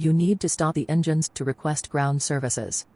You need to stop the engines to request ground services.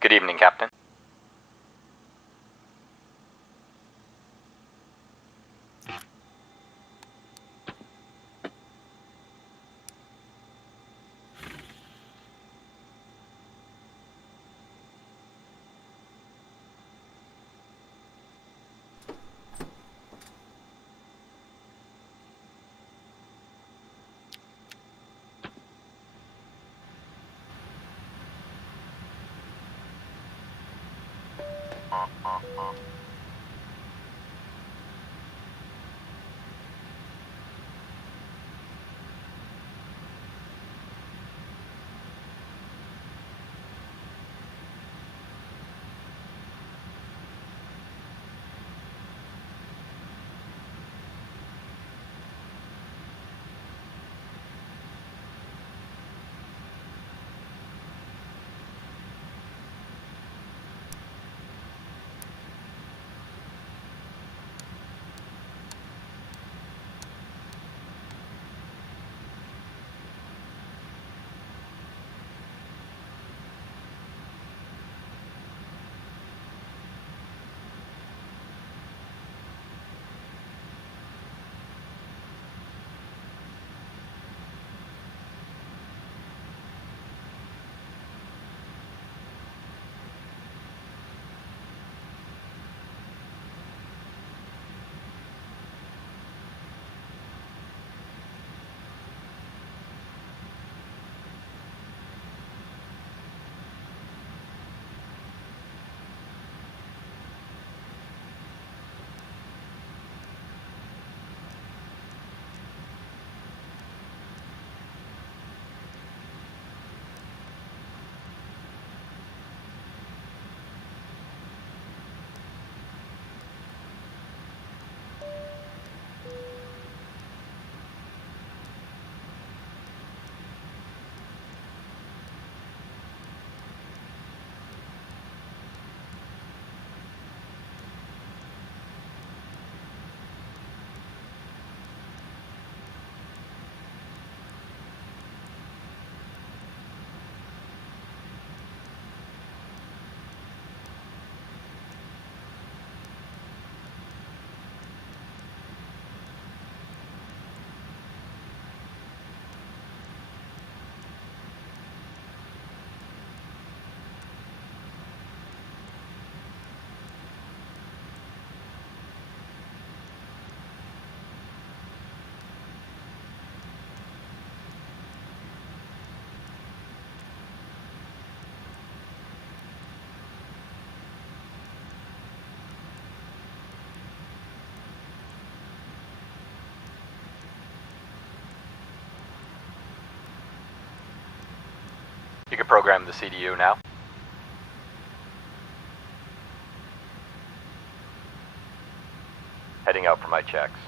Good evening, Captain. You can program the CDU now. Heading out for my checks.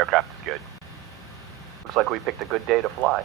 Aircraft is good. Looks like we picked a good day to fly.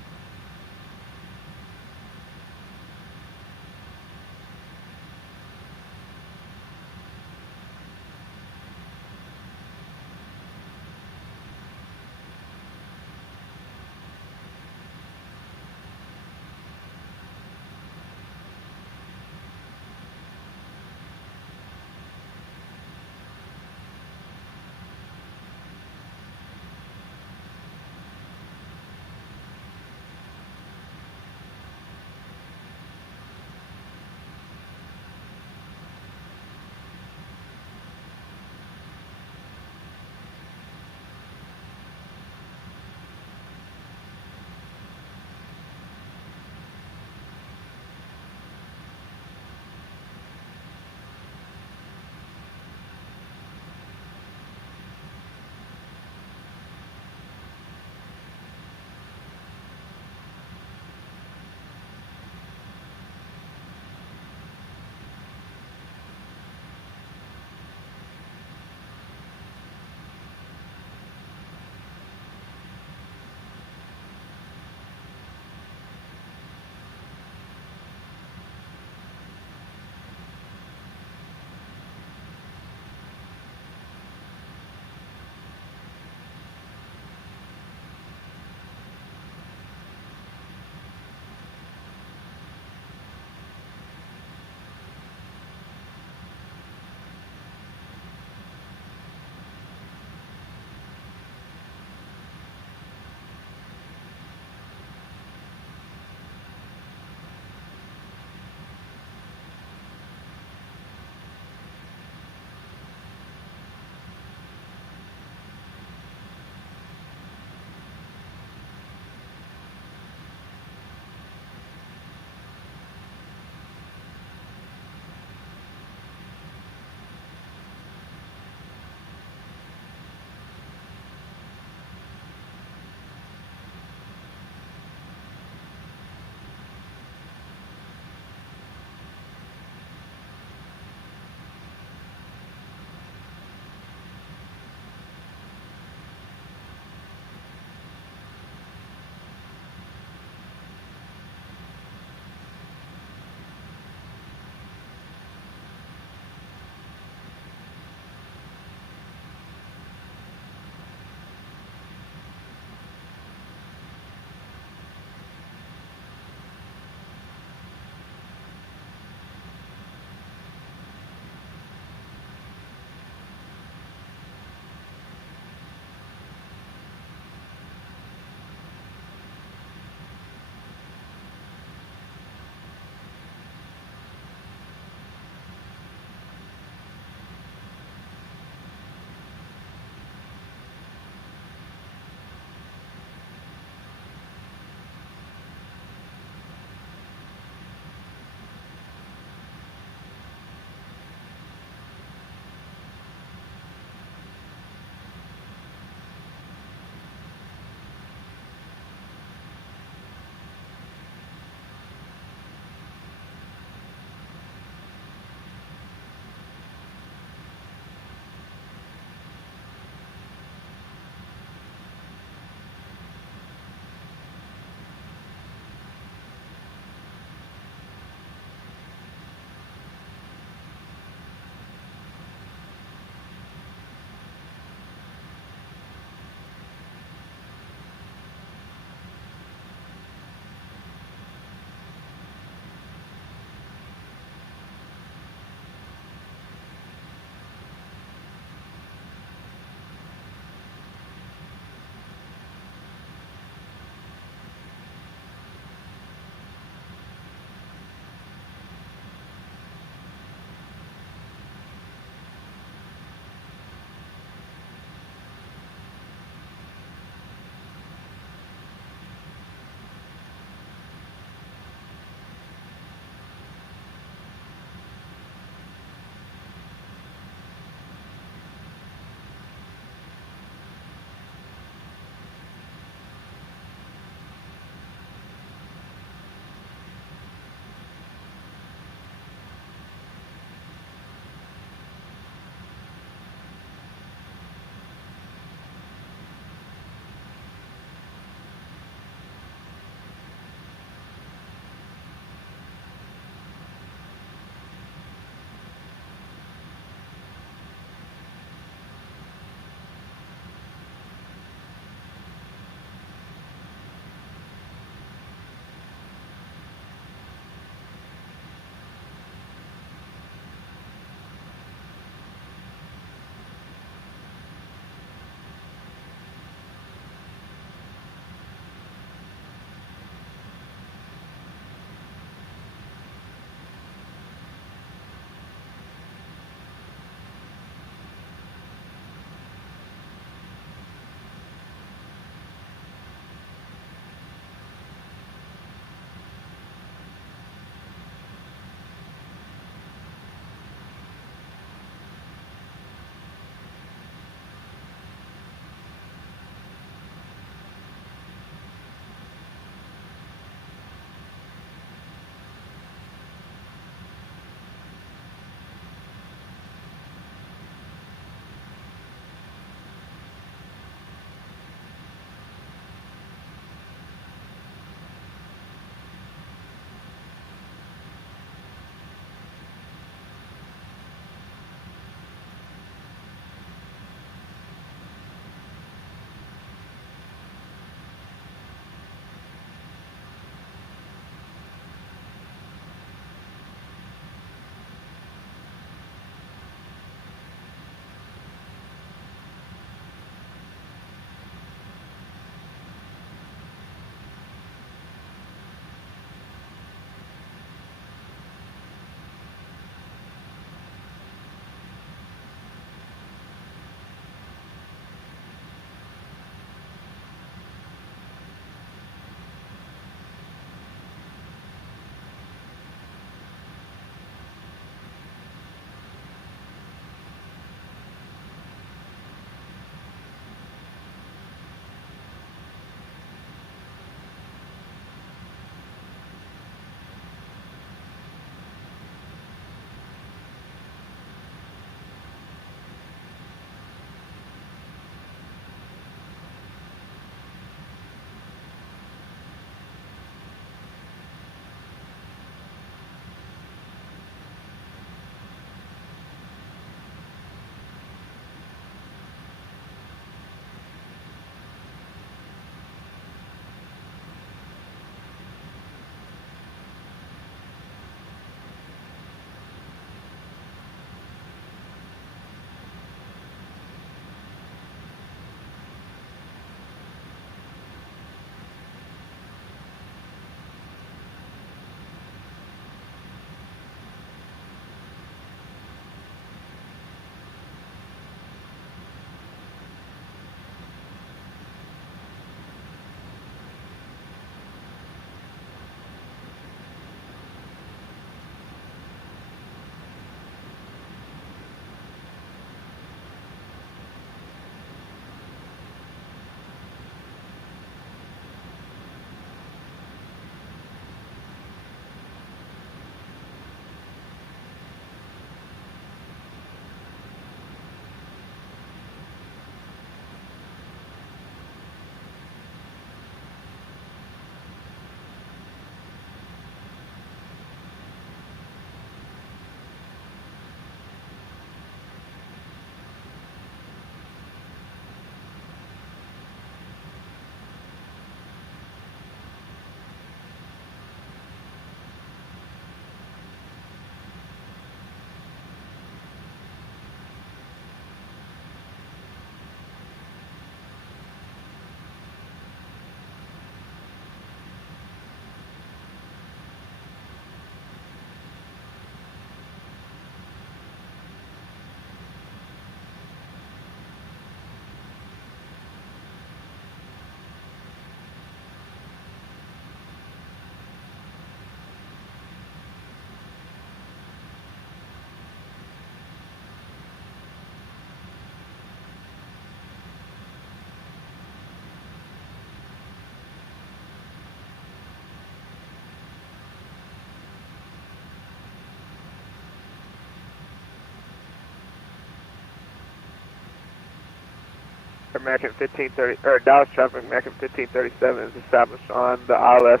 American 1530, or Dallas traffic, American 1537 is established on the ILS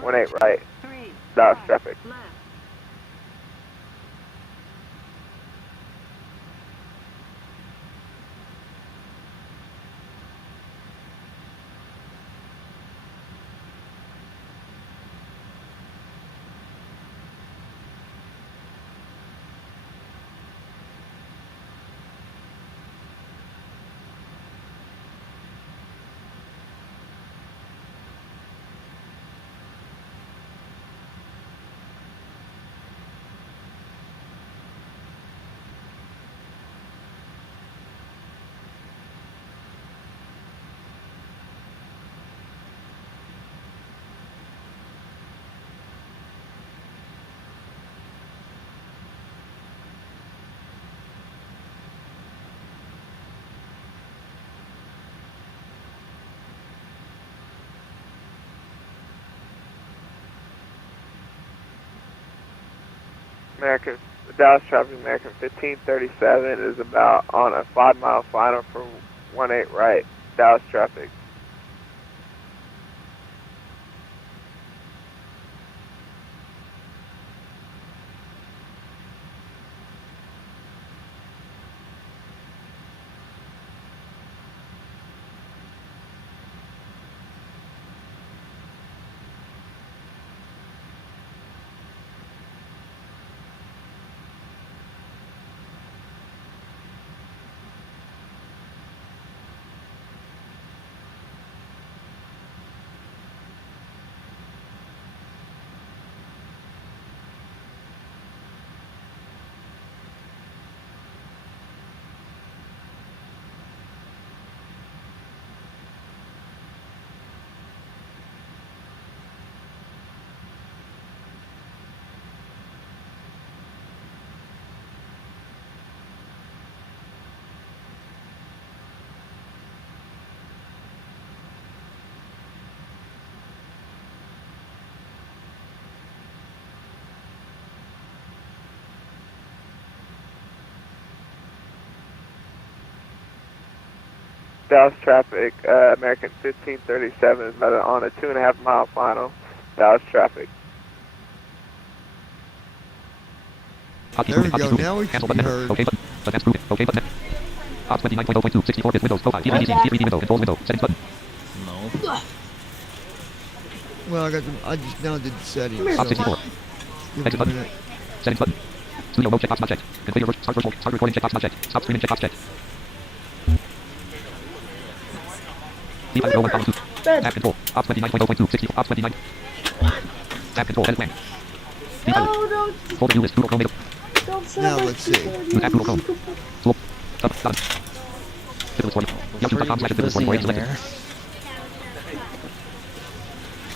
18 right, Dallas traffic. American Dallas traffic, American 1537 is about on a 5-mile final for 18 right, Dallas traffic. Dallas traffic, American 1537 is about on a 2.5-mile final, Dallas traffic. There we go, now we can be heard. Okay button. Okay button. Op 29.0.2, 64-bit Windows, profile, DVD window, controls window, settings button. No. Well, I just now did the settings. Op 64. Give Exit it a button. minute. Settings button. Studio mode checkbox not checked. Configure start virtual, start recording checkbox not checked. Stop streaming checkbox checked. Default row 1 column 2. Tab control. Op 29.0.2, 60, Op 29. Tab control, edit blank. No, don't. Folder view list, Google Chrome. Don't say Now that let's see. New tab Google Chrome. Slope. Done. YouTube.com/YouTube selected.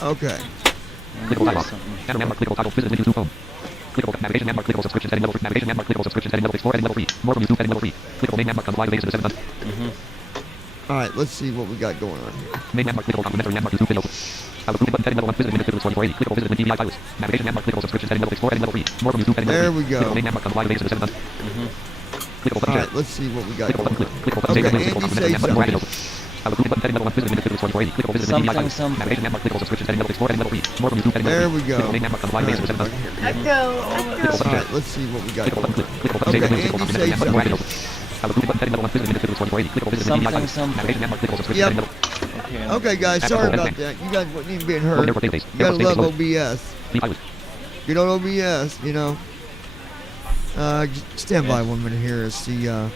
Okay. Clickable dialog. Channel landmark, clickable toggle, visit menu home. Clickable navigation landmark, clickable subscription setting level 3. Navigation landmark, clickable subscription setting level 6. 4 heading level 3. More from YouTube heading level 3. Clickable main landmark, comply latest 7 done. Alright, let's see what we got going on here. Main landmark, clickable complementary landmark, YouTube video. Outlook button setting level 1. Visit administrative story 480. Clickable visit DVI files. Navigation landmark, clickable subscription setting level 6. 4 heading level 3. More from YouTube heading level 3. There we go. Clickable main landmark, comply latest 7 done. Clickable button Alright, share. let's see what we got Clickable going button click. on. Clickable button Okay, save. Andy, Clickable say complementary landmark, something. Outlook button setting level 1. Visit administrative story 480. Clickable visit DVI files. Navigation landmark, clickable subscription setting level 6. 4 heading level 3. More from YouTube heading level 3. There we go. Clickable main landmark, comply latest 7 done. Echo. Alright, let's see what we got Clickable going button on. click. Clickable button Okay, save. Clickable Andy, complementary say landmark, something. Outlook button setting level 1. Visit administrative story 480. Clickable visit DVI files. Navigation landmark, clickable subscription setting level 3. Okay, guys, sorry about that. You guys wasn't even being heard. You gotta love OBS. You know OBS, you know. Stand by 1 minute here as the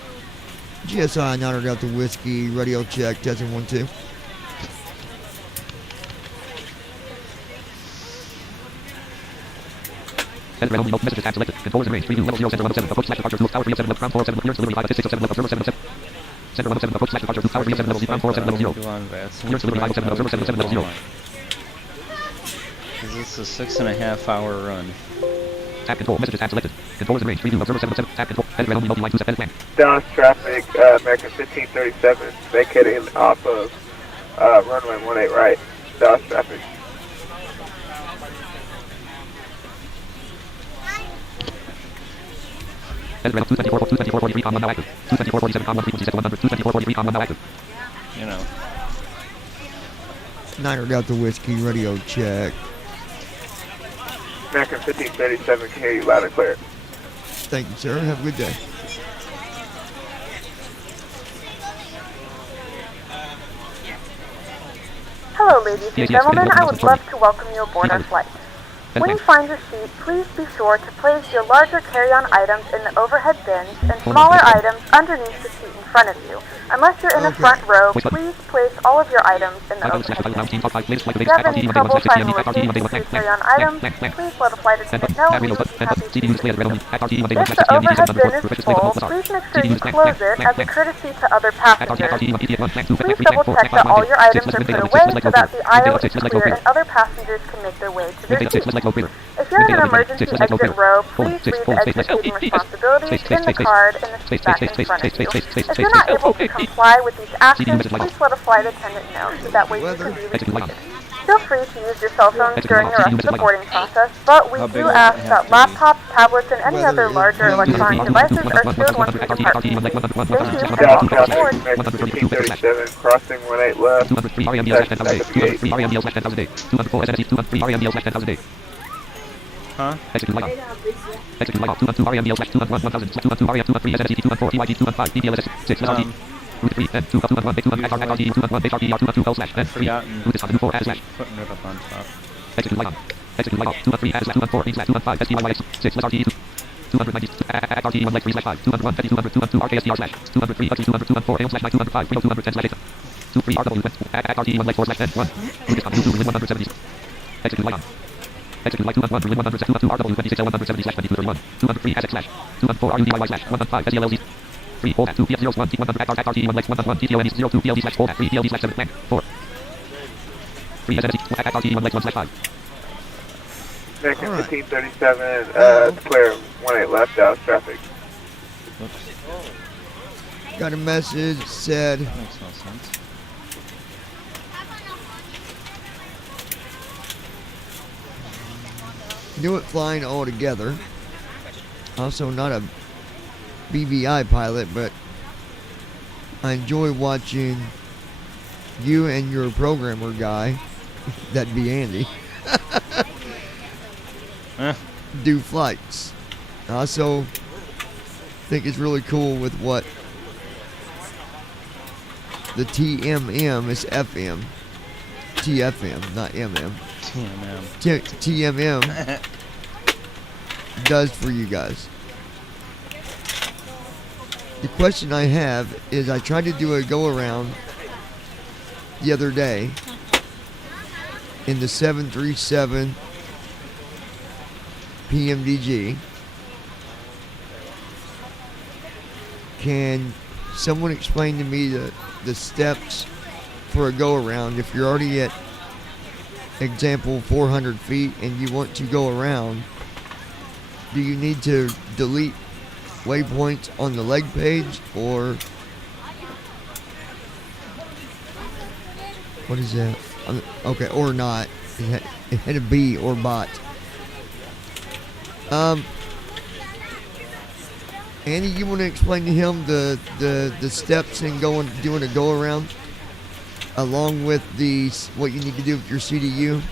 GSI 900 Delta Whiskey radio check, testing 1 2. Send red only messages tab selected. Controllers in range. Preview level 0 center 107. Approach slash departure to tower 307 level ground 407 clearance delivery 5 at 607 level 077. Center 107 approach slash departure to tower 307 level 0 ground 407 level 0. Clearance delivery 507 level 077 level 0. This is a 6.5 hour run. Tab control messages tab selected. Controllers in range. Preview level 077. Tab control. Send red only multi line 2 set plan. Dallas traffic, American 1537, vacating off of runway 18 right, Dallas traffic. Send red 224.224.43 now active. 224.47 1 frequency set to 100. 224.43 now active. you know. Niner Delta Whiskey radio check. American 1537, can hear you loud and clear. Thank you, sir. Have a good day. Hello, ladies and gentlemen. I would love to welcome you aboard our flight. When you find your seat, please be sure to place your larger carry-on items in the overhead bins and smaller items underneath the seat in front of you. Unless you're in the front row, please place all of your items in the overhead bins. If you have any trouble finding locations for your carry-on items, please let a flight attendant know. We would be happy to assist you. If the overhead bin is full, please make sure you close it as a courtesy to other passengers. Please double-check that all your items are put away so that the aisle is clear and other passengers can make their way to their seats. If you're in an emergency exit row, please read the exit seating responsibilities in the card in the seat back in front of you. If you're not able to comply with these actions, please let a flight attendant know so that way you can be reseated. Feel free to use your cell phones during the rest of the boarding process, but we do ask that laptops, tablets, and any other larger electronic devices are stored once we depart. Thank you, and Dallas welcome traffic, aboard. American 1537, crossing 18 left. Huh? I've forgotten putting it up on top. American 1537, it's clear, 18 left, Dallas traffic. Got a message that said, Makes no sense. knew it flying altogether. Also not a BVI pilot, but I enjoy watching you and your programmer guy, that'd be Andy, do flights. I also think it's really cool with what the TMM is FM. TFM, not MM. TMM does for you guys. The question I have is, I tried to do a go around the other day in the 737 PMDG. Can someone explain to me the steps for a go around if you're already at example 400 feet and you want to go around? Do you need to delete waypoints on the leg page, or what is that? Okay, or not. It had a B or bot. Andy, you want to explain to him the steps in doing a go around, along with what you need to do with your CDU?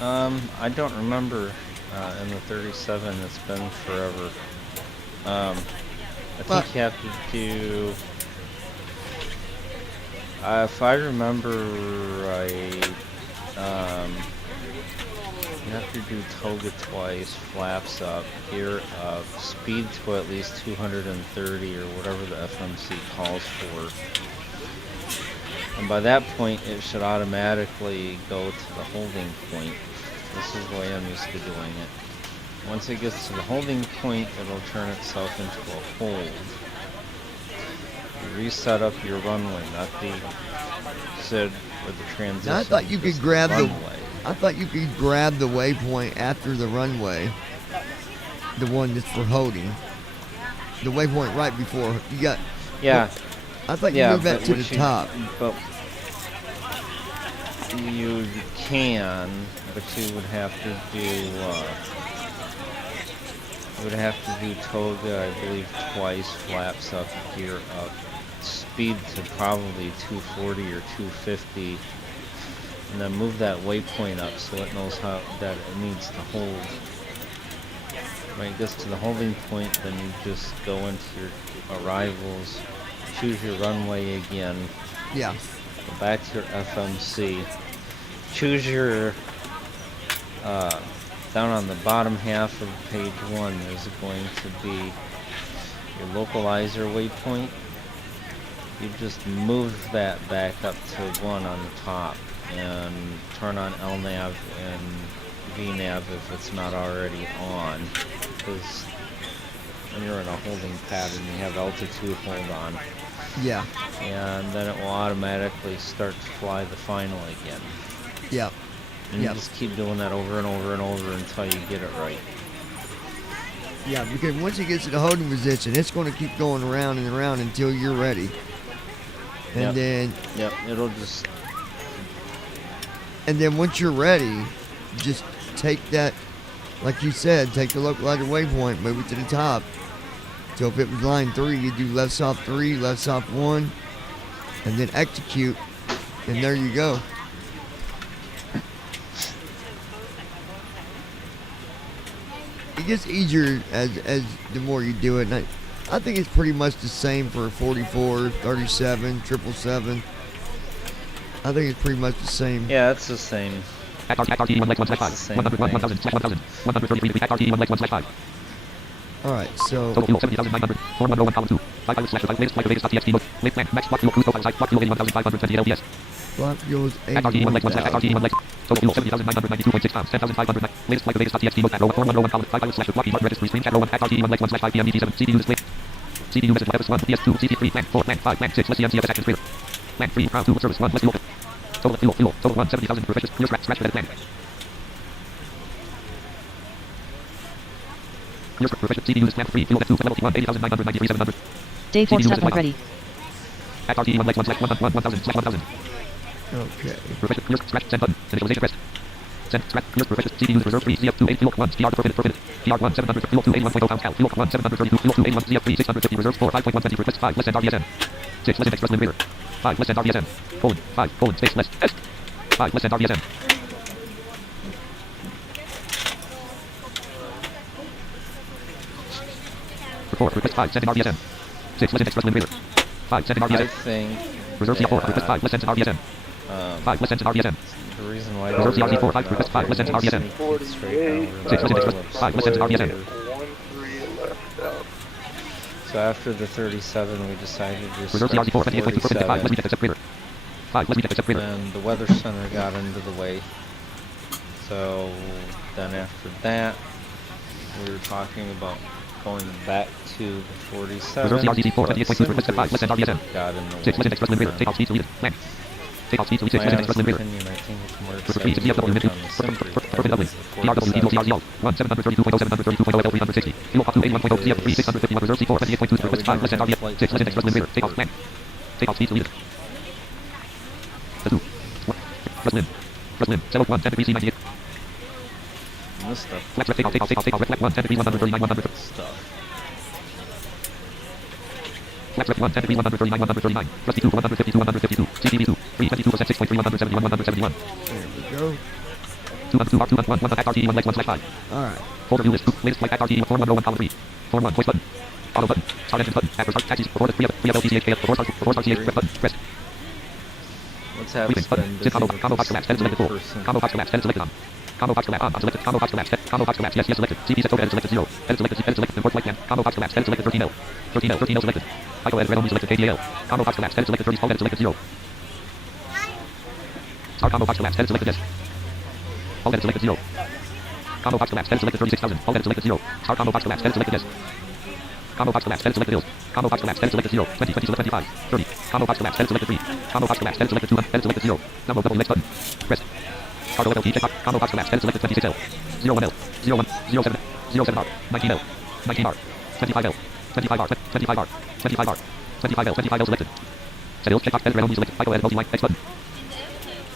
I don't remember in the 37. It's been forever. I think you have to do, if I remember right, you have to do toga twice, flaps up, gear up, speed to at least 230 or whatever the FMC calls for. And by that point, it should automatically go to the holding point. This is the way I'm used to doing it. Once it gets to the holding point, it'll turn itself into a hold. You reset up your runway, not the SID or the transition. Now, I thought you could grab the waypoint after the runway, the one that's for holding. The waypoint right before you got. Yeah. I thought you moved that to the top. But you can, but you would have to do You would have to do toga, I believe, twice, flaps up, gear up, speed to probably 240 or 250, and then move that waypoint up so it knows how that it needs to hold. When it gets to the holding point, then you just go into your arrivals, choose your runway again, Yeah. go back to your FMC, choose your down on the bottom half of page 1 is going to be your localizer waypoint. You just move that back up to 1 on the top and turn on LNAV and VNAV if it's not already on, because when you're in a holding pattern you have altitude hold on. Yeah. And then it will automatically start to fly the final again. Yeah. And you Yep. just keep doing that over and over and over until you get it right. Yeah, because once it gets to the holding position, it's going to keep going around and around until you're ready. And it'll just... And then once you're ready, just take that, like you said, take the localizer waypoint, move it to the top. So if it was line 3, you do left soft 3, left soft 1, and then execute, and there you go. It gets easier as the more you do it, and I think it's pretty much the same for 44, 37, 777. I think it's pretty much the same. Yeah, it's the same. Alright, so Flop fuels 81,000. Day 4 satellite ready. Okay. I think Reserve C4, request 5, listen to RDSM. 5, listen to RDSM. the reason why Reserve they're CRD4, 5, not request 5, listen to RDSM. straight now, 6, listen to 5, listen to RDSM. 1-3 left out. So after the 37, we decided to Reserve start CRD4, 28, 5, 5, let's 47, reject accept clear. 5, let's reject accept clear. and the weather center got into the way. So then after that, we were talking about going back to the 47. Reserve CRD4, but 28.2, request 5, listen to RDSM. got in the way. 6, listen to express limit, take off speed to lead. Land. Take off speed to lead, 6, listen to express limit. opinion, I think it's more Reserve exciting CRW, limit 2, on the Sentry perfect than doubling. the PRW, equals 47. CRZ, 1, 732.0, 360. Fuel up to 81.0, CF3, 651, reserve C4, 28.2, request 5, listen to RDSM. 6, listen to express limit, take off land. Take off speed to lead. The 2. Press limb. Press limb. 701, 10 degrees C98. And this stuff. Flex, take off, take off, take off, take off, left 1, 10 degrees 139, 100. Stuff. Flex left 1, 10 degrees 139, 139. Press T2 for 152, 152. CCV2, 322%, 6.3, 171, 171. There we go. 2 1 2 R 2 1 1 1 act RTE 1 legs 1 slash 5. Alright. Folder view list. Latest flight act RTE 4101 column 3. Form 1 voice button. Auto button. Start engine button. After start taxis. Before the 3 of LTCH before start CH button. Press. Let's have Leaving button. been Zip combo busy with combo box this collapse. Edit selected 4. person. Combo box collapse. Edit selected on. Combo box collapse on. Unselected. Combo box collapse. Combo box collapse. Yes yes selected. CP set token. Edit selected 0. Edit selected. Edit selected. Import flight plan. Combo box collapse. Edit selected 13L. 13L. 13L selected. ICO edit red only selected KDL. Combo box collapse. Edit selected 30. Edit selected 0. Start combo box collapse. Edit selected yes. All edit selected 0. Combo box collapse. Edit selected 36,000. All edit selected 0. Start combo box collapse. Edit selected yes. Combo box collapse. Edit selected bills. Combo box collapse. Edit selected 0. 20. 20 select 25. 30. Combo box collapse. Edit selected 3. Combo box collapse. Edit selected 2. Edit selected 0. Number double next button. Press. Start LT check box. Combo box collapse. Edit selected 26L. 01L. 01. 07. 07R. 19R. 19R. 25L. 25R. 25R. 25R. 25L. 25L selected. Set check box. Edit red only selected. ICO edit multi-line. Next button.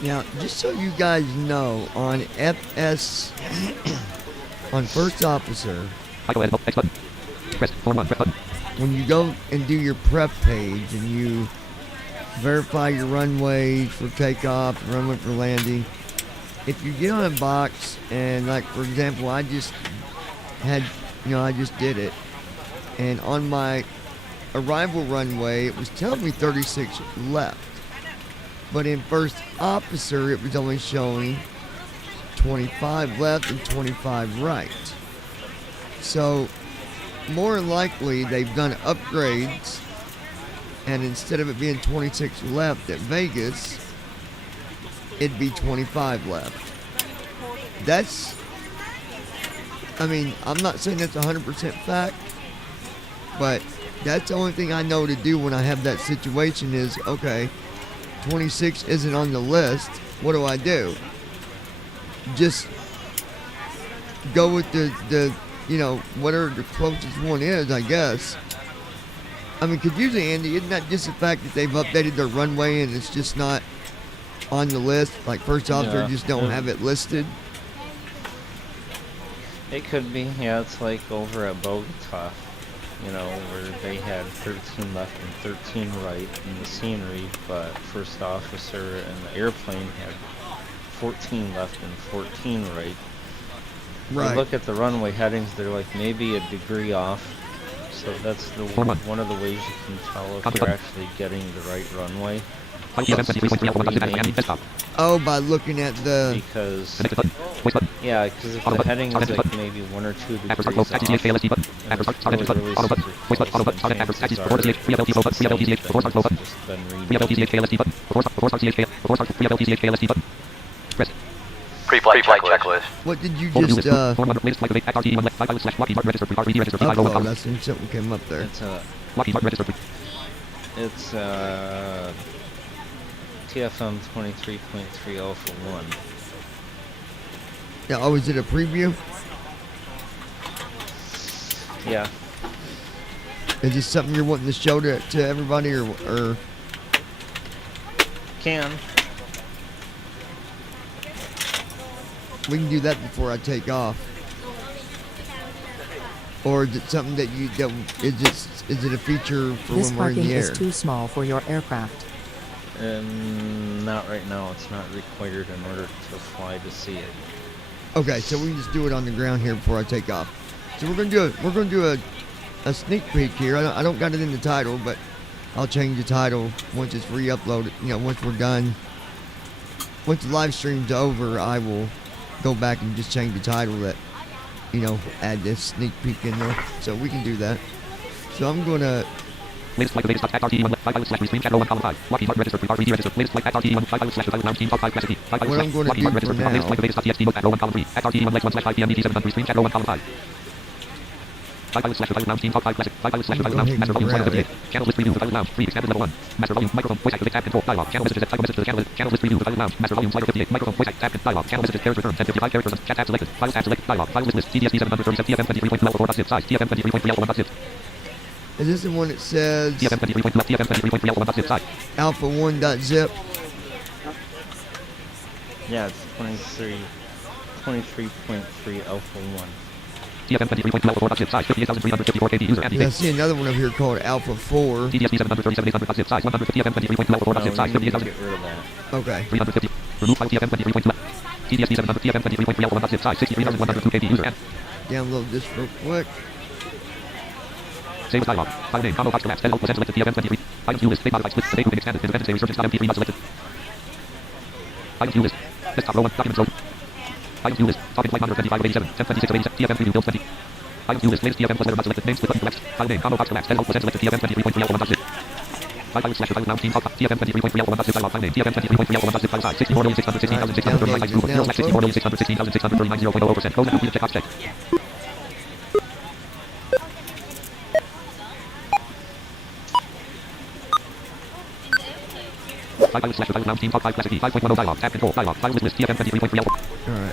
Now, just so you guys know, on FS, on First Officer, X button. Press. Form 1. Press button. When you go and do your prep page and you verify your runways for takeoff, runway for landing, if you get on a box and, like, for example, I just did it, and on my arrival runway it was telling me 36 left, but in first officer it was only showing 25 left and 25 right. So more than likely they've done upgrades, and instead of it being 26 left at Vegas, it'd be 25 left. I'm not saying that's 100% fact, but that's the only thing I know to do when I have that situation is, okay, 26 isn't on the list, what do I do? Just go with the whatever the closest one is, I guess. I mean, because usually, Andy, isn't that just the fact that they've updated their runway and it's just not on the list? Like, first officer just don't have it listed? It could be, yeah. It's like over at Bogota, where they had 13 left and 13 right in the scenery, but first officer and the airplane had 14 left and 14 right. Right. You look at the runway headings, they're like maybe a degree off. So that's one of the ways you can tell if you're actually getting the right runway. Oh, by looking at the... Because if the heading is like maybe 1 or 2 degrees off, and it's really super close. Pre-flight checklist. What did you just, oh, that's something came up there. It's TFM 23.3 Alpha 1. Yeah, oh, is it a preview? Yeah. Is this something you're wanting to show to everybody, or? Can. We can do that before I take off. Or is it something that is it a feature for This when we're in parking the air? is too small for your aircraft. Not right now. It's not required in order to fly to see it. Okay, so we can just do it on the ground here before I take off. So we're gonna do a sneak peek here. I don't got it in the title, but I'll change the title once it's re-uploaded. Once we're done. Once the live stream's over, I will go back and just change the title that, add this sneak peek in there. So we can do that. So I'm gonna... What I'm gonna do for Is this the one that says Alpha 1.zip? Yeah, it's 23.3 Alpha 1. Yeah, I see another one over here called Alpha 4. No, you need to get rid of that. Okay. Download this real quick. Save dialog. File name. Combo box collapse. Edit alt selected. TFM23. Item view list. Save modified split. Save expanded. Independent research. MP3 not selected. Item view list. Desktop row 1. Documents row. Item view list. Talking flight 125 of 87. 1026 of 87. TFM preview build 20. Item view list. Latest TFM plus letter not selected. Name split button collapsed. File name. Combo box collapsed. Edit alt selected. TFM23.3 alpha 1.zip. File slash file now team talk. TFM23.3 alpha 1.zip dialog. File name. TFM23.3 alpha 1.zip file size. 64,616,639 64,616,639 0/64,639 Close and complete check box check. Alright,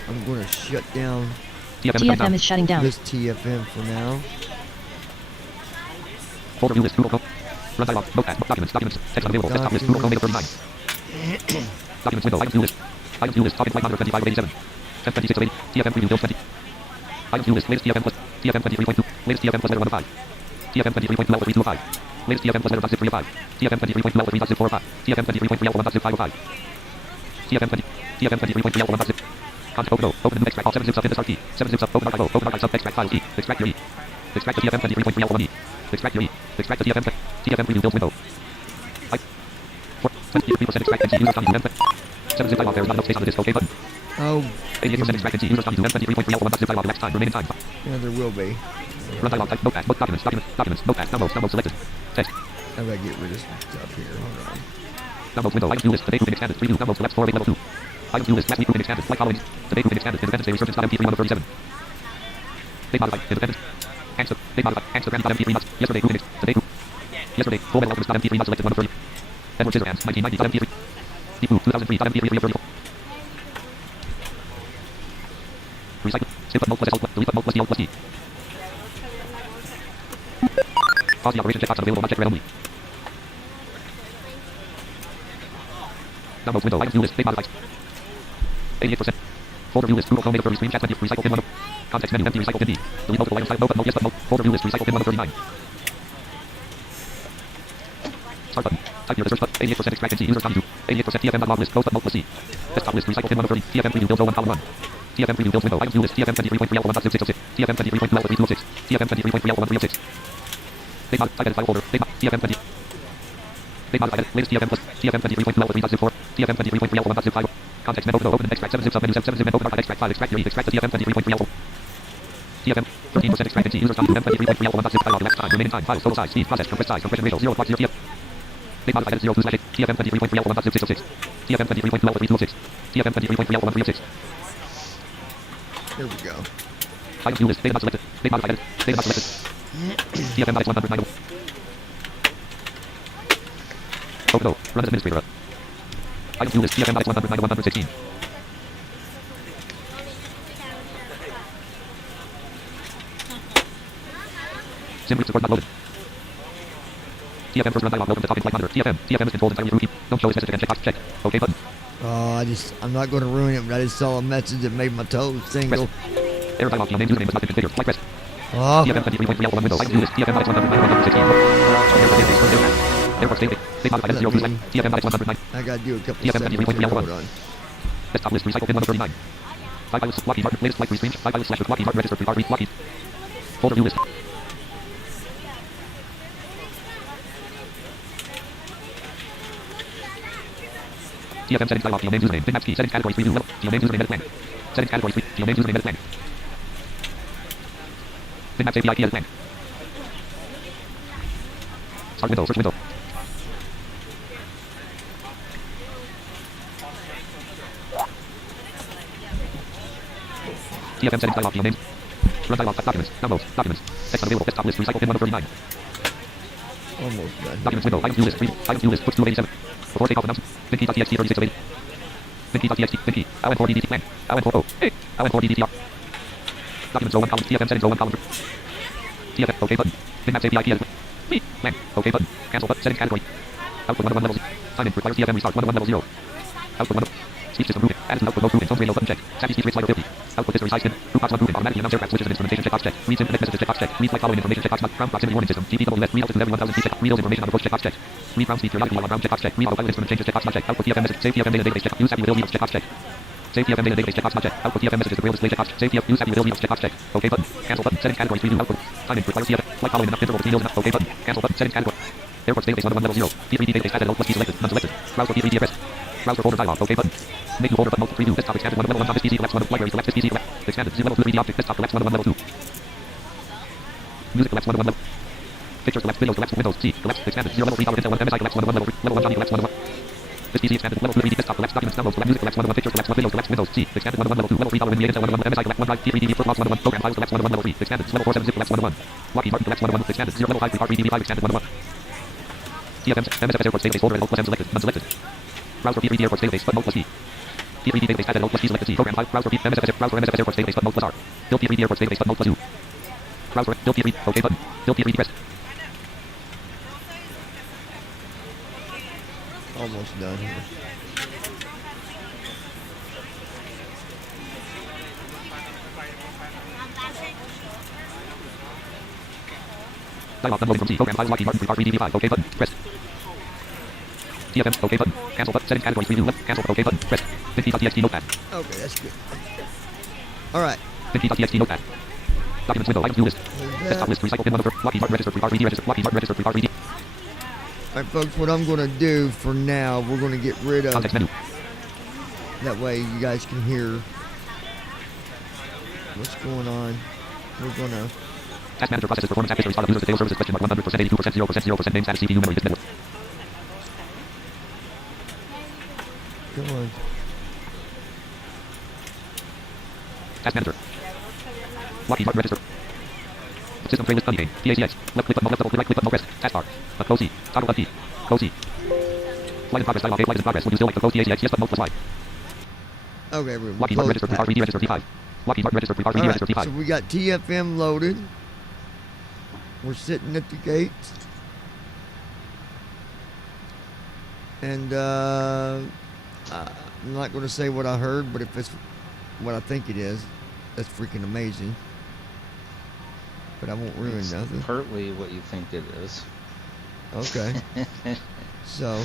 I'm going to shut down. TFM is shutting down. This TFM for now. Folder view list. Google Chrome. Run dialog. Notepad. Documents. Text unavailable. Desktop list. Google Chrome. 39. Documents window. Item view list. Item view list. Talking flight 125 of 87. 1026 of 80. TFM preview build 20. Items view list. Latest TFM plus. TFM 23.2. Latest TFM plus letter 1 of 5. TFM 23.2 alpha 3 2 of 5. Latest TFM plus letter dot zip 3 of 5. TFM 23.2 alpha 3 dot zip 4 of 5. TFM 23.3 alpha 1 dot zip 5 of 5. TFM 23.3 alpha 1 dot zip. Content open. Open the new extract. All 7 zips up in this RT. 7 zips up. Open archive O. Open archive sub extract files E. Extract your E. Extract the TFM 23.3 alpha 1 E. Extract your E. Extract the TFM. TFM preview built window. 23% extract NT user copy to M. 7 zip file. There is not enough space on the disk. OK button. Oh, 88% extract NT user copy to M23.3 alpha 1 dot zip file. Elapsed time. Remaining time. yeah, there will be. Run dialog type. Notepad. Book documents. Documents. Notepad. Downloads selected. Text. I gotta get rid of some stuff here. Hold on. Downloads window. Items view list. Today grouping expanded. Preview. Downloads collapse 4 level 2. Items view list. Last week grouping expanded. Like following. Today grouping expanded. Independence Day resurgence.mp3 1 of 37. Date modified. Independence. Angst. Date modified. Angstagram.mp3 nuts. Yesterday grouping. Today group. Yesterday. Full metal alchemist.mp3 nuts selected 1 of 30. Edward Scissorhands. 1990.mp3. Defu. 2003.mp3 3 of 30. Recycle. Skip button. Alt plus S. Alt plus. Delete button. Alt plus D. Alt plus D. Pause the operation checkbox unavailable. Not check read only. Downloads window. Items view list. Date modified. 88%. Folder view list. Google Chrome. Screen chat. Recycle pin 1 of. Context menu. Empty. Recycle pin D. Delete multiple items. No button. Yes button. Folder view list. Recycle pin 1 of 39. Start button. Type here the search button. 88% extract NT user copy to. 88% TFM log list. Close button. Alt plus C. Desktop list. Recycle pin 1 of 30. TFM preview build 1 column 1. TFM preview build window. Items view list. TFM 23.3 alpha 1 dot zip 606. TFM 23.2 alpha 3 206. TFM 23.3 alpha 1 306. Date mod. Type edit file folder. Date mod. TFM 20. Date modified edit. Latest TFM plus. TFM 23.2 alpha 3 dot zip 4. TFM 23.3 alpha 1 dot zip 5. Context menu. Open extract 7 zips up menu 7 zip menu. Open archive extract file. Extract your E. Extract the TFM 23.3 alpha. TFM 13% extract NT user copy to M23.3 alpha 1 dot zip file. Elapsed time. Remaining time. Files. Total size. Speed. Process. Compressed size. Compression ratio 0.0 TF. Date modified edit 02/8. TFM 23.3 alpha 1 dot zip 606. TFM 23.2 alpha 3 206. TFM 23.3 alpha 1 306. Here we go. Item view list. Data not selected. Date modified edit. Data not selected. TFM minus 109. Open O. Run as administrator. Item view list. TFM minus 109 116. Sim group support not loaded. TFM first run dialog. Open the top in flight monitor. TFM is controlled entirely through keep. Don't show this message again. Check box. Check. OK button. I'm not going to ruin it, but I just saw a message that made my toes tingle. Error dialog. Your name username was not configured. Flight rest. Oh, TFM 23.3 alpha 1 window. Item view list. TFM minus 109 116. Airport database. First aircraft. Airport state. Date modified at 0 2 TFM minus 109. I got to do a couple TFM seconds. 23.3 alpha 1. Hold on. Desktop list. Recycle pin 1 of 39. 5 pilots. Lockheed Martin. Latest flight free screen. 5 pilots slash with Lockheed Martin registered. Read Lockheed. Folder view list. TFM settings dialog. Name username. Bitmaps key. Settings category 3 view level. Name username edit plan. Settings category 3. Name username edit plan. Bitmaps API key edit plan. Start window. Search window. TFM settings dialog. Name. Run dialog. Documents. Downloads. Documents. Text unavailable. Desktop list. Recycle pin 1 of 39. Almost done. Documents window. Items view list. Items view list. Puts 2 of 87. Before takeoff announcement. Vinky.txt 36 of 80. Vinky.txt. Vinky. LN4DDT plan. LN40. Hey. LN4DDTR. Documents 01 column. TFM settings 01 column. TFM. OK button. Bitmaps API key edit. Plan. OK button. Cancel button. Settings category. Output 1 of 1 level 0. Time in. Requires TFM restart 1 of 1 level 0. Output 1 of. Speech system movement. Added output mode movement. Tone radio button check. Sassy speech rate slider 50. Output history size spin. Group box 1 movement. Automatically announce aircraft switches and instrumentation checkbox check. Reads internet messages checkbox check. Read flight following information checkbox. Ground proximity warning system. GPWS. Read altitude every 1000 feet check. Read information on approach checkbox check. Read ground speed periodically while on ground checkbox check. Read autopilot instrument changes checkbox not check. Output TFM message. Save TFM data database check. Use happy with LVOps checkbox check. Save TFM data database checkbox not check. Output TFM messages with rail display checkbox. Save TFM. Use happy with LVOps checkbox check. OK button. Cancel button. Settings category 3 view output. Time in. Requires TFM. Flight following enough interval between meals enough. OK button. Cancel button. Settings category. Airports database 1 of 1 level 0. P3D database added L plus P selected. None selected. Browser P3D address. Browser folder dialog. OK button. Make new folder button multiple preview. Desktop expanded 1 of level 1 top. This PC collapse 1 of library collapse. This PC collapse. Expanded 0 level 2 3D object. Desktop collapse 1 of 1 level 2. Music collapse 1 of 1 level. Pictures collapse. Videos collapse. Windows C collapse. Expanded 0 level 3 power Intel 1 MSI collapse 1 of 1 level 3. Level 1 Johnny collapse 1 of 1. This PC expanded level 2 3D desktop collapse. Documents downloads collapse. Music collapse 1 of 1. Pictures collapse 1. Videos collapse. Windows C expanded 1 of 1 level 2. Level 3 power Intel 1 of 1 MSI collapse 1 drive. P3D first logs 1 of 1. Program files collapse 1 of 1 level 3. Expanded level 4 7 zip collapse 1 of 1. Lockheed Martin collapse 1 of 1. Expanded 0 level 5 3 DB5 expanded 1 of 1. TFM MSFS airports database folder and Alt plus M selected. None selected. Browser P3D airports database button Alt plus D. P3D database added Alt plus P selected C. Program 5 browser P MSFS airports database button Alt plus R. Build P3D airports database button Alt plus U. Browser build P3 OK button. Build P3D pressed. Almost done here. Dialog unloading from C. Program files Lockheed Martin 3R3DB5. OK button. Press. TFM. OK button. Cancel button. Settings category 3 view left. Cancel. OK button. Press. Vinci.txt notepad. Okay, that's good. All right. Vinci.txt notepad. Documents window. Items view list. Desktop list. Recycle bin 1 of Lockheed Martin register 3R3D register. Lockheed Martin register 3R3D. All right, folks. What I'm going to do for now, we're going to get rid of. Context menu. That way, you guys can hear what's going on. We're going to. Task manager processes performance app history startup user detail services question mark 100% 82% 0% name status CPU memory disk network. Come on. Task manager. Lockheed Martin register. System tray list honeycomb. TACX. Left click button left double click right click button press. Taskbar. Code C. Toggle button T. Code C. Flight in progress dialog. Flight is in progress. Would you still like the code TACX? Yes, but mode plus Y. Okay, we're Lockheed Martin register 3R3D register T5. Lockheed Martin register 3R3D register T5. So we got TFM loaded. We're sitting at the gates. And I'm not going to say what I heard, but if it's what I think it is, that's freaking amazing. But I won't ruin nothing. Partly what you think it is. Okay. So,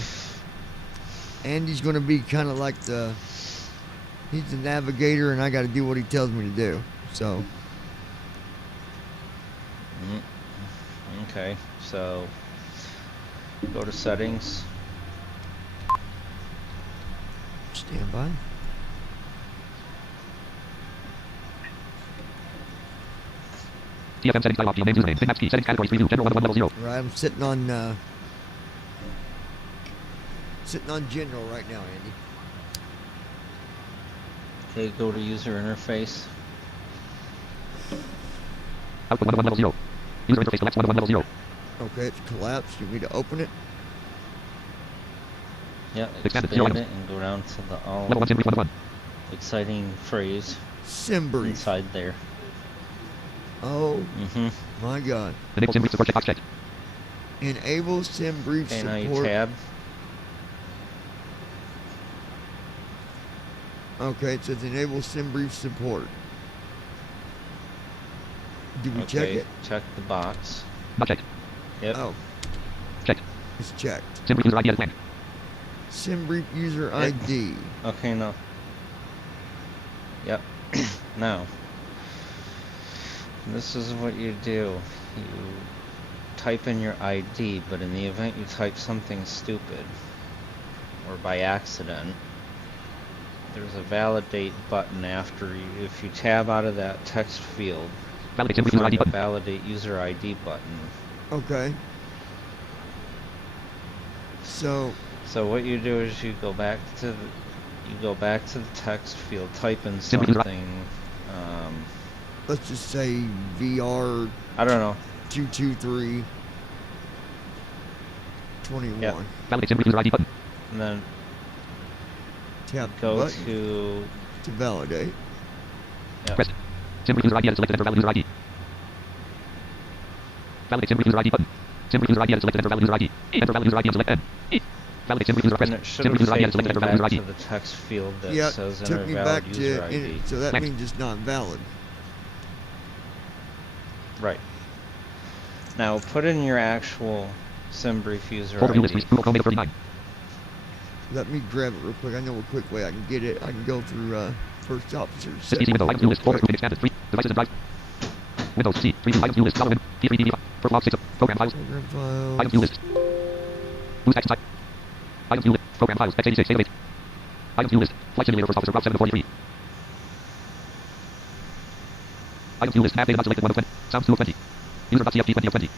Andy's going to be kind of like he's the navigator, and I got to do what he tells me to do. So. Okay, so go to settings. Stand by. TFM settings dialog. Name username. Bitmaps key. Settings category 3 view. General 1 level 0. Right, I'm sitting on general right now, Andy. Okay, go to user interface. Output 1 level 0. User interface collapse 1 level 0. Okay, it's collapsed. You need to open it. Yeah, Expanded. expand it and go down to the all Level 1 Sim 1 1. exciting phrase Simbrief. inside there. Oh my God. Enable Simbrief support checkbox checked. Enable Simbrief Okay, now you support. tab. Okay, it says enable Simbrief support. Do we check it? Check the box. Not checked. Yep. Oh, Checked. it's checked. Simbrief user ID as planned. Simbrief user ID. Okay, no. Yep. Now, this is what you do. You type in your ID, but in the event you type something stupid, or by accident, there's a validate button after you. If you tab out of that text field, Validate you'll Simbrief user find ID a button. validate user ID button. Okay. So what you do is you go back to the text field, type in Simbrief user ID. something. let's just say VR I don't know. 223 21. Yep. Validate Simbrief user ID button. And then Tap the go button to validate. Press. Simbrief user ID as selected. Enter valid user ID. Validate Simbrief user ID button. Simbrief user ID as selected. Enter valid user ID. Enter valid user ID and select N. Validate Simbrief user press. and it should Simbrief have user ID as taken selected. me Enter valid user back ID. to the text field that Yeah, says took enter me valid back user to ID. so that Next. means it's not valid. Right. Now put in your actual Simbrief user Folder view list. ID. Google Chrome 39. Let me grab it real quick. I know a quick way I can get it. I can go through first officer. This PC window. Items view list. Folder grouping expanded. 3. Devices and drive. Windows C. 3 view items view list. Dollar win. P3 DB. Purple log 6. Program files. Program files. Items view list. Boost action type. Items view list. Program files. x86. Database. Items view list. Flight simulator first officer. Route 7 to 43. Items view list. Nav data not selected 1 of 20. Sounds 2 of 20. User.tft 20 of 20.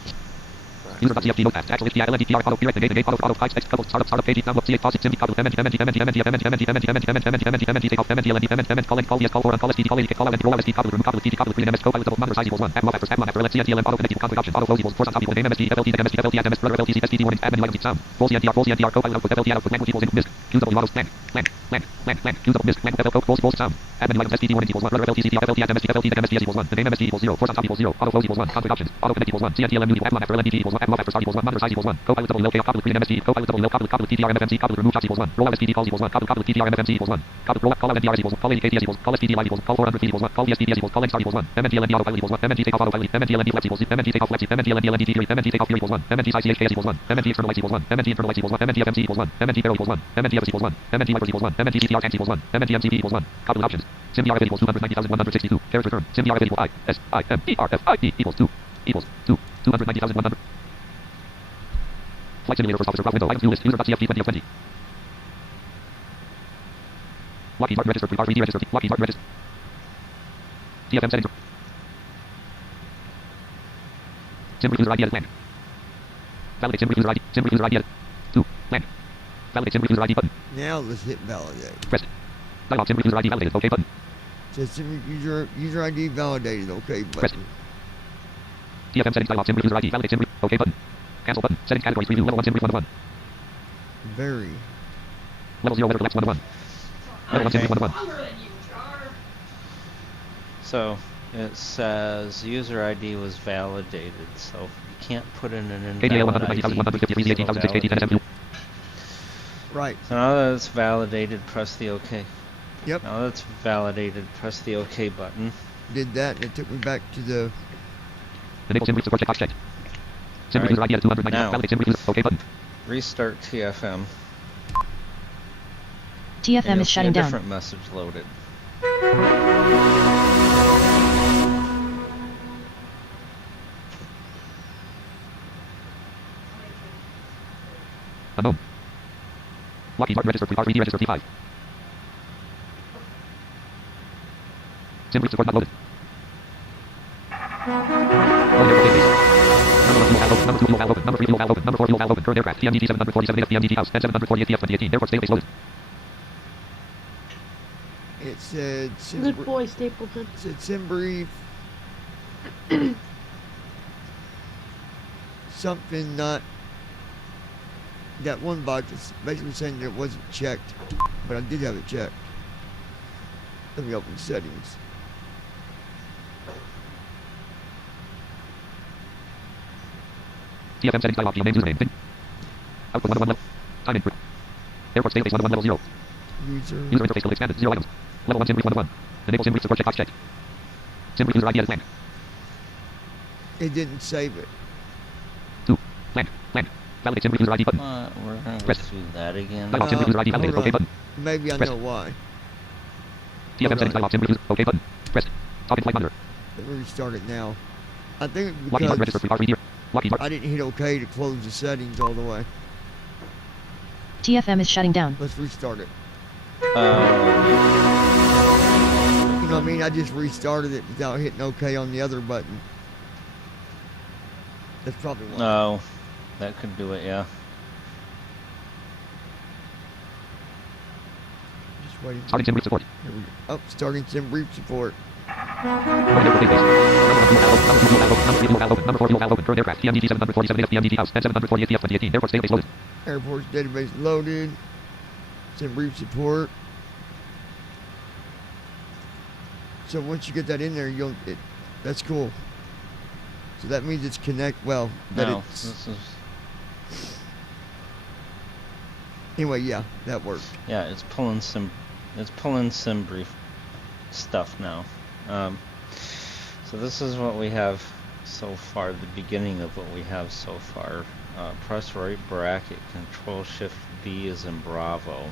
User.tft notepad. Actual HTML LNDTR auto direct negate auto price text couple startup page download CA pause sim couple MNT MNT MNT MNT MNT MNT MNT MNT MNT MNT take off MNT LND MNT call VS call or call STD call ADK call LND roll ST couple remove couple TT couple green MS copilot double monitor size equals 1 app after let CNTLM auto connect config option auto close equals force on top equals name MSG FLT MSG FLT MS brother FLT STD warning add menu items sound roll CNTR copilot output FLT output language equals input disk QW auto land QW disk land FL roll sound Admin new items SPD warning equals 1. Rudder FLT CTR FLT MST FLT MSTS equals 1. The name MST equals 0. Force on top equals 0. Auto flows equals 1. Config options. Auto connect equals 1. CNTLM new Apple after LNDT equals 1. Apple after start equals 1. Monitor size equals 1. Copilot double low copilot green MST. Copilot double low copilot TTR MFMC. Copilot remove shots equals 1. Roll out SPD calls equals 1. Copilot TTR MFMC equals 1. Copilot roll out call out NDRS equals 1. Call ADKTS equals 1. Call SPD live equals 1. Call 400 feet equals 1. Call DSPDS equals 1. Call NSTAR equals 1. MNTLND autopilot equals 1. MNT takeoff autopilot. MNTLND flex equals 0. MNT takeoff flex. MNTLND T3. MNT takeoff here equals 1. MNT size CHKS equals 1. MNT external lights equals 1. MNT internal lights equals 1. MNT FMC equals 1. MNT barrel equals 1. MNT FS equals 1. MNT wipers equals 1. MNT CTR tanks equals 1. MNT MCP equals 1. Copilot options. Sim DRF equals 290,162. Carriage return. Sim DRF equals ISIMERFIE equals 2. Equals 2. 290,100. Flight simulator first officer. Cross window. Items new list. User.cft 20 of 20. Lockheed Martin registered. R3D registered. Lockheed Martin registered. TFM settings. Sim user ID edit land. Validate sim user ID. Sim user ID edit. 2. Land. Validate sim user ID button. Now let's hit validate. Press. Dialog sim user ID validated. OK button. Says user ID validated. OK Press. button. TFM settings dialog sim user ID validate sim OK button. Cancel button. Settings categories preview level 1 sim 1 1. Very. Level 0 weather flex 1 1. Level 1 sim 1 1. So it says user ID was validated, so you can't put in an KDA invalid ID. 190,153 18,006 18,006 Right. So now that it's validated, press the OK. Yep. Now that it's validated, press the OK button. Did that and it took me back to the. Enable sim support checkbox checked. Sim Alright. user ID at 290. Now. Validate sim user OK button. Restart TFM. TFM and is shutting a down. different message loaded. Unknown. Lockheed Martin registered. R3D registered T5. Sim support not loaded. Number 2 valve open. Number 3 valve open. Number 4 valve open. Current aircraft. TMDT 747 FPMDT house. 748 TF 2018. Airport database loaded. It said. Good boy, Stapleton. It said sim brief. Something not. That one box is basically saying that it wasn't checked, but I did have it checked. Let me open settings. TFM settings dialog. Name username. Thing. Output 1 1 level. Time input. Airport database 1 1 level 0. User. User interface will expanded. 0 items. Level 1 sim brief 1 1. Enable sim brief support checkbox checked. Sim brief user ID edit blank. It didn't save it. 2. Blank. Blank. Validate sim brief user ID button. We're gonna go Press. through that again. Dialog sim brief user ID validated. hold OK on. button. Maybe I Press. know why. TFM Hold settings on. dialog sim brief user OK button. Press. Talk in flight monitor. Let me restart it now. I think Lockheed Martin registered. because R3D. Lockheed Martin. I didn't hit OK to close the settings all the way. TFM is shutting down. Let's restart it. Oh, You know what I mean? I just restarted it without hitting OK on the other button. That's probably why. no, that could do it. Yeah. Just waiting. Starting sim brief support. Here we go. Oh, starting sim brief support. Airport database. Number 4 valve open. Number 3 valve open. Current aircraft. TMDT 747 FPMDT house. 748 TF 2018. Airport database loaded. Airports database loaded. Sim brief support. So once you get that in there, that's cool. So that means it's connect. Well, that No, it's this is anyway. Yeah, that worked. yeah. It's pulling sim brief stuff now. So this is what we have so far. The beginning of what we have so far. Press right bracket. Control Shift B is in Bravo.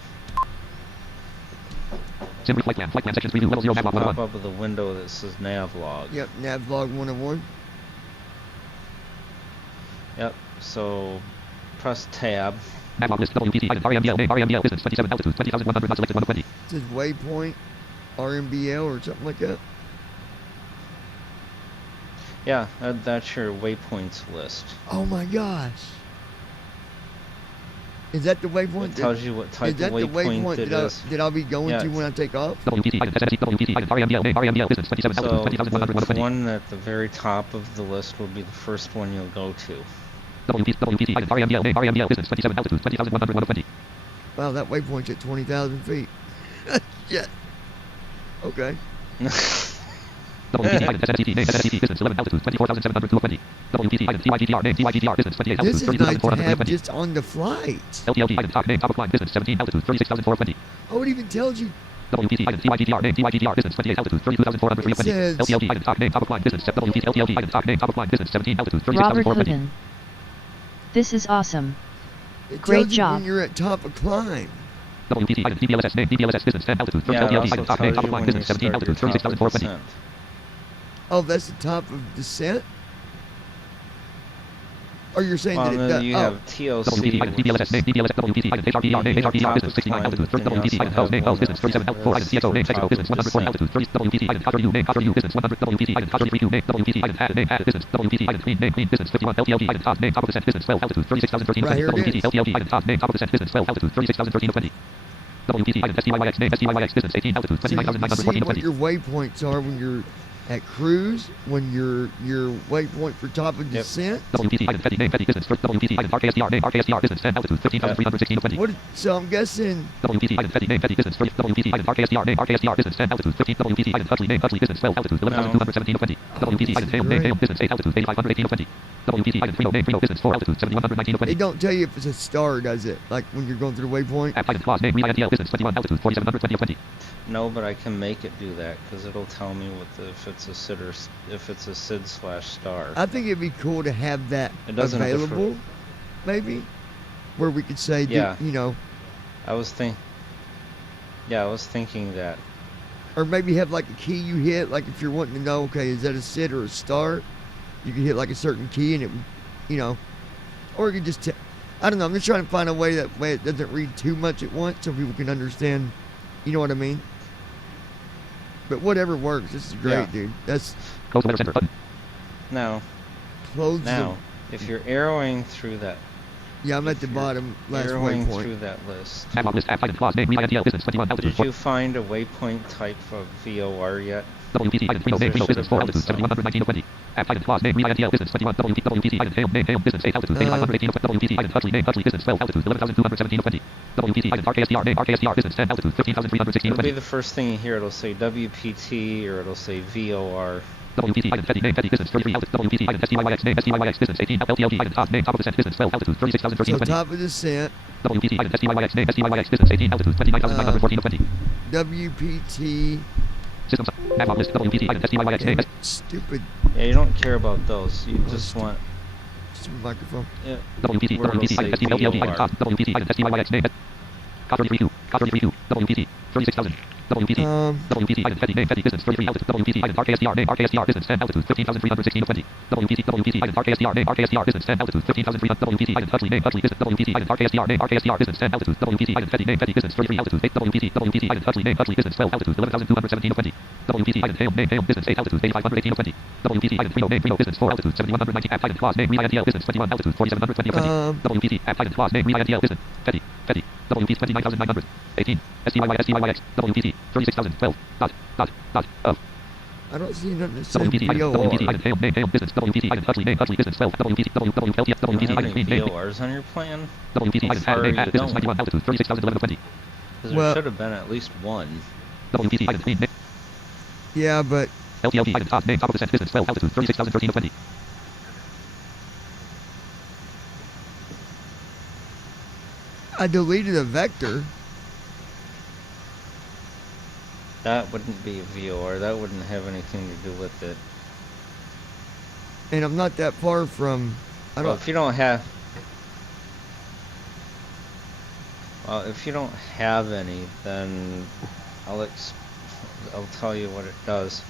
Sim brief flight plan. Flight plan sections preview level 0 nav log Pop 101. up with a window that says Navlog. Yep, Navlog 101. Yep. So press Tab. Navlog list WPT item RMDL name RMDL business 27 altitude 20,100 not selected 120. It says waypoint, RMBL or something like that. Yeah, that's your waypoints list. Oh my gosh. Is that the waypoint? It tells you what type Is that of the waypoint waypoint it that, is. that I'll be going Yeah, to when I take off? WPT item SNSE WPT item RMDL name RMDL business 27 altitude So 20,100 the 120. one at the very top of the list will be the first one you'll go to. WPT item RMDL name RMDL business 27 altitude 20,100 120. Wow, that waypoint's at 20,000 feet. Shit. Okay. WPT item SNCT name SNCT business 11 altitude 24,720. WPT item CYGTR name CYGTR business 28 altitude This is nice to have 30,420. just on the flight. LTLG item top name top of line business 17 altitude 36,420. Oh, it even tells you. WPT item CYGTR name CYGTR business 28 altitude 32,420. It says- LTLG item top name top of line business WPT LTLG item top name top of line business 17 altitude Robert 36,420. Hoodin. This is awesome. It Great tells you job. when you're at top of climb. WPT item DBLSS name DBLSS business 10 altitude Yeah, it LTLG also item top name tells top you of line when you business 17 start your altitude top of 36,420. descent. Oh, that's the top of descent? Or you're saying Well, that it then does. you Oh, have TOC, WPT item DBLSS name DBLSS WPT item HRTR name HRTR business 69 altitude WPT item pose name pose business 37 item CXO name CXO business 140 altitude 30 WPT item Cosher U name Cosher U business 100 WPT item Cosher 3Q name WPT item hat name hat business WPT item clean name clean business 51 LTLG item top name top of descent business 12 altitude 36,013 Right, here it WPT is. LTLG item top name top of descent business 12 altitude 36,013 WPT item STYYX name STYYX business 18 altitude so you can see 29,914 what your waypoints are when you're at cruise, when your waypoint for top of descent. WPT item Fetty name Fetty business WPT item RKSTR name RKSTR business 10 altitude 15,316 What? So I'm guessing. WPT item Fetty name Fetty business WPT item RKSTR name RKSTR business 10 altitude 15 WPT item Huxley name Huxley business 12 altitude 11,217 WPT item Hale name Hale business 8 altitude 8,518 WPT item Frino name Frino business 4 altitude 7,119 They don't tell you if it's a star, does it? Like when you're going through the waypoint. App item class name REINTL business 21 altitude 4720 No, but I can make it do that because it'll tell me if it's a SID or if it's a SID/star. I think it'd be cool to have that It doesn't available, maybe, where we could say, Yeah. you know, I was thinking that. or maybe have like a key you hit, like if you're wanting to know, okay, is that a SID or a star? You can hit like a certain key and it would, you know, or you could just, I don't know. I'm just trying to find a way that way it doesn't read too much at once so people can understand, you know what I mean? But whatever works. This is great, Yeah. dude. That's Close the weather center button. Now, close now, if you're arrowing through that, Yeah, I'm at the if you're bottom last arrowing waypoint. through that list, App on list app item class name REINTL business 21 altitude did you find a waypoint type of VOR yet? WPT item Frino name Frino business 4 altitude 7,119 App item class name REINTL business 21 WPT item Hale name Hale business 8 altitude 8,518 WPT item Huxley name Huxley business 12 altitude 11,217 WPT item RKSTR name RKSTR business 10 altitude 15,316 It'll be the first thing you hear. It'll say WPT or it'll say VOR. WPT item Fetty name Fetty business 33 altitude WPT item STYYX name STYYX business 18 LTLG item top name top of descent business 12 altitude 36,013 So top of descent, WPT item STYYX name STYYX business 18 altitude 29,914 WPT. Systems app on list WPT item STYYX name Stupid, Yeah, you don't care about those. You just want stupid microphone. it. WPT where it'll WPT say item STLG item top VOR. WPT item STYYX name Copter 33Q Copter 33Q WPT 36,000 WPT WPT item Fetty name Fetty business 33 altitude WPT item RKSTR name RKSTR business 10 altitude 15,316 WPT item RKSTR name RKSTR business 10 altitude 15,300 WPT item Huxley name Huxley business WPT item RKSTR name RKSTR business 10 altitude WPT item Fetty name Fetty business 33 altitude 8 WPT item Huxley name Huxley business 12 altitude 11,217 WPT item Hale name Hale business 8 altitude 8,518 WPT item Frino name Frino business 4 altitude 7,190 App item class name REINTL business 21 altitude 4720 WPT app item class name REINTL business Fetty Fetty WPT 29,918 STYYX WPT 36,012 of I don't see nothing that says WPT item WPT VOR. item Hale name Hale business WPT item Huxley name Huxley business 12 WPT You don't WPT have item any name VORs on your plan? WPT How item far hat are name you hat business going? 21 altitude 36,011 Because Well- there should have been at least one. WPT item name Yeah, but LTLG item top name top of descent business 12 altitude 36,013 I deleted a vector. That wouldn't be a VOR. That wouldn't have anything to do with it. And I'm not that far from. I Well, don't. if you don't have, any, then I'll tell you what it does.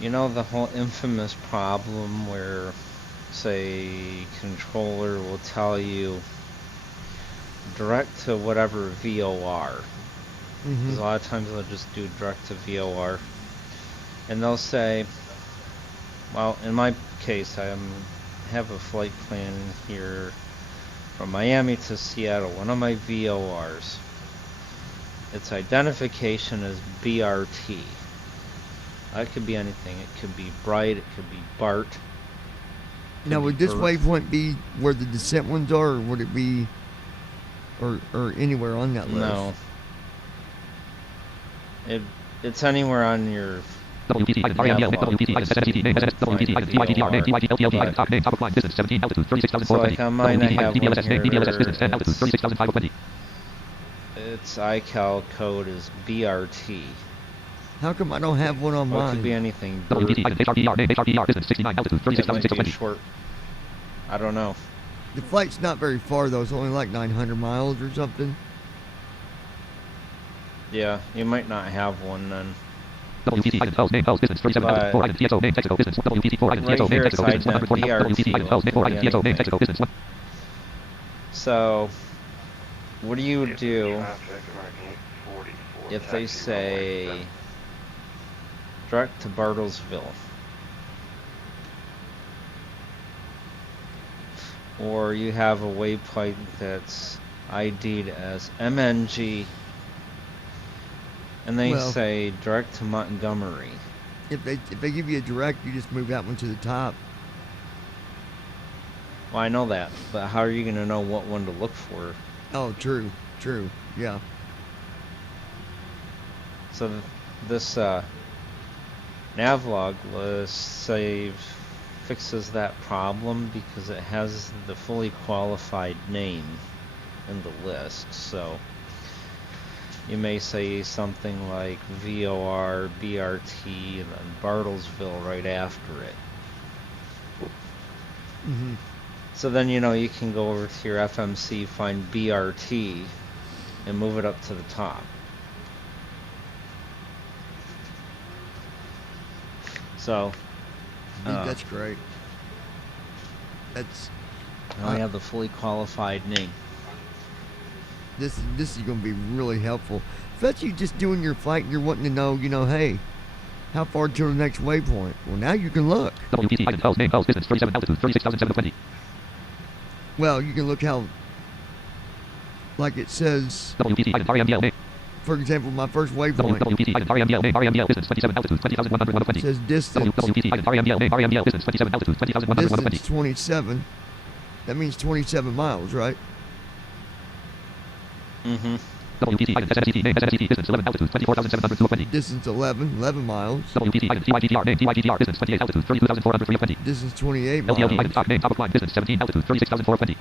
You know the whole infamous problem where, say, controller will tell you direct to whatever VOR. Because a lot of times they'll just do direct to VOR, and they'll say, well, in my case, I have a flight plan here from Miami to Seattle. One of my VORs, its identification is BRT. That could be anything. It could be Bright. It could be BART. Now, would this waypoint be where the descent ones are, or would it be, or anywhere on that list? No. It's anywhere on your WPT item RML WPT item SNST name SNS WPT item TYGDR name TYGLTLD item top name top of line business 17 altitude 36,420 So like on mine, I have DBLSS one name here. DBLSS business 10 altitude 36,520. Its iCal code is BRT. How come I don't have one on Well, it mine? could be anything. WPT item HRDR name HRDR business 69 altitude It might be 36,620. short. I don't know. The flight's not very far though. It's only like 900 miles or something. Yeah, you might not have one then. WPT item Pulse name Pulse business 37 altitude 4 item TXO name Texaco business WPT 4 item Right TXO name here Texaco it's business 140 WPT item Pulse name 4 item TXO name Texaco business 1. So, what do you do if they say direct to Bartlesville? Or you have a waypoint that's ID'd as MNG, and they Well, say direct to Montgomery. If they give you a direct, you just move that one to the top. Well, I know that, but how are you going to know what one to look for? Oh, true, yeah. So this navlog list fixes that problem because it has the fully qualified name in the list. So you may say something like VOR, BRT, and then Bartlesville right after it. Mm-hmm. So then you can go over to your FMC, find BRT, and move it up to the top. So That's great. That's I have the fully qualified name. this is going to be really helpful. If that's you just doing your flight and you're wanting to know, hey, how far to the next waypoint? Well, now you can look. WPT item Pulse name Pulse business 37 altitude 36,720. Well, you can look how, like it says, WPT item RML name. for example, my first waypoint WPT item RML name RML business 27 altitude 20,120. says distance. WPT item RML name RML business 27 altitude 20,120. Distance 27. That means 27 miles, right? Mm-hmm. WPT item SNST name SNST business 11 altitude 24,720. Distance 11 miles. WPT item TYGDR name TYGDR business 28 altitude 32,420. Distance 28 miles. LTLD item top name top of line business 17 altitude 36,420.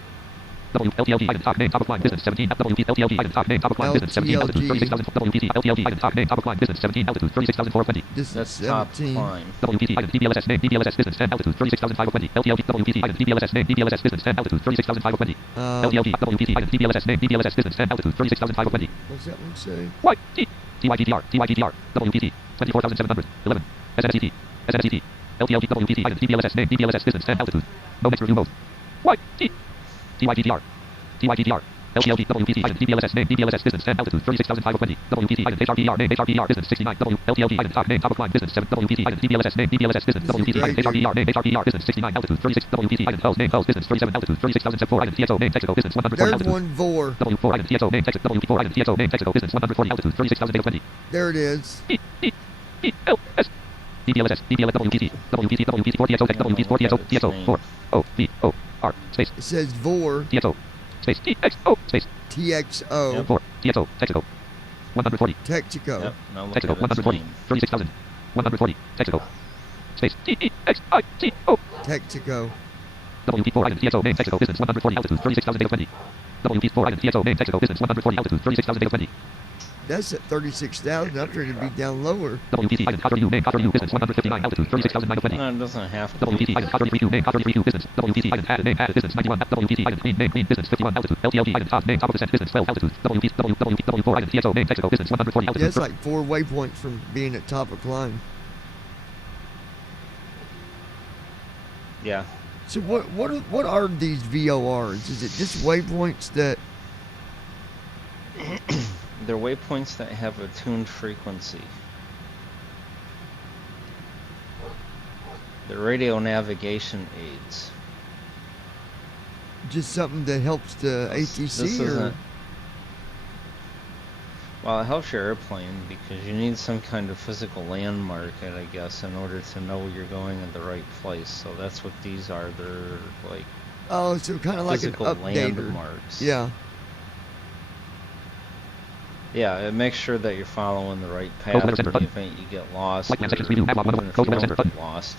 WLTLD item top name top of line business 17 WPLTLD item top name top of line business 17 altitude 36,000 WPT LTLD item top name top of line business 17 altitude 36,420. Distance That's top 17. climb. WPT item DBLSS name DBLSS business 10 altitude 36,520. LTLD WPT item DBLSS name DBLSS business 10 altitude 36,520. LTLD WPT item DBLSS name DBLSS business 10 altitude 36,520. What's that one say? YT TYGDR TYGDR WPT 24,711 SNST SNST LTLD WPT item DBLSS name DBLSS business 10 altitude. No mixed review mode. YT TYGDR TYGDR LTLD WPT item DBLSS name DBLSS business 10 altitude 36,520. WPT item HRDR name HRDR business 69 LTLD item top name top of line business 7 WPT item DBLSS name DBLSS business WPT item HRDR name HRDR business 69 altitude 36 WPT item Pulse name Pulse business 37 altitude 36,004 item TXO name Texaco business 140 There's altitude. one VOR. W4 item TXO name Texaco W4 item TXO name Texaco business 140 altitude 36,820. There it is. DBLS DBLS WPT WPT WPT 4 TXO WPT 4 TXO TXO 4 O V O R space It says VOR TXO space TXO space TXO 4 TXO Texaco 140 Texaco. Yep. Now look Texaco at its 140 name. 36,000 140 Texaco space TEXITO Texaco. WP4 item TXO name Texaco business 140 altitude 36,820. WP4 item TXO name Texaco business 140 altitude 36,820. That's at 36,000. I'm trying to be down lower. WPT item Cotter U name Cotter U business 159 altitude 36,920. No, it doesn't have to. WPT item Cotter 3U name Cotter 3U business. WPT item Had name Had business 91. WPT item Clean name Clean business 51 altitude. LTLD item Top name Top of Descent business 12 altitude. W4 item TXO name Texaco business 140 altitude. That's like 4 waypoints from being at top of climb. Yeah. So what are these VORs? Is it just waypoints that? They're waypoints that have a tuned frequency. They're radio navigation aids. Just something that helps the This ATC, or isn't. Well, it helps your airplane because you need some kind of physical landmark, I guess, in order to know you're going in the right place. So that's what these are. They're like oh, so kind of like an physical updater. landmarks. Yeah. Yeah, make sure that you're following the right Close path weather in center the button. event you get lost. Flight plan Or section 3 view. Nav log even button. if Close you weather don't center get button. lost.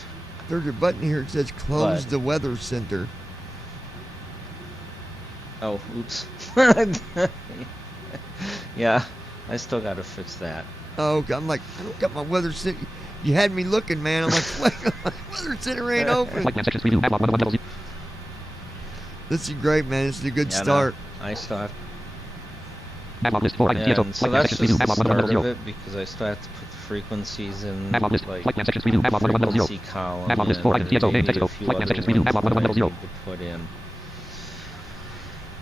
There's a button here that says close But- the weather center. Oh, oops. Yeah, I still gotta fix that. Oh, I'm like, I don't got my weather center. You had me looking, man. I'm like, wait, my weather center ain't open. Flight plan section 3 view. Nav log 1 level 0. This is great, man. This is a good Yeah, no, start. I still have Nav log list 4 items. TSO. and so Flight plan that's section 3 view. just the Nav log 1 start level of 0. it because I still have to put the frequencies in, Nav log list. like Flight plan section 3 view. Nav log 1 level 0. frequency column Nav log list and 4 items. TSO. Name maybe TSO. a few Flight plan other section 3 view. ones Nav log 1 that I level 0. need to put in.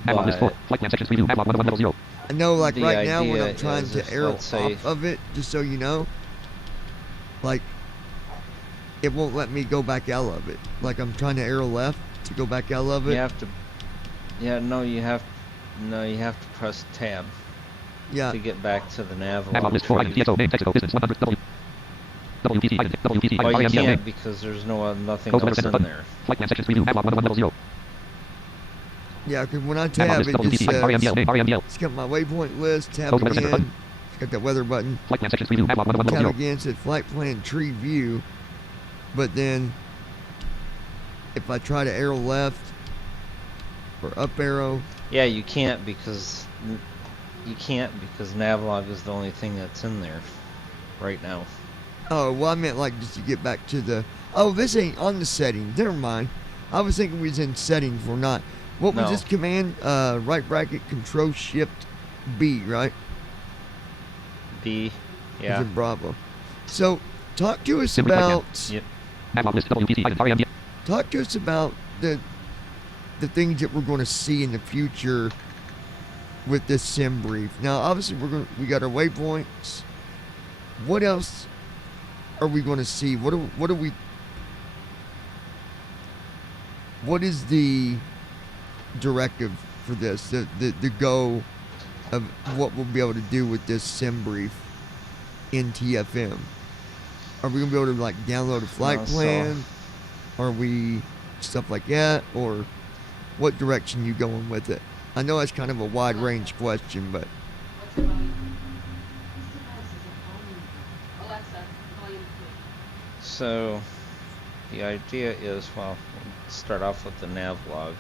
Nav log list 4. But Flight plan section 3 view. Nav log 1 level 0. I know, like the right now when idea I'm trying is to if, arrow let's say- off of it, just so you know, like it won't let me go back out of it. Like I'm trying to arrow left to go back out of it. You have to, you have to press tab Yeah. to get back to the nav Nav log log list 4 items. tree. TSO. Name TSO. Business 100 W. WPT item. WPT Well, item. you RMDL name. can't because there's nothing Close weather else center in button. there. Flight plan section 3 view. Nav log 1 level 0. Yeah, because when I Nav log tab, list it just WPT item. RMDL says name. RMDL. it's got my waypoint list. Tab Close weather center again. button. It's got that weather button. Flight plan section 3 view. Nav log 1 level Tab 0. again said flight plan tree view. But then if I try to arrow left or up arrow, Yeah, you can't because Navlog is the only thing that's in there right now. oh, well, I meant like just to get back to the. Oh, this ain't on the settings. Never mind. I was thinking we was in settings. We're not. What was No. this command? Right bracket Control Shift B, right? B, As yeah. in Bravo. So, talk to us Simply click about. Yep. Nav log list WPT item. RMDL. Talk to us about the things that we're going to see in the future with this sim brief. Now, obviously, we got our waypoints. What else are we going to see? What are we? What is the directive for this? The go of what we'll be able to do with this sim brief in TFM. Are we gonna be able to like download a flight No, so- plan? Are we stuff like that, or what direction you going with it? I know that's kind of a wide range question, but So, the idea is, well, we'll start off with the Navlog.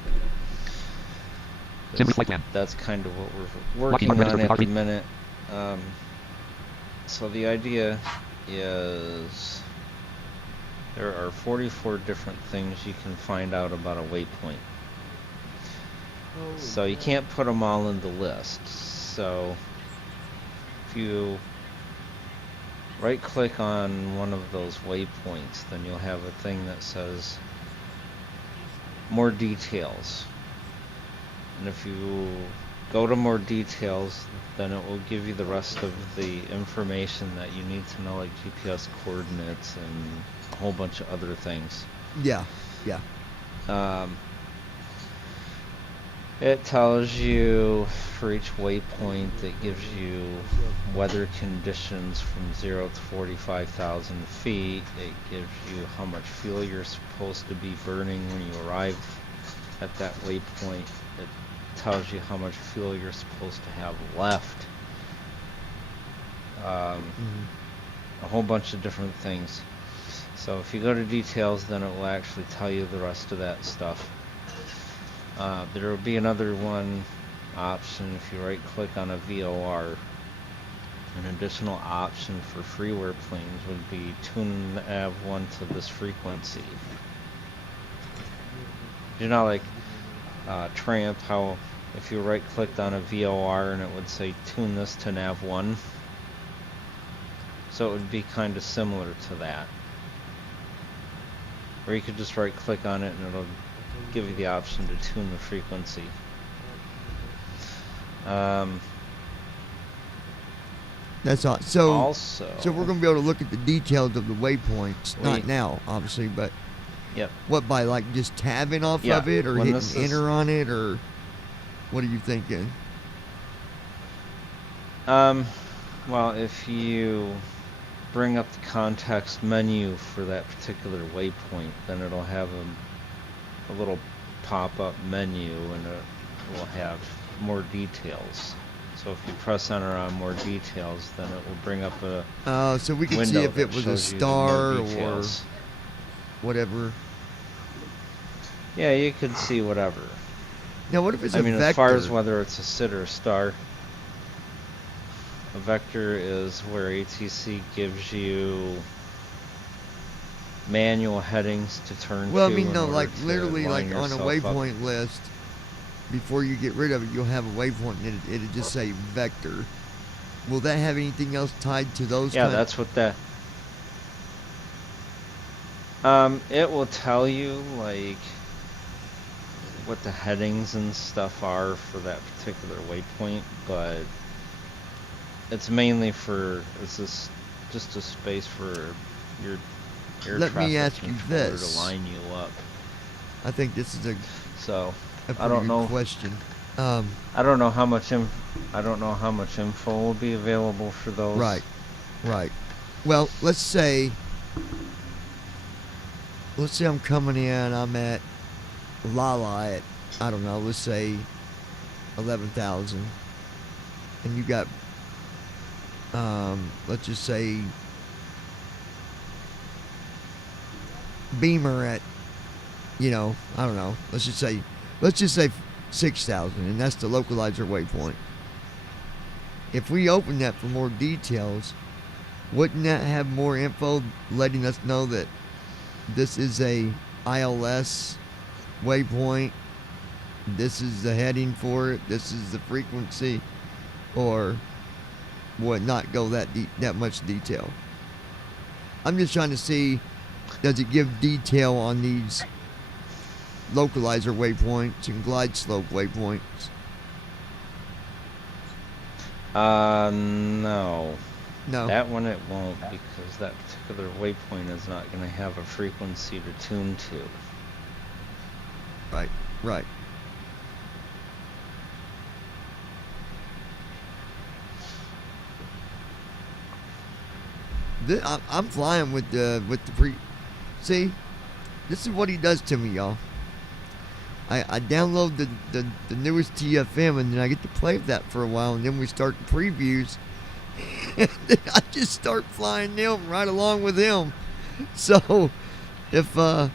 Simply flight plan. That's kind of what we're Lucky working register on with at the RP. minute. So the idea is there are 44 different things you can find out about a waypoint. So you can't put them all in the list. So if you right click on one of those waypoints, then you'll have a thing that says more details. And if you go to more details, then it will give you the rest of the information that you need to know, like GPS coordinates and a whole bunch of other things. yeah. It tells you for each waypoint, it gives you weather conditions from 0 to 45,000 feet. It gives you how much fuel you're supposed to be burning when you arrive at that waypoint. It tells you how much fuel you're supposed to have left. A whole bunch of different things. So if you go to details, then it will actually tell you the rest of that stuff. There will be another one option if you right click on a VOR. An additional option for freeware planes would be tune Nav1 to this frequency. You know, like Tramp, how if you right clicked on a VOR and it would say tune this to Nav1. So it would be kind of similar to that. Or you could just right click on it and it'll give you the option to tune the frequency. That's all. So Also, so we're gonna be able to look at the details of the waypoints. Not We- now, obviously, but Yep. what, by like just tabbing off Yeah, of it, or when hitting this is- enter on it, or what are you thinking? Well, if you bring up the context menu for that particular waypoint, then it'll have a little pop-up menu and it will have more details. So So if you press enter on more details, then it will bring up a So we can see window if it that was a shows you the more star or details. whatever. Yeah, you could see whatever. Now, what if it's I a mean, vector? as far as whether it's a SID or a star, a vector is where ATC gives you manual headings to turn Well, I to mean, in no, order like to literally, line like on a yourself up. waypoint list. Before you get rid of it, you'll have a waypoint, and it'll just say vector. Will that have anything else tied to those? Yeah, that's what that. It will tell you like what the headings and stuff are for that particular waypoint, but it's mainly for just a space for your air Let me traffic ask you controller this. to line you up. I think this is a So pretty I don't good know. question. I don't know how much info will be available for those. Right. Well, let's say I'm coming in. I'm at Lala at, I don't know, let's say 11,000, and you got let's just say Beamer at, I don't know, let's just say 6,000, and that's the localizer waypoint. If we open that for more details, wouldn't that have more info letting us know that this is a ILS waypoint, this is the heading for it, this is the frequency, or would not go that much detail? I'm just trying to see, does it give detail on these localizer waypoints and glide slope waypoints? No. No. That one it won't, because that particular waypoint is not going to have a frequency to tune to. Right. I'm flying with the pre. See, this is what he does to me, y'all. I download the newest TFM, and then I get to play with that for a while, and then we start the previews. And then I just start flying them right along with him. So, if I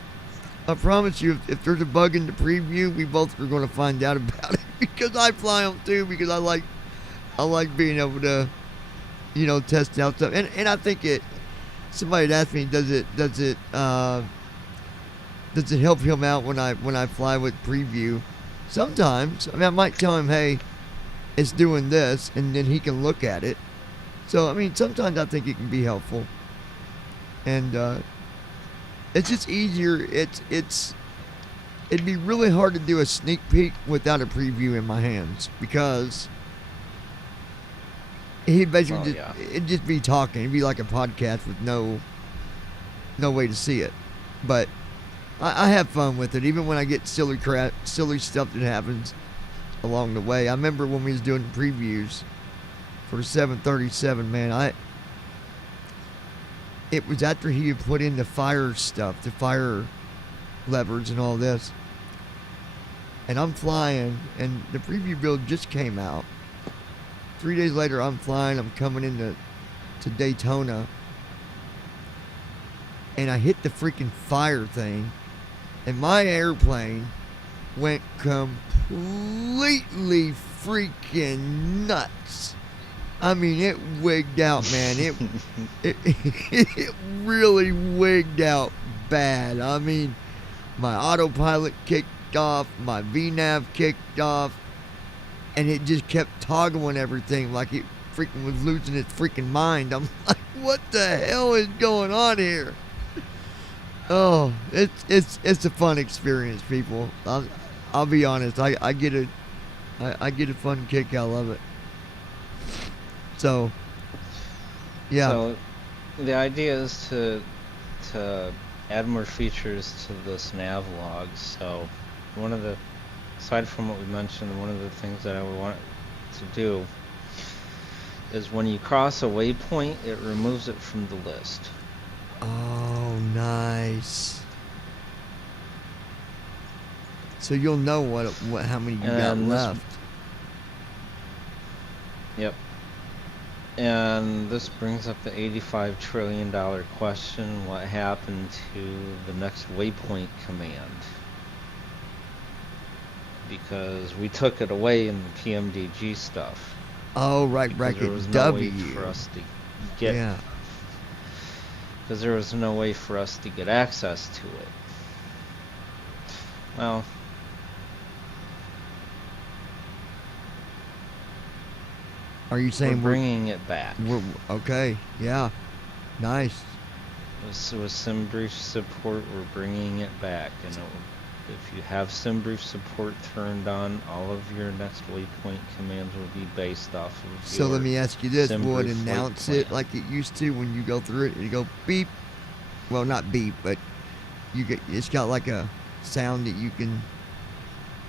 promise you, if there's a bug in the preview, we both are going to find out about it, because I fly them too, because I like being able to, test out stuff. And I think somebody had asked me, does it help him out when I fly with preview? Sometimes. I mean, I might tell him, hey, it's doing this, and then he can look at it. So, I mean, sometimes I think it can be helpful. And it's just easier. It'd be really hard to do a sneak peek without a preview in my hands, because he'd basically it'd just be talking. It'd be like a podcast with no way to see it. But I have fun with it, even when I get silly stuff that happens along the way. I remember when we was doing the previews for the 737, man, it was after he had put in the fire stuff, the fire levers and all this. And I'm flying, and the preview build just came out. 3 days later, I'm flying, I'm coming into Daytona, and I hit the freaking fire thing, and my airplane went completely freaking nuts. I mean, it wigged out, man. It really wigged out bad. I mean, my autopilot kicked off, my VNAV kicked off, and it just kept toggling everything like it freaking was losing its freaking mind. I'm like, what the hell is going on here? Oh, it's a fun experience, people. I'll be honest. I get a fun kick out of it. So, yeah. So, the idea is to add more features to this nav log. So, aside from what we mentioned, one of the things that I would want to do is when you cross a waypoint, it removes it from the list. Oh, nice. So you'll know how many you got left. Yep. And this brings up the $85 trillion question. What happened to the next waypoint command? Because we took it away in the PMDG stuff. Oh, right, Because bracket there was no W. way for us to get... Yeah. Because there was no way for us to get access to it. Well... Are you saying we're bringing it back? Okay, yeah. Nice. With SimBrief support, we're bringing it back. And if you have SimBrief support turned on, all of your next waypoint commands will be based off of So let me ask you this. Will it SimBrief announce waypoint. it like it used to when you go through it? It'll go beep. Well, not beep, but it's got like a sound that you can,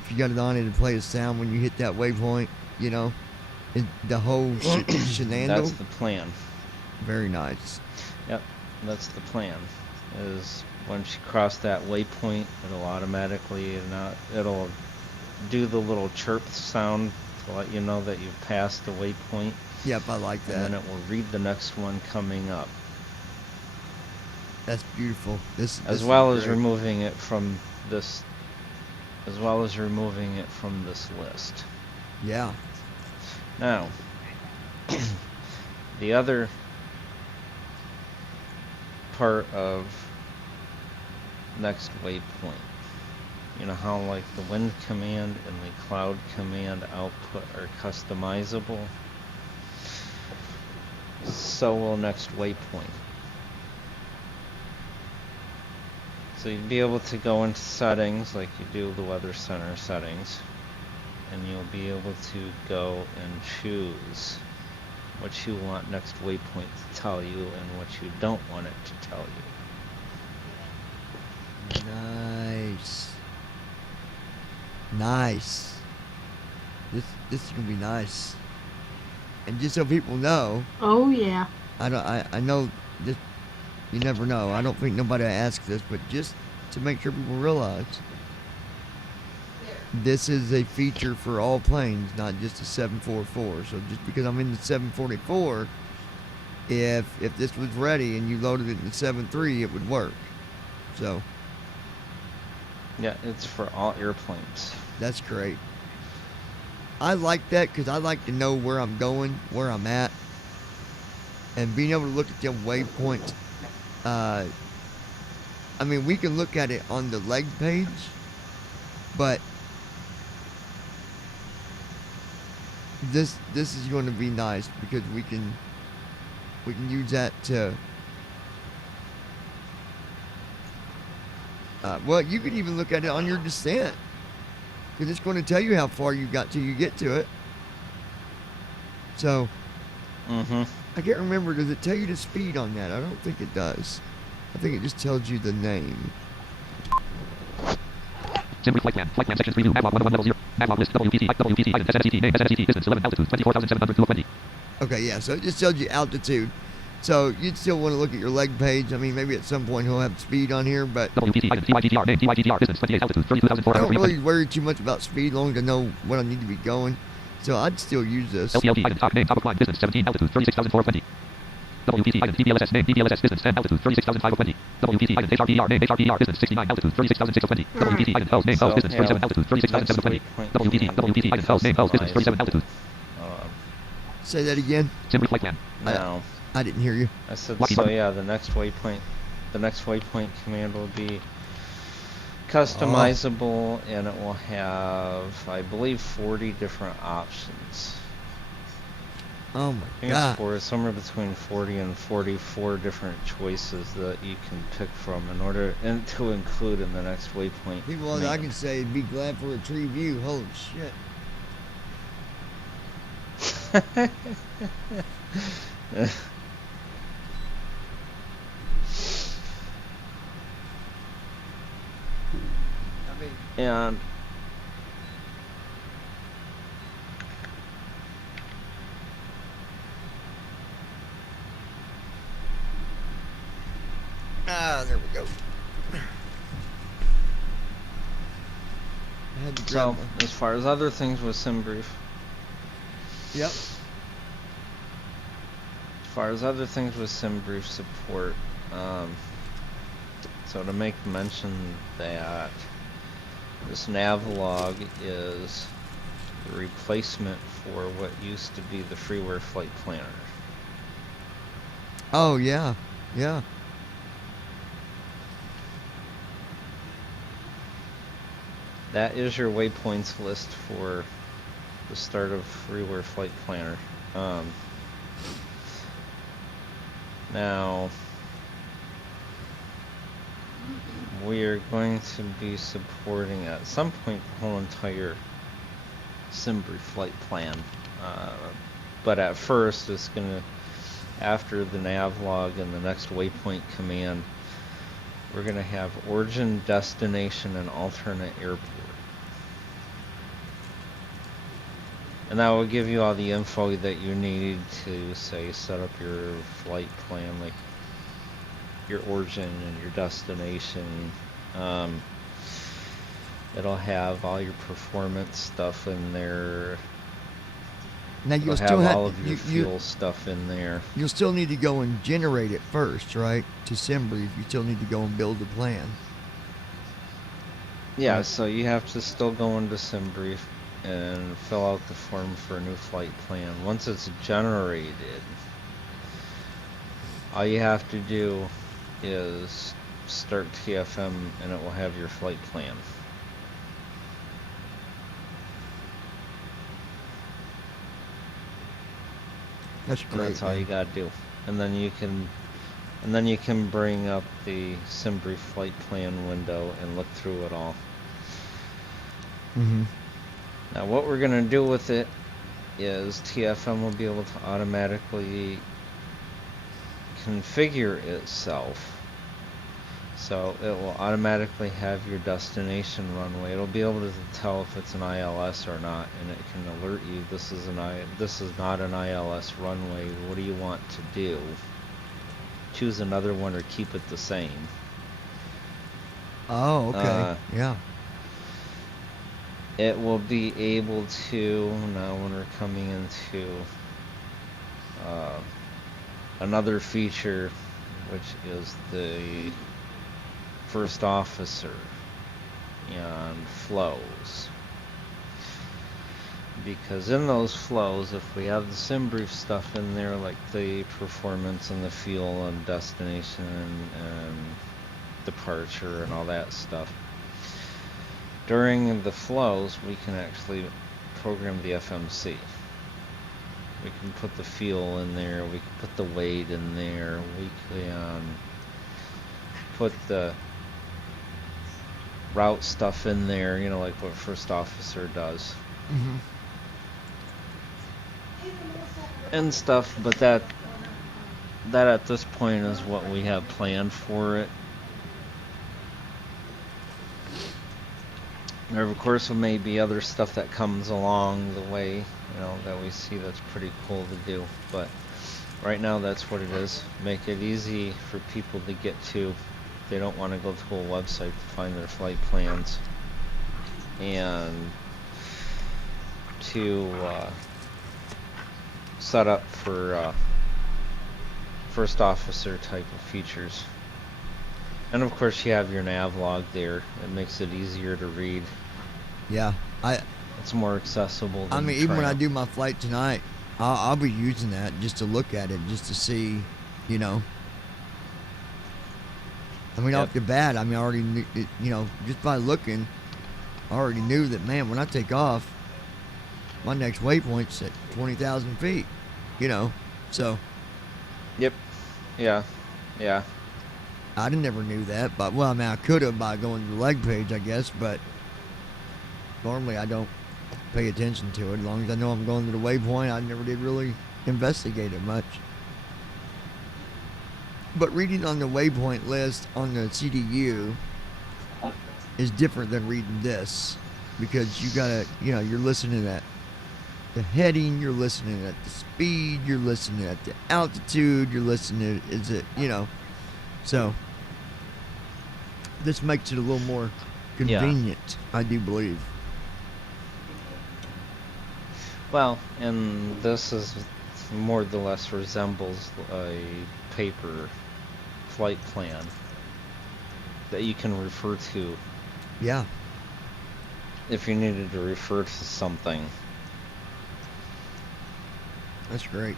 if you got it on, it'll play a sound when you hit that waypoint, you know? The whole shenandoah. That's the plan. Very nice. Yep, that's the plan. Is once you cross that waypoint, it'll automatically it'll do the little chirp sound to let you know that you've passed the waypoint. Yep, I like that. And then it will read the next one coming up. That's beautiful. This as well as removing it from this. As well as removing it from this list. Yeah. Now, the other part of next waypoint, you know how like the wind command and the cloud command output are customizable? So will next waypoint. So you'd be able to go into settings like you do the Weather Center settings, and you'll be able to go and choose what you want next waypoint to tell you and what you don't want it to tell you. Nice. Nice. This is gonna be nice. And just so people know. Oh yeah. I know this. You never know. I don't think nobody asks this, but just to make sure people realize. This is a feature for all planes, not just a 744. So just because I'm in the 744, if this was ready and you loaded it in the 7.3, it would work. So. Yeah, it's for all airplanes. That's great. I like that because I like to know where I'm going, where I'm at, and being able to look at them waypoints. I mean, we can look at it on the leg page, but this is going to be nice because we can use that to well, you could even look at it on your descent because it's going to tell you how far you got till you get to it. So I can't remember, does it tell you the speed on that? I don't think it does. I think it just tells you the name. SimBrief flight plan section 3 new backlog 11 level 0 backlog list WPC item SNSET name SNSET business 11 altitude 24,720. Okay, yeah, so it just tells you altitude. So you'd still want to look at your leg page. I mean, maybe at some point he'll have speed on here, but WPC item TYGTR name TYGTR business 28 altitude 32,400. I don't really worry too much about speed long to know what I need to be going. So I'd still use this. LTLT item top name top of line business 17 altitude 36,420. WPC item DPLSS name DPLSS business 10 altitude 36,520. WPC item HRTR name HRTR business 69 altitude 36,620. WPC item Hell's name Hell's business 37 altitude 36,720. WPC item Hell's name Hell's business 37 altitude. Say that again. SimBrief flight plan. No. I didn't hear you. I said so. Yeah, the next waypoint command will be customizable, and it will have, I believe, 40 different options. Oh my I think god. it's somewhere between 40 and 44 different choices that you can pick from in order to include in the next waypoint. People, I can say, be glad for a tree view. Holy shit. And there we go. so, as far as other things with SimBrief, Yep. far as other things with SimBrief support, so to make mention that this Navlog is the replacement for what used to be the freeware flight planner. Oh, yeah. Yeah. That is your waypoints list for the start of freeware flight planner. Now, we are going to be supporting at some point the whole entire SimBrief flight plan. But at first, it's going to, after the navlog and the next waypoint command, we're going to have origin, destination, and alternate airport. And that will give you all the info that you need to, say, set up your flight plan, like your origin and your destination. It'll have all your performance stuff in there. Now you'll It'll still have have all of your fuel stuff in there. You'll still need to go and generate it first, right? To SimBrief, you still need to go and build a plan. Yeah, Right. so you have to still go into SimBrief and fill out the form for a new flight plan. Once it's generated, all you have to do is start TFM and it will have your flight plan. That's And great. that's all you gotta do. And then you can bring up the SimBrief flight plan window and look through it all. Mm-hmm. Now what we're gonna do with it is TFM will be able to automatically configure itself. So it will automatically have your destination runway. It'll be able to tell if it's an ILS or not, and it can alert you this is not an ILS runway. What do you want to do? Choose another one or keep it the same. Oh, okay. Yeah. It will be able to, now when we're coming into another feature, which is the first officer and flows. Because in those flows, if we have the SimBrief stuff in there, like the performance and the fuel and destination and departure and all that stuff, during the flows, we can actually program the FMC. We can put the fuel in there, we can put the weight in there, we can put the route stuff in there, you know, like what first officer does. Mm-hmm. And stuff, but that at this point is what we have planned for it. There of course may be other stuff that comes along the way, you know, that we see that's pretty cool to do, but right now that's what it is. Make it easy for people to get to. They don't want to go to a website to find their flight plans, and to set up for first officer type of features. And of course you have your navlog there. It makes it easier to read. Yeah. It's more accessible. I mean, even when I do my flight tonight, I'll be using that just to look at it, just to see, you know. I mean, off the bat, I mean, I already knew, you know, just by looking, I already knew that, man, when I take off, my next waypoint's at 20,000 feet, you know, so. Yep. Yeah. Yeah. I never knew that, but, well, I mean, I could have by going to the leg page, I guess, but normally I don't pay attention to it. As long as I know I'm going to the waypoint, I never did really investigate it much. But reading on the waypoint list on the CDU is different than reading this, because you gotta, you know, you're listening at the heading, you're listening at the speed, you're listening at the altitude, you're listening at, is it, you know, so this makes it a little more convenient, I do believe. Well, and this is more or less resembles a paper flight plan that you can refer to Yeah. if you needed to refer to something. That's great.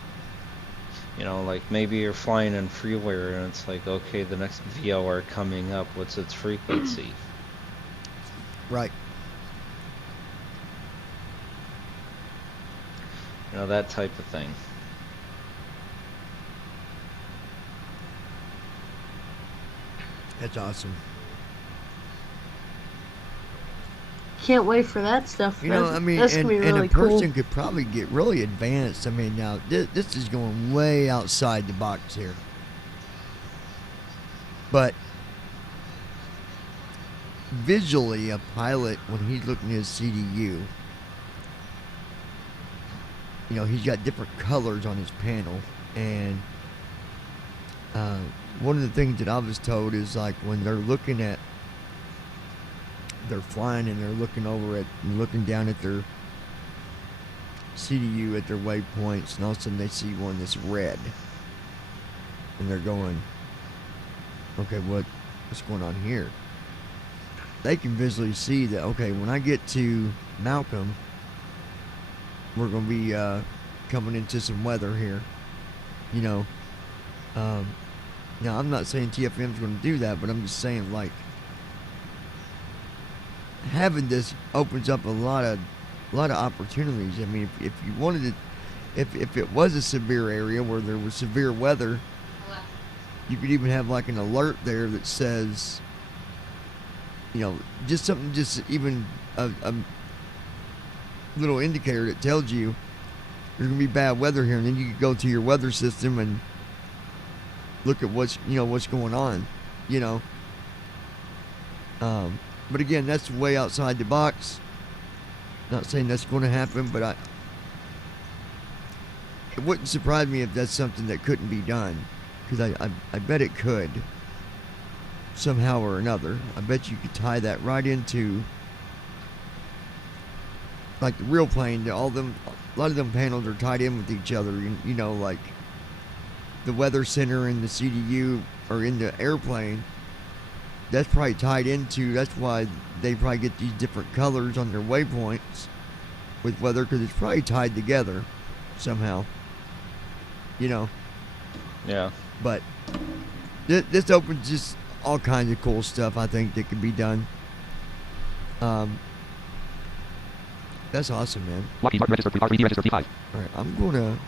You know, like maybe you're flying in freeware and it's like, okay, the next VOR coming up, what's its frequency? Right. You know, that type of thing. That's awesome. Can't wait for that stuff. You know, I mean, that's and, gonna be and really a person cool. could probably get really advanced. I mean, now this is going way outside the box here. But visually, a pilot, when he's looking at his CDU, you know, he's got different colors on his panel. And one of the things that I was told is like when they're looking at, they're flying and they're looking over at, looking down at their CDU at their waypoints, and all of a sudden they see one that's red, and they're going, okay, what's going on here? They can visually see that, okay, when I get to Malcolm, we're going to be coming into some weather here, you know. Now I'm not saying TFM's going to do that, but I'm just saying, like, having this opens up a lot of opportunities. I mean, if you wanted to, if it was a severe area where there was severe weather, you could even have like an alert there that says, you know, just something, just even a little indicator that tells you there's gonna be bad weather here, and then you could go to your weather system and look at what's going on, you know. But again, that's way outside the box. Not saying that's going to happen, but it wouldn't surprise me if that's something that couldn't be done, because I bet it could somehow or another. I bet you could tie that right into like the real plane. A lot of them panels are tied in with each other. You know, like the weather center and the CDU are in the airplane. That's probably tied into, that's why they probably get these different colors on their waypoints with weather, because it's probably tied together somehow, you know. Yeah. But this opens just all kinds of cool stuff, I think, that could be done. That's awesome, man. Lockheed Martin registered P5, registered P5. Alright, I'm gonna...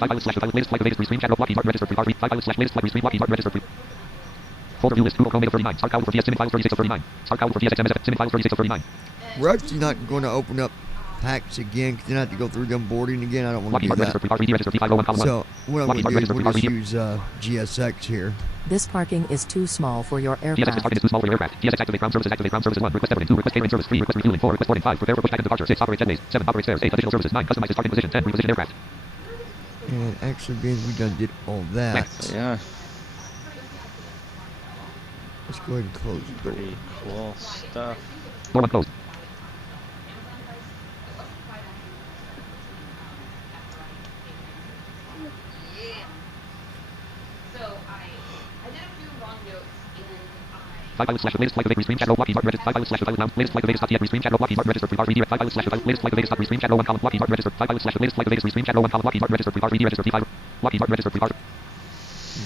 5 /latest flight latest restream channel Lockheed Martin registered P5 5 /latest flight restream Lockheed Martin registered folder view list Google Chrome Mega 39 Star Cloud for VS Sim files 36 of 39 Star Cloud for VSXMS Sim files 36 of 39. We're actually not going to open up packs again, because then I have to go through them boarding again. I don't want to Lockheed do Martin that. registered P5 column 1. So what I'm going to do is we'll just use GSX here. This parking is too small for your VSX this aircraft. parking is too small for your aircraft. VSX activate ground services 1. Request deferring 2. Request catering service 3. Request refueling 4. Request boarding 5. Prepare for pushback and departure 6. Operate 10 days 7. Operate stairs 8. Additional services 9. Customize parking position 10. Reposition aircraft. And actually, being we done did all that, Yeah. let's go ahead and close the door. Pretty cool stuff. Door 1 closed. Five /latest flight of restream channel Lockheed Martin registered 5 /latest flight of latest top restream channel Lockheed Martin registered P5 redirect 5 /latest flight of latest top restream channel 1 column Lockheed Martin registered 5 /latest flight of latest restream channel 1 column Lockheed Martin registered P5 redirect P5 Lockheed Martin registered P5.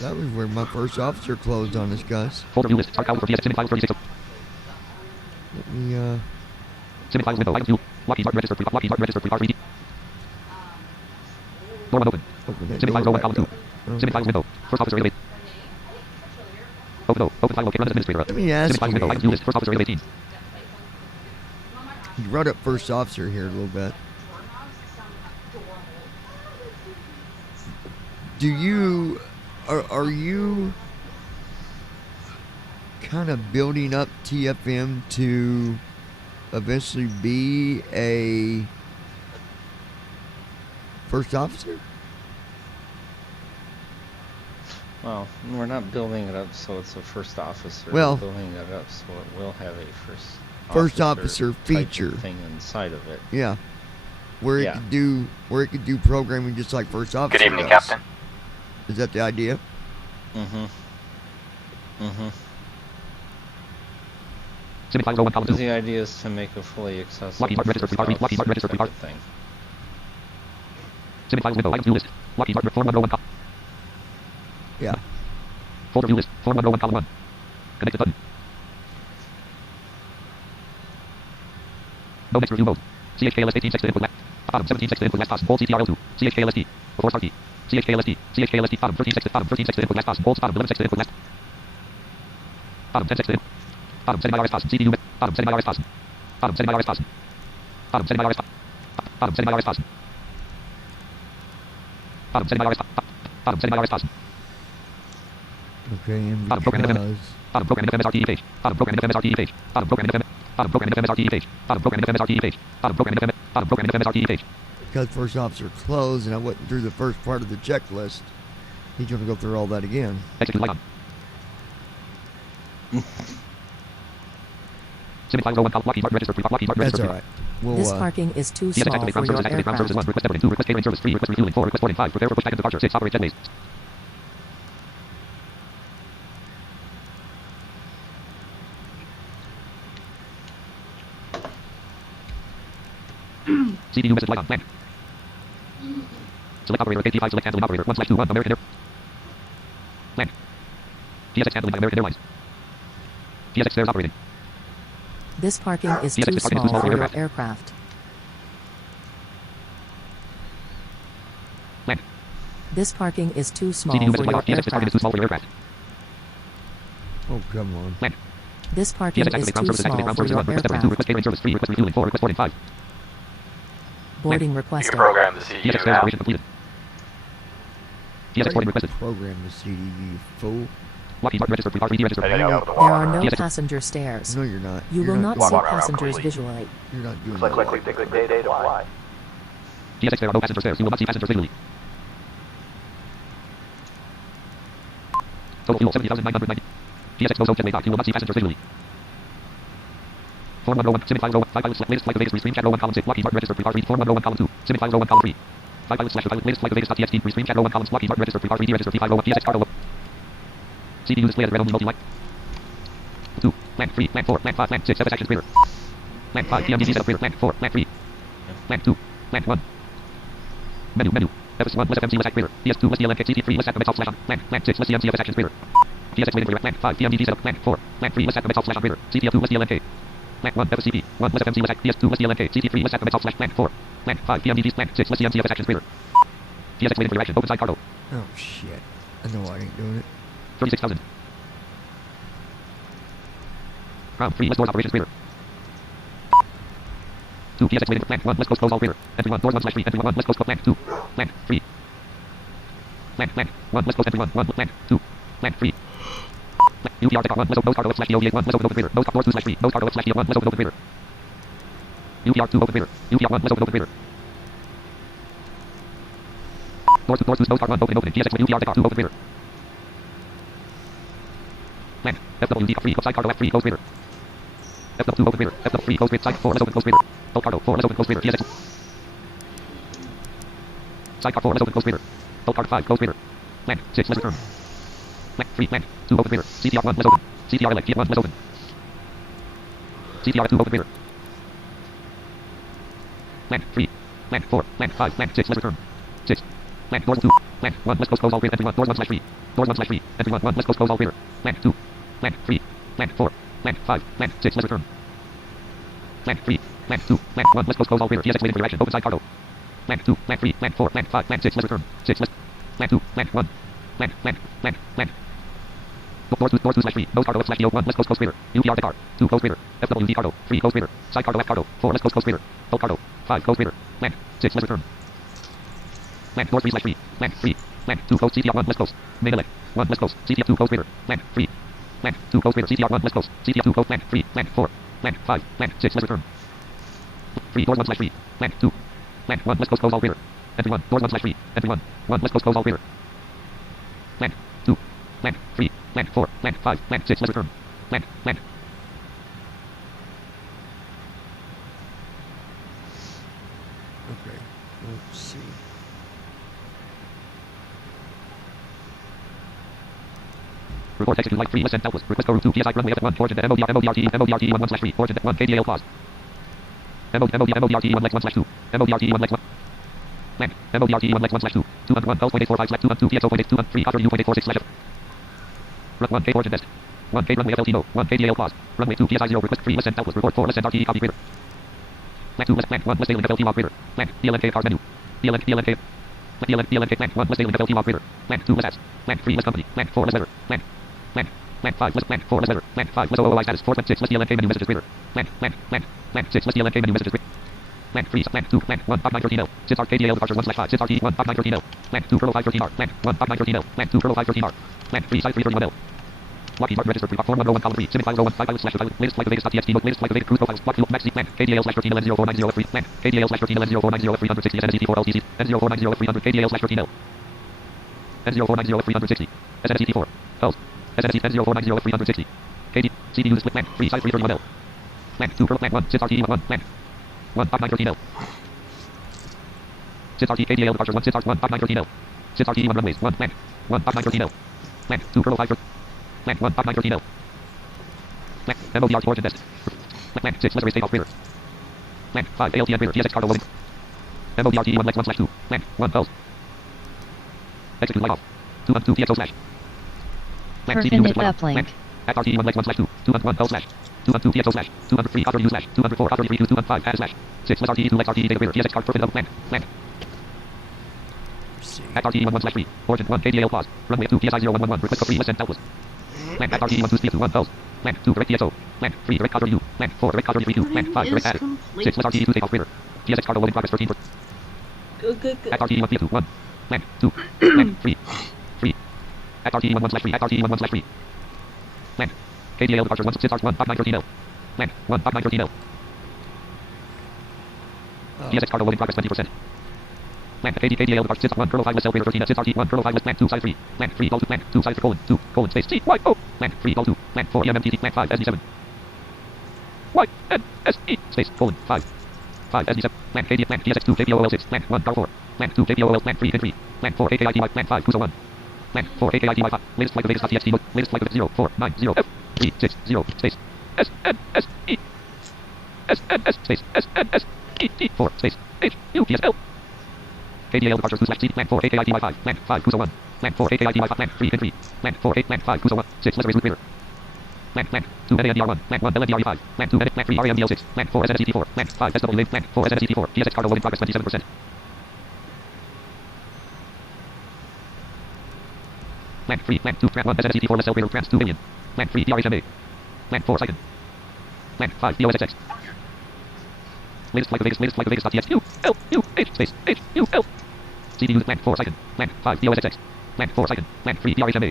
That was where my first officer closed on us, guys. Folder view list Star Cloud for VS Sim files 36 of Let me Sim files window item view Lockheed Martin registered P5 redirect door 1 open. open that Sim door files row 1 back column 2. up. Sim files window. First officer elevate. Open file locate run as administrator. Let me ask Sim files you, window item view list first officer elevate 18. you brought up first officer here a little bit. Are you kind of building up TFM to eventually be a first officer? Well, we're not building it up so it's a first officer. Well, we're building it up so it will have a first officer type of feature thing inside of it. Yeah. where Yeah. it could do programming just like first officer Good evening, does. Captain. Is that the idea? Mm-hmm. Mm-hmm. Simplify row 1 column 2. Because the idea is to make a fully accessible Lockheed Martin registered first Lockheed Martin officer registered type of thing. Simple files window. Items view list. Lockheed Martin form 1 row 1 column. Yeah. Folder view list. Form 1 row 1 column 1. Connected button. No next review mode. CHKLS 18 text to input left. Bottom 17 text to input last pass. Hold CTRL2. CHKLST. Before start key. CHKLST. CHKLST. Bottom 13 text to bottom 13 text to input last pass. Hold bottom 11 text to input last. Bottom 10 text to input. Bottom setting IRS pass. CPU. Bottom setting IRS pass. Bottom setting IRS pass. Bottom setting IRS pass. Bottom setting IRS pass. Bottom setting IRS pass. Bottom setting IRS pass. Okay, and Bottom program because Bottom program FMSRTE page. Bottom program FMSRTE page. Bottom program FM. Bottom program FMSRTE page. Bottom program FMSRTE page. Bottom program FM. Bottom program FMSRTE page. because first officer closed and I went through the first part of the checklist, he's going to go through all that again. Execute light on. Simplify row 1 column. Lockheed Martin registered. Lockheed Martin That's registered. all right. We'll This parking is too Yes, small activate for ground your service. Activate ground services 1. aircraft. Request everything 2. Request catering service 3. Request refueling 4. Request boarding 5. Prepare for push back and departure 6. Operate jet base. CPU message light on. Land. Select operator. KT5. Select handling operator. 1 slash 2 1. American Air. Land. GSX handling by American Airlines. GSX stairs operating. This parking is Yes, too this parking is too small small for for your aircraft. aircraft. Land. This parking is too small CPU for message light your on. GSX this parking is too small for your aircraft. Oh, come on. Land. This parking GSX is activate ground too services. Activate small ground for services your 1. Request everything 2. aircraft. Request catering service 3. Request refueling 4. Request boarding 5. Boarding You requested. can program the GSX CU stairs now. operation completed. GSX boarding requested. Program the CDU, fool. Lockheed Martin registered. 3D registered. Ready to go with the There are water. no Yes. passenger stairs. No, you're not. You You're will not doing see Water that. around passengers completely. visually. You're not doing Looks like that. the day to fly. GSX there are no passenger stairs. You will not see passengers visually. Total fuel 70,990. GSX no zone jet way dock. You will not see passengers visually. Form 1 row 1. Simit 5 row 1. 5 pilots latest flight to Vegas. Restream chat row 1 column 6. Lockheed Martin registered. Pre-R 3. Form 1 row 1 column 2. Simit 5 row 1 column 3. 5 pilots latest flight to Vegas. Restream chat row 1 columns. Lockheed Martin registered. Pre-R 3 registered. P5 row 1. GSX cargo 1. CPU display as red only multi-light. 2. Land 3. Land 4. Land 5. Land 6. FS action clear. Land 5. PMDC setup clear. Land 4. Land 3. Land 2. Land 1. Menu. FS1. Less FMC. Less act clear. PS2. Less DLNK. CT3. Less active slash on. Land 6. Less CMC. FS action clear. GSX waiting for your land 5. PMDC setup. Land 4. Land 3. Less active slash on clear. CTL2. Less DLNK. Land 1. FSCP. 1. Less FMC. Less act. PS2. Less DLNK. CT3. Less active slash land 4. Land 5. PMDC. Land 6. Less CMC. FS action clear. GSX waiting for your action. Open side cargo. Oh, shit. I know I ain't doing it. 36,000. Ground 3. Less doors operations clear. 2. PSX waiting for land 1. Less close all clear. Entry 1. Doors 1 slash 3. Entry 1. Less close land 2. Land 3. Land 1. Less close entry 1. 1. Land 2. Land 3. UPR deck 1. Less open cargo slash DOVA 1. Less open clear. Nose doors 2 slash 3. Nose cargo slash DO 1. Less open clear. UPR 2 open clear. UPR 1. Less open clear. Doors 2 nose car 1 opening. GSX with UPR deck 2 open clear. Land. FWD 3. Side cargo F3 close clear. FW2 open clear. FW3 close clear. Side 4 less open close clear. Full cargo 4 less open close clear. GSX. Side car 4 less open clear. Full cargo 5 close clear. Land 6 less return. Land 3 land 2 open clear. CTR 1 less open. CTR elect 1 less open. CTR 2 open clear. Land 3 land 4 land 5 land 6 less return. 6 land doors 2 land 1 less close all clear. Entry 1 doors 1 slash 3 doors 1 slash 3 entry 1 less close all clear. Land 2 land 3 land 4 land 5 land 6 less return. Land 3 land 2 land 1 less close all clear. GSX waiting for your action. Open side cargo. Land 2 land 3 land 4 land 5 land 6 less return. 6 less land 2 land 1 land doors 2 slash 3 nose cargo slash DO 1 less close clear. UPR deck 2 close clear. FWD cargo 3 close clear. Side cargo left cargo 4 less close clear. Full cargo 5 close clear. Land 6 less return. Land door 3 slash 3 land 3 land 2 close. CTR 1 less close. Main elect 1 less close. CTR 2 close clear. Land 3 land 2 close clear. CTR 1 less close. CTR 2 close. Land 3 land 4 land 5 land 6 less return. 3 doors 1 slash 3 land 2 land 1 less close all clear. Entry 1 doors 1 slash 3 entry 1 less close all clear. Land 2 land 3 land 4 land 5 land 6 less return. Land Okay. Report execute like 3 less than doubtless. Request go route 2 PSI runway F1 origin MODRT 1/3 origin F1 KDL pause. MODRT 1 lex 1/2. MODRT 1 lex 1. Land. MODRT 1 lex 1/2. 201 12.845/212 PSO 213 after U.846/. Run 1 K origin test. 1 K runway FLT no. 1 KDL pause. Runway 2 PSI 0 request 3 less than doubtless. Report 4 less than RT copy reader. Land 2 less land 1 less failing FLT log reader. Land DLNK cars menu. DLNK DLNK land 1 less failing FLT log reader. Land 2 less apps. Land 3 less company. Land 4 less letter. Land 5 less land 4 less letter. Land 5 less OOI status 4 6 less DLNK menu messages reader. Land 6 less DLNK menu messages reader. Land 3 land 2 land 1 5913 L. Sits RKDL departure 1/5 sits RT 1 5913 L. Land 2 Turbo 513 R. Land 1 5913 L. Land 2 Turbo 513 R. Land 3 side 331 L. Lockheed Martin registered form 101 column 3 sim 501 5 //latest flight of Vegas.txt book latest flight of Vegas cruise profiles block fuel max seat land KDL/13 L0490 F3 land KDL/13 L0490 F360 SNSET4 LTC N0490 F300 KDL/13 L N0490 F360 SNSET4 Pulse SNSET N0490 F360 KD CDU split land 3 side 331 L land 2 Turbo land 1 sits RT 1 land 1 5913 L sits RT KDL departure 1 sits RT 1 5913 L sits RT 1 runways 1 land 1 5913 L land 2 Turbo 5 land 1 5913 L land MODRT origin test land 6 less race takeoff reader land 5 ALTN reader TSX cargo loading MODRT 1 lex 1/2 land 1 pulse execute light off 212 PXO slash land CDU Perfinite message uplink. land at RT 1 lex 1/2 201 pulse slash 212 PXO slash 203 after U slash 204 after 32 215 add slash 6 less RT 2 lex RT data reader TSX card perfinite land at RT 1/3 origin 1 KDL pause runway 2 PSI 0111 request for 3 less than doubtless land at RT 1 2 speed 1 pulse land 2 direct TXO land 3 direct Codger U land 4 direct Codger 32 land 5 direct added 6 less RT 2 takeoff reader TSX cargo loading progress 13 Good. at RT 1 1 land 2 land 3 at RT 1/3 at RT 1/3 land KDL departure 1 sits RT 1 5913 L land 1 5913 L TSX cargo loading progress 20% land KDL departure sits 1 Turbo 5 less L reader 13 sits RT 1 Turbo 5 less land 2 side 3 land 3 go 2 land 2 side 3 colon space C Y O land 3 go 2 land 4 EMMTT land 5 SD7 Y N S E space colon 5 SD7 land KD land TSX 2 KPOL 6 land 1 car 4 land 2 KPOL land 3 pin 3 land 4 AKIT land 5 Cruiser 1 land 4 AKIT 5 latest flight of Vegas.txt book latest flight of 0490 F 360 space SNSE SNS space SNS ET 4 space H UPSL KDL departure 2 slash C land 4 AKIT 5 land 5 Cruiser 1 land 4 AKIT 5 land 3 pin 3 land 4 8 land 5 Cruiser 1 6 less race route reader land 2 NANDR 1 land 1 LNDRE 5 land 2 land 3 RMDL 6 land 4 SNSET 4 land 5 SW land 4 SNSET 4 TSX cargo loading progress 27% land 3 land 2 land 1 SNSET 4 less L reader trans 2 million land 3 DRHMA land 4 second land 5 DOSXX latest flight of Vegas.txt U L U H space H U L CDU land 4 second land 5 DOSXX land 4 second land 3 DRHMA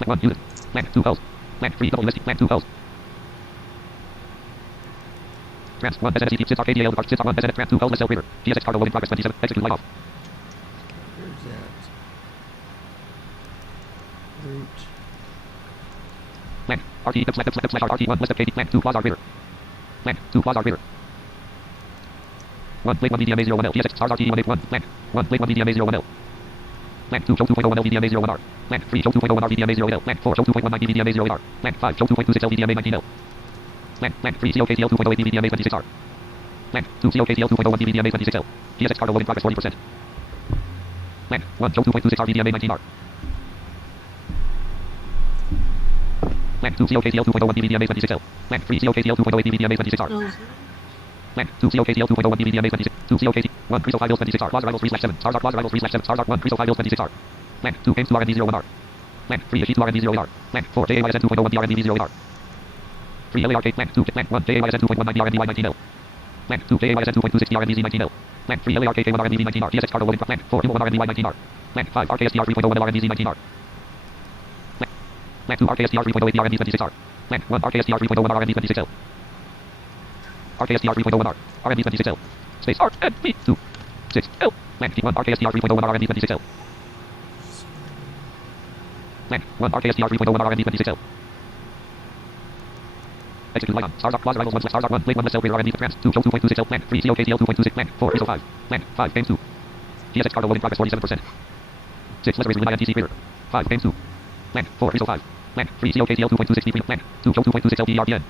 land 1 unit land 2 pulse land 3 double USD land 2 pulse trans 1 SNSET sits RKDL departure sits R1 SNS trans 2 pulse less L reader TSX cargo loading progress 27 execute light off Where's that? Route. land RT slash RT 1 less KD land 2 Plaza reader land 2 Plaza reader 1 blade 1 VDMA 01 L TSX SARS RT 181 land 1 blade 1 VDMA 01 L land 2 show 2.01 L VDMA 01 R land 3 show 2.01 R VDMA 08 L land 4 show 2.19 VDMA 08 R land 5 show 2.26 L VDMA 19 L land 3 COKTL 2.08 VDMA 26 R land 2 COKTL 2.01 VDMA 26 L TSX cargo loading progress 40% land 1 show 2.26 R VDMA 19 R land 2 COKTL 2.01 VDMA 26 L land 3 COKTL 2.08 VDMA 26 R land 2 COKTL 2.01 VDMA 26 2 COKT 1 Criso 5 Hills 26 R Plaza Rivals 3/7 Stars R Plaza Rivals 3/7 Stars R 1 Criso 5 Hills 26 R land 2 Ames 2 RND 01 R land 3 Ashit 2 RND 08 R land 4 JAYSN 2.01 DRND 08 R 3 LARK land 2 land 1 JAYSN 2.19 DRND 19 L land 2 JAYSN 2.26 DRND 19 L land 3 LARK K1 RND 19 R TSX cargo loading land 4 Humo 1 RND 19 R land 5 RKSDR 3.01 RND 19 R land 2 RKSDR 3.08 DRND 26 R land 1 RKSDR 3.01 RND 26 L RKSDR 3.01 R RND 26 L space RND 2 6 L land 1 RKSDR 3.01 RND 26 L land 1 RKSDR 3.01 RND 26 L execute light on Stars R Plaza Rivals 1 Stars R 1 blade 1 less L reader RND trans 2 show 2.26 L land 3 COKTL 2.26 land 4 ISO 5 land 5 Game 2 TSX cargo loading progress 47% 6 less race route INTC reader 5 Game 2 Land 4 305. Land 3 COKTL 2.263 Land 2 Joe 2.26 LDRPN.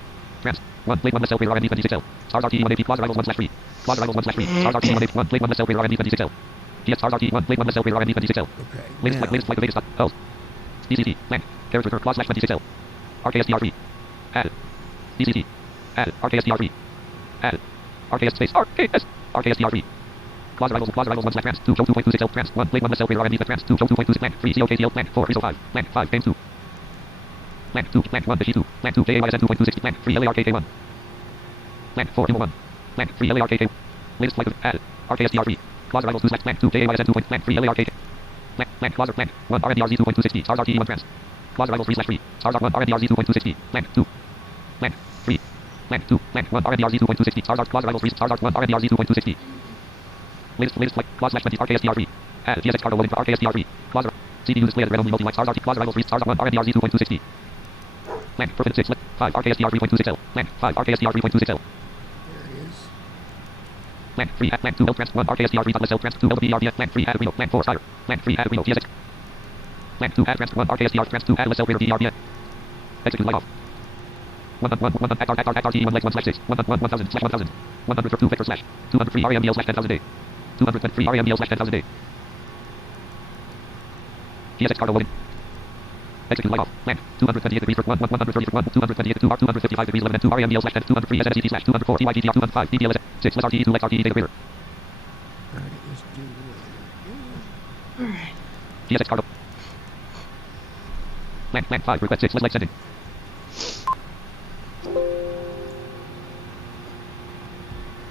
Trans 1 Blade 1 less L Radar RMD 26L. Stars RT 1 AP Plaza Rivals 1/3. Plaza Rivals 1/3. Stars RT 1 AP 1 Blade 1 less L Radar RMD 26L. GS Stars RT 1 Blade 1 less L Radar RMD 26L. Okay. Latest flight of Vegas. L. DCT. Land. Character return. Plaza 26L. RKSDR3. Add. DCT. Add. RKSDR3. Add. RKS space. RKS. RKSDR3. Plaza Rivals 1 trans. 2 Joe 2.26L trans. 1 Blade 1 less L Radar RMD trans. 2 Joe 2.26 Land 3 COKTL Land 4 305. Land 5 Game 2. Land 2 Land 1 G2. Land 2 JAYSN 2.26 Land 3 LARKK1. Land 4 Imo 1. Land 3 LARKK. Latest flight of add. RKSDR3. Plaza Rivals 2 Land 2 JAYSN 2. Land 3 LARKK. Land Plaza Land 1 RNDRZ 2.260. Stars RT 1 trans. Plaza Rivals 3/3. Stars R1 RNDRZ 2.260. Land 2. Land 3. Land 2. Land 1 RNDRZ 2.260. Stars R Plaza Rivals 3. Stars R1 RNDRZ 2.260. Latest flight. Plaza 20 RKSDR3. Add GSX cargo loading for RKSDR3. Plaza. CPU display at red only multi-light. Stars RT Plaza Rivals 3. Stars R1 RNDRZ 2.260. Land Perfect 6. 5 RKSDR 3.26L. Land 5 RKSDR 3.26L. Land 3 at Land 2 L trans 1 RKSDR 3 L trans 2 LBRBF Land 3 at Reno Land 4 Fire Land 3 at Reno GSX Land 2 at trans 1 RKSDR trans 2 at LSL BRBF Execute light off 1 at RT 1 legs 1/6 1/1000/1000 102 vector slash 203 RMBL slash 10,000 day 223 RMBL slash 10,000 day GSX cargo loading Execute light off. Land. 228 degrees for 1, 130 for 1, 228 2 255 degrees 11 and 2 RMBL slash 10, 203 SNCT slash 204 TYGTR 205 DPLS 6 less RTE 2 less RTE data greater. Alright, let's do it. Alright. GSX cargo. Land 5 request 6 less leg sending.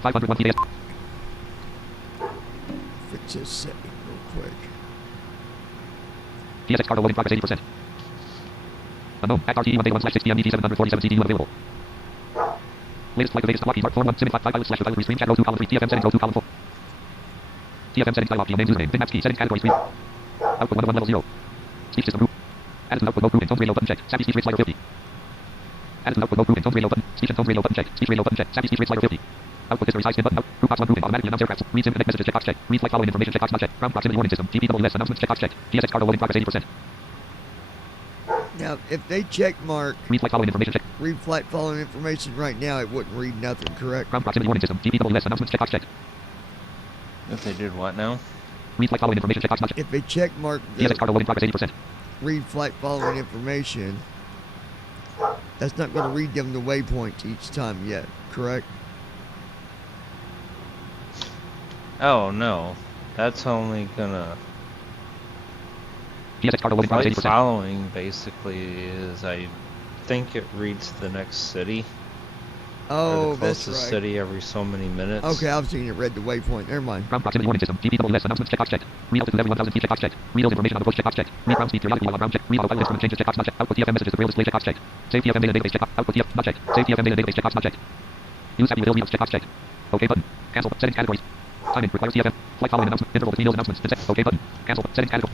$501 TAS. Fix this setting real quick. GSX cargo loading progress 80%. Unknown. At RTE 1 day 1/6 PM DT 747 CDU unavailable. Latest flight of Vegas to Lockheed Mark 41 Simon 5 pilot slash pilot restream chat go to column 3 TFM settings go to column 4. TFM settings dialog name username bitmaps key settings category screen. Output 1 level 0. Speech system group. Added to output mode group and tone radio button checked. Sappy speech rate slider 50. Added to output mode group and tone radio button. Speech and tone radio button checked. Speech radio button checked. Sappy speech rate slider 50. Output history size spin button out. Group box 1 grouping automatically announce aircraft. Read sim connect messages check box check. Read flight following information check box not check. Ground proximity warning system. GPWS announcements check box check. GSX cargo loading progress 80%. Now, if they check mark Read flight following information check. read flight following information right now, it wouldn't read nothing, correct? Ground proximity warning system. GPWS announcements check box check. If they did what now? Read flight following information check box not check. If they check mark GSX the cargo loading progress 80%. read flight following information, that's not going to read them the waypoints each time yet, correct? Oh no, that's only gonna. GSX cargo loading progress Flight 80%. following basically is I think it reads the next city. Or Oh, the that's closest right. city every so many minutes. Okay, I was thinking it read the waypoint. Never mind. Ground proximity warning system. GPWS announcements check box checked. Read altitude every 1,000 feet check box checked. Read information on approach check box checked. Read ground speed periodically while on ground check. Read auto pilot instrument changes check box not checked. Output TFM messages with rail display check box checked. Save TFM data database check box. Output TFM not checked. Save TFM data database check box not checked. Use happy with check box checked. OK button. Cancel. Settings categories. Timing requires TFM. Flight following announcement. Interval between meals announcements. OK button. Cancel. Settings category.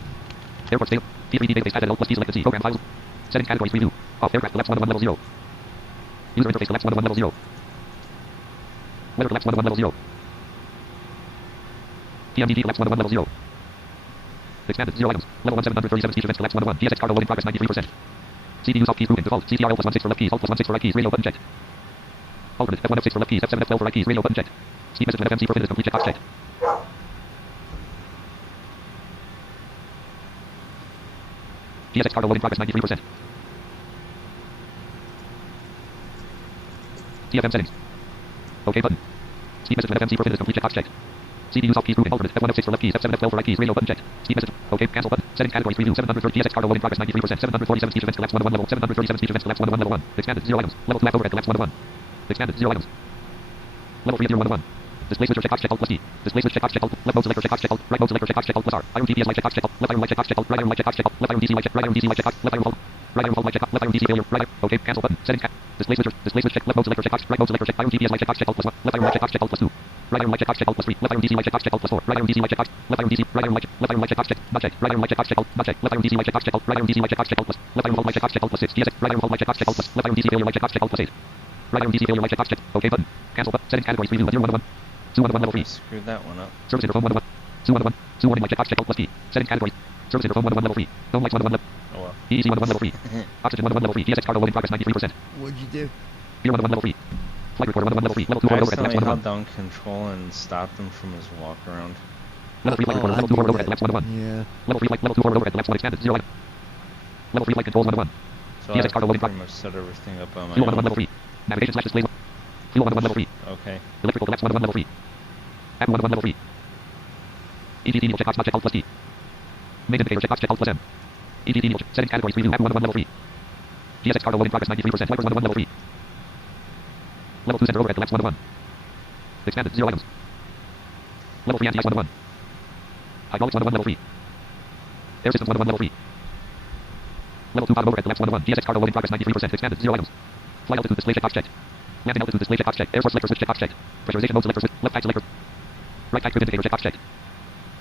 Airport state. P3D database added L plus T select C. Program files. Settings categories preview. Off aircraft left 1 level 0. User interface left 1 level 0. Weather left 1 level 0. TMDD left 1 level 0. Expanded 0 items. Level 1737 speech events left 1 GSX cargo loading progress 93%. CPU soft keys grouping default. CTRL plus 16 for left keys. Alt plus 16 for right keys. Radio button checked. Alternate F1 F6 for left keys. F7 F12 for right keys. Radio button checked. Speed message with FMC for fitness complete check box checked. GSX cargo loading progress 93%. TFM settings. OK button. Speed message with FMC for fitness complete check box checked. CPU soft keys grouping alternate F1 F6 for left keys. F7 F12 for right keys. Radio button checked. Speed message. OK cancel button. Settings categories preview. 730 GSX cargo loading progress 93%. 747 speech events collapse 1 level. 737 speech events collapse 1 level 1. Expanded 0 items. Level 2 left overhead collapse 1 Expanded 0 items. Level 3 of 0 1 Display switcher check box check alt plus D. Display switch check box check alt. Left mode selector check box check alt. Right mode selector check box check alt plus R. Iron GPS light check box check alt. Left iron light check box check alt. Right iron light check box check alt. Left iron DC light check. Right iron DC light check box. Left iron hold. Right iron hold light check box. Left iron DC failure. Right iron. OK cancel button. Settings cat. Display switcher check. Left mode selector check box. Right mode selector check. Iron GPS light check box check alt plus 1. Left iron light check box check alt plus 2. Right iron light check box check alt plus 3. Left iron DC light check box check alt plus 4. Right iron DC light check box. Left iron DC. Right iron light check box check. Not check. Right iron light check box check alt. Not check. Left iron DC light check box check alt. Right iron DC light check box check alt plus. Left iron hold light check box check alt plus 6. GSX. Right iron hold light check box check alt plus. Left iron DC failure light check box check alt plus 8. Right iron DC failure light check box check. OK button. Cancel button. Settings categories preview. 0 1 211 level 3. Screwed that one up. Service interphone 111. 211. 2 warning light check box check alt plus T. Settings categories. Service interphone 111 level 3. Phone lights 111 level. Oh well. EEC 101 level 3. Oxygen 101 level 3. DSX cargo load in progress 93%. What'd you do? Gear 101 level 3. Flight recorder 101 level 3. Level 2 I forward overhead accidentally left held 101. down control and stopped him from his walk around. Level 3 flight recorder. I Level 2 forward do overhead left that. 101. Yeah. Level 2 forward overhead left 1 expanded 0 item. Level 3 flight controls 101. So DSX I cargo loading pretty progress. much set everything up on my Fuel 101 own. level 3. Navigation slash display. Fuel 101 level 3. Okay. Electrical collapse 101 level 3. App 101 level 3. EGT needle checkbox check Alt plus T. Main indicator checkbox check Alt plus M. EGT needle check. Setting category preview app 101 level 3. GSX cargo loading progress 93%. Wipers 101 level 3. Level 2 center overhead collapse 101. Expanded 0 items. Level 3 anti-ice 101. Hydraulics 101 level 3. Air systems 101 level 3. Level 2 bottom overhead collapse 101. GSX cargo loading progress 93%. Expanded 0 items. Flight altitude display checkbox checked. Landing altitude display checkbox checked. Air source selector switch checkbox checked. Pressurization mode selector switch. Left type selector. Right type trip indicator checkbox checked.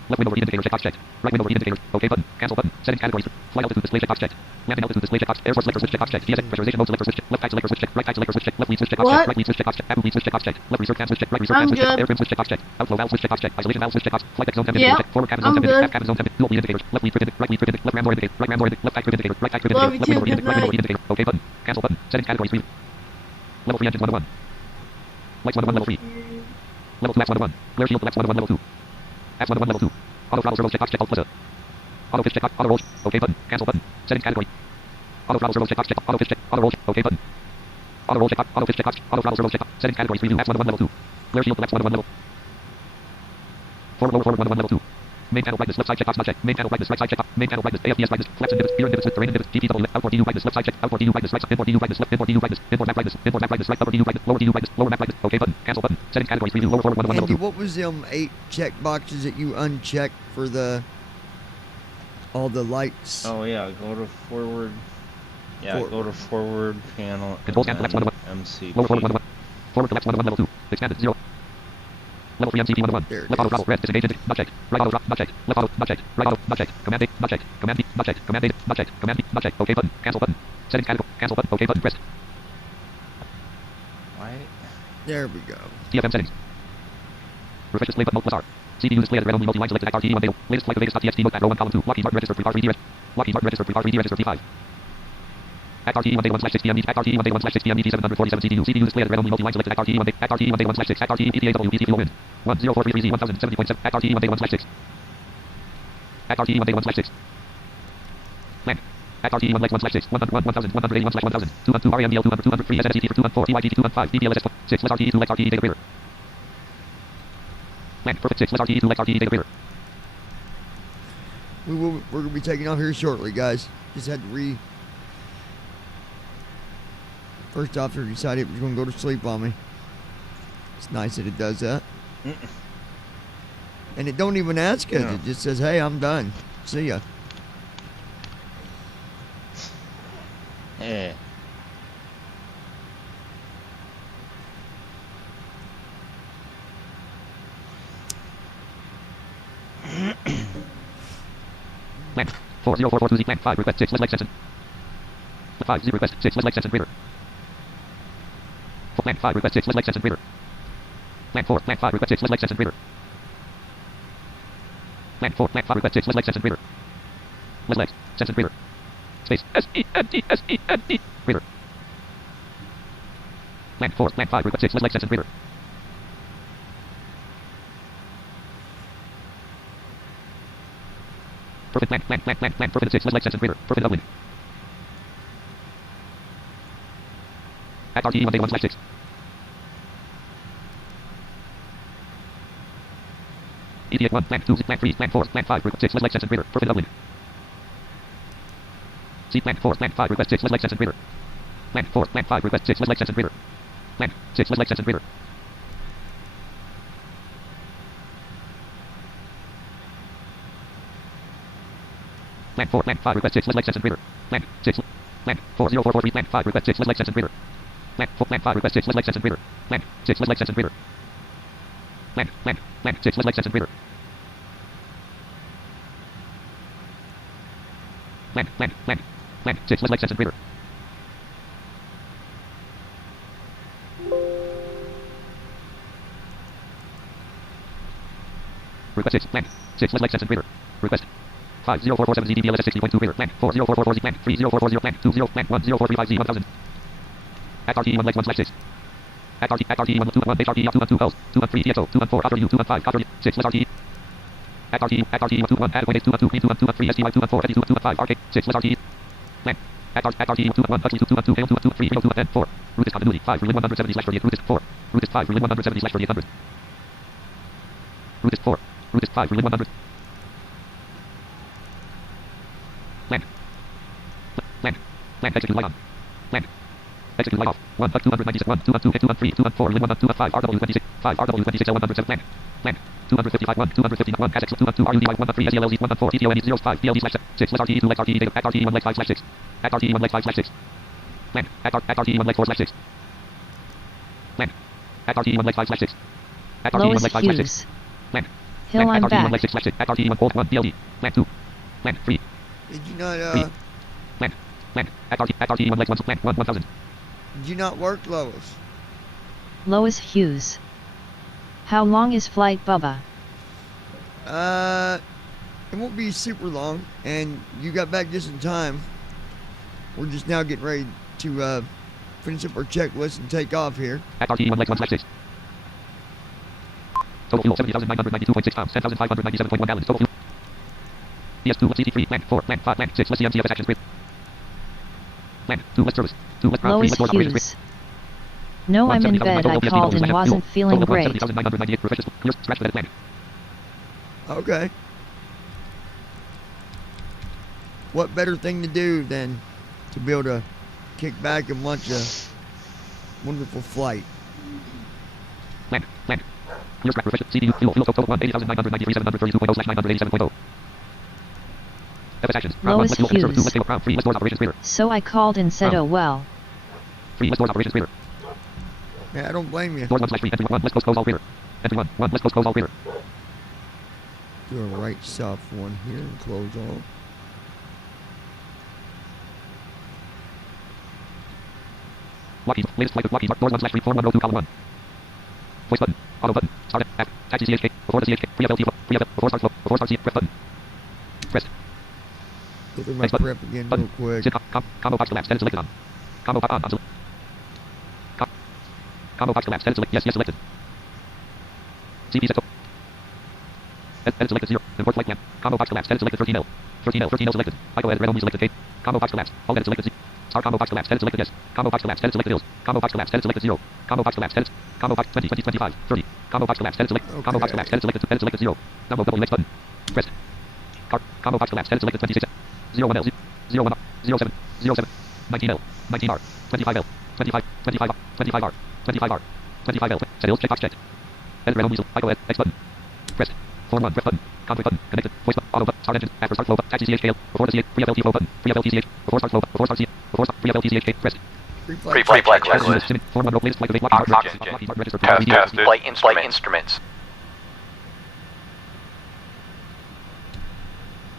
Left window read indicator checkbox checked. Right window read indicator. OK button. Cancel button. Setting categories. Flight altitude display checkbox checked. Landing altitude display checkbox. Air source selector switch checkbox checked. GSX pressurization mode selector switch checked. Left type selector switch checked. Right type selector switch checked. Left lead switch checkbox What? checked. Right lead switch checkbox checked. App lead switch checkbox checked. Left reserve cam switch checked. Right reserve I'm cam switch checked. good. Air trim switch checkbox checked. Outflow valve switch checkbox checked. Isolation valve switch checkbox. Flight deck zone temp Yeah, indicator checked. Forward cabin zone I'm temp indicator. good. Left cabin zone temp. Dual lead indicator. Left lead trip indicator. Right lead trip indicator. Left ram door indicator. Right ram door indicator. Right type trip indicator. Right type trip Love indicator. you Left window too. read Good indicator. Right window read night. indicator. OK button. Cancel button. Setting categories preview. Level 3 engines 101. Lights 101 level 3. Level 2 apps 101. Flare shield collapse 101 level 2. Apps 101 level 2. Auto throttle servo checkbox check Alt plus A. Auto fish check auto roll. OK button. Cancel button. Setting category. Auto throttle servo checkbox check auto fish check auto roll. OK button. Auto roll check auto fish check auto throttle servo check. Setting categories preview apps 101 level 2. Flare shield collapse 101 level. Forward lower forward 101 level 2. Main panel brightness left side checkbox not checked. Main panel brightness right side checkbox. Main panel brightness AFDS brightness flaps and divots fear and divots with terrain and divots GPW outboard DU brightness left side check outboard DU brightness right side inboard DU brightness left inboard DU brightness inboard map brightness inboard map brightness right upper DU brightness lower DU brightness lower map brightness OK button cancel button setting categories preview lower forward 101 level Andy, 2. what was them 8 check boxes that you unchecked for the all the lights? Oh yeah, go to forward. Yeah, Forward. go to forward panel. Control scan collapse 101. MCP. Lower forward 101. Forward collapse 101 level 2. Expanded 0. Level 3 MCP 101. There it Left auto is. throttle red disengaged not checked. Right auto drop not checked. Left auto not checked. Right auto not checked. Command A not checked. Command B not checked. Command A not checked. Command B not checked. OK button. Cancel button. Setting category. Cancel button. OK button pressed. Why? There we go. TFM settings. Refresh display button Alt plus R. CPU display at red only multi-line selected RTE 1 table. Latest flight latest .txt notepad row 1 column 2. Lockheed Martin registered 3R3D rest. Lockheed Martin registered 3R3D registered T5. At RTE 1 day 1 slash 6 PM. At RTE 1 day 1 slash 6 PM. ET 747 CPU. CPU display at red only multi-line selected. At RTE 1 day. At RTE 1 day 1 slash 6. At RTE ETA W. ET fuel wind. 10433Z 1070.7. At RTE 1 day 1 slash 6. At RTE 1 day 1 slash 6. Land. At RTE 1 legs 1 slash 6. 1,181 slash 1,000. 212 REMDL 200 203 SNST for 214 TYGT 215 DPLS 6 less RTE 2 legs RTE data clearer. Land. Perfect 6 less RTE 2 legs RTE data clearer. We're gonna be taking off here shortly, guys. Just had to First officer decided it was gonna go to sleep on me. It's nice that it does that. And it don't even ask us. Yeah. It just says, "Hey, I'm done. See ya." Eh. Land. 40442Z plan 5 request 6 less leg session. 5 0 request 6 less leg session greater. Land 5 request 6 less leg session greater. Land 4 land 5 request 6 less leg session greater. Land 4 land 5 request 6 less leg session greater. Less legs session greater. Space SEND greater. Land 4 land 5 request 6 less leg session greater. Perfect land perfect 6 less leg session greater. Perfect doubling. At RTE 1 day 1 slash 6. ETA 1 land 2 land 3 land 4 land 5 request 6 less leg session greater. Perfect doubling. C land 4 land 5 request 6 less leg session greater. Land 4 land 5 request 6 less leg session greater. Land 6 less leg session greater. Land 4 land 5 request 6 less leg session greater. Land 6 land 40443 land 5 request 6 less leg session greater. Land 4 land 5 request 6 less leg session greater. Land 6 less leg session greater. Land 6 less leg session greater. Land 6 less leg session greater. Request 6 land 6 less leg session greater. Request 50447 ZDBLS 60.2 radar. Land 40440 land 3040 land 20 land 10435Z 1000. At RTE 1 legs 1 slash 6. At RTE 1 2 1 base RTE 2 1 2 L's 2 1 3 TXO 2 1 4 Otter U 2 1 5 Otter 6 less RTE. At RTE 1 2 1 adequate 2 1 2 3 2 1 2 1 3 STY 2 1 4 ST 2 2 1 5 RK 6 less RTE. Land. At RTE 2 1 Hutchins 2 1 2 Hale 2 1 2 3 2 1 4. Route is continuity 5 relay 170 slash 38 route is 4. Route is 5 relay 170 slash 3800. Route is 4. Route is 5 relay 100. Land. Land. Execute light on. Land. Execute light off. 1 296 1 2 1 2 2 1 3 2 1 4 1 2 1 5 RW26 5 RW26 L107 land. Land. 255 1 251 Azix 2 1 2 RUDY 1 3 SELLZ 1 4 TTONE 05 DLD slash 6 less RTE 2 legs RTE data at RTE 1 legs 5 slash 6 at RTE 1 legs 5 slash 6 land at RTE 1 legs 4 slash 6 land at RTE 1 legs 5 slash 6 at RTE 1 Lois legs 5 slash 6 Hughes. land Hill, I'm at RTE 1 back. legs 6 slash 6 at RTE 1 cold 1 DLD land 2 land 3 Did you not land at RTE 1 legs 1 land 1 1000 did you not work, Lois? Lois Hughes. How long is flight, Bubba? It won't be super long, and you got back just in time. We're just now getting ready to finish up our checklist and take off here. at RTE 1 legs 1 slash 6 total fuel 70,992.6 pounds 10,597.1 gallons total fuel DS2 CT3 land 4 land 5 land 6 less CMCFS actions grid land 2 less service 2 less ground 3 Lois less doors operations grid Hughes. No, I'm in bed. I called and wasn't feeling great. 70,998 professional clear scratch that land Okay. What better thing to do than to be able to kick back and watch a wonderful flight? land clear scratch professional CDU fuel total 180,993,732.0/987.0 FS actions ground 1 Lois less fuel and service 2 Hughes. less ground 3 less doors operations grid So I called and said, oh well. 3 less doors operations grid Yeah, I don't blame you. doors 1 slash 3 entry 1 less close all grid entry 1 less close all grid Do a right soft one here and close all. Lockheed, latest flight with Lockheed, doors 1 slash 3 4 1 2 column 1 voice button, auto button, start app, taxi CHK, before the CHK, pre-FLT, before start flow, before start C, press button, press, Go through my next button, prep again button, real quick. sit, combo box collapse, status selected on, combo box on, combo box collapse, status select, yes, selected, CP set, edit selected 0, import flight plan, combo box collapse, status selected 13L selected, FICO edit red only selected, combo box collapse, all edit selected 0, star combo box collapse, edit selected yes, combo box collapse, edit selected hills, combo box collapse, edit selected 0, combo box collapse, edit, combo box 20, 20, 25, 30, combo box collapse, edit select, combo box collapse, edit selected 0, number double next button, press, combo box collapse, edit selected 26, 01L, 01, 07, 07, 19L, 19R, 25L, 25, 25R, 25R, 25R, 25L, set hills, checkbox checked, edit red only, FICO edit, X button, press, form 1, press button, conflict button, connected, voice button, auto button, start engine, after start flow button, taxi CHK, before the CH, pre-FLT flow button, pre-FLT CH, before start flow button, before start C, before start pre-FLT CHK, press, Pre-flight checklist. form 1, latest flight with Oxygen. Tested. Flight instruments.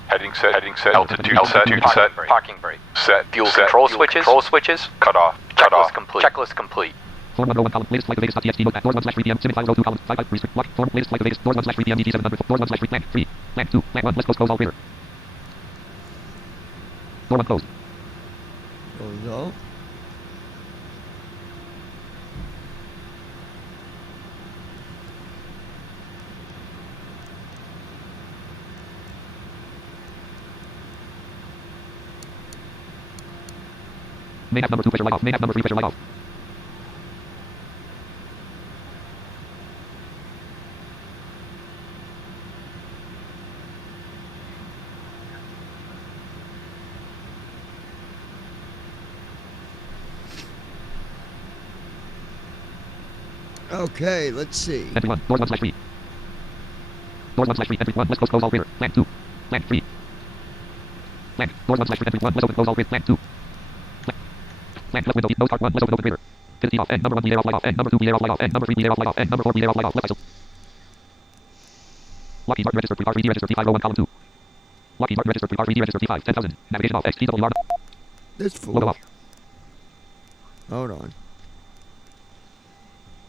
Heading set, altitude set, Parking brake. set, Fuel control switches. cut off, Checklist complete. form 1 row 1 column, latest flight with Vegas TXT mode, doors 1 slash 3 PM, 75 row 2 column, 5 restrict, lock, form, latest flight with Vegas, doors 1 slash 3 PM, DT 700, doors 1 slash 3, land 3, land 2, land 1, let's close all rear. Door 1 closed. Close all. Main app number 2 pressure light off, main app number 3 pressure light off. Okay, let's see. Entry 1, doors 1 slash 3. Doors 1 slash 3, entry 1, let's close all rear, land 2, land 3. Land, doors 1 slash 3, entry 1, let's open close all rear, land 2. Land, left window, no start 1, let's open rear. Fifty off, end number 1, be air off, light off, end number 2, be air off, light off, end number 3, be air off, light off, end number 4, be air off, light off, left ISO. Lockheed Martin registered, pre-R3D registered, T5 row 1 column 2. Lockheed Martin registered, pre-R3D registered, T5, 10,000. Navigation off, XTWR. This fool. Logo off. Hold on.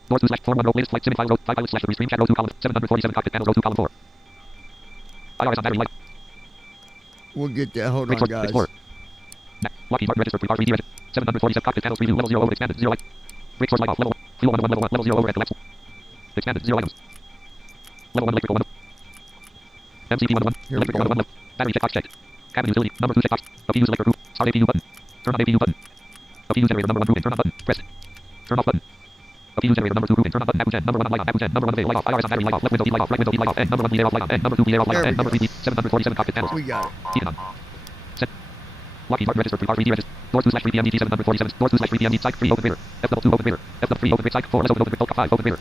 Doors 2 slash 4 1 row, latest flight, 75 row, 5 pilot slash 3 stream chat row 2 column, 747 cockpit panel row 2 column 4. IRS on battery light. We'll get that. Hold on, Brake source, guys. Explorer. Lockheed Martin registered 3 registered. 747 cockpit panels preview. Level 0 over expanded. 0 light. Brake source light off. Level 1. Fuel 1 level 1. Level 0 overhead collapse. Expanded. 0 items. Level 1 electrical 1. MCP 1 1. Here we Electrical go. 1 1. Battery checkbox checked. Cabin utility. Number 2 checkbox. APU's electric group. Start APU button. Turn on APU button. APU generator number 1 grouping. Turn on button. Press. Turn off button. APU generator number 2 grouping. Turn on button. APU gen. Number 1 on light off. APU gen. Number 1 avail. Light off. IRS on battery light off. Left window D light off. Right window D light off. And number 1 bleed air off light on. And number 2 bleed air off light on. There And we number 3 bleed 747 cockpit panels. We got it. Heated on. Set. Lockheed Martin registered 3 registered. Door 2 / 3 PMDT 747. Door 2 / 3 PMDT. Psych 3 open mirror. F double 2 open mirror. F double 3 open mirror. Psych 4 less open mirror. Bulk 5 open mirror.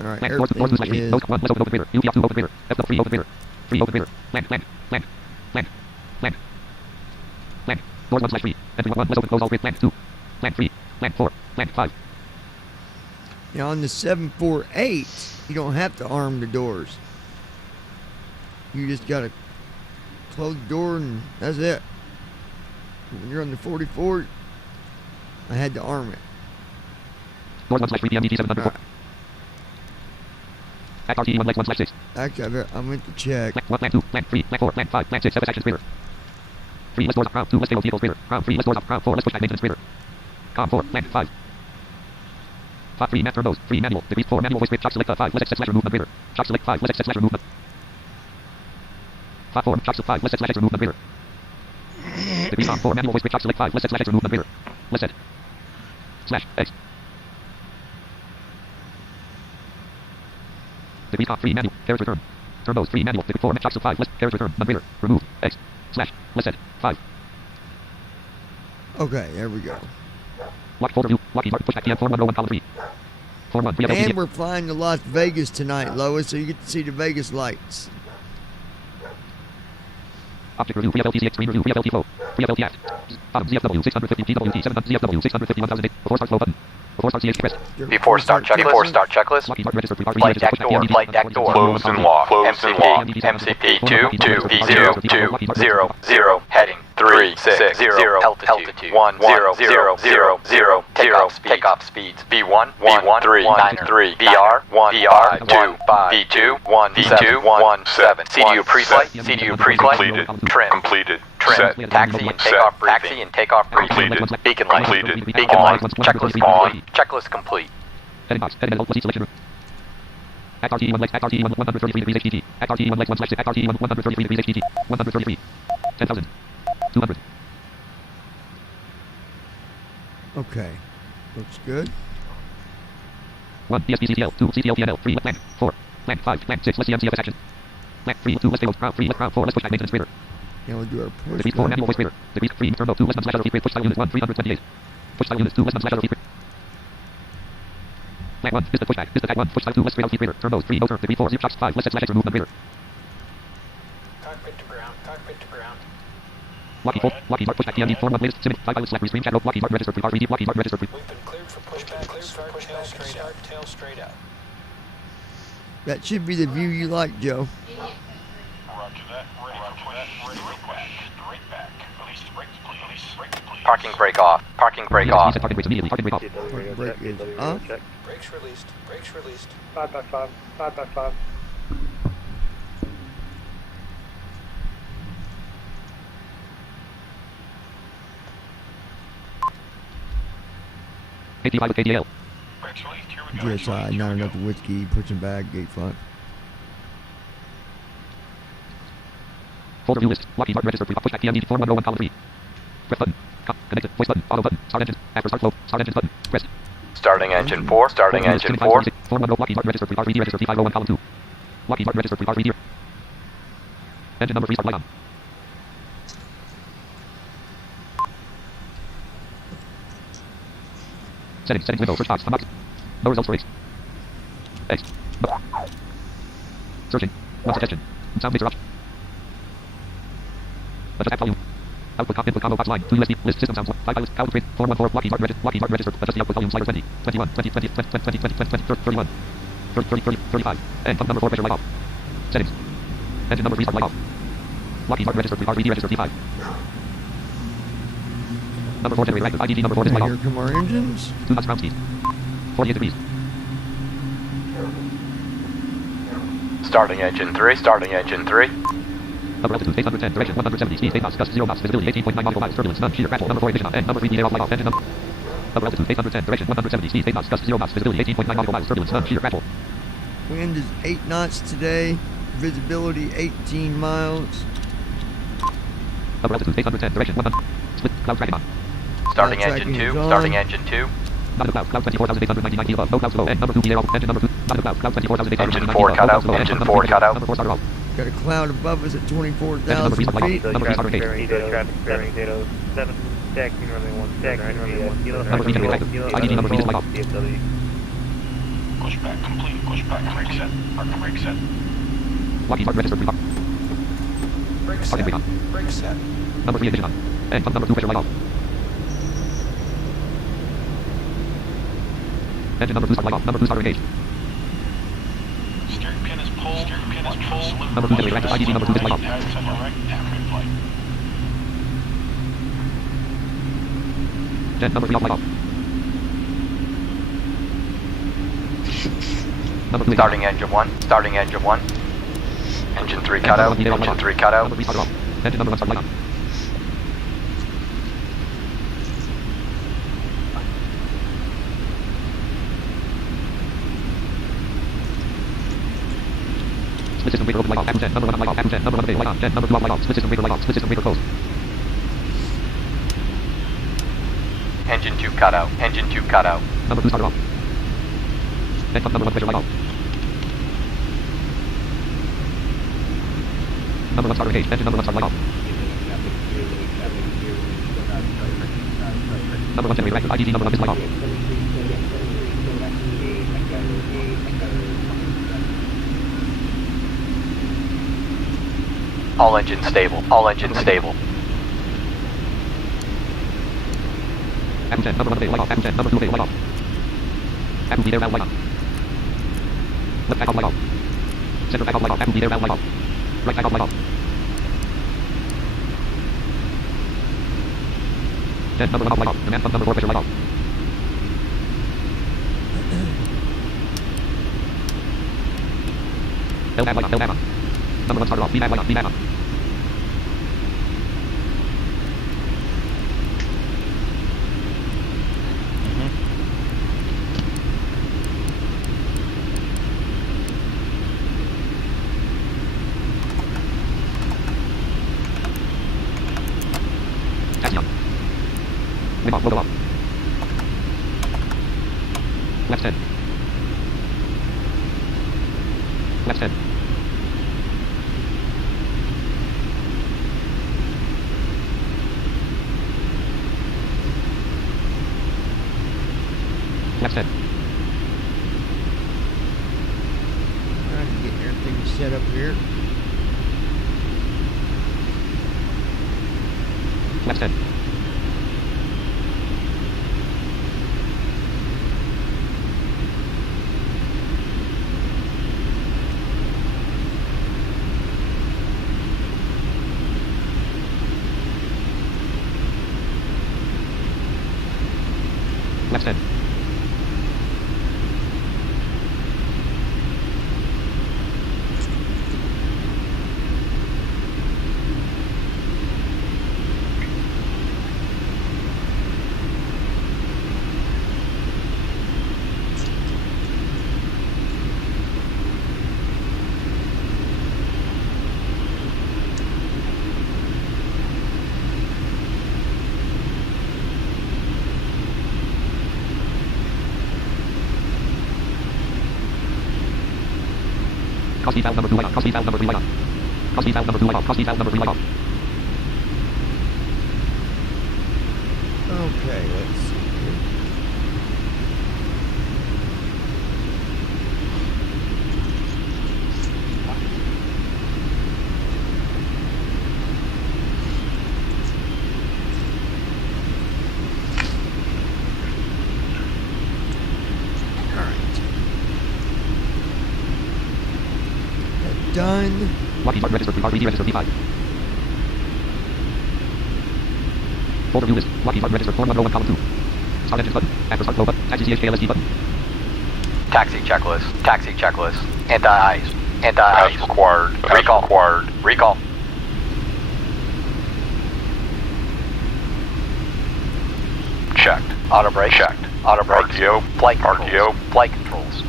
All right. Land. Door 2 / 3. Everything Note is 1 less open mirror. UPL 2 open mirror. F double 3 open mirror. 3 open mirror. Land. Land. Land. Land. Land. Land. Doors 1 / 3. Entry 1 less open close all grid. Land 2. Land 3. Land 4. Land 5. now on the 748. You don't have to arm the doors. You just gotta close the door and that's it. When you're on the 44, I had to arm it. Doors 1 / 3 PMDT 744. Act RTE 1 legs 1 / 6. Actually, I went to check. Land 1, Land 2, Land 3, Land 4, Land 5, Land 6, 7 action spinner. 3 less doors up, crown 2 less payload vehicle spinner. Crown 3 less doors up, crown 4 less pushback maintenance spinner. Com 4, Land 5. 5 3 master nose, 3 manual, degrees 4 manual voice grip, shock select 5 less excess slash remove the spinner. Shock select 5 less excess slash remove the 5 4 shock select 5 less excess slash remove the spinner. Degrees com 4 manual voice grip, shock select 5 less excess slash remove the spinner. Less set. Slash X. Degrees com 3 manual, carriage return. Turn nose 3 manual, degree 4 shock select 5 less carriage return, the spinner. Remove X. Slash less set 5. Okay, there we go. Lock folder view. Lockheed Martin pushback PM 4101 column 3. 41 3 And we're flying to Las Vegas tonight, Lois, so you get to see the Vegas lights. Object review. 3FLTCX screen review. 3FLT flow. 3FLT act. Bottom ZFW 650 GWT 7 ZFW 651,008. Before start flow button. Before start CH press. Before start checklist. Lockheed Martin registered 3 Flight deck door. Flight deck door. Closed and locked. Closed and locked. MCP 22020. Heading 360. Altitude 1000. Takeoff speeds B1 3 BR 2 B2 17. CDU pre-flight. Completed. Trim. Completed. Trim. Set. Taxi and takeoff briefing. Completed. Beacon light. Completed. Beacon light. On. Checklist On. Checklist complete. Heading box. Heading alt seat selection room. Act RTE 1 legs. Act RTE 133 degrees HDT. Act RTE 1 legs 1 / 6. Act RTE 133 degrees HDT. 133. 10,000. 200. Okay. Looks good. 1 PSP CTL. 2 CTL PNL. 3 left land. 4 land 5 land 6 less CMCFS action. Land 3 2 less payload. Crown 3 less crown 4 less pushback maintenance spinner. Now we'll do our push. Degrees 4 manual voice spinner. Degrees 3 turbo 2 less none slash other push style unit 1 328. Push style units 2 less none slash other Land 1 is the pushback. Is the tag 1 push style 2 less spinner spinner. Turbo 3 no turn. Degree 4 zip shocks 5 less set slash X remove the spinner. Cockpit to ground. Cockpit to ground. Lockheed Martin pushback PMD 41 latest Simmons 5 pilot slash restream chat Lockheed Martin registered 3 RVD Lockheed Martin registered 3. We've been cleared for pushback. Cleared for pushback. Start tail straight out. That should be the view you like, Joe. Roger that. Straight back. Release brakes, please. Brakes, please. Parking brake off. Parking brake off. Parking brakes immediately. Parking brake off. Brake is off. Brakes released. Brakes released. 5x5. 5x5. KT5 with KDL. Brakes released. Here we go. GSI, not enough whiskey, pushing back, gate front. Folder view list. Lockheed Martin registered 3 pushback PMD 4101 column 3. Press button. Connected. Voice button. Auto button. Start engine. After start flow. Start engine button. Press. Starting engine 4. Starting engine 4. 41 Lockheed Martin registered 3 RVD registered 501 column 2. Lockheed Martin registered 3 RVD. Engine number 3 start light on. Settings window search box unbox. No results for X. X. Searching. One suggestion. Sound mixer option. Adjust app volume. Output combo box line. 2 USB list system sounds 5 pilots. Output print 414 Lockheed Martin registered. Adjust the output volume slider 20 21 20 20 20 20 20 20 31 30 30 35 and pump number 4 pressure light off. Settings. Engine number 3 start light off. Lockheed Martin registered 3 RVD registered T5. Number 4 generator active. IDG number 4 is light Here off. come our engines. 2 knots ground speed. 48 degrees. Starting engine 3. Starting engine 3. Upper altitude, base 110, direction 170, speed 8 knots, gust 0 knots, visibility 18.9 nautical miles, turbulence none, shear, grapple, number 4 ignition on, and number 3 delay off, light off, engine number. Upper altitude, base 110, direction 170, speed 8 knots, gust 0 knots, visibility 18.9 nautical miles, turbulence none, shear, grapple. Wind is 8 knots today. Visibility 18 miles. Upper altitude, base 110, direction 100, split, cloud tracking on. Starting Cloud engine tracking is 2. on. Starting engine 2. Not enough clouds, cloud 24,899 feet above, no clouds below, and number 2 delay off, engine number 2, not enough clouds, 24,899 Engine feet 4 above, cut no out. clouds below, Engine number 4 3 cut out. number 4 starter out. Got a cloud above us at Engine number 24,000 3 starter feet. out, number 3 starter gauge. Traffic bearing 7, taxi runway 1, taxi runway 1, kilo, Number 3 generator active, IGD number 3 is light off. DFW. Push back complete. Push back. Brake set. Parking brake set. Lockheed Martin registered pre-lock. Brake Parking brake set. on. Brake set. Number 3 ignition on. And pump number 2 pressure light off. Engine number 2 start light off. Number 2 starter engaged. Steering pin is pulled. Steering pin is pulled. Number 2 generator active, IGD number 2 is light off. Tags on the right. Tapping flight. Gen number 3 off light off. Number 2 Starting engine 1. Starting engine 1. Engine 3 cut out. Engine 3 cut out. Number 3 starter off. Engine number 1 start light on. Split system breaker open light off. Gen number 1 light off. Gen number 1 light on. Gen number 2 off light off. Split system breaker light off. Split system breaker closed. Engine 2 cut out. Engine 2 cut out. Number 2 starter off. And pump number 1 pressure light off. Number 1 starter engaged. Engine number 1 start light off. Number 1 generator active. IGD number 1 is light off. All engines stable. All engines stable. Gen number 1 light off. Gen number 2 light off. Apple air valve light on. Left takeoff light off. Center takeoff light off. Apple air valve light off. Right takeoff light off. Gen number 1 off light off. Command pump number 4 pressure light off. LVAV light on. LVAV on. Number 1 starter off. VVAV light on. VVAV on. Taxi on. Wind off. Logo off. Left 10. Left 10. Left 10. Trying to get everything set up here. Left 10. Left 10. Cross valve number 2 light on. Cross valve number 3 light on. Cross valve number 2 light off. Cross valve number 3 light off. Okay, let's see here. Done. Lockheed Martin registered pre-RVD registered P5. Folder view list. Lockheed Martin registered form 1 row 1 column 2. Start engines button. After start flow button. Taxi CHKLSD button. Taxi checklist. Taxi checklist. Anti-ice. Anti-ice required. Recall. Required. Recall. Auto brake. Checked. Auto brakes. RTO. Flight controls. RTO. Flight controls.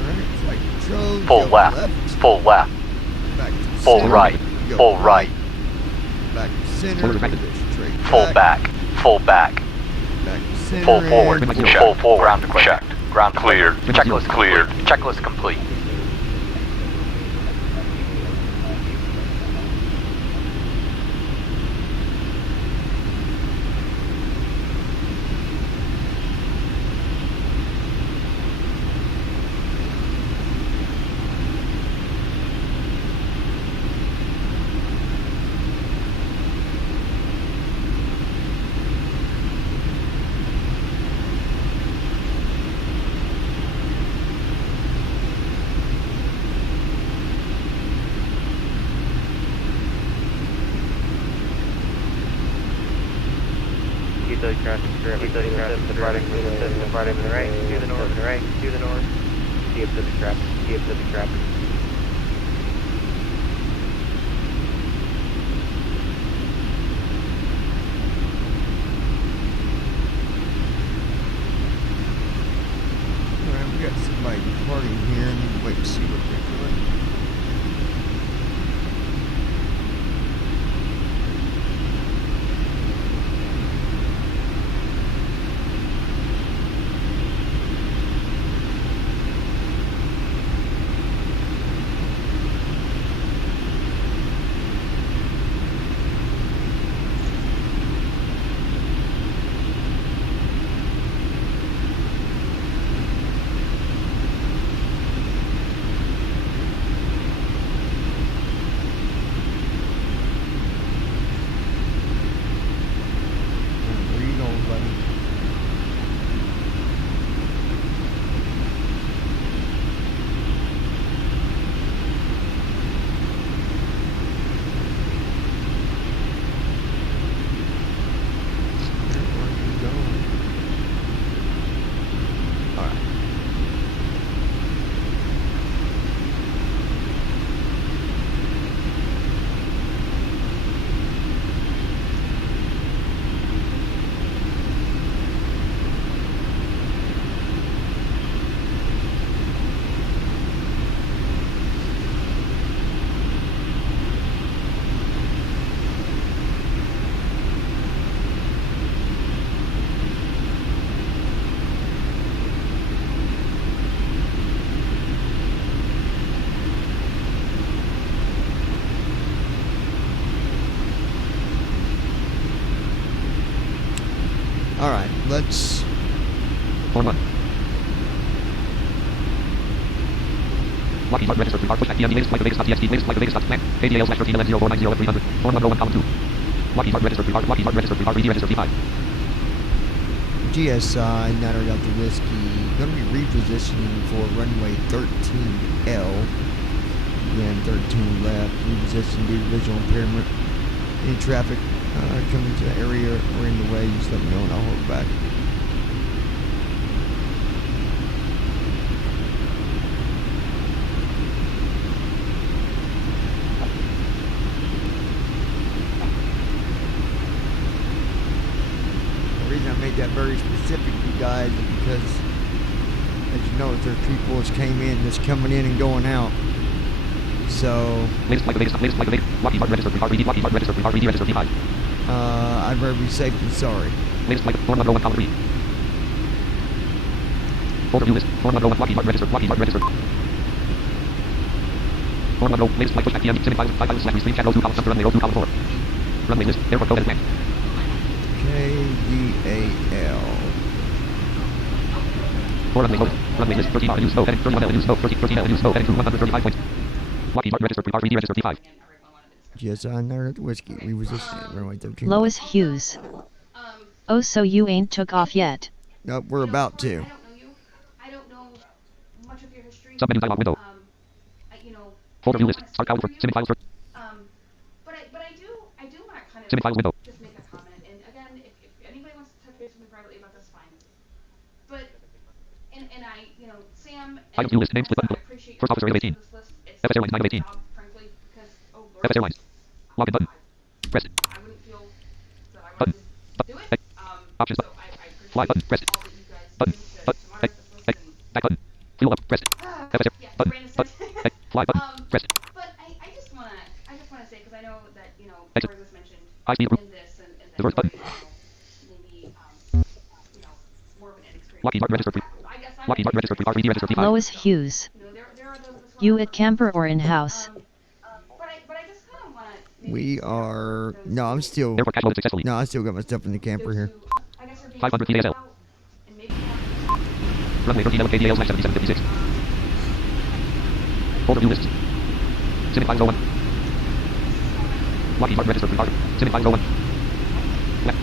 Alright, flight control. Full go left. Full left. Back to Full center, right. go Full right. Back to center. Straight Full back. Full back. Back to center. Full forward. and Full forward. Ground equipment. Checked. Ground Cleared. Checklist Cleared. complete. Checklist complete. Alright, we got somebody departing here. I need to wait and see what they're doing. Where you going, buddy? Where are you going? Alright. Alright, let's... Hold on. Lockheed Martin registered car push back latest flight the Vegas TXT latest flight the Vegas plan. KDAL slash 13 110490 300. Form 1 1 2. Lockheed Martin registered car. Lockheed Martin registered car. BD registered P5. GSI, Natter Delta Whiskey, going to be repositioning for runway 13L. Again, 13 left, reposition due to visual impairment. Any traffic coming to the area or in the way, just let me know and I'll hold back. The reason I made that very specific, you guys, is because, as you know, there's people that came in, that's coming in and going out. So, Latest flight the Vegas Lockheed Martin registered car. BD Lockheed Martin registered car. BD registered P5. I'd rather be safe than sorry. Latest flight Form 1 1 3. Folder view list. Form 1 Lockheed Martin registered. Lockheed Martin registered. Form 1 latest flight push back PM 75 screen chat 02 column jump to runway 02 column 4. Runway list. Airport code as planned. KDAL. For runway code. Runway list 13 use snow heading 31 use snow 13 use snow heading to 135 points. Lockheed Martin registered car. BD registered P5. GSI, Natter Delta Whiskey, repositioning runway 13. Lois Hughes. Oh, so you ain't took off yet? Nope, we're about to. I don't know much of your history. Submenu dialog window. Folder view list. Start count for. Submit files for. But I do want to kind of Submit files window. just make a comment. And again, if anybody wants to touch base with me privately about this, fine. But and I, Sam. Item view list. Name split button. First officer 18. FS Airlines 918. Frankly, because FS Airlines. Login button. Press it. I wouldn't feel that I Button. wanted to do it. Fly button. Press it. Button. Button. Back button. Fuel up. Press it. Button. Button. Fly button. Press it. But I just wanna say, because I know that, you know, Exit. George was mentioned I speed group. in this, and that Reverse button. George is, you know, maybe, you know, more of an inexperienced. Lockheed Martin registered. I guess I'm Lockheed Martin registered. R3D registered. P5. Lois Hughes. You know, there are those as well. You at camper or in house? But I just kind of wanna. We are. No, I'm still. Airport cash loaded successfully. No, I still got my stuff in the camper here. I guess we're being 500 smart PASL. about, and maybe more. Runway 13 LKDL /7756. Folder view lists. Sim 501. Lockheed Martin registered. Sim 501. Left.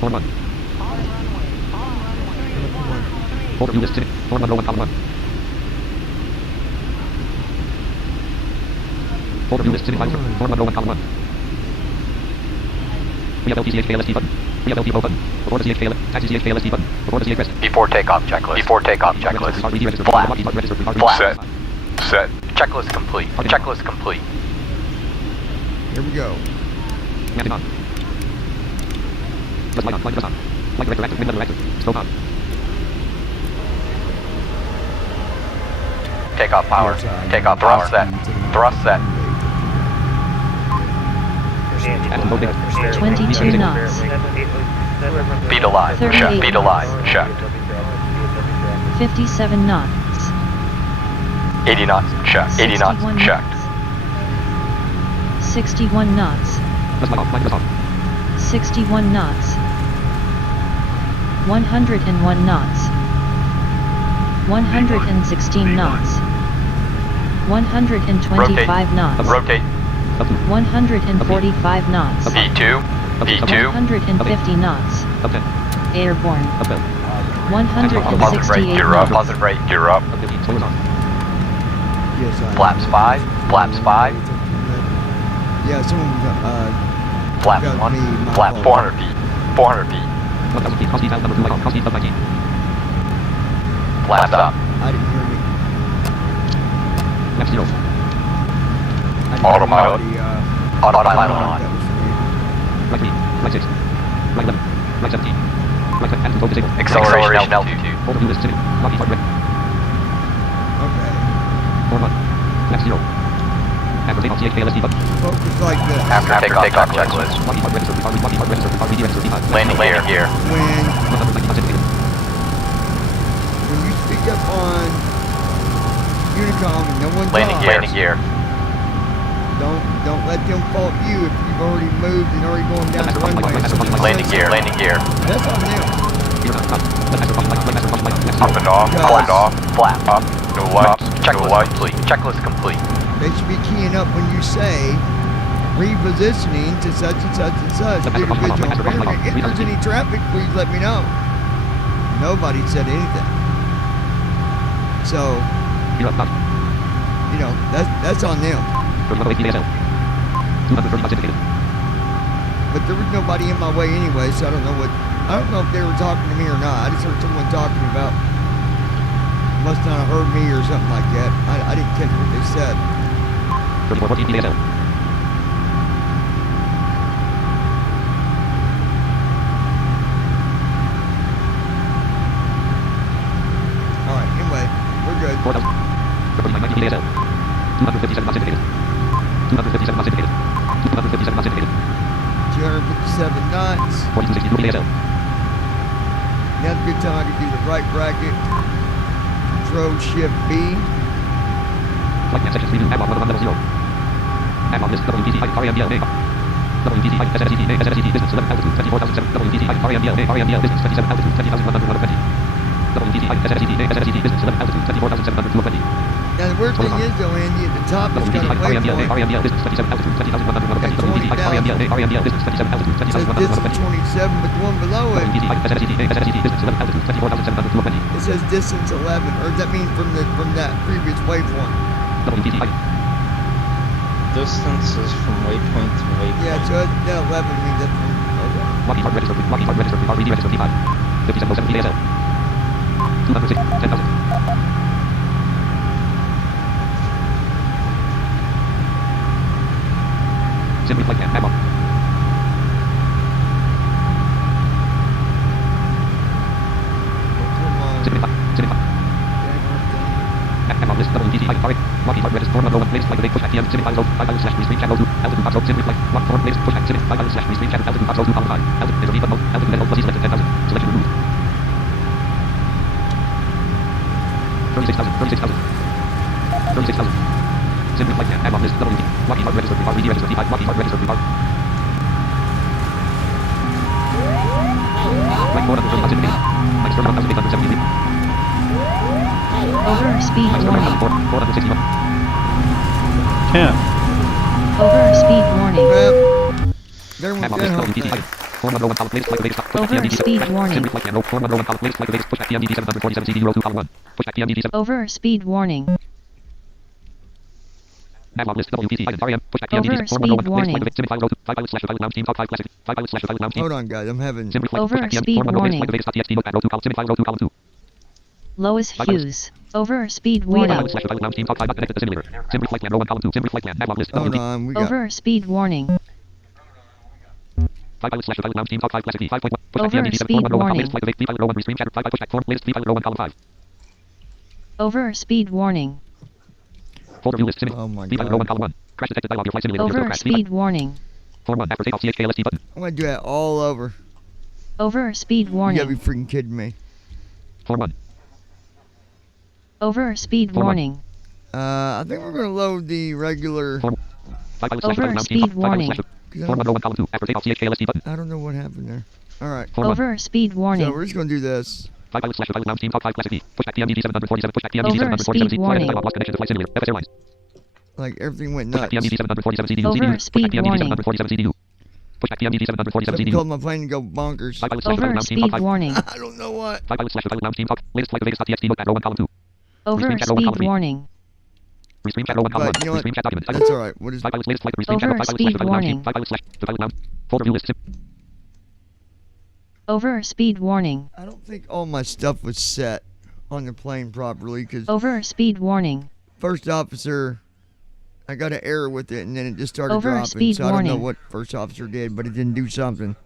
Form 1. Folder view lists. Form 1 row 1 column 1. Folder view lists. Form 1 row 1 column 1. We have LTCHKLST button. We have LTO button. Before the CHKL. Taxi CHKLST button. Before the CHKL. Before takeoff checklist. Before takeoff checklist. Flat. Flat. Set. Checklist complete. Checklist complete. Here we go. Landing on. Press light on. Flight press on. Flight director active. Wind level active. Scope on. Takeoff power. Takeoff thrust set. Thrust set. 22 knots. Speed alive. Check. Speed alive. Check. 57 knots. 80 knots. Check. 80 knots. 61 Checked. 61 knots. Press light on. Flight press on. 61 knots. 101 knots. 116 knots. 125 knots. Rotate. 145 knots. P2. P2. 150 knots. Okay. Airborne. Okay. 168 Gear up. knots. Positive rate. Gear up. Okay. Spoilers on. Yes, I. Flaps 5. Flaps 5. Yeah, someone. Flap got 1. me my Flap fault. 400 feet. 400 feet. 1000 feet. Cross speed number 2 light on. Cross speed sub 19. Flaps up. I didn't hear me. Left 0. I didn't Autopilot. hear the, Autopilot that on. was me. Right 3. Right 6. Right 11. Right 17. Right 10. And control disabled. Acceleration altitude. Folder view list. Lockheed Martin. Okay. Form 1. Left 0. After takeoff CHKLST button. Focus like this. After takeoff checklist. Lockheed Martin registered. Lockheed Martin registered. RVD registered. P5. Landing gear. When 190 knots indicated. when you speak up on Unicom and no one Landing talks, gear. don't let them fault you if you've already moved and already going down the runway. Landing gear. Landing gear. That's on them. Up and off. Guys. Up and off. Flap. Up. No lights. Checklist complete. Checklist complete. They should be keying up when you say repositioning to such and such and such. Individual impairment. If there's any traffic, please let me know. Nobody said anything. So, you know, that's on them. But there was nobody in my way anyway, so I don't know if they were talking to me or not. I just heard someone talking about, must not have heard me or something like that. I didn't catch what they said. 3414 PASL. Alright, anyway, we're good. 4000. 3990 PASL. 257 knots indicated. 257 knots indicated. 257 knots indicated. 257 knots. 4260 PASL. Now's a good time I can do the right bracket. Control Shift B. Flight plan section 3 new Adlon 11 level 0. Adlon list WPC height RMDL name. WPC height SSCT name SSCT business 11 altitude 24,007. WPC height RMDL name RMDL business 27 altitude 20,120. WPC height SSCT name SSCT business 11 altitude 24,720. Now the weird thing is though, Andy, at the top it's got a waypoint. RMDL business 27 altitude 20,120. WPC height RMDL business 27 altitude It says distance 27, but the one below it, WPC height SSCT name SSCT business 11 altitude 24,720. it says distance 11, or does that mean from that previous waypoint? WPC height. Distance is from waypoint to waypoint. Yeah, so that 11 means that's from, okay. Lockheed Martin registered. Lockheed Martin registered. RVD registered. P5. 5707 PASL. 206. 10,000. Simply flight plan. Adlon. Restream chat, altitude box, sim reflect, lock form, latest pushback, sim, restream chat, altitude box, 2,5, altitude, is a read mode, altitude, metal, fuzzy selected, 10,000, selection removed. 36,000, 36,000. 36,000. Sim reflect, add on list, WD, Lockheed Martin registered, rebar, registered, Lockheed Martin registered, rebar. Right 430 indicated. Minus 31,870. Over speed warning. 461. 10. Over speed warning. There went Add on that list, whole WPC thing. item. Form 101 column, latest flight, latest, pushback, Over PMDD 7. speed warning. Sim reflect, no, form 101 column, latest flight, latest, pushback, PMDD 747 CD02 column 1. Pushback, PMDD 7. Over speed warning. Nav list WPC item REM pushback PMDD Over form speed 101 warning. latest flight 5 pilot /pilot lounge team talk 5 classic 5 pilot /pilot lounge team. Hold on, guys. I'm having Sim reflect Over pushback PM speed form 1 warning. latest flight TXT notepad 02 column sim 5 02 column 2. Lois Hughes. Over speed Pilot warning. /pilot lounge team talk 5 not connected to the simulator. Sim reflect plan 01 column 2 sim reflect plan nav list hold WPC on. We got Over speed warning. 5 pilot /pilot lounge team talk 5 classic 5.1 pushback Over PMDD 7 speed form 101 column warning. latest flight of 8 pilot 01 restream chatter 5 pushback form latest pilot 01 column 5. Over speed warning. Folder view list sim oh my pilot god. 01 column 1 crash detected dialog your flight simulator Over crash speed warning. form 1 after takeoff CHKLST button I'm gonna do that all over. Over speed You gotta be warning. freaking kidding me. form 1 Over speed Form one. warning. I think we're gonna load the regular. form 5 pilot Over lounge team speed talk 5 pilot warning. form 101 column 2 after takeoff CHKLST button I don't know what happened there. All right. form 1 Over speed So warning. we're just gonna do this. 5 pilot /pilot lounge team talk 5 classic pushback PMDD 747 pushback PMDD Over 747 speed flight warning. dialog lost connection to flight simulator FS Airlines Like everything went pushback nuts. PMDD 747 CDU Over CDU speed pushback PMDD warning. 747 CDU pushback PMDD 747 Something CDU told my plane to go bonkers. 5 pilot Over /pilot lounge team talk speed 5 warning. I don't know what. 5 pilot /pilot lounge team talk latest flight of Vegas.txt notepad 01 column 2 Over Restream chat 01 speed column 3 warning. Restream chat 01 column 1 But you know what? Restream chat document That's all right. What is? 5 pilots latest flight Restream chat Over 5 pilot speed /pilot lounge team warning. 5 pilot /pilot lounge folder view list Over speed warning. I don't think all my stuff was set on the plane properly because Over speed warning. first officer, I got an error with it and then it just started Over dropping. speed So I don't know warning. what first officer did, but it didn't do something.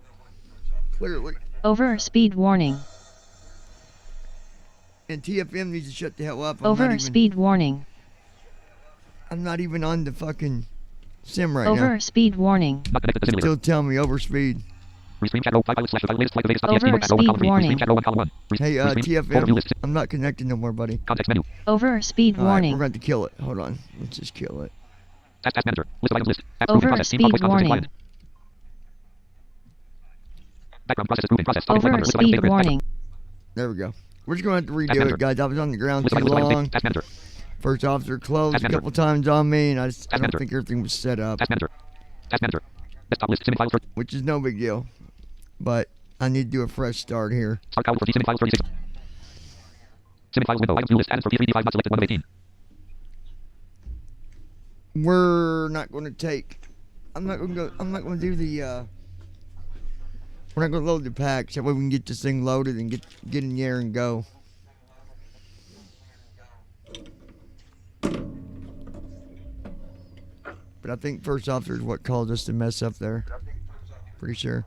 Clearly. Over speed warning. And TFM needs to shut the hell up. I'm Over speed warning. I'm not even on the fucking sim right Over now. speed warning. not connected to the simulator Still telling me over speed. Restream chat 5 pilot /pilot latest flight of Vegas.txt Over notepad 01 column 3 speed Restream chat 01 column 1 Hey, Restream folder view TFM, list I'm not connecting no more, buddy. context menu Over speed All right, we're warning. going to kill it. Hold on. Let's just kill it. task manager list of items list apps Over proving process team speed talk voice conferencing warning. client background process proving process topic Over list of items speed data grid warning. There we go. We're just going to have to Task redo manager. it, guys. I was on the ground list too of items long. task manager First officer closed Task a manager. couple times on me, and I Task don't manager. think everything was set up, task manager desktop list sim files for which is no big deal. But I need to do a fresh start here. start column for sim files 36 sim files window items view list added for P3D5 not selected 1 of 18 We're not going to take. I'm not going to go. I'm not going to do the. We're not going to load the packs. That way we can get this thing loaded and get in the air and go. But I think first officer is what caused us to mess up there. Pretty sure.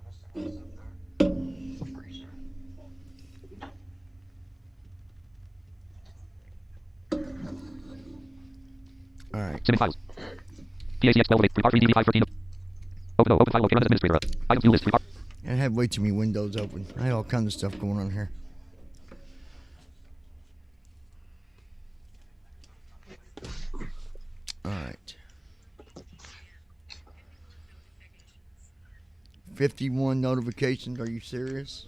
All right. sim files PACX 12 of 8 prepar 3DV5 13 open file locator run as administrator items view list prepar I had way too many windows open. I had all kinds of stuff going on here. All right. 51 notifications. Are you serious?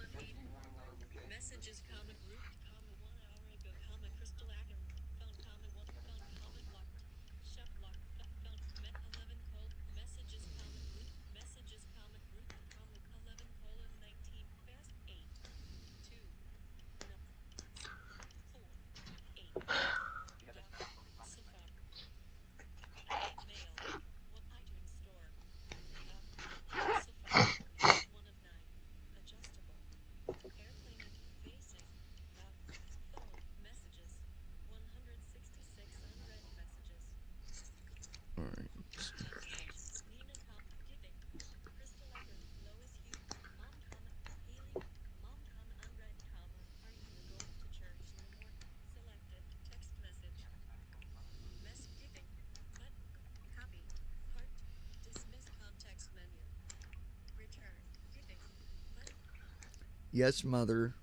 Yes, mother.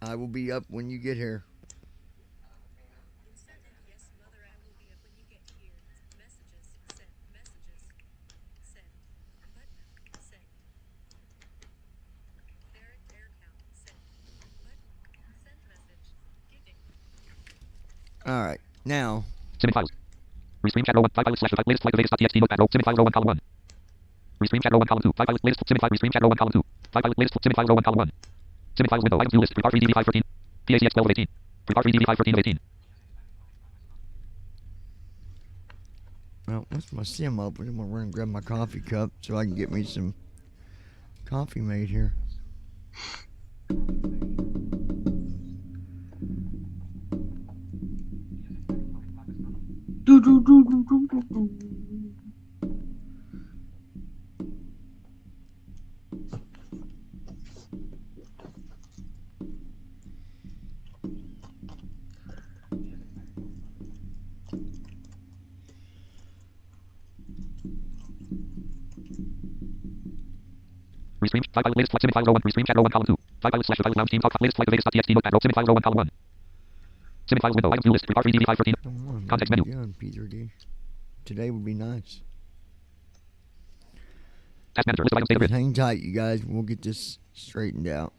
I will be up when you get here. Alright, now. Simming files. Restream chat row 1. 5 files slash latest flight of Vegas.txt notepad row. Simming files row 1 column 1. Restream chat row 1 column 2. 5 files latest simming file. Restream chat row 1 column 2. 5 files latest simming files row 1 column 1. Simming files window. Items view list. Prepar 3DV 513. PACX 12 of 18. Prepar 3DV 513 of 18. Well, once my sim opens, I'm going to run and grab my coffee cup so I can get me some coffee made here. Do do do do do do do. Restream 5 file latest flight simming file row 1. Restream chat row 1 column 2. 5 files slash lounge team talk latest flight of Vegas.txt notepad row. Simming file row 1 column 1. Simming files window. Items view list. Prepar 3DV 513. Come on, Context menu. on, P3D. Today would be nice. Task manager. List of items data grid. Hang tight, you guys. We'll get this straightened out.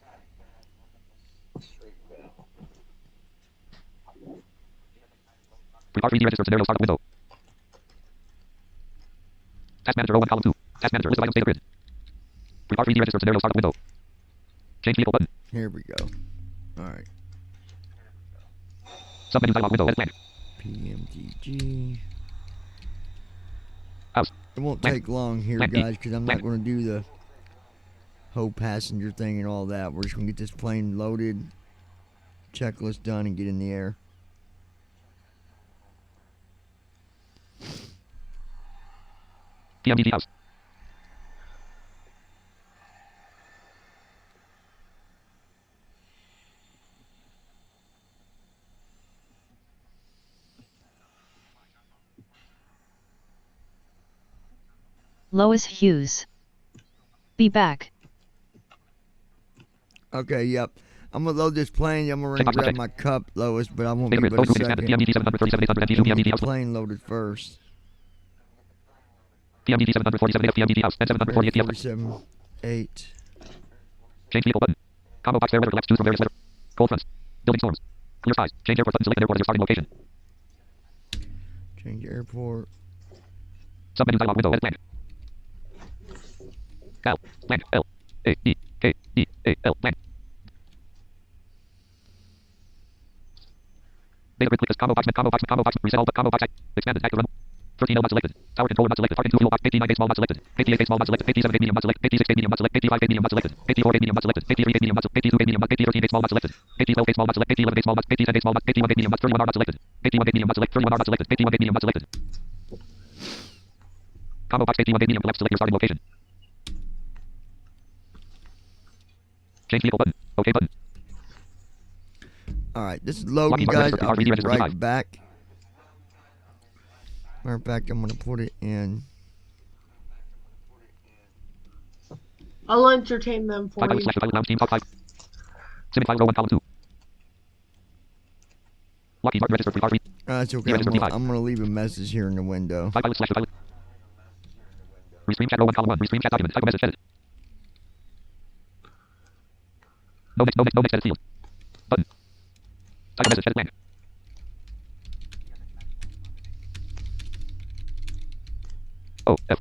Prepar 3D register scenario startup window. Task manager row 1 column 2. Task manager list of items data grid. Prepar 3D register scenario startup window. Change vehicle button. Here we go. Alright. Submenu dialog window. Edit blank. PMTG. House. It won't Blank. take long here, Blank. guys, because I'm Blank. not going to do the whole passenger thing and all that. We're just going to get this plane loaded, checklist done, and get in the air. PMDG house. Lois Hughes. Be back. Okay, yep. I'm going to load this plane. I'm going to run and grab my cup, Lois, but I won't be Data but grid. a Expanded. second. PMDG 737 800 Get PMDG the house. plane loaded first. PMDG 747 8 PMDG house. And 748 PF. 47, 8. Change vehicle button. Combo box fair weather collapse. Choose from various weather. Cold fronts. Building storms. Clear skies. Change airport button. Select an airport as your starting location. Change airport. Submenu dialog window. Edit blank. L. Blank. L. A. E. K. E. A. L. Blank. Data grid click this combo box. Combo box. Reset all but combo box. Expanded. Active run. 13 L not selected. Tower controller not selected. Target 2 fuel box. KT9 gate small not selected. KT8 gate small not selected. KT7 gate medium not selected. KT6 gate medium not selected. KT5 gate medium not selected. KT4 gate medium not selected. KT3 gate medium not selected. KT2 gate medium not KT13 gate small not selected. KT12 gate small not selected. KT11 gate small not KT10 gate small not KT1 gate medium not 31R not selected. KT1 gate medium not selected. 31R not selected. KT1 gate medium not selected. Combo box KT1 gate medium collapse. Select your starting location. Change vehicle button. OK button. Alright, this is loading, guys. I'll be right back. Matter of fact, I'm going to put it in. I'll entertain them for 5 you. slash lounge team talk 5. Simming file row 1 column 2. Lockheed Martin register 3 That's okay. I'm going to leave a message here in the window. 5 slash Restream chat row 1 column 1. Restream chat document. Type of message edit. No next edit field. Button. Type of message edit blank. O. F.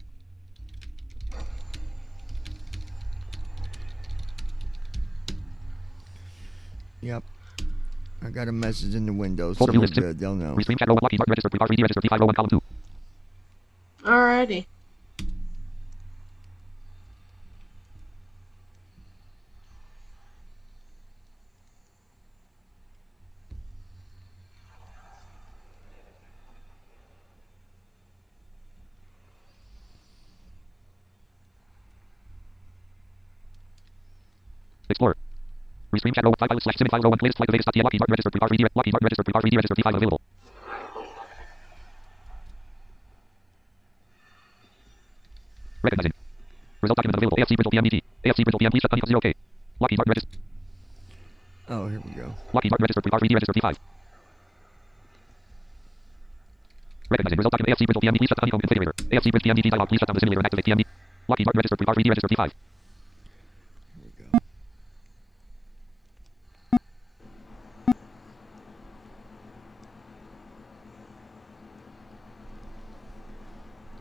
Yep. I got a message in the window, so Folder view we're list. good. They'll know. Restream chat row 1 Lockheed Martin register 3 register 5 row 1 column 2. Alrighty. Explorer. Restream chat row 5 slash simming file row 1 latest flight of Vegas.txt Lockheed Martin register 3 Lockheed Martin register 3 register 5 available. Recognizing. Result document available. AFC Brittle PMDT. AFC Brittle PM. Please shut 0K. Lockheed Martin register. Oh, here we go. Lockheed Martin register. R3D register P5. Recognizing result document AFC Bridge PMD. Please shut the honeycomb configurator. AFC Bridge PMD dialog. Please shut down the simulator and activate PMD. Lockheed Martin register. R3D register P5.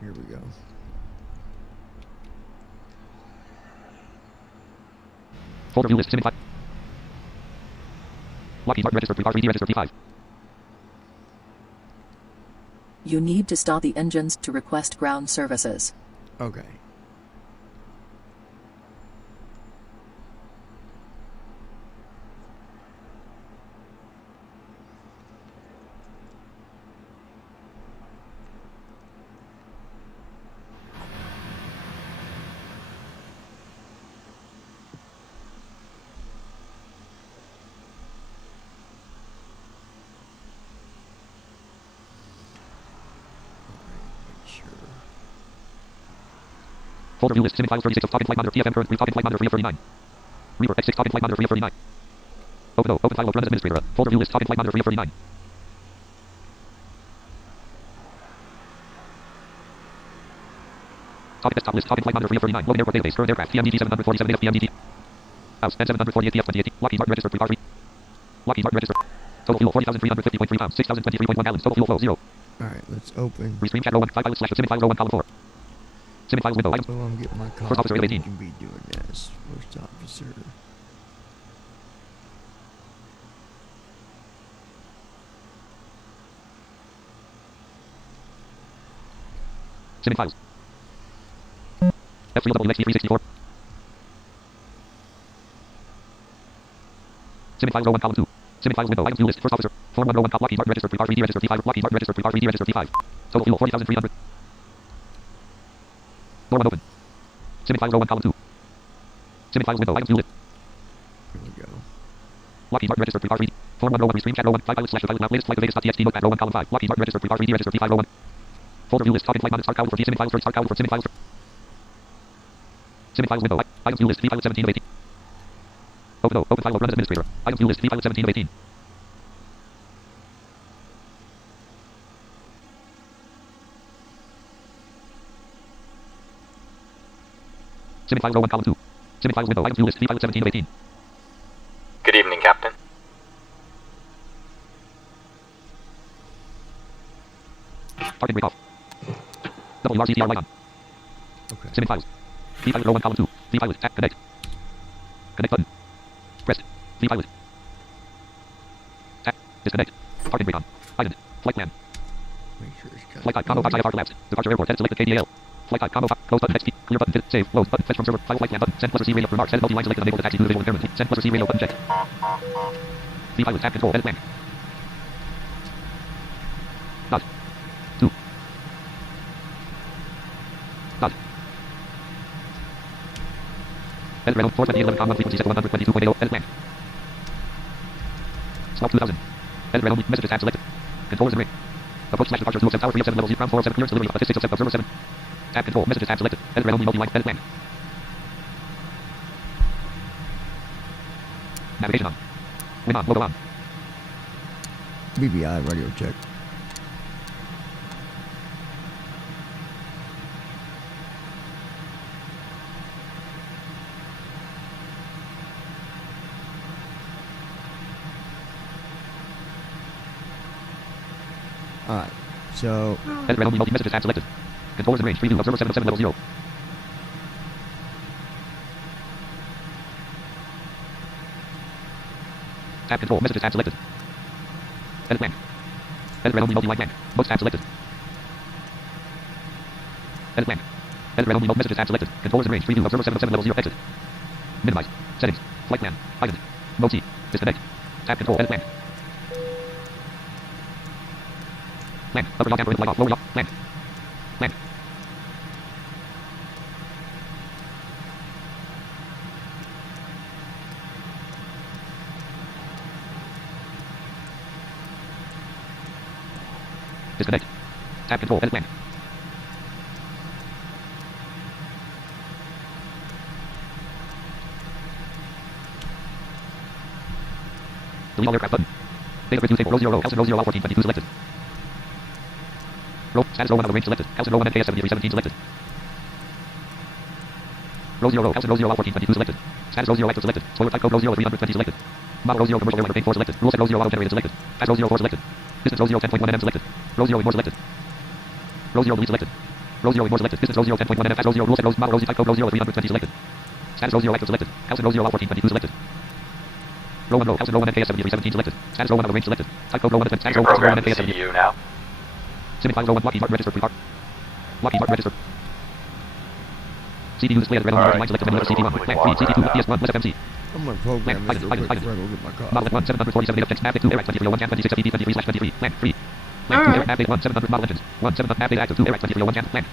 Here we go. Folder view list. Sim 5. Lockheed Martin register. R3D register P5. You need to stop the engines to request ground services. Okay. Folder view list. Sim files 36 of top in flight monitor. TFM current. Top in flight monitor 3 of 39. Reaper X6 top in flight monitor 3 of 39. Open O. Open file. Run as administrator. Folder view list. Top in flight monitor 3 of 39. Top desktop list. Top in flight monitor 3 of 39. Loading airport database. Current aircraft. PMDG 747 AF PMDG. House. N748 TF 28. Lockheed Martin register. R3. Lockheed Martin register. Total fuel 40,350.3 pounds. 6,023.1 gallons. Total fuel flow 0. Alright, let's open. Restream chat row 1. 5 pilots slash. Sim files row 1 column 4. Sim files window. Items. So I'm getting my First officer copy. 18. Can be doing this. First officer. Sim files. F3WXT364. Sim files row 1 column 2. Sim files window. Items view list. First officer. Form 1 row 1 Lockheed Martin register. R3D register P5. Lockheed Martin register. R3D register P5. Total fuel 40,300. Door 1 open. Sim files row 1 column 2. Sim files window. Items view list. Here we go. Lockheed Martin register. R3D. Form 1 row 1. Restream chat row 1. 5 pilots slash. Pilot now. Latest flight Vegas.txt notepad row 1 column 5. Lockheed Martin register. R3D register P5 row 1. Folder view list. Top in flight monitor. Start count for Sim files. Start count for Sim files. Sim files window. Items view list. V pilot 17 of 18. Open O. Open file. Run as administrator. Items view list. V pilot 17 of 18. Sim files row 1 column 2. Sim files window. Items view list. V pilot 17 of 18. Good evening, Captain. Parking brake off. WRCTR light on. Okay. Sim files. V pilot row 1 column 2. V pilot. Tap connect. Connect button. Pressed. V pilot. Tap. Disconnect. Parking brake on. Biden. Flight plan. Make sure it's cut. Flight type combo 5 IFR collapsed. Departure airport. Edit selected KDAL. Flight type combo 5. Close button. Text. Clear button. Save. Close button. Fetch from server. File flight plan button. Send plus receive radio remarks. Send multi-line selected. Enable the taxi to the visual impairment. Send plus receive radio button check. V pilot. Tab control. Edit plan. Dot. 2. Dot. Edit Renault 42011 frequency set to 122.80. Edit plan. Swap 2000. Edit Renault messages tab selected. Controllers in ring. Approach slash departure 207 tower 307 level 0 ground 407 clearance delivery of statistics of observer 7. Tab control messages tab selected. Edit Renault multi-line edit plan. Navigation on. Win on. Logo on. BBI radio check. Alright, so Edit Renault multi-messages tab selected. Controllers in range. Preview observer 707 level 0. Tab control messages tab selected. Edit plan. Edit Renault multi-line plan. Books tab selected. Edit plan. Edit Renault messages tab selected. Controllers in range. Preview observer 707 level 0. Exit. Minimize. Settings. Flight plan. Biden. Mode C. Disconnect. Tab control. Edit plan. Land. Upper yaw damper in light off. Lower yaw. Land. Land. Disconnect. Tab control. Edit land. Delete all aircraft button. Data grid 2 table. Row 0 row. Elson row 0 14 22 selected. Row status row 1 out of range selected. Elson row 1 NKS 73 17 selected. Row 0 row. Elson row 0 14 22 selected. Status row 0 active selected. Spoiler type code row 0 320 selected. Model row 0 commercial airliner 4 selected. Rule set row 0 auto generated selected. Fast row 0 4 selected. Distance row 0 10.1 nm selected. Row 0 more selected. Row 0 delete selected. Row 0 more selected. Distance row 0 10.1 nm. Fast row 0 rule set rows model row 0 type code row 0 320 selected. Status row 0 active selected. Elson row 0 14 22 selected. Row 1 row. Elson row 1 NKS 73 17 selected. Status row 1 out of range selected. Type code row 1 status row 1 Program NKS to 73. CU now. Sim file row 1 Lockheed Martin register pre-park. Lockheed Martin register. CPU display as red line select menu CT1 Mac 3 CT2 PS1 less FMC. I'm gonna program this real quick before I go get my car. Model 1 747 objects Nav 2 Air 2301 Cam 26 FD 23/23 Mac 3. Mac 2 Air Nav 1 700 model engines 1 700 Nav active 2 Air 2301 Cam Mac.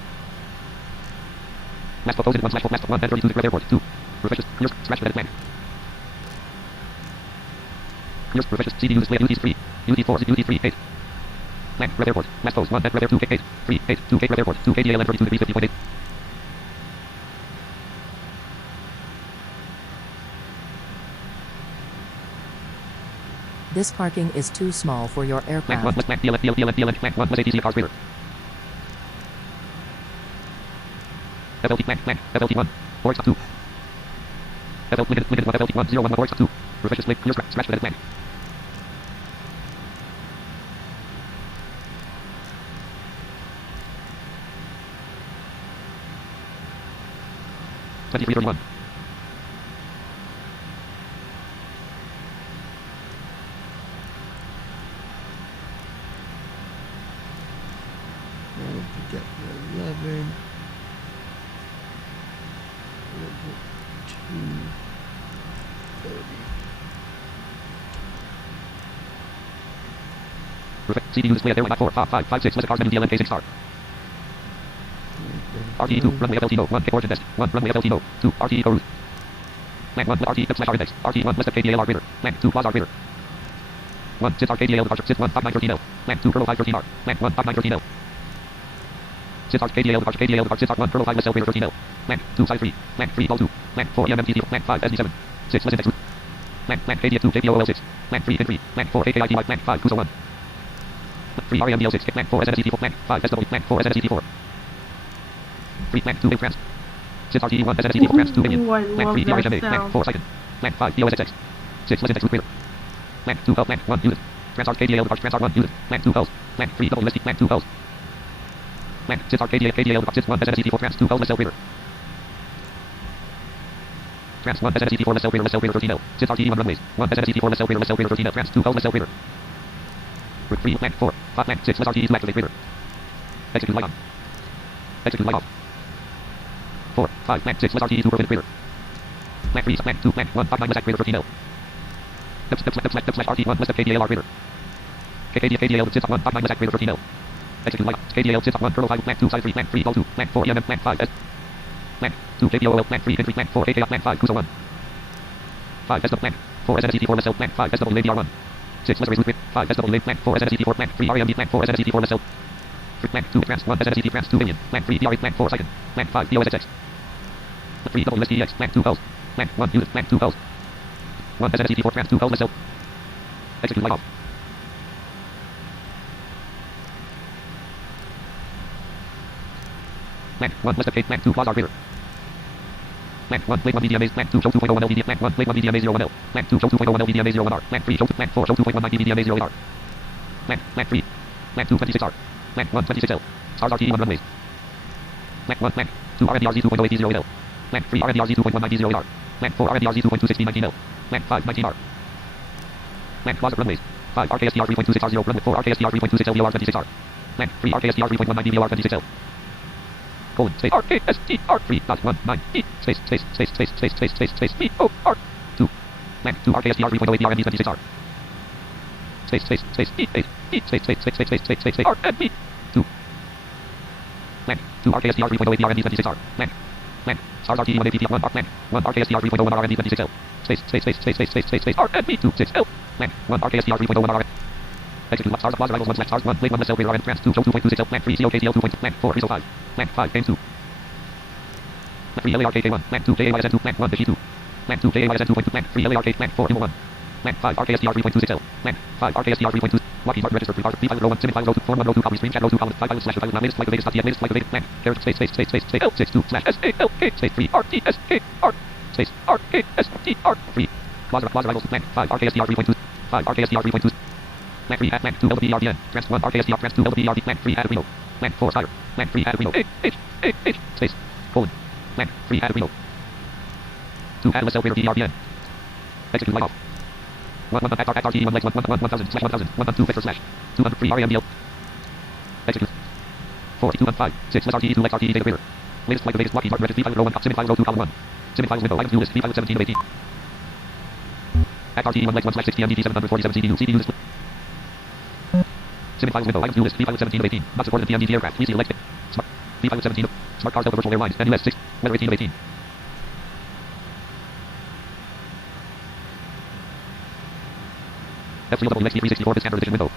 Last proposed 1/1 32 Red Airport 2. Refreshes clears scratch edit Mac. Clears refreshes CPU display UT3 UT4 UT3 8. Mac Red Airport last post 1 Red Air 2 8 3 8 2 8 Red Airport 2 KDAL 32 degrees 50.8. This parking is too small for your Mac aircraft. 1 Mac DLN Mac 1 ATC cars clearer. FLT Mac FLT 1 Forward 2. FLT Lincoln 1 FLT 1 0 1 Forward 2. Refreshes click clear scratch edit Mac. $23.31. Get 11. 2:30. CPU display at airline 4 5 5 5 6 list cars menu DLN K6 star. RTE 2 runway FLT no 1 K origin test 1 runway FLT no 2 RTE co route. Mac 1 RTE /R index RTE 1 list of KDAL R reader Mac 2 Plaza R reader 1 SIDS R KDAL departure SIDS 1 5913L Mac 2 Kernel 513L Mac 1 5913L SIDS R KDAL departure SIDS R 1 Kernel 5 list reader 13L Mac 2 Side 3 Mac 3 Vol 2 Mac 4 EMMTT Mac 5 SD7 6 list index route Mac KDF 2 JPOL 6 Mac 3 Pin 3 Mac 4 KKIT Mac 5 Kuso 1 3 REMDL 6 Mac 4 SNSET 4 Mac 5 SW Mac 4 SNSET 4 3 Mac 2 France SIDS RTE 1 SNSET 4 France 2 Minion Mac 3 DRHMA Mac 4 Second Mac 5 DOSXX 6 list index route clear Mac 2 Mac 1 unit Trans R KDAL departure Trans R1 unit Mac 2 Pulse Mac 3 double USD Mac 2 Pulse Mac SIDS R KDAL departure SIDS 1 SNSET 4 Trans 2 Pulse SL reader Trans 1 SNSET 4 SL reader 13L SIDS RTE 1 runways 1 SNSET 4 SL reader 13L Trans 2 Pulse SL reader 3 Mac 4 5 Mac 6 RTE to activate reader execute light on execute light off 4 5 Mac 6 RTE to prohibit reader Mac 3 Mac 2 Mac 1 5 9 reader 13L RT 1 list of KDAL R reader KDAL SIDS 1 5 9 reader 13L execute light KDAL SIDS 1 Kernel 5 Mac 2 Side 3 Mac 3 Vol 2 Mac 4 EMM Mac 5 S Mac 2 KPOL Mac 3 Pin 3 Mac 4 KKI Mac 5 Kuso 1 5 SW Mac 4 SNSET 4 SL Mac 5 SW ADR 1 6 less route 5 SW Mac 4 SNSET 4 Mac 3 REMD Mac 4 SNSET 4 SL Mac 2 France 1 SNSET France 2 Minion Mac 3 DR8 Mac 4 Second Mac 5 DOSXX 3 WSDX Mac 2 Pulse Mac 1 unit Mac 2 Pulse 1 SNSET 4 France 2 Pulse SL execute light off Mac 1 list of K Mac 2 Plaza reader Mac 1 Blade 1 VDMA Mac 2 show 2.01 LVD Mac 1 Blade 1 VDMA 01L Mac 2 show 2.01 LVDMA 01R Mac 3 show Mac 4 show 2.19 VDMA 08R Mac 3 Mac 2 26R Mac 1 26L Stars RTE 1 runways Mac 1 Mac 2 RMDRZ 2.08 D08L Mac 3 RMDRZ 2.19 D08R Mac 4 RMDRZ 2.26 D19L Mac 5 19R Mac Closet runways 5 RKSDR 3.26R0 runway 4 RKSDR 3.26 LVOR 26R Mac 3 RKSDR 3.19 DVOR 26L colon space RKSDR 3.19 E space VOR 2 Mac 2 RKSDR 3.08 DRMD 26R space E 8 E space RMD 2 Mac 2 RKSDR 3.08 DRMD 26R Mac Stars RTE 1 APT 1 Mac 1 RKSDR 3.01 RMD 26L space RMD 2 6L Mac 1 RKSDR 3.01 RMD execute Stars Plaza rivals 1 Stars 1 Blade 1 SL reader RM Trans 2 show 2.26L Mac 3 COKTL 2. Mac 4 Rizzo 5 Mac 5 Game 2 Mac 3 LARK 1 Mac 2 JAYSN 2 Mac 1 Fishy 2 Mac 2 JAYSN 2.2 Mac 3 LARK Mac 4 Humo 1 Land 5 RKSDR 3.26L. Land 5 RKSDR 3.2. Lockheed Martin registered 3 3 1 7 5 2 4 1 2 column stream chat 2 column 5 slash now latest like the latest latest like the latest land carriage space L 62 slash SALK space 3 RTSAR space RKSTR 3 Plaza Rivals land 5 RKSDR 3.2 5 RKSDR 3.2 land 3 at land 2 LBRDN trans 1 RKSDR trans 2 LBRD land 3 at Reno land 4 Spire land 3 at Reno H space colon land 3 at Reno 2 at LSL BRDN execute light off 1 1 at RT 1 legs 1 1 1000 slash 1000 1 2 Victor slash 203 RMDL execute 4 2 5 6 less RTE 2 legs RTE data creator latest like the latest Lockheed Martin registry 5 row 1 sim file row 2 column 1 sim files window item view list 3 5 17 of 18 at RTE 1 legs 1 slash 60 MDD 747 CPU list sim files window item view list 3 5 17 of 18 not supported PMDD aircraft please select it smart 3 5 17 smart cars Delta virtual airlines NUS 6 weather 18 of 18 F3WXT364 this standard edition window.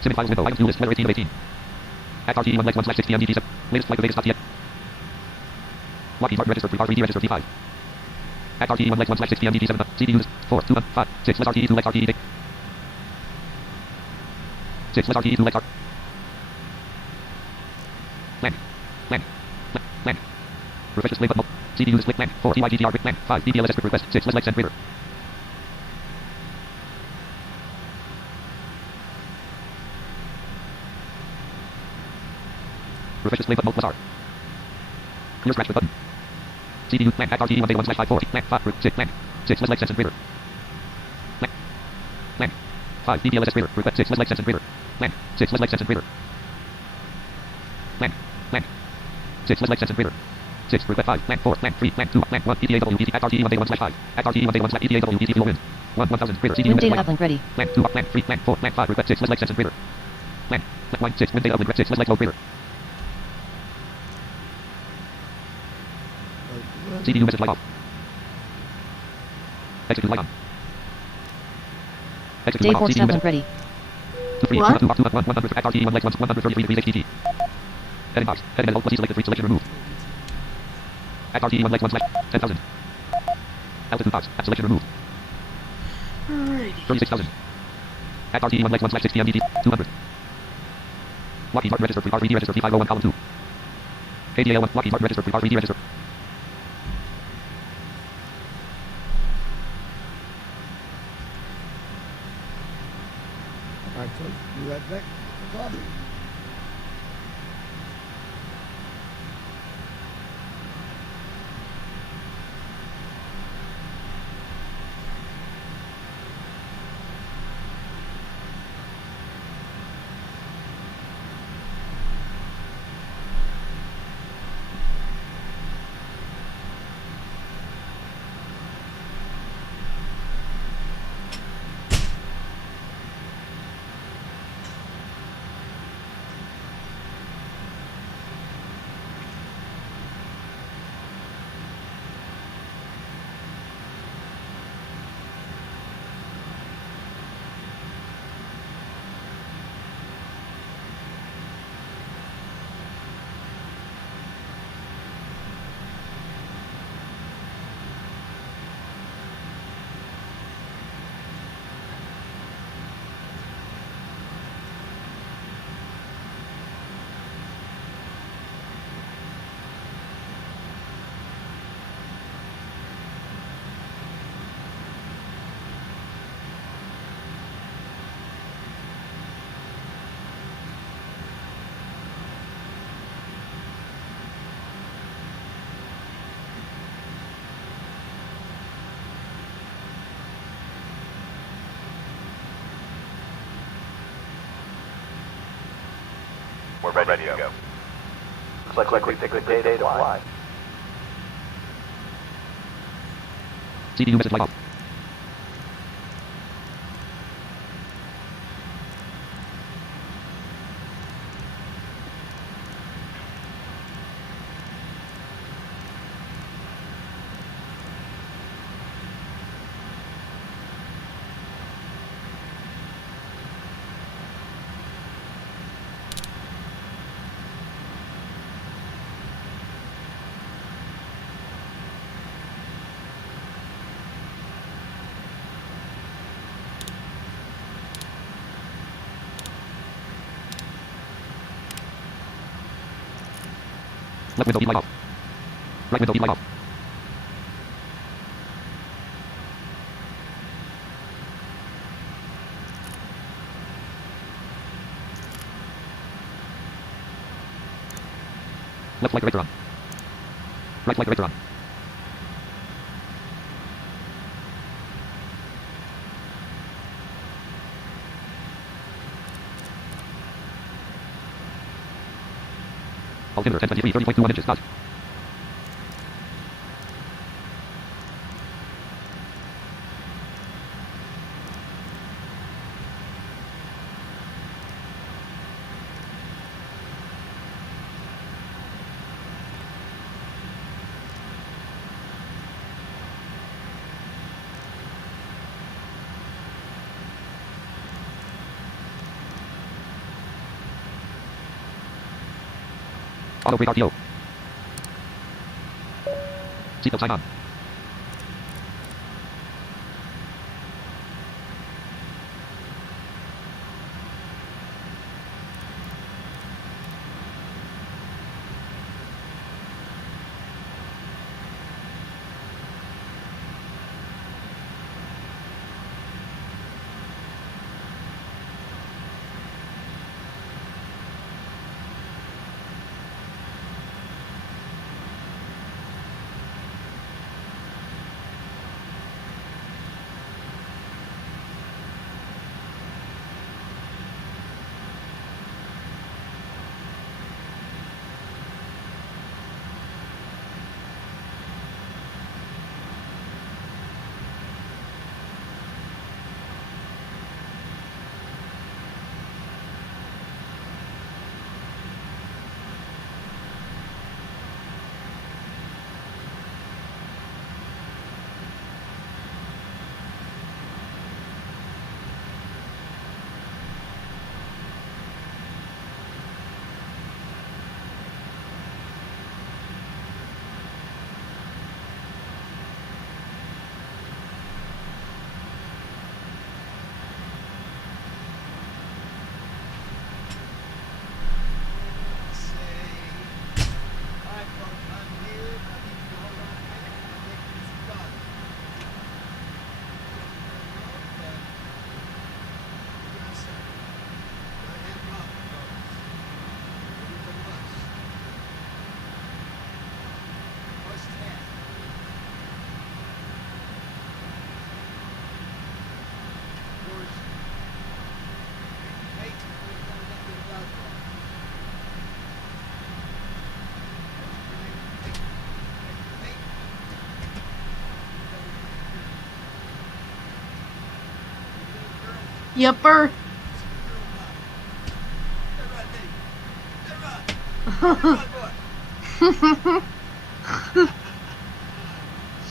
Sim files window item view list weather 18 of 18. At RTE 1 legs 1 slash 60 MDD 7 latest flight to Vegas.TX. Lockheed Martin registered 3 R3D registered 5. At RTE 1 legs 1 slash 60 MDD 7 CDUs 4 2 5 6 less RTE 2 legs RTE 6 less RTE 2 legs R land refresh display button CDUs click land 4 TYGTR land 5 DPLS request 6 less legs send creator refresh display button plus R clear scratch with button CDU land at RTE 1 day 1 slash 5 4 land 5 6 land 6 less legs send creator land 5 DPLS creator request 6 less legs send creator land 6 less legs send creator land 6 less legs send creator 6 request 5 land 4 land 3 land 2 land 1 ETAW ET at RTE 1 day 1 slash 5 at RTE 1 day 1 slash ETAW ET fuel wind 1 1000 creator CDU wind data uplink ready land 2 land 3 land 4 land 5 request 6 less legs send creator land 6 wind data uplink 6 less legs low creator CDU message light off execute light on execute day light off 47 ready 2 3 2 2 100 at RTE 1 legs 133 degrees HTT heading box heading alt plus E selected 3 selection removed at RTE 1 legs 1 slash 10,000 altitude box app selection removed Alrighty. 36,000 at RTE 1 legs 1 slash 60 MDT 200 Lockheed Martin registered 3 R3D registered 3501 column 2 KDAL 1 Lockheed Martin registered 3 R3D registered Alright, folks, be right back. Coffee. We're ready to go. Looks like we picked a good day to fly. CDU message light off Left window, light off. Right window, light off. Left flight director on. Right flight director on. Altimeter 1023, 30.21 inches. Dodge. Auto brake RTO. Seatbelt sign on. Yupper.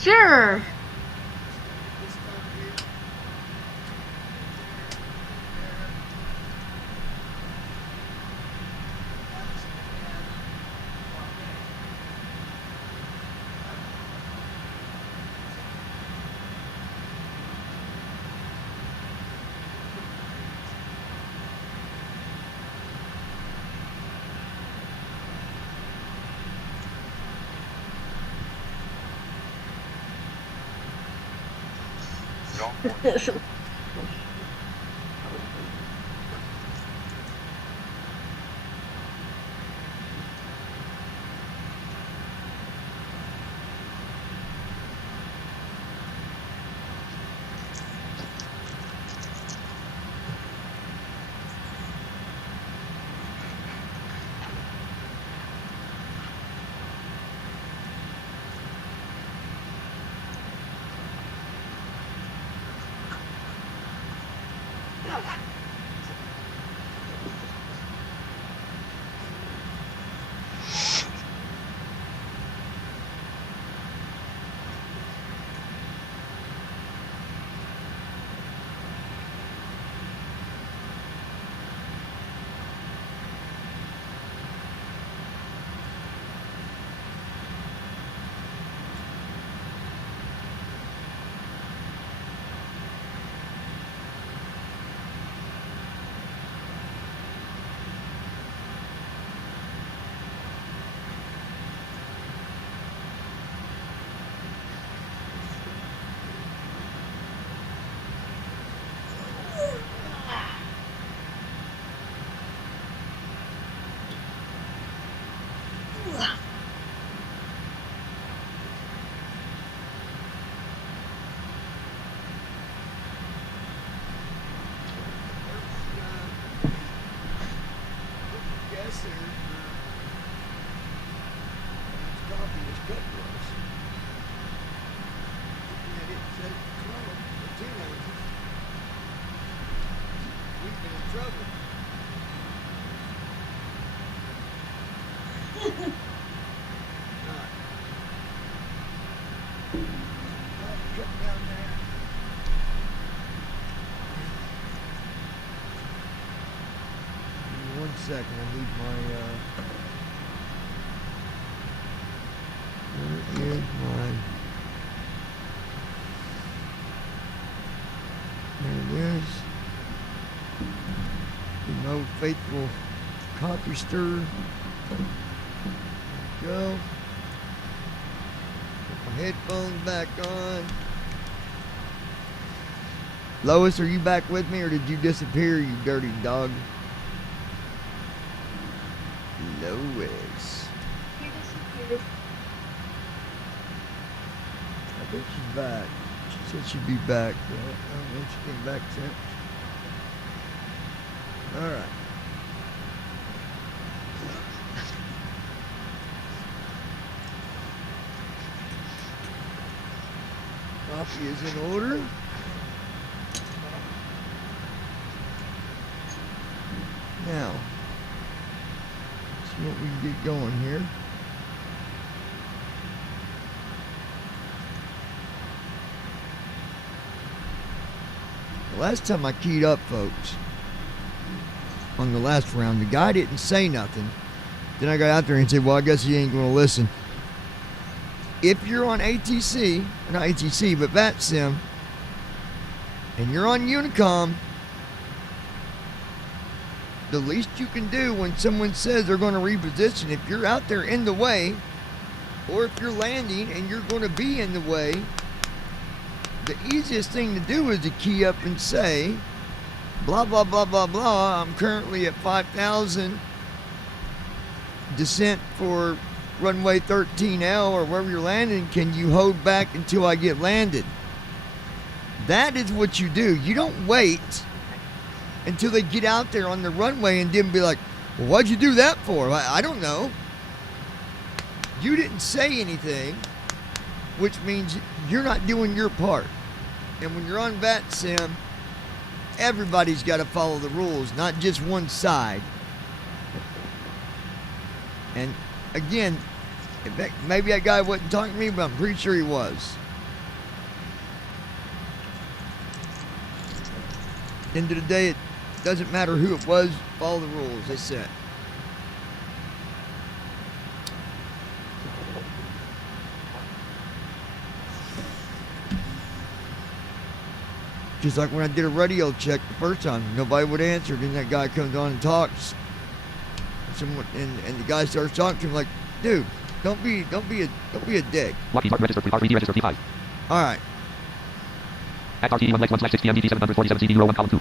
Sure. cut was. I didn't set it to 12 or 10 ounces. We've been in trouble. Alright. Cut down there. Give me 1 second, I need my where is my, there it is. The old faithful coffee stir. Go. Put my headphones back on. Lois, are you back with me or did you disappear, you dirty dog? Lois. You disappeared. I think she's back. She said she'd be back. But I don't know if she came back since. Alright. Coffee is in order. Now, see what we can get going here. The last time I keyed up, folks, on the last round, the guy didn't say nothing. Then I got out there and said, well, I guess he ain't going to listen. If you're on ATC, not ATC, but VATSIM, and you're on Unicom, the least you can do when someone says they're going to reposition, if you're out there in the way, or if you're landing and you're going to be in the way, the easiest thing to do is to key up and say, blah, blah, blah, blah, blah, I'm currently at 5,000, descent for runway 13L or wherever you're landing, can you hold back until I get landed? That is what you do. You don't wait until they get out there on the runway and then be like, well, what'd you do that for? I don't know. You didn't say anything, which means you're not doing your part. And when you're on VATSIM, everybody's got to follow the rules, not just one side. And again, maybe that guy wasn't talking to me, but I'm pretty sure he was. End of the day, it doesn't matter who it was, follow the rules they set. Just like when I did a radio check the first time, nobody would answer. Then that guy comes on and talks. Someone and the guy starts talking to him like, dude, don't be a dick. All right. At RTE 1 Lex 1/6 PM DD 747 CD 01 column 2.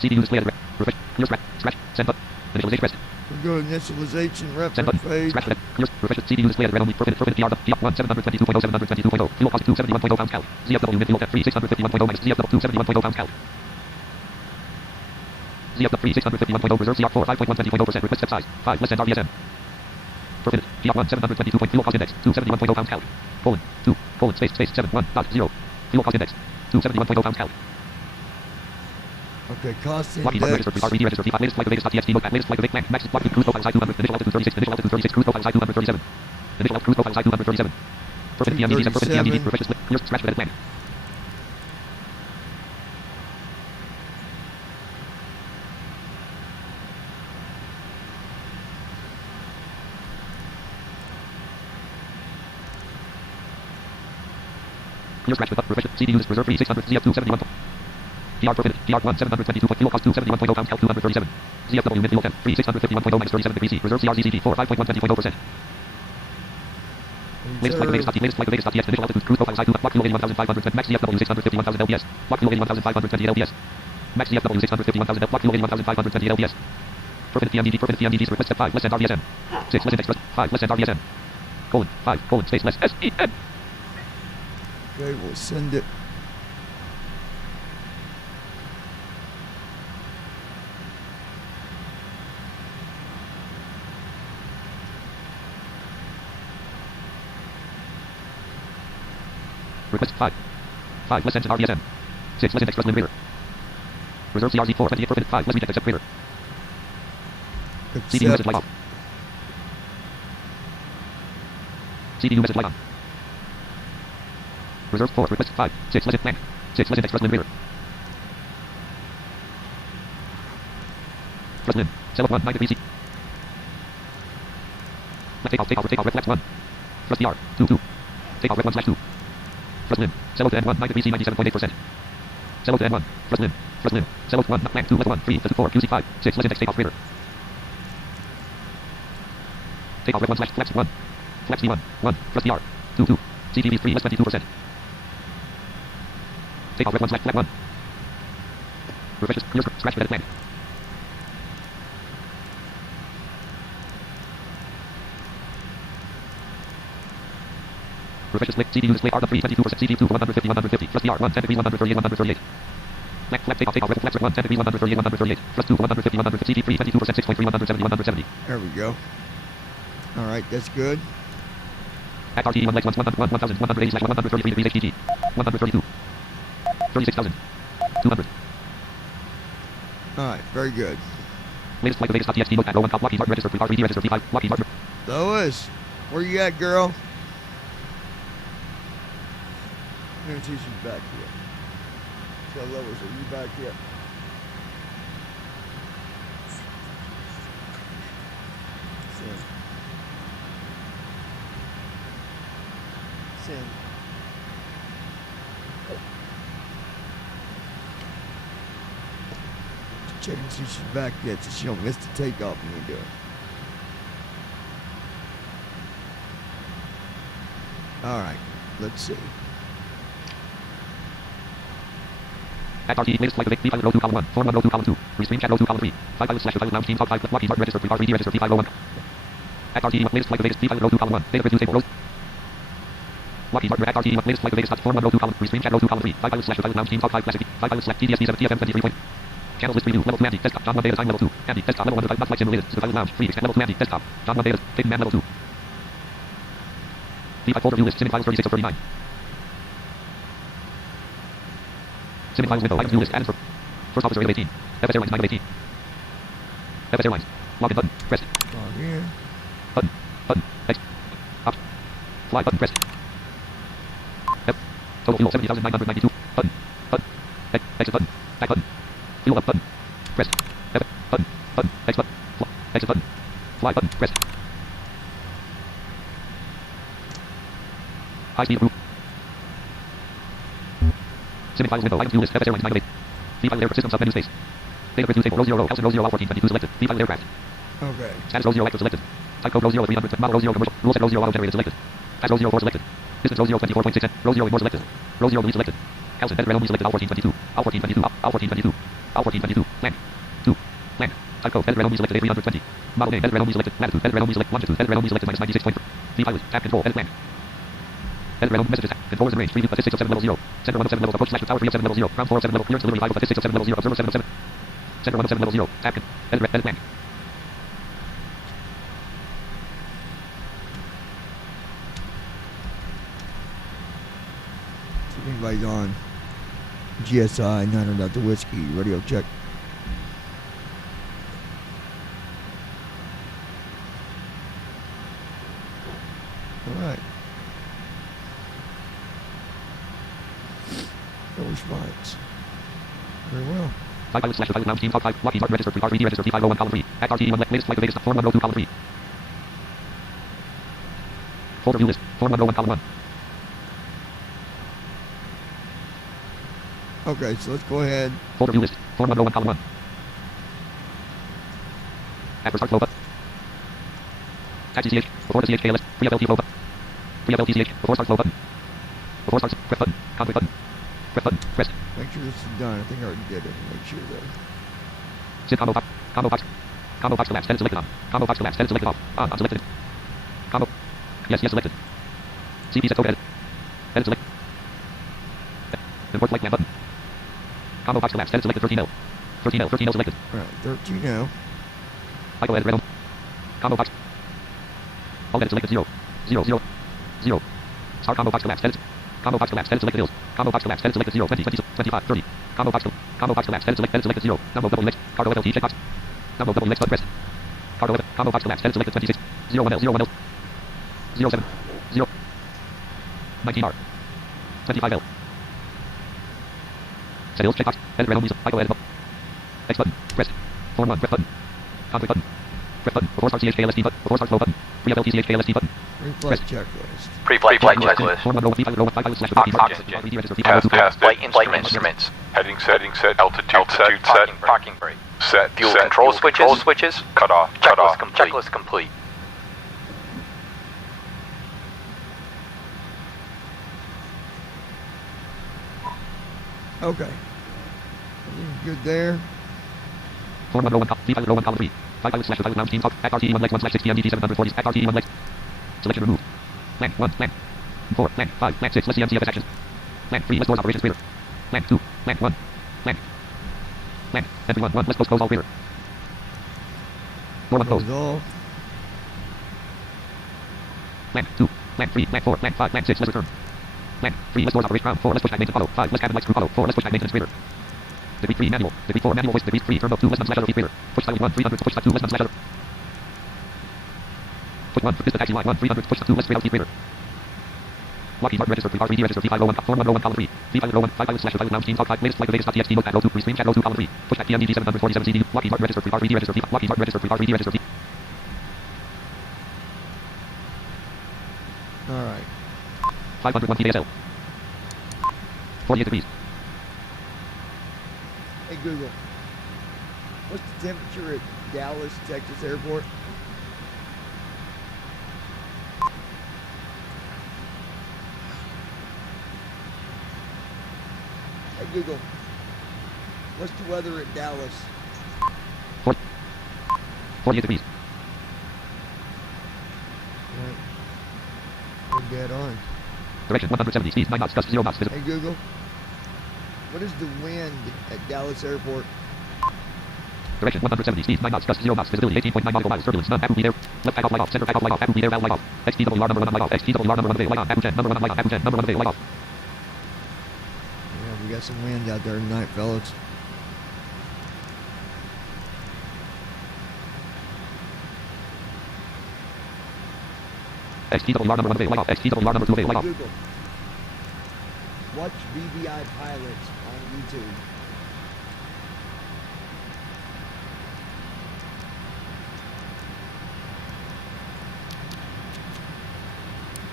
CD display at refresh. Clear scratch. Send button. Initialization pressed. We'll go to initialization Send button. reference page. Scratch left. Clear refresh. CD display at red only. Per minute PR PR1 722.0 722.0. Fuel cost 271.0 pounds cal. ZFW mid fuel at 3 651.0 minus ZFW 271.0 pounds cal. ZFW 651.0 reserve CR4 5.120.0%. Request step size 5 less than RVSM. Per minute PR1 722. Fuel cost index 271.0 pounds cal. Colon 2 colon space 71.0. Fuel cost index 271.0 pounds cal. Okay, cost Lockheed index. registered RD registered T5 latest flight of Vegas.txt notepad latest flight of Vegas max flight cruise profile size 200 initial altitude 36 initial altitude 36 cruise profile size 237 initial cruise profile size 237 perfect PM DD perfect PM DD refresh split clear scratch with edit plan. Clear scratch with up refresh CD used reserve 3600 ZF 271. PR per minute, PR1 722. Fuel cost 271.0 pounds cal 237. ZFW mid fuel temp 3651.0 minus 37 degrees C. Reserve CRZZT 4 5.120.0%. Latest flight of Vegas.t latest flight of Vegas.tx initial altitude cruise profile size 2 block fuel 81,500 max ZFW 651,000 LPS block fuel 81,520 LPS max ZFW 651,000 block fuel 81,520 LPS. Perfect PM DD request step 5 less than RVSM 6 less index 5 less than RVSM colon 5 colon space less SEN. Okay, we'll send it. Request 5. 5. Less engine RDSM. 6. Less index thrust limit reader. Reserve CRZ 4. 28 per minute. 5. Less reject except reader. CDU message light off. CDU message light on. Reserve 4. Request 5. 6. Less blank. 6. Less index thrust limit reader. Thrust limit. Cell 1. 9 degrees C. Take off, red flaps 1. Thrust DR, 2, 2. Take off, red 1 slash 2. Thrust limb, cell to N1, 9 degrees C, 97.8%. Cell to N1, thrust limb, cell 1, not blank, 2, left 1, 3, left 4, QC 5, 6, less index, take off, radar. Take off, red 1 slash, flaps 1. Flaps D1, 1, thrust DR, 2, 2. CTV 3, less 22%. Take off, red 1 slash, flap 1. Refreshes, clears, scratch, red blank. Refreshes click, CDU display R3, 22%, CDU 2, 150, 150, thrust DR 1, 10 degrees, 138, 138. Flap, take off, flaps 1, 10 degrees, 138, 138. Thrust 2, 150, 150, CD3, 22%, 6.3, 170, 170. There we go. Alright, that's good. At RTE 1 legs 1,180 slash 133 degrees HTG. 132. 36,000. 200. Alright, very good. Latest flight of Vegas.txt notepad, row 1 top, Lockheed Martin registered, R3D registered, V5, Lockheed Martin. Lois, where you at, girl? I'm gonna see she's back here. Tell Lois, are you back yet? Sam. Check and see if she's back yet so she don't miss the takeoff when we do it. Alright, let's see. At RTE, latest flight of V5 row 2 column 1, form 1 row 2 column 2, restream chat row 2 column 3, 5 pilot slash 5 lounge team top 5 Lockheed Martin registered, R3D registered, V5 row 1. At RTE, latest flight of Vegas, V5 row 2 column 1, data review table rows. Lockheed Martin at RTE, latest flight of Vegas, form 1 row 2 column, restream chat row 2 column 3, 5 pilot slash 5 lounge team top 5 classic, 5 pilot slash TDSD 7 TFM 23 point. Channels list preview, level 2 Andy, desktop, John 1 data time level 2, Andy, desktop level 1 5 not flight simulated, to pilot lounge, 3, expand level 2 Andy, desktop, John 1 data, Payton man level 2. V5 folder view list, Simming files 36 of 39. Simming files window, items view list, added for First officer 8 of 18, FS Airlines 9 of 18. FS Airlines, login button, pressed. Login. Button, X, opt, fly button, pressed. F, total fuel 70,992, button, exit button, back button, fuel up button, pressed. F, button, X button, exit button, fly button, pressed. High speed group. Simming files window, items view list, FS Airlines 9 of 8. V5 aircraft system submenu space. Data review table, row 0 row, Elson row 0 L1422 selected. V5 aircraft. Okay. Status row 0 active selected. Type code row 0 300, model row 0 commercial, rule set row 0 auto generated selected. Task row 0 4 selected. Distance row 0 24.6, row 0 more selected. Row 0 delete selected. Elson, edit only selected, L1422, L1422, L1422, L1422, blank, 2, blank. Type code, edit only selected, A320. Model name, edit only selected, latitude, edit only select, longitude, edit only selected, minus 96. V5 list, tab control, edit blank. Edit random messages, controllers and range, preview, statistics of 7 level 0. Center 1 of 7 level, approach slash tower 3 of 7 level 0. Ground floor of 7 level, clearance delivery 5 of statistics of 7 level 0. Observer 7 of 7. Center 1 of 7 level 0. Tab, edit blank. Anybody's on GSI 900 out the whiskey radio check. Alright. No response. Very well. 5 pilot slash 5 lounge team top 5 Lockheed Martin registered, R3D registered, V5 row 1 column 3. At RTE 1 latest flight of Vegas, form 1 row 2 column 3. Folder view list, form 1 row 1 column 1. Okay, so let's go ahead. Folder view list, form 1 row 1 column 1. After start flow button. Tag TCH, before the CHKLS, free FLT flow button. Free FLTCH, before start flow button. Before starts, press button, conflict button. Press button, pressed. Make sure this is done. I think I already did it. Make sure though. Sim combo box, combo box collapsed, edit selected on. Combo box collapsed, edit selected off. On selected. Combo, yes selected. CP set code edit. Edit select. Import flight plan button. Combo box collapsed, edit selected 13L. 13L selected. Alright, 13L. ICO edit random. Combo box. All edit selected 0. Star combo box collapsed, edit. Combo box collapsed. Edit selected hills. Combo box collapsed. Edit selected 0, 20, 20, 25, 30. Combo box collapsed. Edit selected 0. Number double next. Cargo FLT checkbox. Number double next button pressed. Combo box collapsed. Edit selected 26. 0, 1 L, 0, 1 L. 0, 7. 0. 19 R. 25 L. Set hills checkbox. Edit random diesel. ICO edit button. X button. Pressed. Form 1. Press button. Conflict button. Press button. Before start CHKLST button. Before start flow button. Pre-FLT CHKLST button. Pre-flight checklist. Pre-flight checklist. Passed flight instruments. Heading set. Altitude set. Parking brake. Set. Fuel set. control Fuel switches. Cut off. Checklist complete. Okay. Good there. Form 1 row 1 column 3. 5 slash lounge team talk. RTE 1 lex 1 slash 60 MDT 740. RTE 1 lex. Selection removed. Plan 1. Plan 4. Plan 5. Plan 6. Let's see MCFS actions. Plan 3. Let's close operations clear. Plan 2. Plan 1. Plan. Plan. Entry 1. 1. Let's close all clear. 4 1 close. Plan 2. Plan 3. Plan 4. Plan 5. Plan 6. Let's return. Plan 3. Let's close operation ground. 4. Let's push back maintenance follow. 5. Let's cabin lights crew follow. 4. Let's push back maintenance clear. Degree 3 manual. Degree 4 manual voice. Degree 3 turn up 2 less than slash other clear. Push silent 1 300 push 2 less than slash other. Push 1 for taxi line 1 300 push 2 less straight out clear. Lockheed Martin register 3 R3D register 3 row 1 form 1 row 1 column 3 3 row 1 5 slash lounge team talk 5 latest flight Vegas.txt notepad row 2 pre-screen chat row 2 column 3 push back TMDT 747 CD Lockheed Martin register 3 R3D register 3 Lockheed Martin register 3 R3D register 3. All right. 501 PASL. 48 degrees. Hey Google, what's the temperature at Dallas, Texas Airport? Hey Google, what's the weather at Dallas? 48 degrees. Right. We're dead on. Direction 170 speed 9 knots gust 0 knots. Hey Google, what is the wind at Dallas Airport? Direction 170 speed 9 knots gust 0 knots visibility 18.9 nautical miles turbulence none Apple be there left takeoff light off center takeoff light off Apple be there valve light off XTWR number run light off XTWR number run light off Apple 10 number run light off Apple 10 number run light off. Yeah, we got some wind out there tonight, fellas. XTWR number run light off XTWR number 2 light off. Google, watch BVI pilots on YouTube.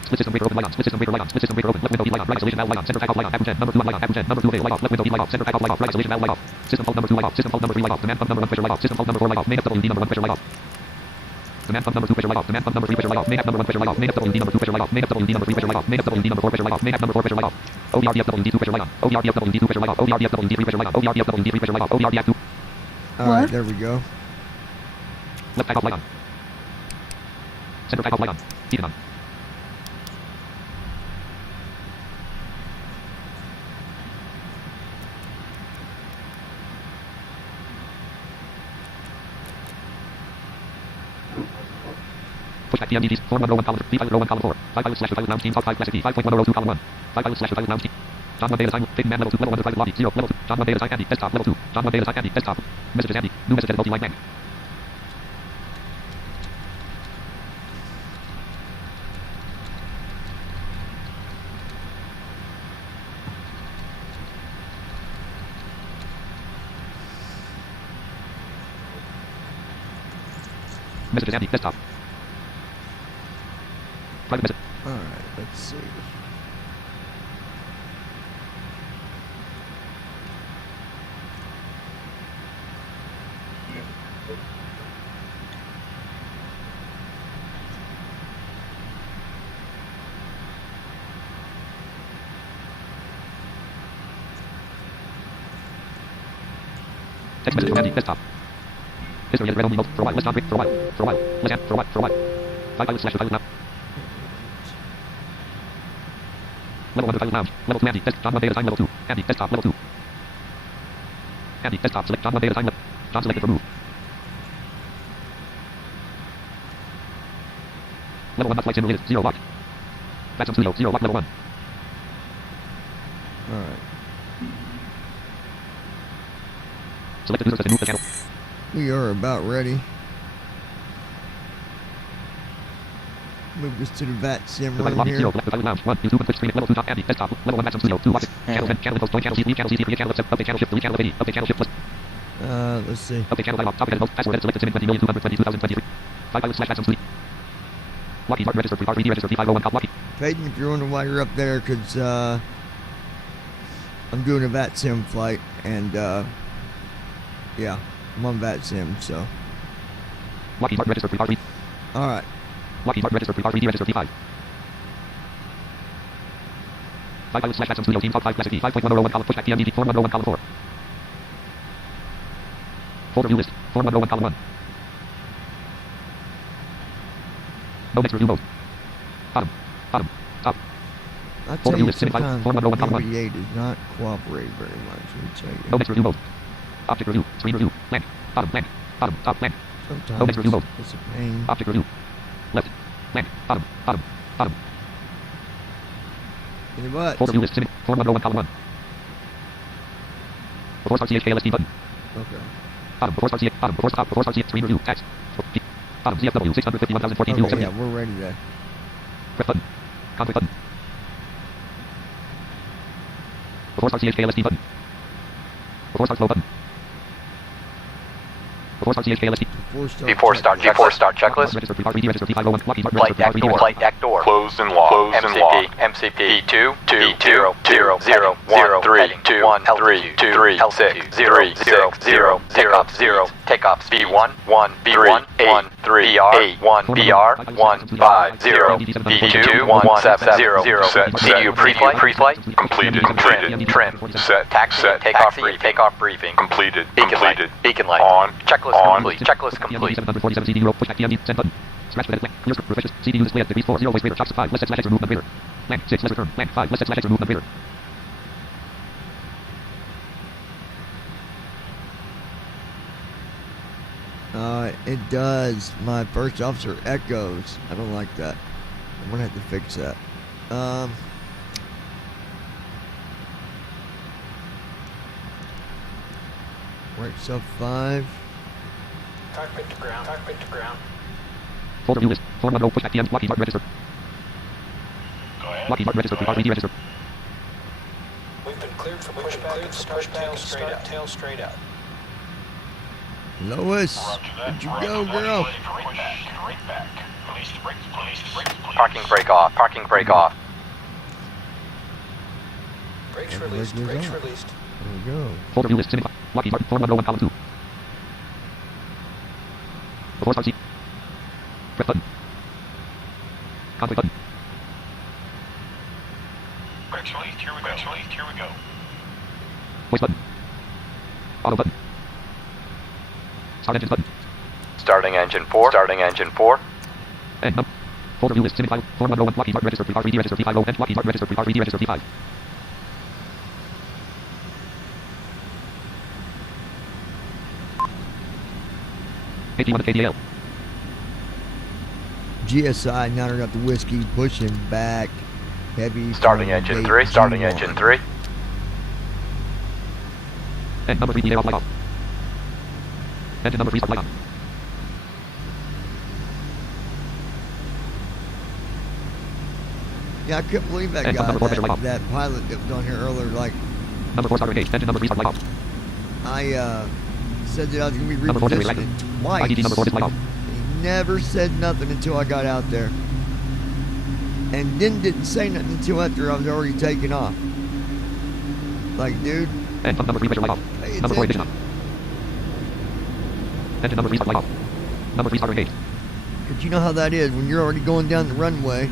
Split system breaker open light on. Split system breaker light on. Split system breaker open. Left window light on. Right isolation valve light on. Center takeoff light on. Apple 10 number 2 light on. Apple 10 number 2 light off. Left window light off. Center takeoff light off. Right isolation valve light off. System pump number 2 light off. System pump number 3 light off. Demand pump number 1 pressure light off. System pump number 4 light off. Main FWD number 1 pressure light off. Demand pump number 2 pressure light off. Demand pump number 3 pressure light off. Main number 1 pressure light off. Main FWD number 2 pressure light off. Main FWD number 3 pressure light off. Main FWD number 4 pressure light off. Main number 4 pressure light off. ODRDFWD 2 pressure light on. ODRDFWD 2 pressure light off. ODRDFWD 3 pressure light on. ODRDFWD 3 pressure light off. ODRDF 2. All right, there we go. Left takeoff light on. Center takeoff light on. Heated on. Push back TMDTs. Form 1 row 1 column 3 pilot row 1 column 4 5 pilot slash pilot lounge team talk 5 classic 5.1 row 2 column 1 5 pilot slash pilot lounge team John 1 data time Peyton man level 2 level 1 private lobby 0 level 2 John 1 data time Andy desktop level 2 John 1 data time Andy desktop messages Andy new message multi line blank. Messages Andy desktop private message. All right, let's see. Text message from Andy desktop. History is read only mode for a while. Let's not break for a while. For a while. Let's add for a while. For a while. 5 pilot slash pilot now. Level 1 pilot lounge. Level 2 Andy. John 1 data time level 2. Andy desktop level 2. Andy desktop select John 1 data time level. John selected remove. Level 1 not flight simulated. 0 lock. Maximum studio. 0 lock level 1. Alright. Select the user to move the channel. We are about ready. Move this to the VAT sim Device room lobby, here. 0, black device lounge, 1, YouTube and Twitch streaming, level 2 top Andy, desktop, level 1 maximum studio, 2 watch, channel 10, channel info, join channel Z, leave channel Z, create channel 7, update channel shift, delete channel 80, update channel shift plus, Let's see. update channel dialog, topic edit mode, password edit selected, sim in 20,222,023, 5 pilot slash maximum sleep, Lucky Heart registered, R3D registered, 501 cop, Lucky. Peyton, if you're wondering why you're up there, because I'm doing a VAT sim flight, and yeah, I'm on VAT sim, so. Lucky Heart registered, R3. Alright. Lucky Heart registered, R3D registered, 5. 5 pilot slash maximum studio, team top 5 classic 5.101 column, pushback TMDD, form 101 column 4. Folder view list, form 101 column 1. No next review mode. Bottom, bottom, top. I'll Folder tell view you list, sometimes form 101 column 1. NBA does not cooperate very much, let me tell you. No next review mode. Object review, screen review, blank, bottom, top, blank. Sometimes no next review mode. it's a pain. Object review, left, blank, bottom, bottom. In the butt. Folder view list, form 101 column 1. Before start CHKLSD button. Okay. Bottom, before start CH, bottom, before start CH, screen review, text. Bottom, ZFW, 651,014 Okay, yeah, we're ready there. Press button. Conflict button. Before start CHKLSD button. Before start flow button. Before start CHKLSD. Before start checklist. Register R3D register P501. Lucky Heart Flight register deck door. Flight deck door. Closed and locked. MCP. P2. 0 0 0 1 3 2 1 3 2 3 6 0 0 0 takeoff 0 takeoff speed 1 1 B1 1 3 BR 1 BR 1 5 0 B2 1 7 0 0 CU pre-flight Completed. trim Set. taxi takeoff briefing Completed. beacon light On. checklist complete 747 CD row pushback TMD send button. Scratch with blank. Clear script refreshes. CD uses play at degrees 4 0 waste radar shocks 5 less set slash remove radar. Blank 6 less return. Blank 5 less set slash remove radar. It does. My first officer echoes. I don't like that. I'm gonna have to fix that. Right, sub 5. Cockpit to ground. Cockpit to ground. Folder view list. Form 1 pushback TM. Lucky Heart registered. Go ahead. Lucky Heart registered. R3D registered. We've been cleared for pushback and start tail straight out. Lois, Roger that. where'd you Roger go, that. girl? Ready for right back. Release the brakes, please. parking brake off Brakes And released. there Brakes goes on. released. There we go. Folder view list. Lucky Heart. Form 1 column 2. Before start C. Press button. Conflict button. Brakes released. Here we go. Voice button. Auto button. Start engines button. starting engine 4 And folder view list. File. Form 101. Lucky Heart registered. R3D registered. P50 and Lucky Heart registered. R3D registered. P5. AT1 to KDL. GSI, now got the whiskey, pushing back. Heavy. starting from engine gate 3 G1. And number 3 delay off light off. Engine number 3 start light on. Yeah, I couldn't believe that And guy, number 4 measure light off. that pilot that was on here earlier. Like, Number 4 starter engaged. Engine number 3 start light off. I said that I was going to be Number 4 measure light repositioning on. IDD number 4 is light off. He never said nothing until I got out there. And then didn't say nothing until after I was already taking off. Like, dude. And number 3 measure light off. Number 4 ignition on. Engine number 3 start light off. Number 3 starter engaged. But you know how that is when you're already going down the runway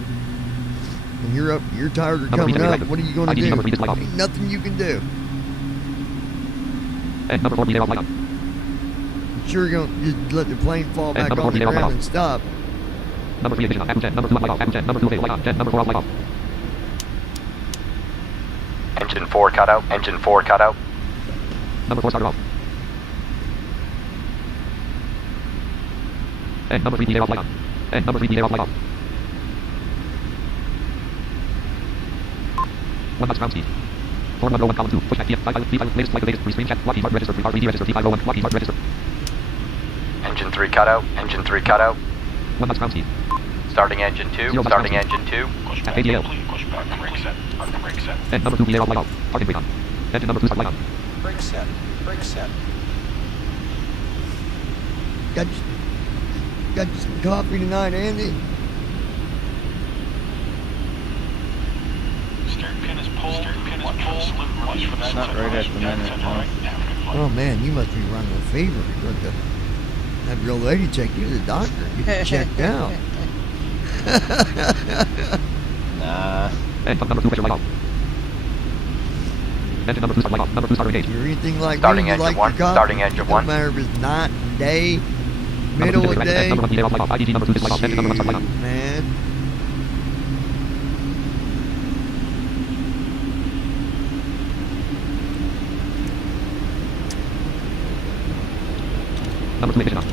and you're up, your tires are Number coming 3 up. active. What are you going to IDD do? number 3 is light off. Ain't nothing you can do. And number 4 relay off light on. Sure, you're going to just let the plane fall And back number on 4 the relay off light ground off. and stop. Number 3 ignition on. Atom jet. Number 2 on light off. Atom jet. Number 2 avail light on. Jet. Number 4 off light off. engine 4 cut out Number 4 starter off. And number 3 delay off light on. And number 3 delay off light off. 1 knots ground speed. Form number 1, column 2. Pushback TF. 5 latest flight latest. Rescreen check. Lockheed Martin register. 35RD register. 3501. Lockheed Martin register. Engine 3 cutout. Engine 3 cutout. 1 knots ground speed. Starting engine 2. Zero Starting knots engine 2. Push At back ADL. complete. Push back. Brake set. Parking brake set. And number 2, VAR off light out. Parking brake on. Engine number 2, start light on. Brake set. Brake set. Got you some coffee tonight, Andy? Steering pin is pulled. Steering pin is pulled. Watch for that. Not right at the minute, no. Oh man, you must be running a fever. You got to have your old lady take you to the doctor and get you checked out. Nah. And number 2, pressure light off. Engine number 2, start light off. Number 2, starter engage. You're anything like Starting me, you engine like 1. your coffee. Starting engine 1. No matter if it's night and day, Number 2, middle of day. Number 1, VAR off light off. IDG number 2, is light off. Engine number 1, start light on. Shoot, man. Number 2, ignition on.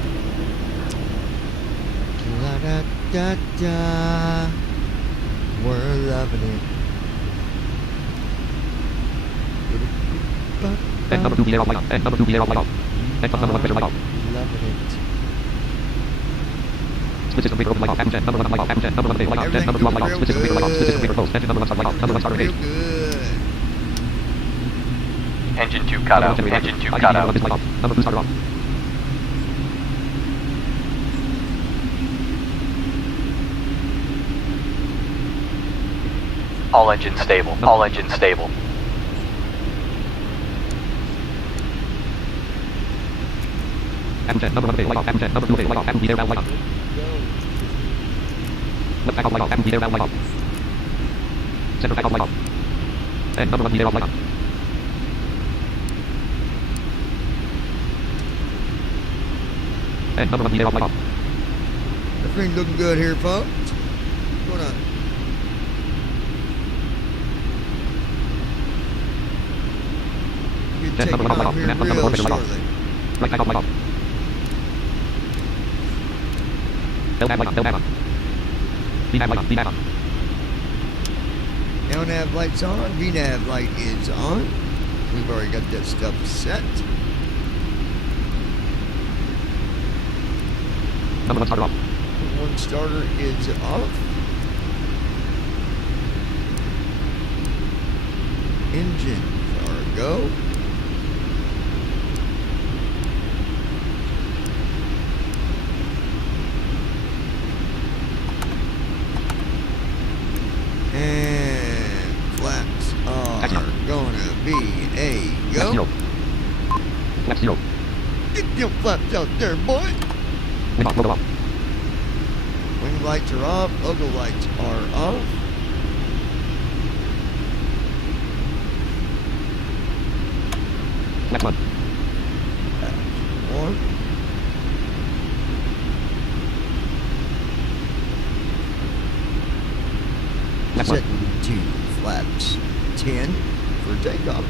La da da da. We're loving it. And number 2, VAR off light on. And number 2, VAR off light off. And number 1, pressure light off. Loving it. Split system breaker open light off. Engine number 1 on light off. Engine number 1 on light off. Engine number 2 on light off. Split system breaker light off. Split system breaker closed. Engine number 1 start light off. Number 1 starter Real engage. good. Engine 2 cutout. Engine 2 cutout. Light off. Number 2 starter off. All engines stable. All engines stable. Engine number 1 light off. Engine number 2 light off. And VAR light off. Left tackle light off. And VAR light off. Center tackle light off. And number 1 VAR light off. And number 1 VAR light off. Everything's looking good here, folks. Gonna get Jet number taken 1 light off off. here Net number real 4 pressure light shortly. off. Right tackle light off. LNAV light on. LNAV on. VNAV light on. VNAV on. LNAV light's on. VNAV light is on. We've already got that stuff set. Number 1 starter off. One starter is off. Engines are go. And flaps are gonna be a go. Left 0. Get your flaps out there, boy. Wing off. Logo off. Wing lights are off. Logo lights are off. Left 1. One. Left 1. Setting to flaps 10 for takeoff.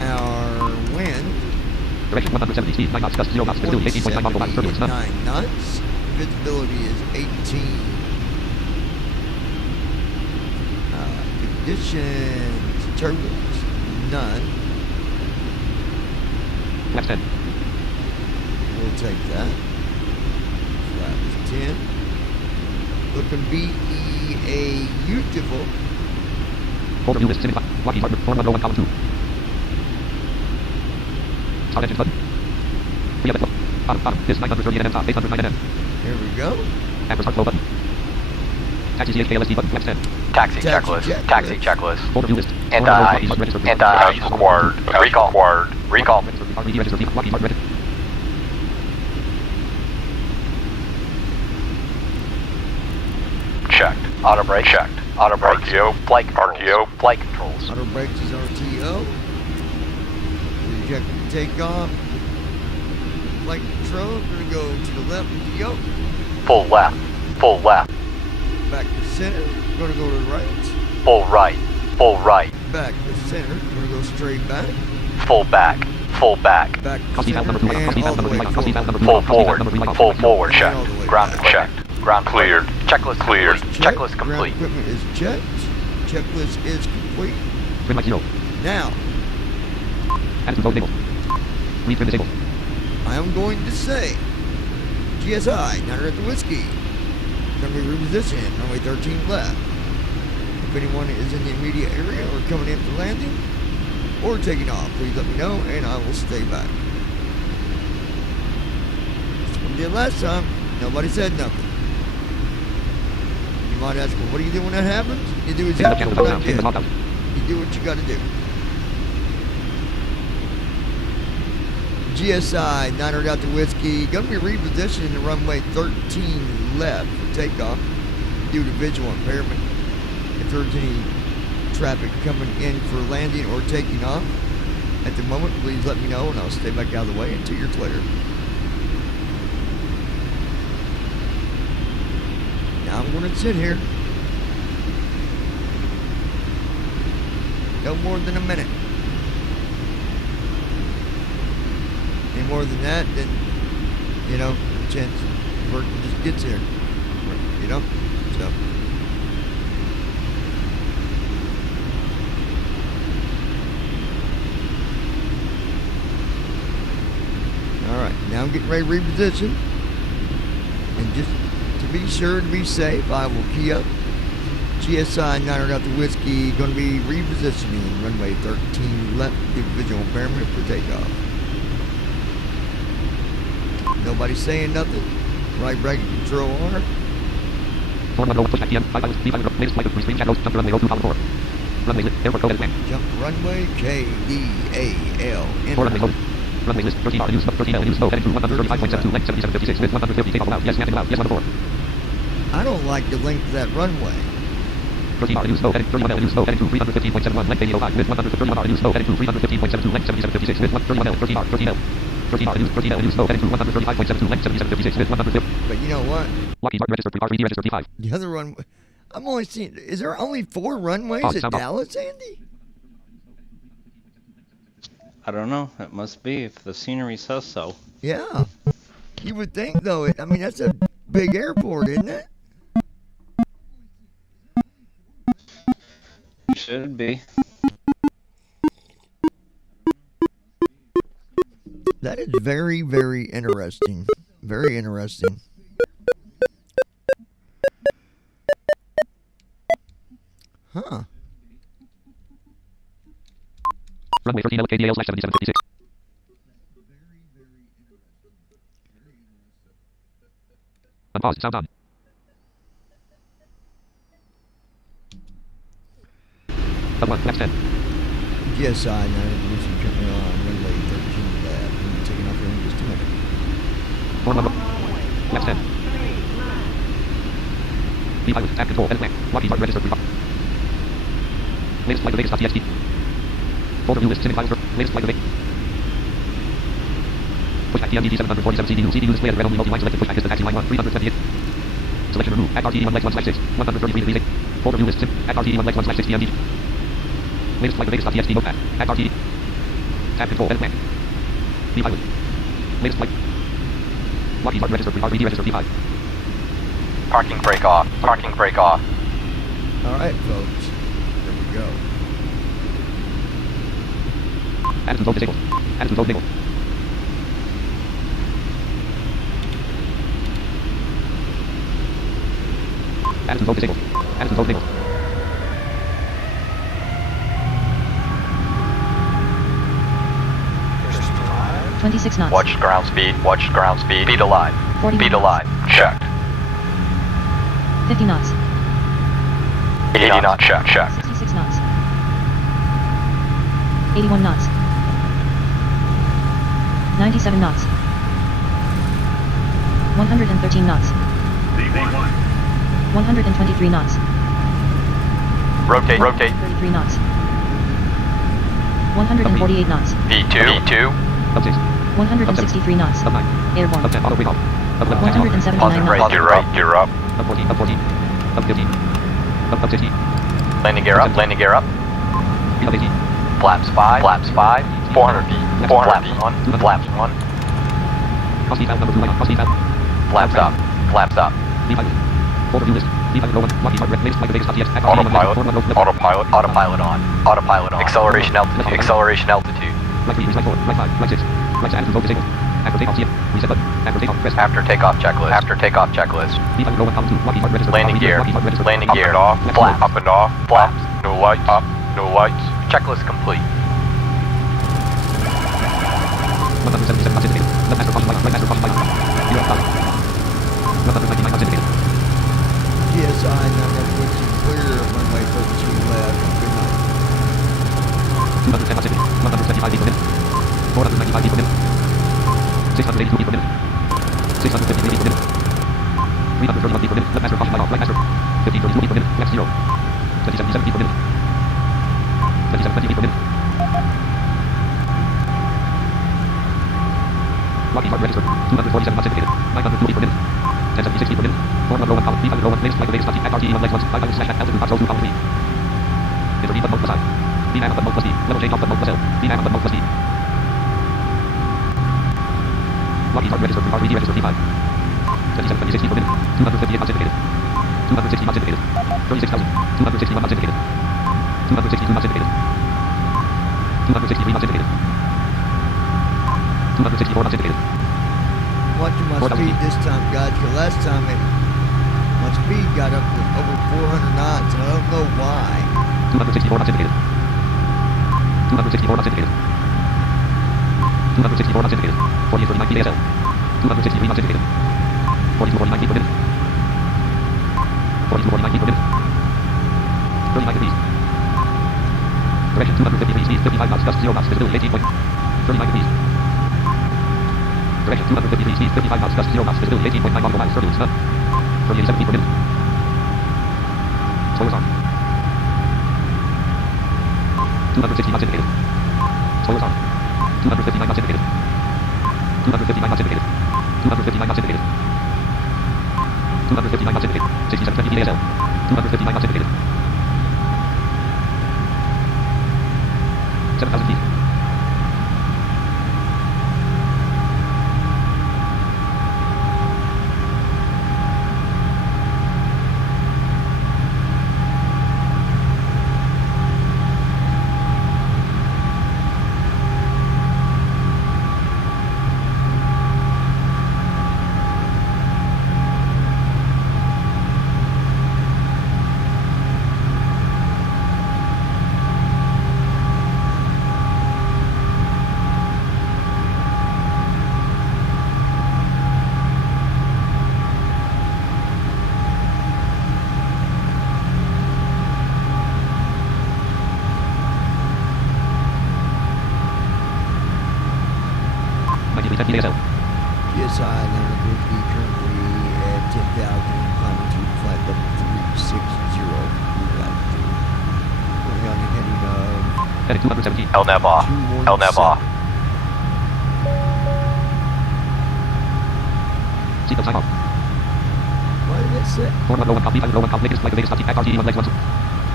Our wind, Direction 170. Speed 9 knots. Gust 0 knots. Visibility 18.9 nautical miles. Turbulence none. 9 knots. Visibility is 18. Conditions, turbulence, none. Left 10. We'll take that. Flaps 10. Looking beautiful. Folder view list. 75. Lockheed Martin. Form number 1, column 2. Start engine button. We have it. Bottom. This 930 nm top. 809 nm. Here we go. After start flow button. Taxi CHKLSD button. Left 10. Taxi checklist. Taxi checklist. Folder view list. Anti required. Recall. Recall. RVD register. Lockheed Martin register. Checked. Auto brake checked. Auto brake. RTO. Flight controls. RTO. Flight controls. Auto brakes is RTO. Reject takeoff. Flight control. Gonna go to the left with the yoke. Full left. Full left. Back to center. Gonna go to the right. Full right. Full right. Back to center. Gonna go straight back. Full back. Full back. Back to Copy file center number 2. and Copy all file the number way 3. Copy file forward. number 3. Full forward. Full forward. And all Checked. the way Ground back. checked. Ground cleared. Checklist cleared. Check. Checklist Ground complete. equipment is checked. Checklist is complete. Trim light 0. Now, Attitude zone enabled. Read trim disabled. I am going to say, GSI, 9 at the whiskey. Going to be repositioned, runway 13 left. If anyone is in the immediate area or coming in for landing or taking off, please let me know and I will stay back. That's what we did last time. Nobody said nothing. You might ask, well, what do you do when that happens? You do exactly what I did. You do what you got to do. GSI, 900 out to whiskey. Going to be repositioning the runway 13 left for takeoff due to visual impairment. If there's any traffic coming in for landing or taking off at the moment, please let me know and I'll stay back out of the way until you're clear. Now I'm going to sit here. No more than a minute. Any more than that, then, you know, the chance work just gets here. You know? So. Alright, now I'm getting ready to reposition. And just to be sure to be safe, I will key up. GSI 900 out the whiskey, going to be repositioning runway 13 left due to visual impairment for takeoff. Nobody saying nothing. Right bracket control R. 410 push back PM. 5 latest flight of free screen chat. Jump runway 02 Runway lit. Airport code as planned. Jump runway KDAL. Four runway loaded. Runway list 13R use 13L use slow heading through 135.72 length 7756 with 150 takeoff allowed. Yes, landing allowed. Yes, 104. I don't like the length of that runway. 13R use slow heading 31L use slow heading through 315.71 length 8005 with 131R use slow heading through 315.72 length 7756 with 31L 13R 13L. 13R use 13L use slow heading through 135.72 length 7756 with 150. But you know what? Lockheed Martin registered 3R3D registered T5. The other runway. I'm only seeing. Is there only 4 runways at Dallas, Andy? I don't know. It must be if the scenery says so. Yeah. You would think, though. I mean, that's a big airport, isn't it? Should be. That is very, very interesting. Very interesting. Huh. Runway 13L KDAL / 7756. Unpause. Sound on. Up 1. Flaps 10. GSI 9 ignition coming on runway 13 left. We'll be taking off here in just a minute. 4 level. Flaps 10. V5 tap control. Edit plan. Lockheed Martin registered 3R. Latest flight of Vegas.txt. Folder view list. Sending files for latest flight of Vegas. Pushback TMDG 747 CDU display as red only multi-line selected. Pushback is the taxi line 1 328. Selection remove. Add RTE 1 legs 1/6. 133 degrees. Folder view list. Add RTE 1 legs 1/6 TMDG. Latest flight of Vegas.txt notepad. Add RTE. Tab control. Edit plan. V5. Latest flight. Lockheed Martin registered 3R3D registered V5. Parking brake off. Parking brake off. Alright, folks. There we go. Attitude zone disabled. Attitude zone enabled. Attitude zone disabled. Attitude zone enabled. There's 26 knots. Watch ground speed. Watch ground speed. Speed alive. 40 Speed knots. alive. Checked. 50 knots. 80 knots. Check. Check. 66 knots. 81 knots. 97 knots. 113 knots. 123 knots. Rotate. Rotate. 33 knots. 148 knots. V2. V2. Up 6. 163 knots. Up 9. Airborne. Up 10. Auto brake off. Up 11. Taxi off. 179 Positive knots. right. Gear up. Gear up. Up 14. Up 14. Up 15. Up 16. Landing gear up. Landing gear up. Up 18. Flaps 5. Flaps 5. 400 feet. 400 feet. 1. Flaps 1. Cross speed valve number 2 light on. Cross speed valve. Flaps up. Flaps up. Autopilot. Autopilot on. Autopilot on. Acceleration altitude. Acceleration altitude. After takeoff checklist. After takeoff checklist. Landing gear. Landing gear. Off. Flaps. Up and off. Flaps. No lights. Up. No lights. Checklist complete. GSI 942 clear, runway 32 left. Good night. 175 feet per minute. 495 feet per minute. 682 feet per minute. 653 feet per minute. 331 feet per minute. Left master caution light off. Right master. 1532 feet per minute. Left 0. 2077 feet per minute. 2720 feet per minute. Lockheed Martin registered. 247 knots indicated. 902 feet per minute. 1076 feet per minute. 401 column. 301 latest flight latest at RTE 1 legs 1 500 slash altitude control 2 column 3. Intervene but mode plus I. VNAV but mode plus D. Level change off but mode plus L. VNAV but mode plus D. Lockheed Martin registered. R3D registered V5. 2726 feet per minute. 258 knots indicated. 260 knots indicated. 36,000. 261 knots indicated. 262 knots indicated. 263 knots indicated. 264 knots indicated. Watching my speed this time, guys, because last time my speed got up to over 400 knots, and I don't know why. 264 knots indicated. 264 knots indicated. 264 knots indicated. 4839 feet ASL. 263 knots indicated. 4249 feet per minute. 4249 feet per minute. 39 degrees. Direction 250 degrees, speed 55 knots, gust 0 knots, visibility 18 point. 39 degrees. Direction 250 degrees, speed 55 knots, gust 0 knots, visibility 18.9 nautical miles, turbulence none. 37 feet per minute. Spoilers on. 260 knots indicated. Spoilers on. 259 knots indicated. 259 knots indicated. 259 knots indicated. 259 knots indicated. 6720 feet ASL. 259 knots indicated. 7,000 feet. GSI 950 currently at 10,000, climbing to flight level 360. Going on the heading of... Heading 217. LNAV off. LNAV off. Seatbelt sign off. What did it say? 401 copy, 501 copy, latest flight, latest at RTE 1 legs 1.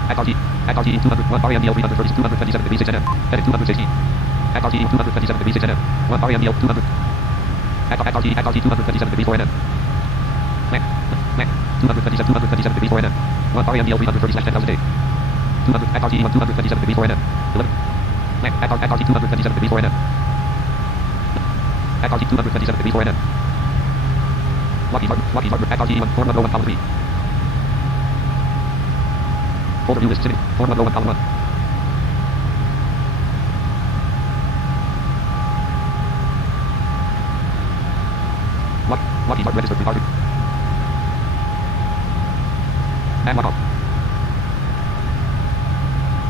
At RTE 201, RMDL 330, 227 degrees 6 NM. Heading 216. At RTE 227 degrees 6 NM. 1 RMDL 200. At RTE 227 degrees 4 NM. Mac 227 degrees 4 NM. 1 RMDL 330 slash 10,000 day. 200 at RTE 227 degrees 4 NM. 11. Mac at RTE 227 degrees 4 NM. At RTE 227 degrees 4 NM. Lockheed Martin, at RTE 4101 column 3. Overview list city, 4101 column 1. Lockheed Martin registered departure. And lock off.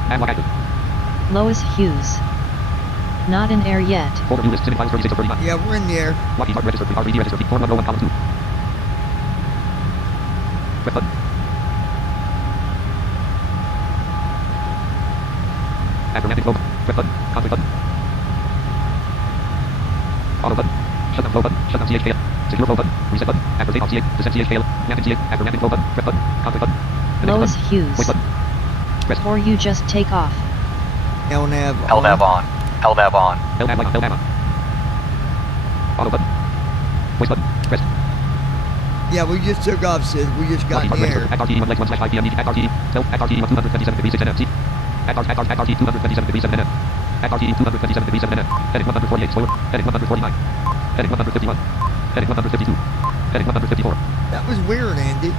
And lock active. Lois Hughes. Not in air yet. Overview list city files 36 of 39. Yeah, we're in the air. Lockheed Martin registered departure, RD registered 4101 column 2. Press button. Atlantic flow. Press button. Conflict button. Auto button. Shutdown flow button. Shutdown CHKL. Secure flow button. Reset button. After takeoff CH. Descent CHKL. Landing CH. After landing flow button. Press button. Conflict button. Lois Hughes. Wait button. Press. Or you just take off. LNAV LNAV on. LNAV on. LNAV light on. LNAV on. Auto button. Voice button. Press. Yeah, we just took off, Sid. We just got in the air. Act RT 1 legs 1/5 p.m. Act RT 227 degrees 6 NM. Act RT 227 degrees 7 NM. Act RT 227 degrees 7 NM. Heading 148. Spoiler. Heading 149. Heading 151. Heading 152. Heading 154. That was weird, Andy.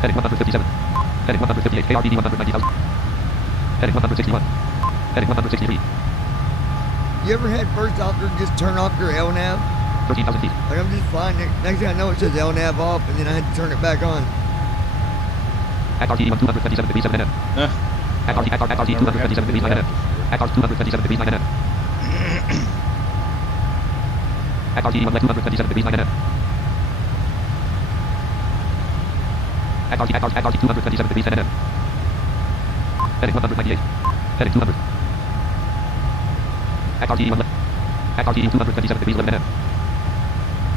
Heading 157. Heading 158. KRBD 190,000. Heading 161. Heading 163. You ever had first officer just turn off your LNAV? 13,000 feet. Like I'm just flying. Next thing I know, it says LNAV off, and then I had to turn it back on. Act RT 227 degrees 7 NM. Act RT 227 degrees 9 NM. Act RT 227 degrees 9 NM. Act RT 227 degrees 9 NM. Act RT 227 degrees 10 NM. Heading 198. Heading 200. Act RT 227 degrees 11 NM.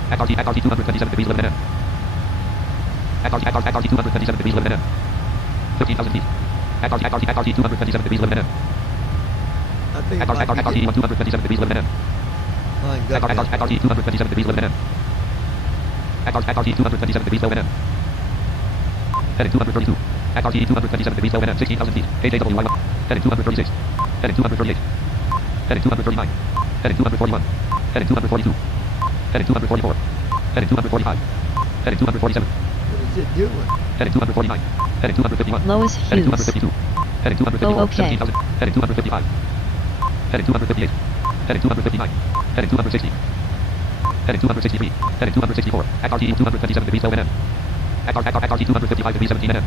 Act RT 227 degrees 11 NM. Act RT 227 degrees 11 NM. 13,000 feet. Act RT 227 degrees 11 NM. I think Act RT 227 degrees 11 NM. Act RT 227 degrees 11 NM. Act RT 227 degrees 11 NM. Heading 232. Act RT 227 degrees 11 NM. 16,000 feet. KJWY1. Heading 236. Heading 238. Heading 239. Heading 241. Heading 242. Heading 244. Heading 245. Heading 247. What is it doing? Heading 249. Heading 251. Lois Heading Hughes. 252. Heading 254. Oh, okay. 17,000. Heading 255. Heading 258. Heading 259. Heading 260. Heading 263. Heading 264. Act RT 227 degrees 12 NM. Act RT 255 degrees 17 NM.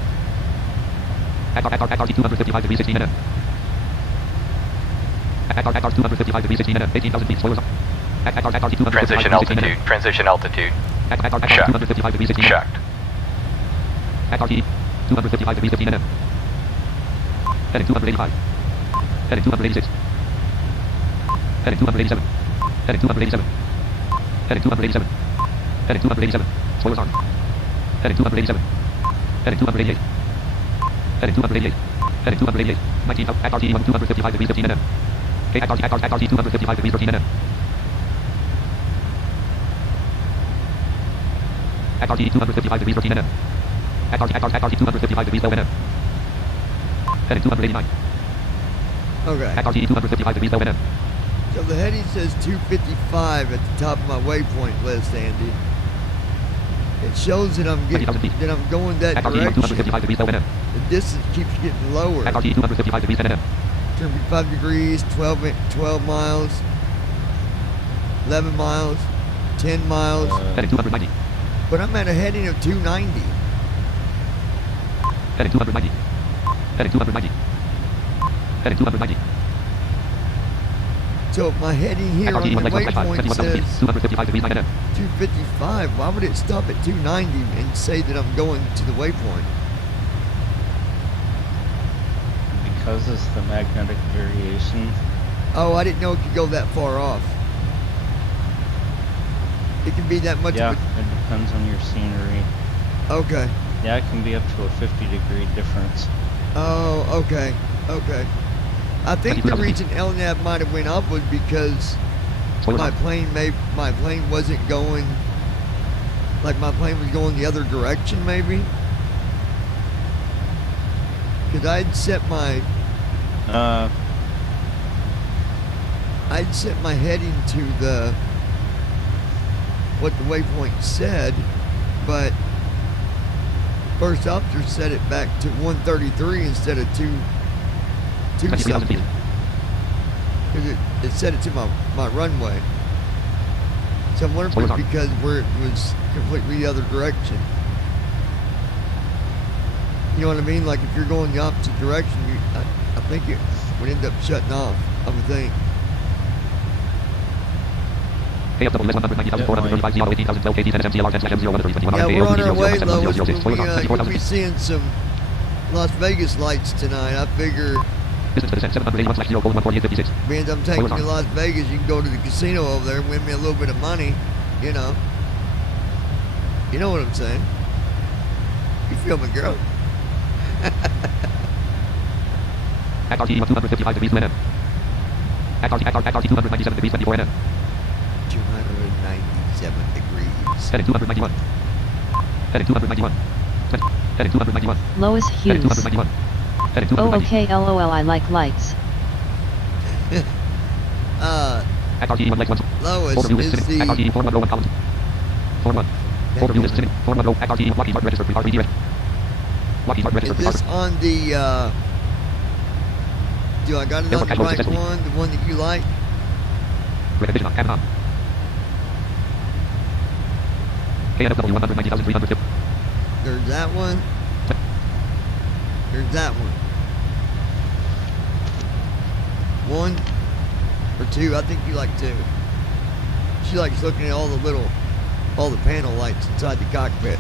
Act RT 255 degrees 16 NM. Act RT 255 degrees 16 NM. 18,000 feet. Spoilers up. Act RT 255 Transition degrees 16 altitude. NM. Transition altitude. Act RT Check. 255 degrees 16 NM. Checked. Act RT 255 degrees 15 NM. Heading 285. Heading 286. Heading 287. Heading 287. Heading 287. Heading 287. Spoilers on. Heading 287. Heading 288. Heading 288. Heading 288. 19. Act RT 255 degrees 15 NM. Act RT 255 degrees 13 NM. Act RT 255 degrees 13 NM. Act RT 255 degrees 12 NM. Heading 289. Okay. Act RT 255 degrees 12 NM. So the heading says 255 at the top of my waypoint list, Andy. It shows that I'm going that Act RT direction. 255 degrees 12 NM. The distance keeps getting lower. Act RT 255 degrees 10 NM. 5 degrees, 12 miles, 11 miles, 10 miles. Heading 290. But I'm at a heading of 290. Heading 290. Heading 290. Heading 290. So my heading here on the waypoint says 255 degrees 9 NM. 255. Why would it stop at 290 and say that I'm going to the waypoint? Because it's the magnetic variation. Oh, I didn't know it could go that far off. It can be that much. Yeah, it depends on your scenery. Okay. Yeah, it can be up to a 50-degree difference. Oh, okay, okay. I think the reason LNAV might have went up was because my plane wasn't going, like my plane was going the other direction maybe. Because I'd set my heading to the what the waypoint said, but first officer set it back to 133 instead of 2 something. Because it set it to my runway. So I'm wondering if it's because where it was completely the other direction. You know what I mean? Like if you're going the opposite direction, I think it would end up shutting off, I would think. Yeah, we're on our way, Lois. We'll be seeing some Las Vegas lights tonight. I figure being I'm taking you to Las Vegas, you can go to the casino over there and win me a little bit of money, you know. You know what I'm saying? You feel me, girl? Act RT 255 degrees NM. Act RT 297 degrees 24 NM. 297 degrees. Heading 291. Heading 291. Heading 291. Lois Heading Hughes. 291. Heading Oh 290. okay lol I like lights. RTE 1 legs 1. Lois Form is sitting. the... RTE form 1 row 1 column. Form 1. Form view list sitting. Form 1 row. RTE Lockheed Martin register. RTE. Lockheed Martin register. Is this on the, do I got it on the right one? The one that you like? Vision on. Cabin on. KNFW 190,302. There's that one. There's that one. One or two. I think you like two. She likes looking at all the panel lights inside the cockpit.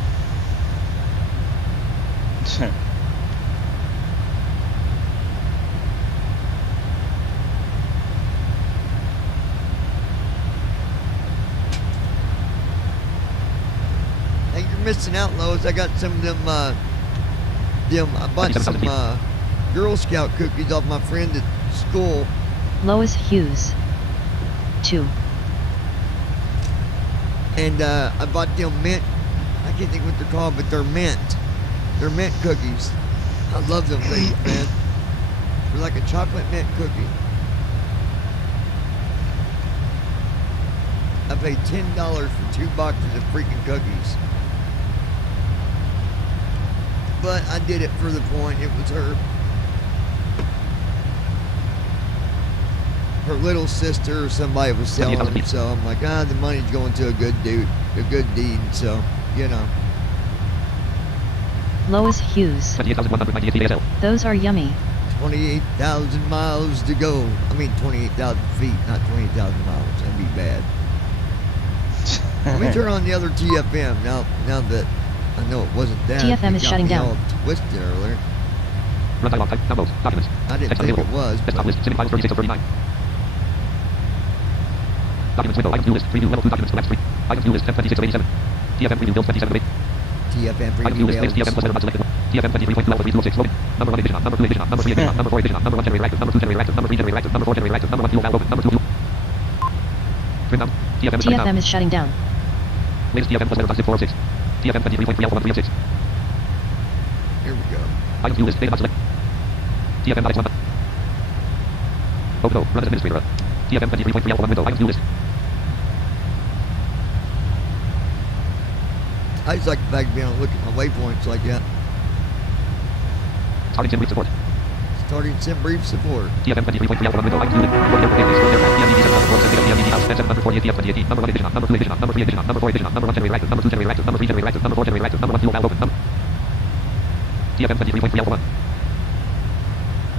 Hey, you're missing out, Lois. I got some of them, I bought some, Girl Scout cookies off my friend at school. Lois Hughes. 2. And, I bought them mint, I can't think what they're called, but they're mint. They're mint cookies. I love them things, man. They're like a chocolate mint cookie. I paid $10 for 2 boxes of freaking cookies. But I did it for the point. It was her little sister or somebody was selling them, so I'm like, the money's going to a good dude, a good deed, so, you know. Lois Hughes. 28,198 ASL. Those are yummy. 28,000 miles to go. I mean 28,000 feet, not 28,000 miles. That'd be bad. Let me turn on the other TFM now that I know it wasn't that. TFM is shutting down. All twisted earlier. Run dialog type. Downloads. Documents. I didn't Text think available. it was. Desktop list. Semi files 36 of 39. Documents window. Items view list. Preview level 2 documents. Collapse 3. Items view list. Temp 26 of 87. TFM preview build 27 of 8. TFM Item view preview list. TFM builds. plus letter not selected. TFM 23.2 level 3 6 loading. Number 1 vision on. Number 2 vision on. Number 3 vision on. Number 4 vision on. Number 1 generator active. Number 2 generator active. Number 3 generator active. Number 4 generator active. Number 1 fuel valve open. Number 2 fuel. Trim down. TFM is shutting down. TFM is shutting down. Latest TFM plus letter zip 406. TFM 23.3 alpha 1306. Here we go. Item view list. Data not select. TFM not X1. Open O. Run as administrator. TFM 23.3 alpha 1 window. Item view list. I just like the fact of being able to look at my waypoints like that. Starting sim brief support. Starting sim brief support. TFM 23.3 alpha 1 window. Item view list. Number 48 TFM number 1 vision on. Number 2 vision on. Number 3 vision on. Number 4 vision on. Number 1 generator active. Number 2 generator active. Number 3 generator active. Number 4 generator active. Number 1 fuel valve open. TFM 23.3 alpha 1.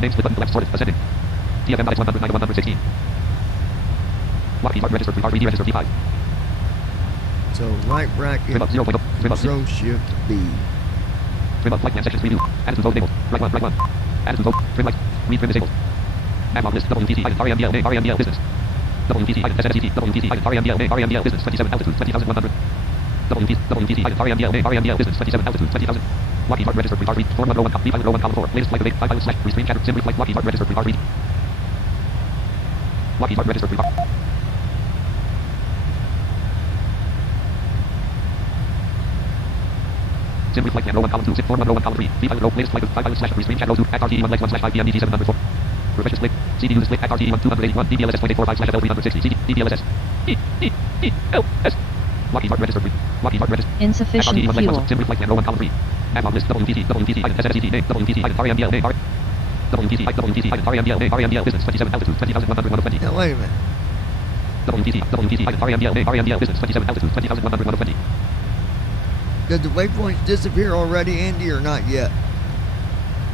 Name split button collapse sorted. Ascending. TFM not X100 116. Lockheed Martin registered 3 RVD registered P5. So right bracket, Trim up 0.0. Trim up. Control Shift B. Trim up flight plan sessions preview. Add to vote enabled. Right 1. Right 1. Add to vote. Trim light. Read trim disabled. Analog list. WPC item. REMDL name. REMDL business. WPC item. SSCT. WPC item. REMDL name. REMDL business. 27 altitude. 20,100. WPC item. REMDL name. REMDL business. 27 altitude. 20,000. Lockheed Martin registered 3 RV. Form 1 row 1 column. V pilot row 1 column 4. Latest flight date 5 pilot slash restream chatter. Sim flight. Lockheed Martin registered 3 RV. Lockheed Martin registered 3 RV. Sim flight plan row 1 column 2. Zip form 1 row 1 column 3. V pilot row. Latest flight 5 pilot slash restream chat row 2. At RTE 1 legs 1 slash 5 PM DT 7 number 4. Profession split. CDU split at RTE 1 281. DBLSS 0.845 slash FL 360. CD. DBLSS. ELS. Lockheed Martin registered 3. Lockheed Martin registered. Insufficient RTE 1 legs 1. fuel. Sim flight plan row 1 column 3. Analog list. WPC item. SSCT name. WPC item. REMDL name. WPC item. REMDL name. REMDL business. 27 altitude. 20,120. Now wait a minute. WPC item. REMDL name. REMDL business. 27 altitude. 20,120. Did the waypoints disappear already, Andy, or not yet?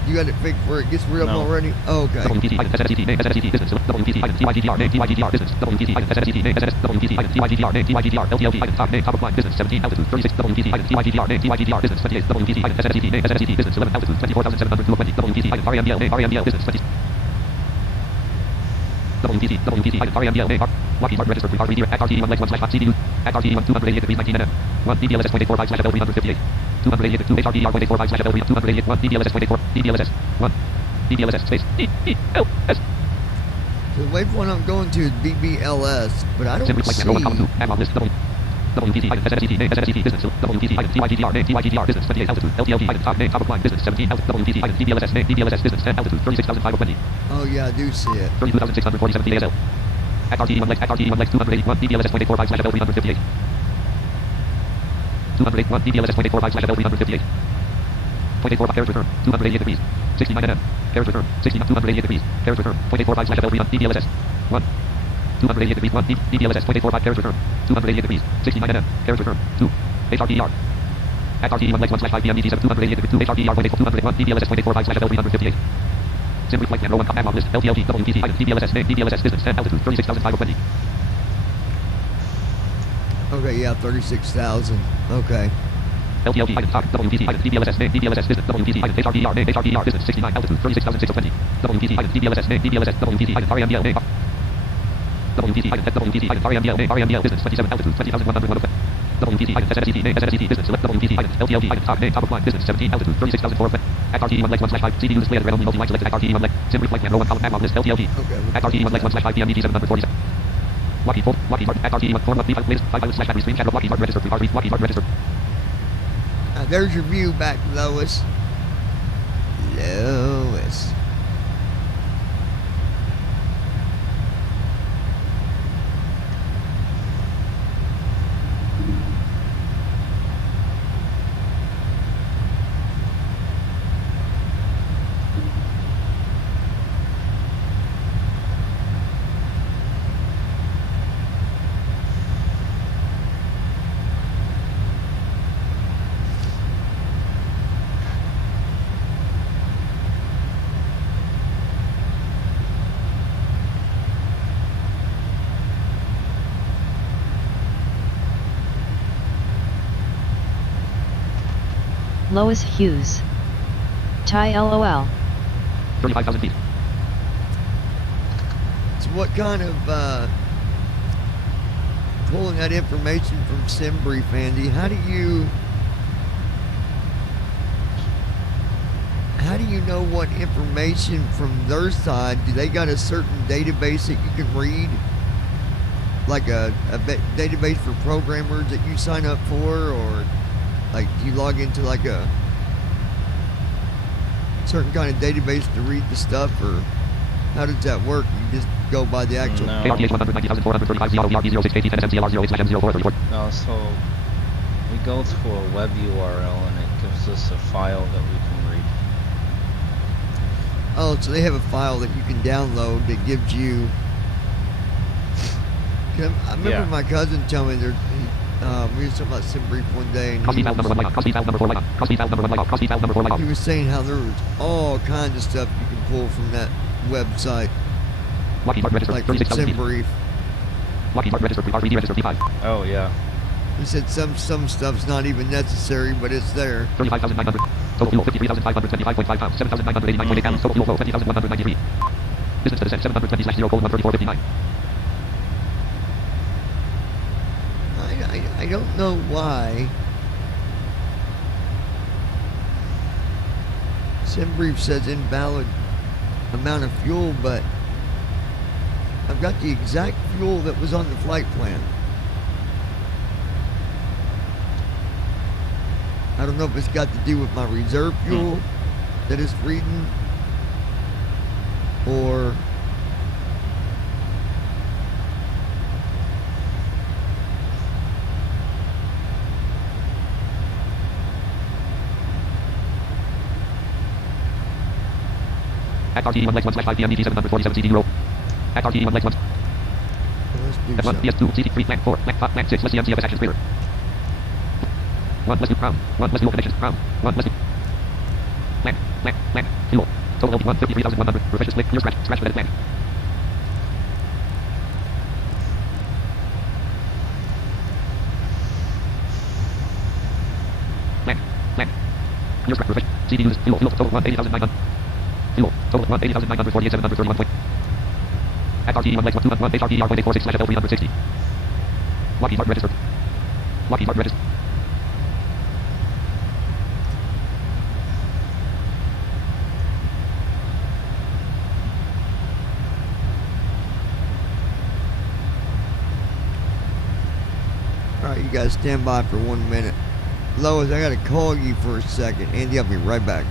You got it fixed where it gets rid of them already? Oh, okay. WPC item. SSCT name. SSCT business. WPC item. TYGDR name. TYGDR business. WPC item. SSCT name. WPC item. TYGDR name. TYGDR. LTLD item. Top name. Top of line business. 17 altitude. 36. WPC item. TYGDR name. TYGDR business. 28. WPC item. SSCT name. SSCT business. 11 altitude. 24,720. WPC item. REMDL name. REMDL business. 20. WPC item. REMDL name. Lockheed Martin registered 3 RVD at RTE 1 legs 1 slash 5 CDU. At RTE 1 288 degrees 19 NM. 1 DBLSS 0.845 slash FL 358. 288 2 HRDR 0.845 slash FL 288 1 DBLSS 0.84 DBLSS 1 DBLSS space ELS. So the waypoint I'm going to is BBLS, but I don't see. WPT item SNSET name SNSET business WPT item TYGTR name TYGTR business 28 altitude LTLD item top name top of line business 17 altitude WPT item DBLSS name DBLSS business 10 altitude 36,520 Oh yeah, I do see it. 32,647 feet ASL. At RTE 1 legs 281 DBLSS .845 slash L 358 281 DBLSS .845 slash L 358 .845 carriage return 288 degrees 69 nm carriage return 288 degrees carriage return .845 slash L 3 DBLSS 1 288 degrees 1 DBLSS .845 carriage return 288 degrees 69 nm carriage return 2 HRTR at RTE 1 legs 1 slash 5 PM DT 7 288 degrees 2 HRTR .201 DBLSS .845 slash L 358 Sim reflect and row 1 command list LTLD WPT item DBLSS name DBLSS business 10 altitude 36,520 Okay, yeah, 36,000. Okay. LTLD item top WPT item DBLSS name DBLSS business WPT item HRTR name HRTR business 69 altitude 36,620 WPT item DBLSS name DBLSS WPT item RMDL name WPT item WPT item RMDL name RMDL business 27 altitude 20,101 WPT item SNSET name SNSET business select WPT item LTLD item top name top of line business 17 altitude 36,400 at RTE 1 legs 1 slash 5 CPU display at randomly multi-line selected at RTE 1 leg Sim reflect and row 1 column add list LTLD at RTE 1 legs 1 slash 5 PM DT 7 number 47 Lockheed Ford at RTE 1 form of 5 latest 5 slash battery stream channel Lockheed Martin register Lockheed Martin register There's your view back, Lois. Lois. Lois Hughes. Ty LOL. 35,000 feet. So what kind of, pulling that information from SimBrief, Andy, how do you know what information from their side? Do they got a certain database that you can read? Like a database for programmers that you sign up for, or like do you log into like a certain kind of database to read the stuff, or how does that work? You just go by the actual... No. No, so we go to a web URL and it gives us a file that we can read. Oh, so they have a file that you can download that gives you... I remember my cousin telling me we were talking about SimBrief one day, and he was saying how there was all kinds of stuff you can pull from that website, like from SimBrief. Oh yeah. He said some stuff's not even necessary, but it's there. 35,900. Total fuel 53,525.5 pounds. 7,989.8 gallons. Total fuel flow 20,193. Distance to descent 720/0:13459. I don't know why SimBrief says invalid amount of fuel, but I've got the exact fuel that was on the flight plan. I don't know if it's got to do with my reserve fuel that it's reading, or at RTE 1 legs 1 slash 5 PM DT 7 number 47 CD roll. At RTE 1 legs 1. F1, PS2, CT3, Plant 4, Plant 5, Plant 6, let's see MCFS actions clear. 1, let's do crown. 1, let's do connections, crown. 1, let's do plant, fuel. Total OP 1, 53,100, refresh split, clear scratch with plant. Plant, clear scratch, refresh, CDUs, fuel, total 180,900. Fuel, total 180,948, 7 number 31 point. At RTE 1 legs 1, 2, 1, HRTR .846 slash L 360. Lockheed Martin registered. Lockheed Martin registered. Alright, you guys stand by for 1 minute. Lois, I gotta call you for a second. Andy, I'll be right back.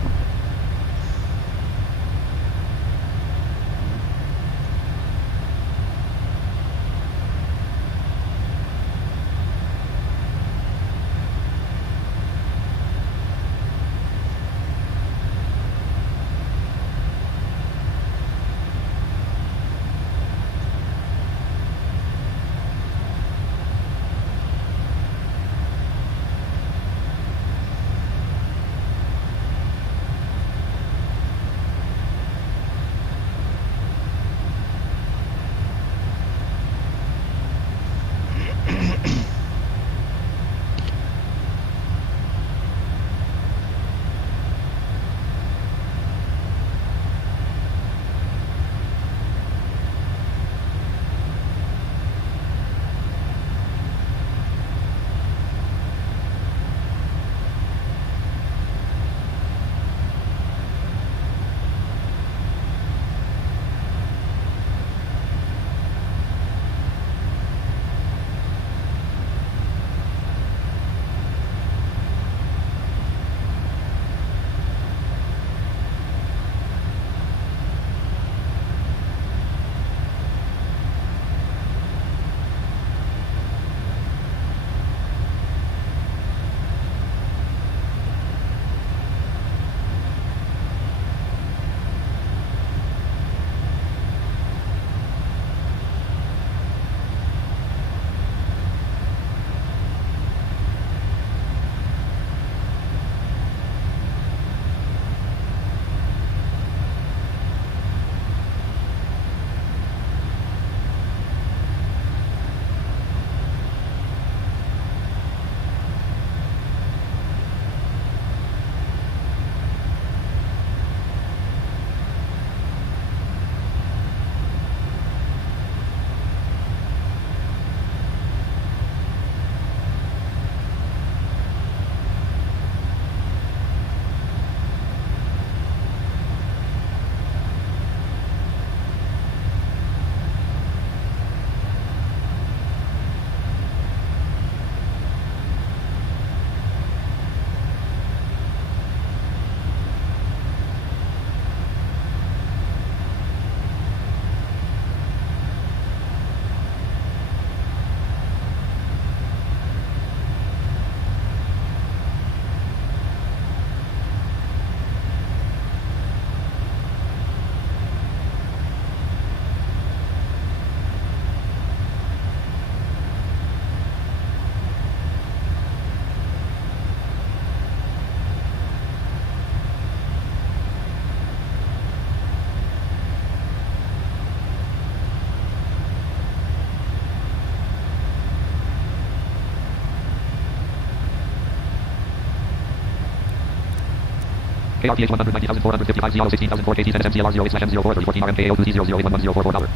KRPH 190,455 16,004 KT 10 MCLR 08/M04 3014 RMKO 200081104 $.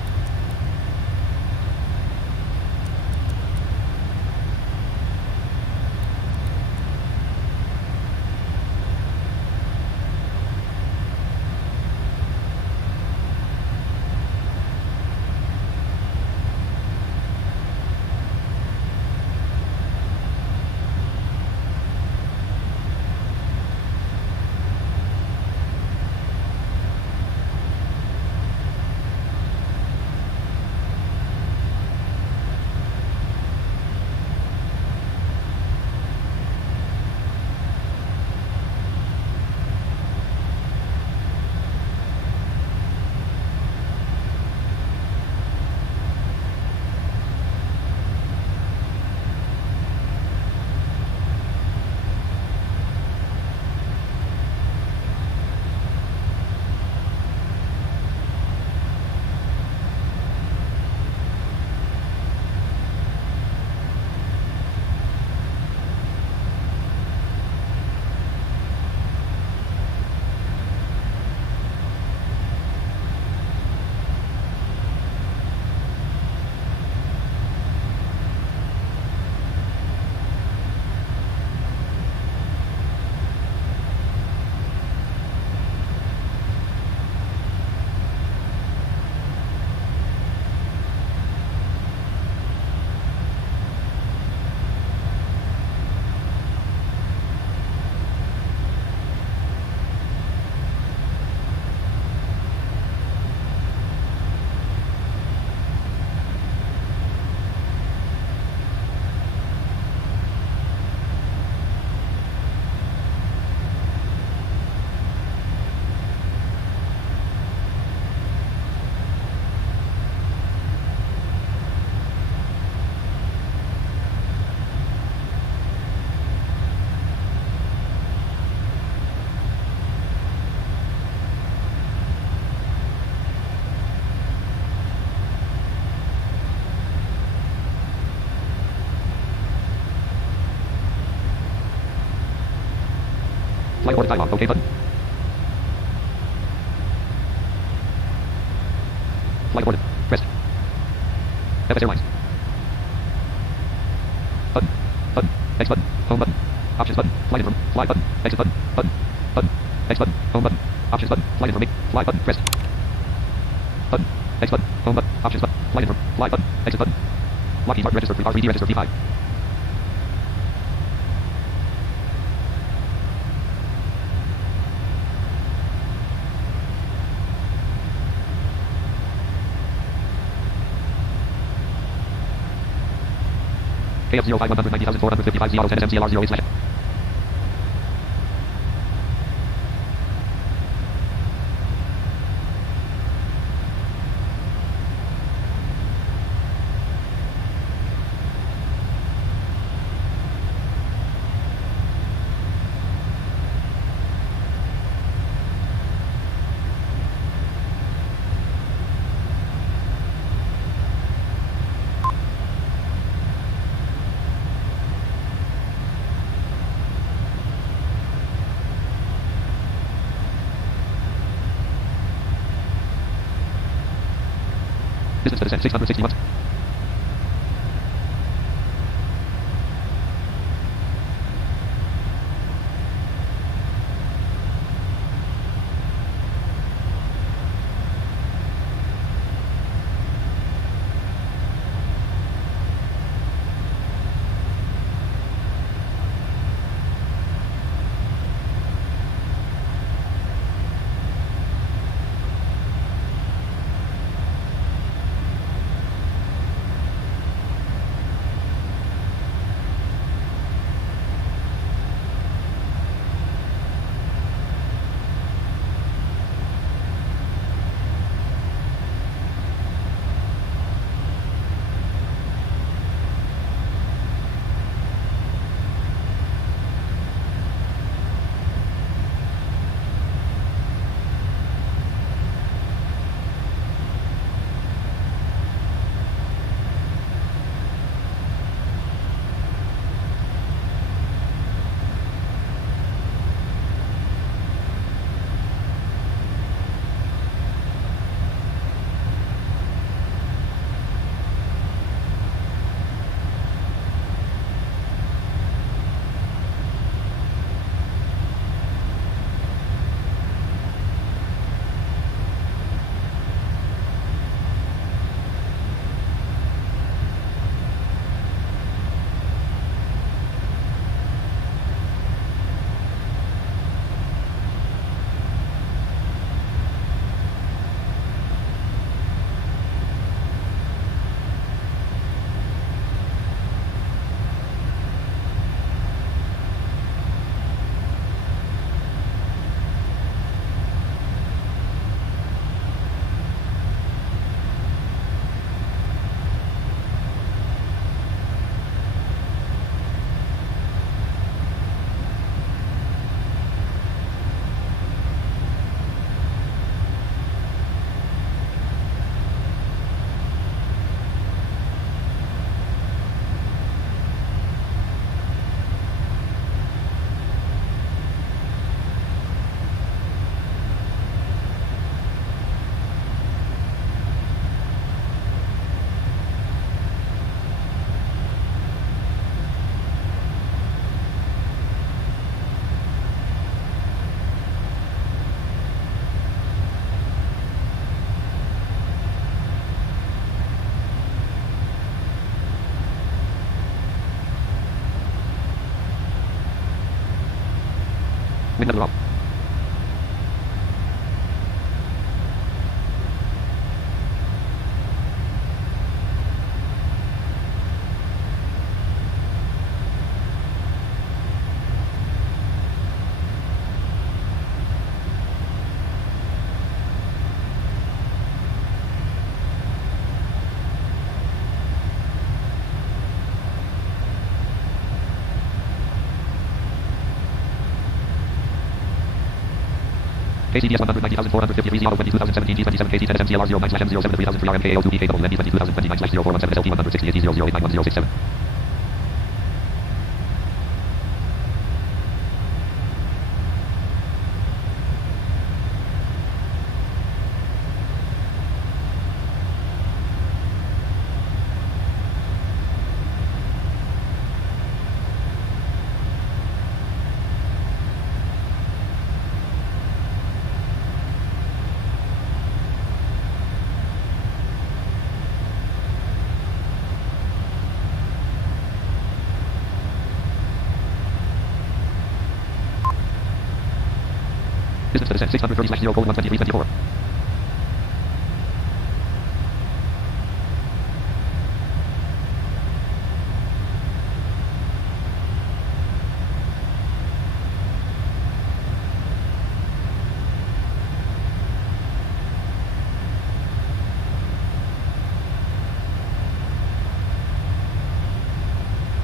Flight abort dialog. OK button. Flight aborted. Pressed. FS Airlines. Button. Button. X button. Home button. Options button. Flight inform. Fly button. Exit button. Button. Button. X button. Home button. Options button. Flight information. Fly button. Pressed. Button. X button. Home button. Options button. Flight inform. Fly button. Exit button. Lockheed Martin register. R3D register P5. KF05 190,455 Z10 MCLR 08 slash. Distance to descent 661. Wind level off. KCDS 190,453 Z auto 2017 G27 KC10 MCLR 09/M07 3003 RMKO 2 PK LND 2029/0417 SLT 168 Z008911067. Distance to descent 630/0:123:24.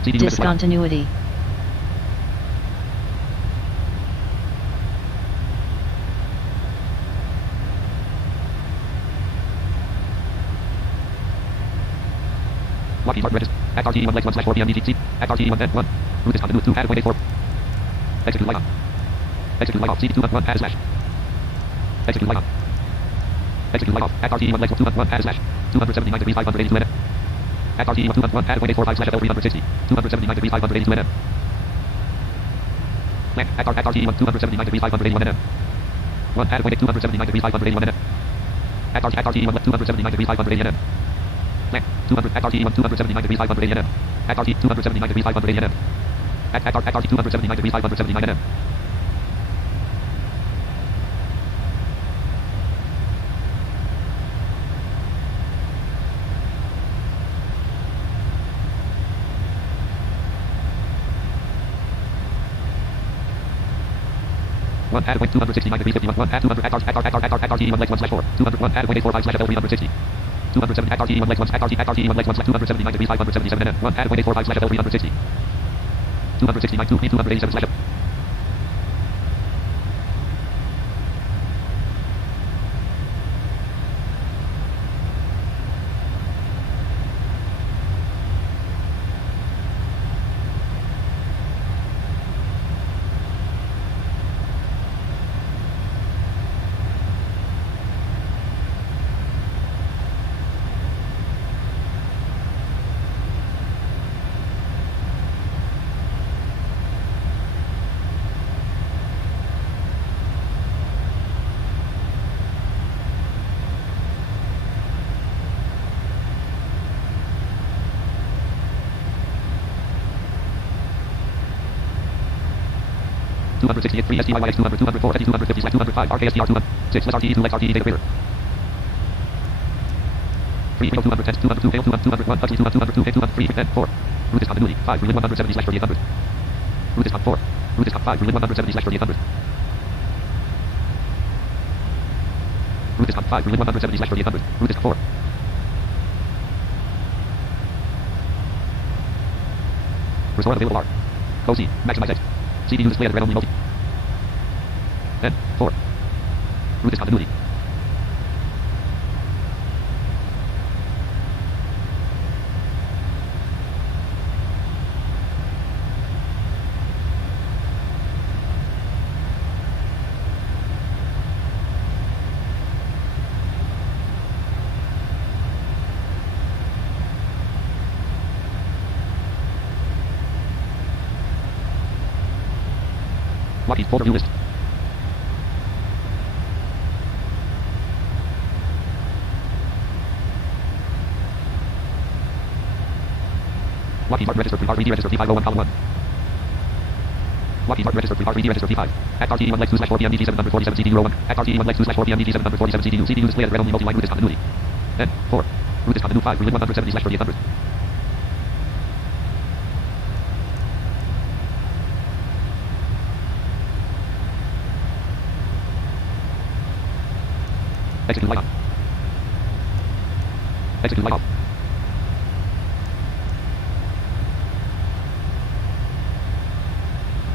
Discontinuity. Lockheed Martin register. Act RTE1 legs 1/4 PM DTC. Act RTE1 then 1. Route is continued 2 add 0.84. Execute light on. Execute light off. CD2 1 add slash. Execute light on. Execute light off. Act RTE1 legs 2 1 add slash. 279 degrees 582 NM. Act RTE1 2 1 add 0.845 slash L360. 279 degrees 582 NM. Land. Act RTE1 279 degrees 581 NM. 1 add 279 degrees 581 NM. Act RTE1 279 degrees 580 NM. Land. 200 act RTE1 279 degrees 580 NM. Act RT 279 degrees 580 NM. Act RT 279 degrees 579 NM. One add 269 degrees 51. One add 200 act RTE1 legs 1/4. 201 add 0.845 slash L360. 207 act RTE1 legs 1 act RTE1 legs 1 279 degrees 577 NM. 1 add 0.845 slash L360. 269 287 slash. $268 3 STYYX 200 204 ST 250 205 RKSTR 200 6 less RTE 2 lex RTE data clearer 3 200 10 202 fail 201 touchy 200 2 200 3 10 4 route is continuity 5 relay 170 slash 3800 route is 4 route is 5 relay 170 slash 3800 route is 5 relay 170 slash 3800 route is 4 restore available R OC maximize X CPU display at randomly multi. N 4. Route is continuity. Lockheed folder view list. Lockheed Martin register R3D register P501 column 1. Lockheed Martin register R3D register P5. Act RTE1 legs 2/4 PM DG7 number 47 CD 1. Act RTE1 legs 2/4 PM DG7 number 47 CDU. CDU display at randomly multi-line route is continuity. N 4. Route is continuity 5 relay 170 slash 3800. Execute light on. Execute light off.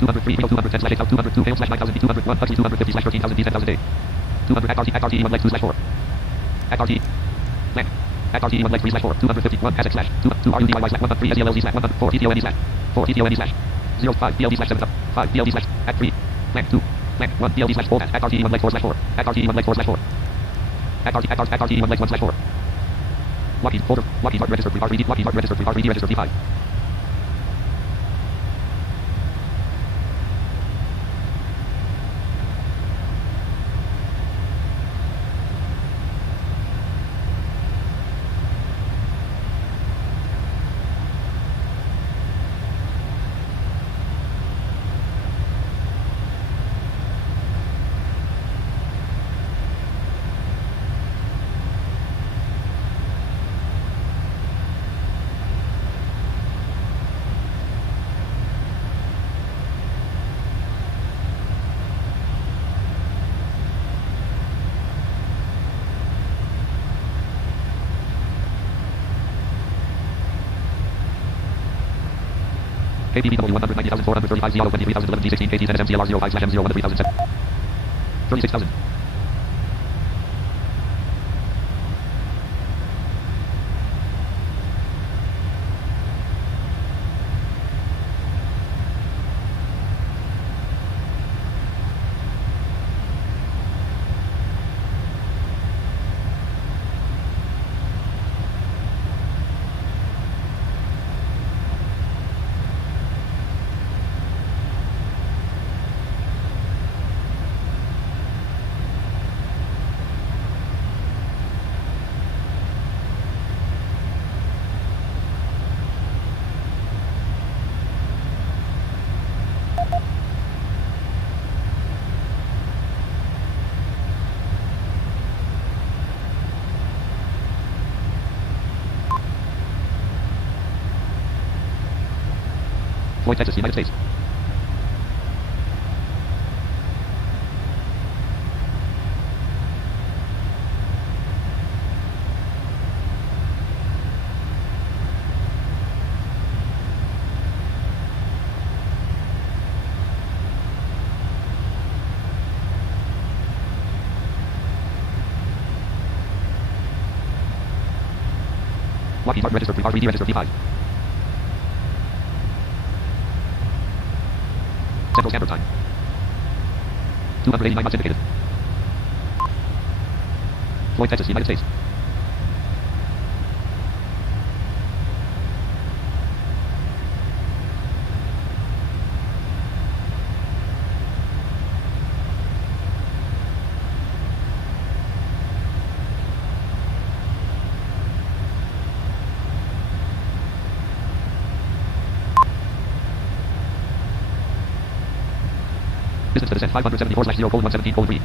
$203 210 slash 8 202 fail slash 9000 201 touchy 250 slash 13000 D10000 day. 200 act RTE1 legs 2/4. Act RTE. Land. Act RTE1 legs 3/4. 251 ASIC slash 2 RUDYY slash 103 SELLZ slash 104 TTOND slash 4 TTOND slash 05 PLD slash 7 5 PLD slash act 3. Land 2. Land 1 PLD slash 4 act RTE1 legs 4/4. Act RTE1 legs 4/4. Act RTE1 legs 1/4. Lockheed folder. Lockheed Martin register R3D. Lockheed Martin register R3D register P5. KPBW 190,435 CO 23,011 G16 KTZ MCLR 05/M01 3007. 36,000. Floyd, Texas, United States. Lockheed Martin registered R3D registered P5. Central Standard Time. 289 knots indicated. Floyd, Texas, United States. Distance to descent 574/0:117:3.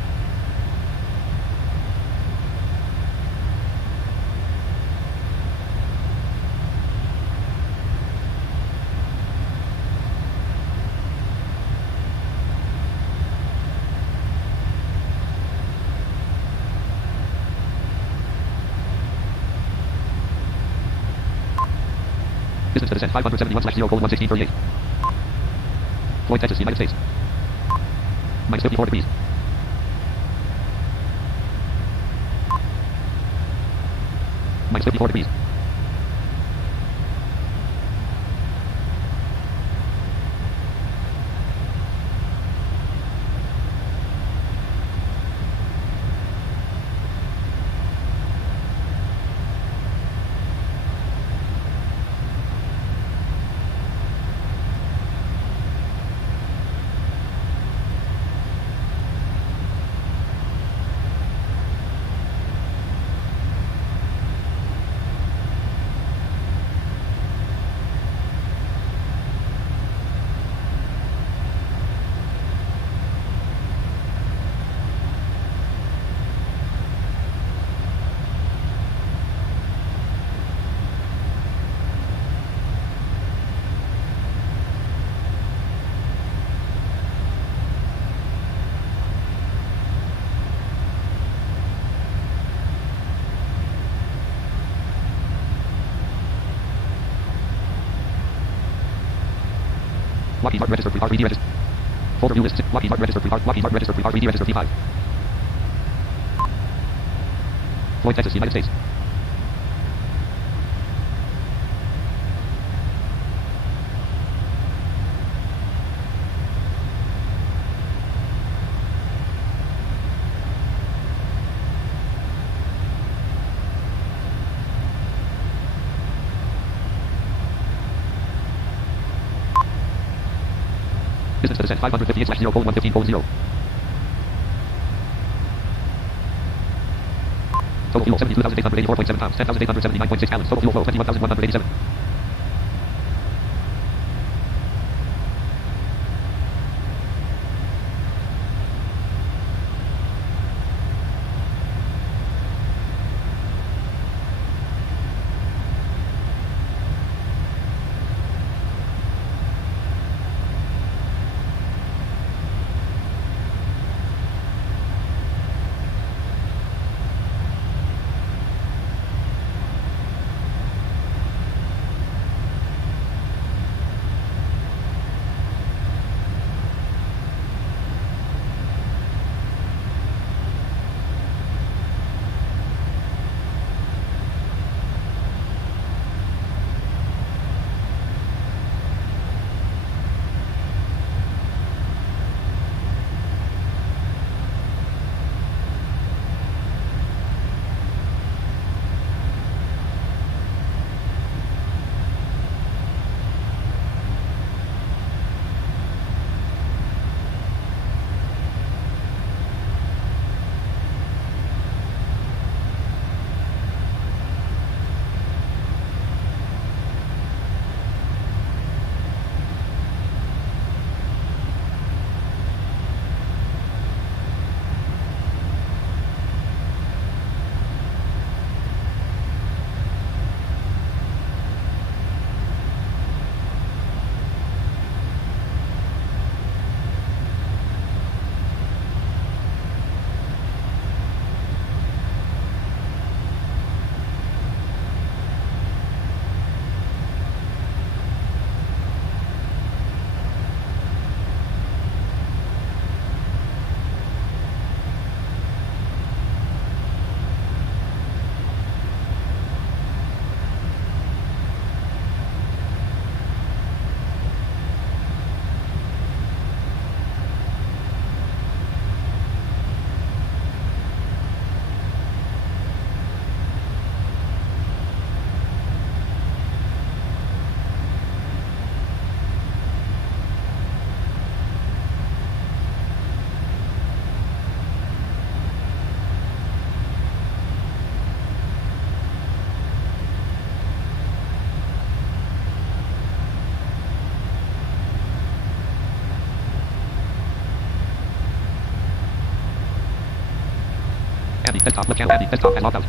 Distance to descent 571/0:116:38. Floyd, Texas, United States. Minus 54 degrees. Minus 54 degrees. Lockheed Martin registered R3D registered. Folder view list. Lockheed Martin registered Lockheed Martin registered R3D registered P5. Floyd, Texas, United States. Distance to descent 558/0:115:0. Total fuel 72,884.7 pounds, 10,879.6 gallons. Total fuel flow 21,187. Andy, desktop, left channel, Andy, desktop, has logged out.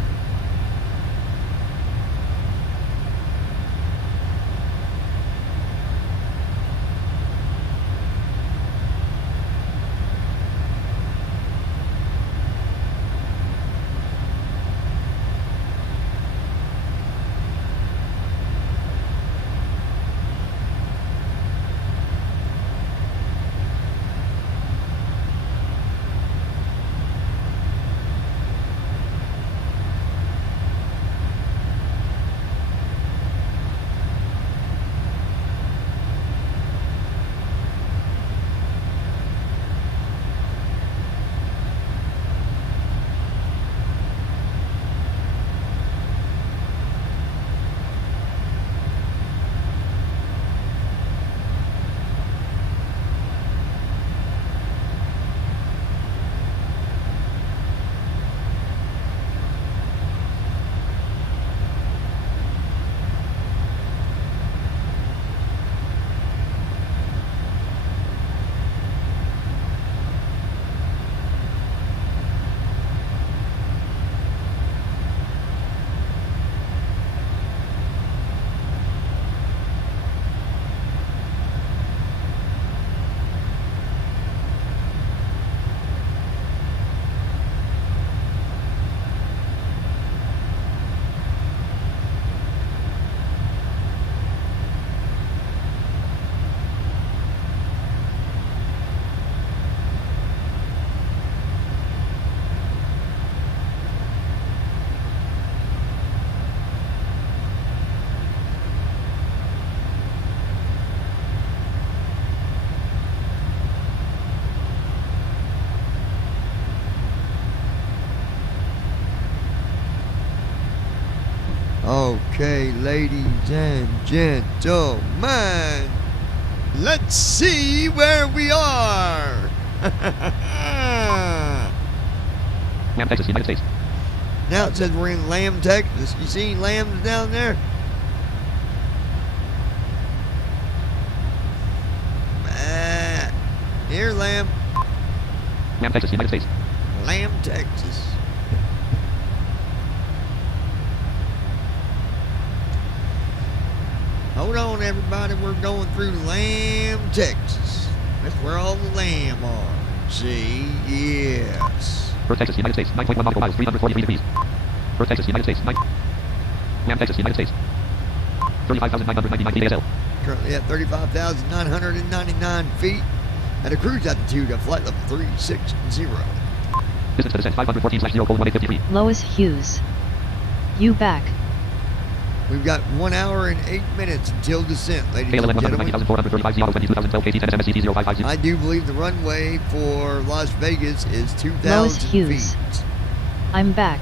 Okay, ladies and gentlemen, let's see where we are. Lamb, Texas, United States. Now it says we're in Lamb, Texas. You see lambs down there? Here, lamb. Lamb, Texas, United States. Lamb, Texas. Hold on, everybody. We're going through Lamb, Texas. That's where all the lamb are. See? Yes. Perth, Texas, United States. 9.1 nautical miles, 343 degrees. Perth, Texas, United States. Lamb, Texas, United States. 35,999 feet ASL. Currently at 35,999 feet at a cruise altitude of flight level 360. Distance to descent 514/0:1853. Lois Hughes. You back. We've got 1 hour and 8 minutes until descent, ladies and KLM gentlemen. 190,435 Seattle 2012 KT 10 MSC 0550. I do believe the runway for Las Vegas is 2,000 Lois Hughes. feet. I'm back.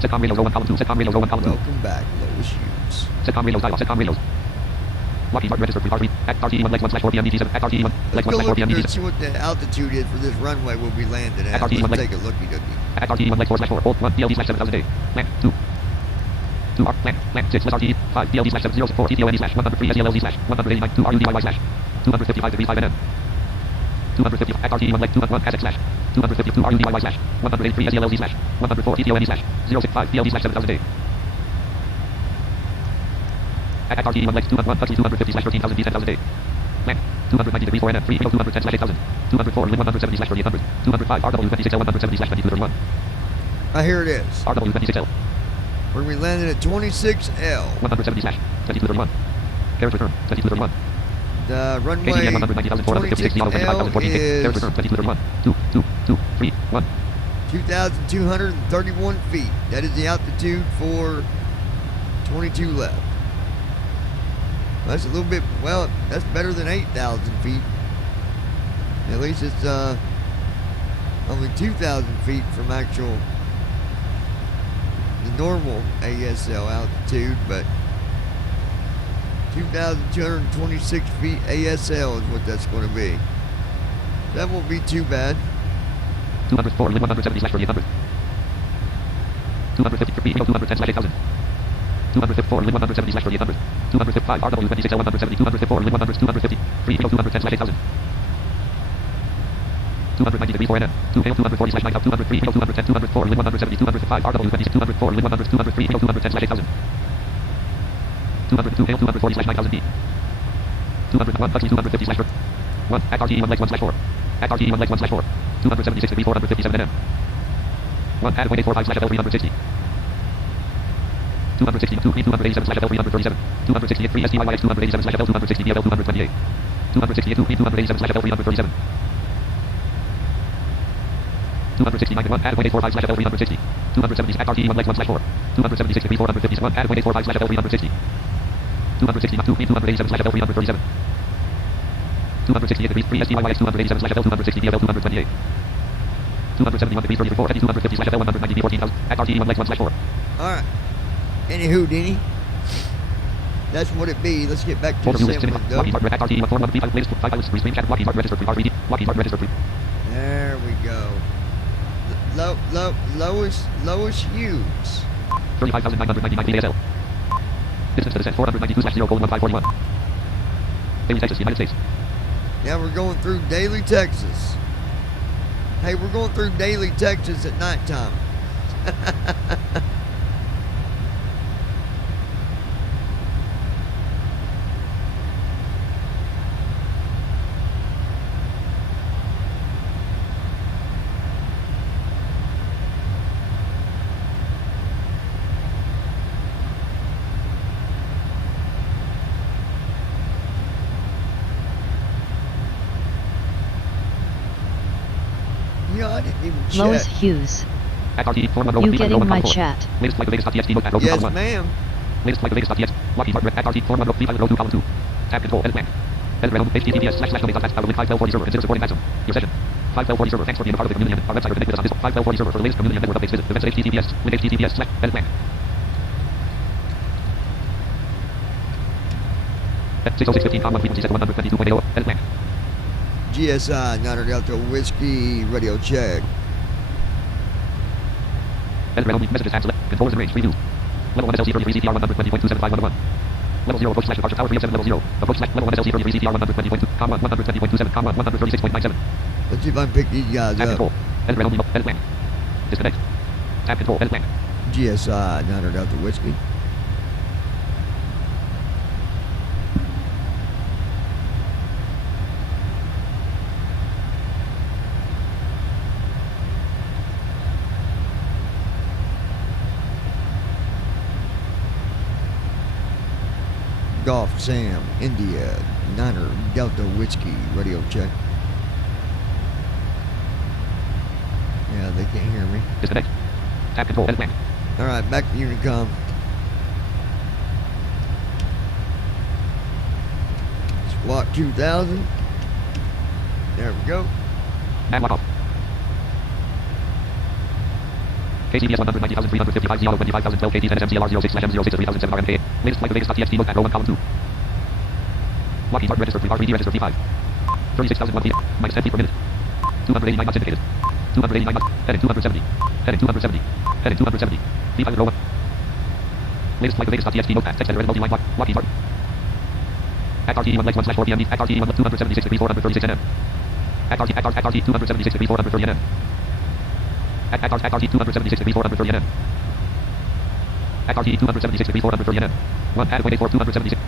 Setcom radios 01 column 2. Setcom radios 01 column 2. Welcome back, Lois Hughes. Setcom radios dial. Setcom radios. Lockheed Martin registered for R3 at RTE1 legs 1/4 PM DT7 at RTE1 Let's legs go 1/4 look PM and DT7 see what the altitude is for this runway we'll be landing at. At RTE1 Let's legs. take a looky-dooky. at RTE1 legs 4/4 hold 1 BLD/7000 land 2 2 R land 6 less RTE 5 BLD/704 TTONE/103 SELLZ/189 2 RUDY/255 degrees 5 NM 250 at RTE1 leg 2 1 Essex/ 252 RUDY/183 SELLZ/104 TTONE/065 BLD/7000 at RTE1 legs 2 1 Huxley 250/13,000 D10,000 land 290 degrees 4 NM 3 210/8000 204 170/3800 205 RW26L 170/2231 Here it is. RW26L We're going to be landing at 26L. 170/2231 carriage return 2231 The runway KTM 190,456 Auto 25,014 carriage return 2231 2 2 2 3 1 2,231 feet. That is the altitude for 22 left. That's a little bit, well, that's better than 8,000 feet. At least it's only 2,000 feet from actual, the normal ASL altitude, but 2,226 feet ASL is what that's going to be. That won't be too bad. 204 170/3800 253 210/8000 254 170/3800 255 RW26L 170 254 100 250 210/8000 290 degrees 4 NM. 2 hail 240 slash 9 out 203 hail 210 204 lim 170 205 RW 26 204 lim 100 203 hail 210 slash 8000. 202 hail 240 slash 9000 B. 201 Huxley 250 slash 1 at RTE 1 legs 1 slash 4. At RTE 1 legs 1 slash 4. 276 degrees 457 NM. 1 at 1845 slash FL 360. 262 287 slash FL 337. 263 STYYX 287 slash FL 260 DFL 228. 262 287 slash FL 337. 269 1 at 1845 slash FL 360. 270 at RTE 1 legs 1 slash 4. 276 degrees 457 at 1845 slash FL 360. 262 287 slash FL 337. 268 degrees 3 STYYX 287 slash FL 260 DFL 228. 271 degrees 34 Eddie 250 slash FL 190 14,000 at RTE 1 legs 1 slash 4. Alright. Anywho, Denny. That's what it be. Let's get back to the sim window. There we go. Lowest Hughes. 35,999 ASL. Distance to descent 492 slash 0 1541. Daily Texas, United States. Now we're going through Daly, Texas. Hey, we're going through Daly, Texas at nighttime. I didn't even check. Lois Hughes. You get in my chat. Yes, ma'am. Latest like the latest .txt. Lockheed Martin at RT form number 302 column 2. Tab control edit plan. Edit realm https slash domain contact link 5L40 server consider supporting maximum. Your session. 5L40 server. Thanks for being a part of the community and our website. Connect with us on this 5L40 server for the latest community and network updates. Visit the website https link https slash edit plan. 60615 com 1 frequency set 122.0 edit plan. GSI, Niner Delta Whiskey, radio check. Edit realm messages tab select. Controllers in range preview. Level 1 SLC 33 CTR 120.27511. Level 0 approach slash departure tower 307 level 0. Approach slash level 1 SLC 33 CTR 120.2, 120.27, 136.97. Let's see if I can pick these guys Tab up. control. Edit realm edit plan. Disconnect. Tab control edit plan. GSI, Niner Delta Whiskey. Golf Sam, India, Niner Delta Whiskey, radio check. Yeah, they can't hear me. Disconnect. Tab control edit plan. Alright, back to Unicom. SWAT 2000. There we go. And lock off. KCBS 190,355 0 25,012 KT 10 MCLR 06 M06 3007 RMK. Latest like the latest .txt look at row 1 column 2. Lockheed Martin register 3 RVD register 35. 36,001 feet. Minus 10 feet per minute. 289 knots indicated. 289 knots. Heading 270. Heading 270. Heading 270. V5 row 1. Latest like the latest .txt notepad text editor and multi-line block. Lockheed Martin. At RTE 1 legs 1 slash 4 PM. At RTE 1 276 degrees 436 NM. At RT 276 degrees 430 NM. At RT 276 degrees 430 NM. At RT 276 degrees 430 NM. 1 at 184 276.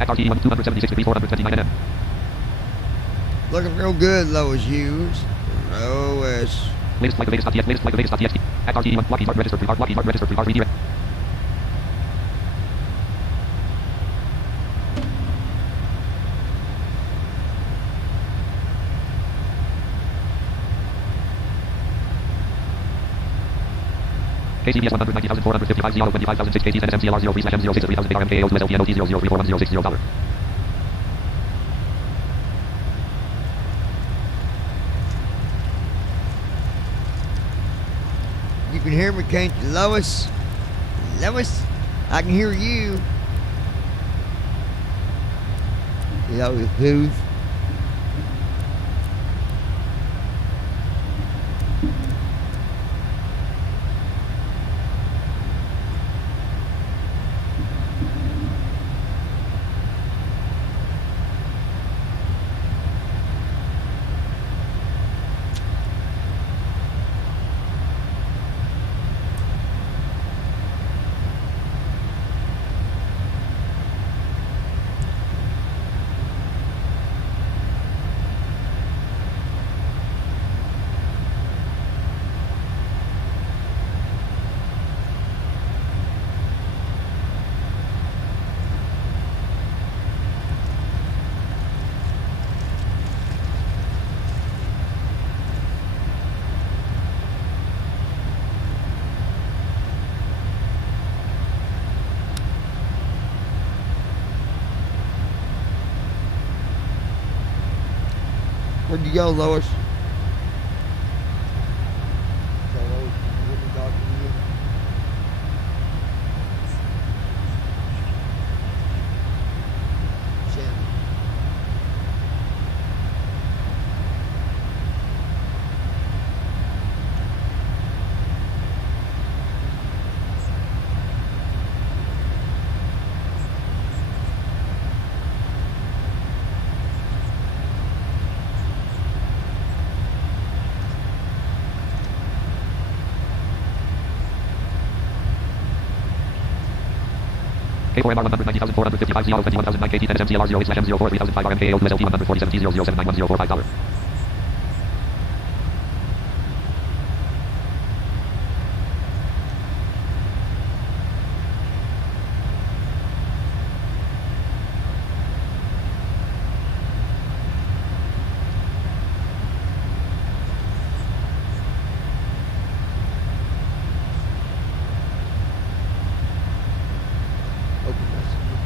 At RT 1 276 degrees 429 NM. Looking real good, Lois Hughes. Lois. Latest like the latest .txt. Latest like the latest .txt. At RT 1 Lockheed Martin register 3 Lockheed Martin register 3 RVD. KCBS 190,455 0 25,006 KT 10 MCLR 03 slash M06 3000 RMK AO 2 SLPNOT 003416060 $. You can hear me, can't you, Lois? Lois, I can hear you. Lois Hughes. Where'd you go, Lois? So, Lois, you want me talking to you? Shannon. K4MR 190,455 21,009 KT 10 MCLR 08/M04 3005 RMKO USLT 147 T007911045 $. Open messenger.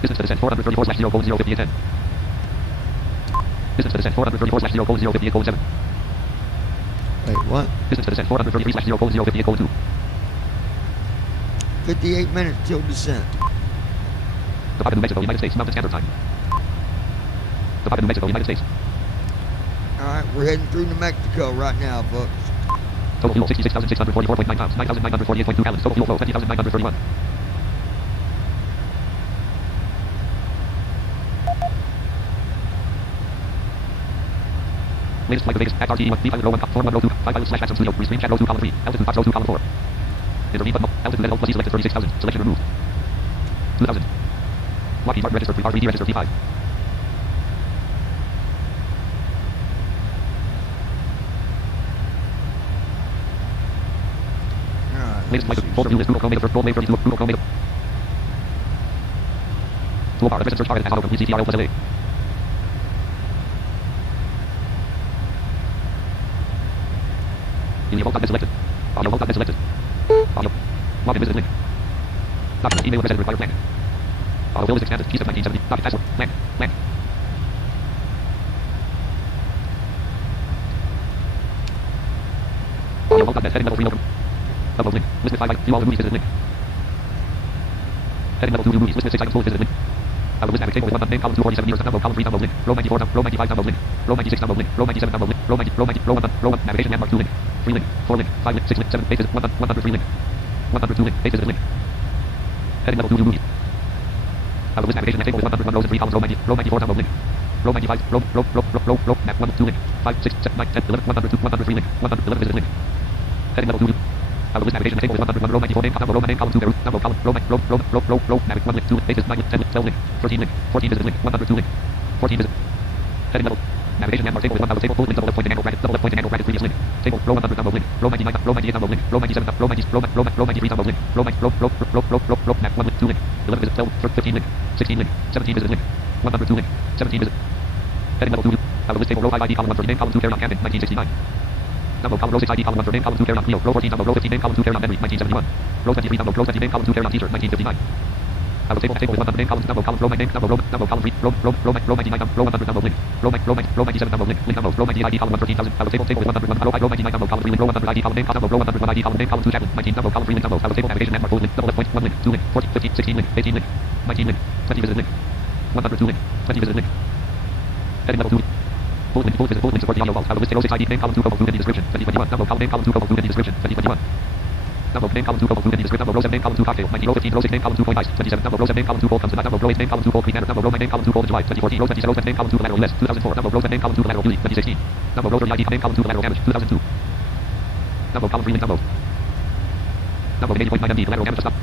Distance to descent 434/0:05810. Distance to descent 434/0:05807. Wait, what? Distance to descent 433/0:05802. 58 minutes till descent. Departed New Mexico, United States Mountain Standard Time. Departed New Mexico, United States. Alright, we're heading through New Mexico right now, folks. Total fuel 66,644.9 pounds, 9,948.2 gallons. Total fuel flow 20,931. Latest flight to Vegas, XRT 1, V pilot row 1, 4102, 5 pilot slash maximum studio, restream chat row 2, column 3, altitude Fox row 2, column 4. Intervene button, altitude and plus selected 36,000, selection removed. 2,000. Lockheed Martin registered 3, R3D registered T5. Latest flight to folder view list, Google Chrome, Mega, Google Wave 32, Google Chrome, Mega. Toolbar, the present search bar is auto complete CTRL plus LA. Video volt has been selected. Audio volt has been selected. Audio. Login visit link. Document email address and required plan. Auto bill is expanded. Keys of 1970. Document password. Plan. Plan. Audio volt.net. Heading level 3 welcome. Upload link. List with 5 items. View all the movies. Visit link. Heading level 2 view movies. List with 6 items. Full visit link. Our list table with 1 name, column 247 years, download, column 3 download link, row 94, row 95 download link, row 96 download link, row 97 download link, row 90, row 1, row 1, navigation landmark 2 link, 3 link, 4 link, 5 link, 6 link, 7, 8 visit, 103 link, 102 link, 8 visit link. Heading level 2 view movie. Our list navigation table with 101 rows and 3 columns, row 94 download link, row 95, row, map 1, 2 link, 5, 6, 7, 9, 10, 11, 102, 103 link, 111 visit link. Heading level 2 view. Out of list navigation table is 101 row 94 name column row name column 2 row number column row navig 1 link 2 link 8 is 9 link 10 link 12 link 13 link 14 visit link 102 link 14 visit heading level navigation landmark table is 1 table full link double left pointing angle bracket previous link table row 100 number link row 99 row 98 number link row 97 row 90 row 93 number link row map 1 link 2 link 11 visit 12 15 link 16 link 17 visit link 102 link 17 visit heading level 2 out of list table row 5 ID column 1 for name column 2 carry on Camden 1969 number column row 6 ID column 1 for name column 2 carry on Cleo row 14 number row 15 name column 2 carry on Henry 1971 row 23 number row 20 name column 2 carry on teacher 1959 out of table is 100 name column number column row 9 name number row column 3 row 99 row 100 number link row 97 number link number row 98 ID column 113,000 out of table is 101 row 99 number column 3 link row 100 ID column name column row 101 ID column name column 2 Chapman 19 number column 3 link number out of table navigation landmark full link double left point 1 link 2 link 14 15 16 link 18 link 19 link 20 visit link 102 link 20 visit link heading level 2 full link support the audio vault out of list table 6 ID name column 2 column 2 in the description 2021 number column name column 2 column 2 in the description 2021 number name column 2 column 2 in the description number row 7 name column 2 cocktail 19 row 15 row 6 name column 2 point ice 27 number row 7 name column 2 cold comes to number row 8 name column 2 cold green number row 9 name column 2 cold July 2014 row 20 row 10 name column 2 lateral list 2004 number row 10 name column 2 lateral beauty 2016 number row 30 ID name column 2 lateral damage 2002 number column 3 link number number 80.9 MD lateral damage to stop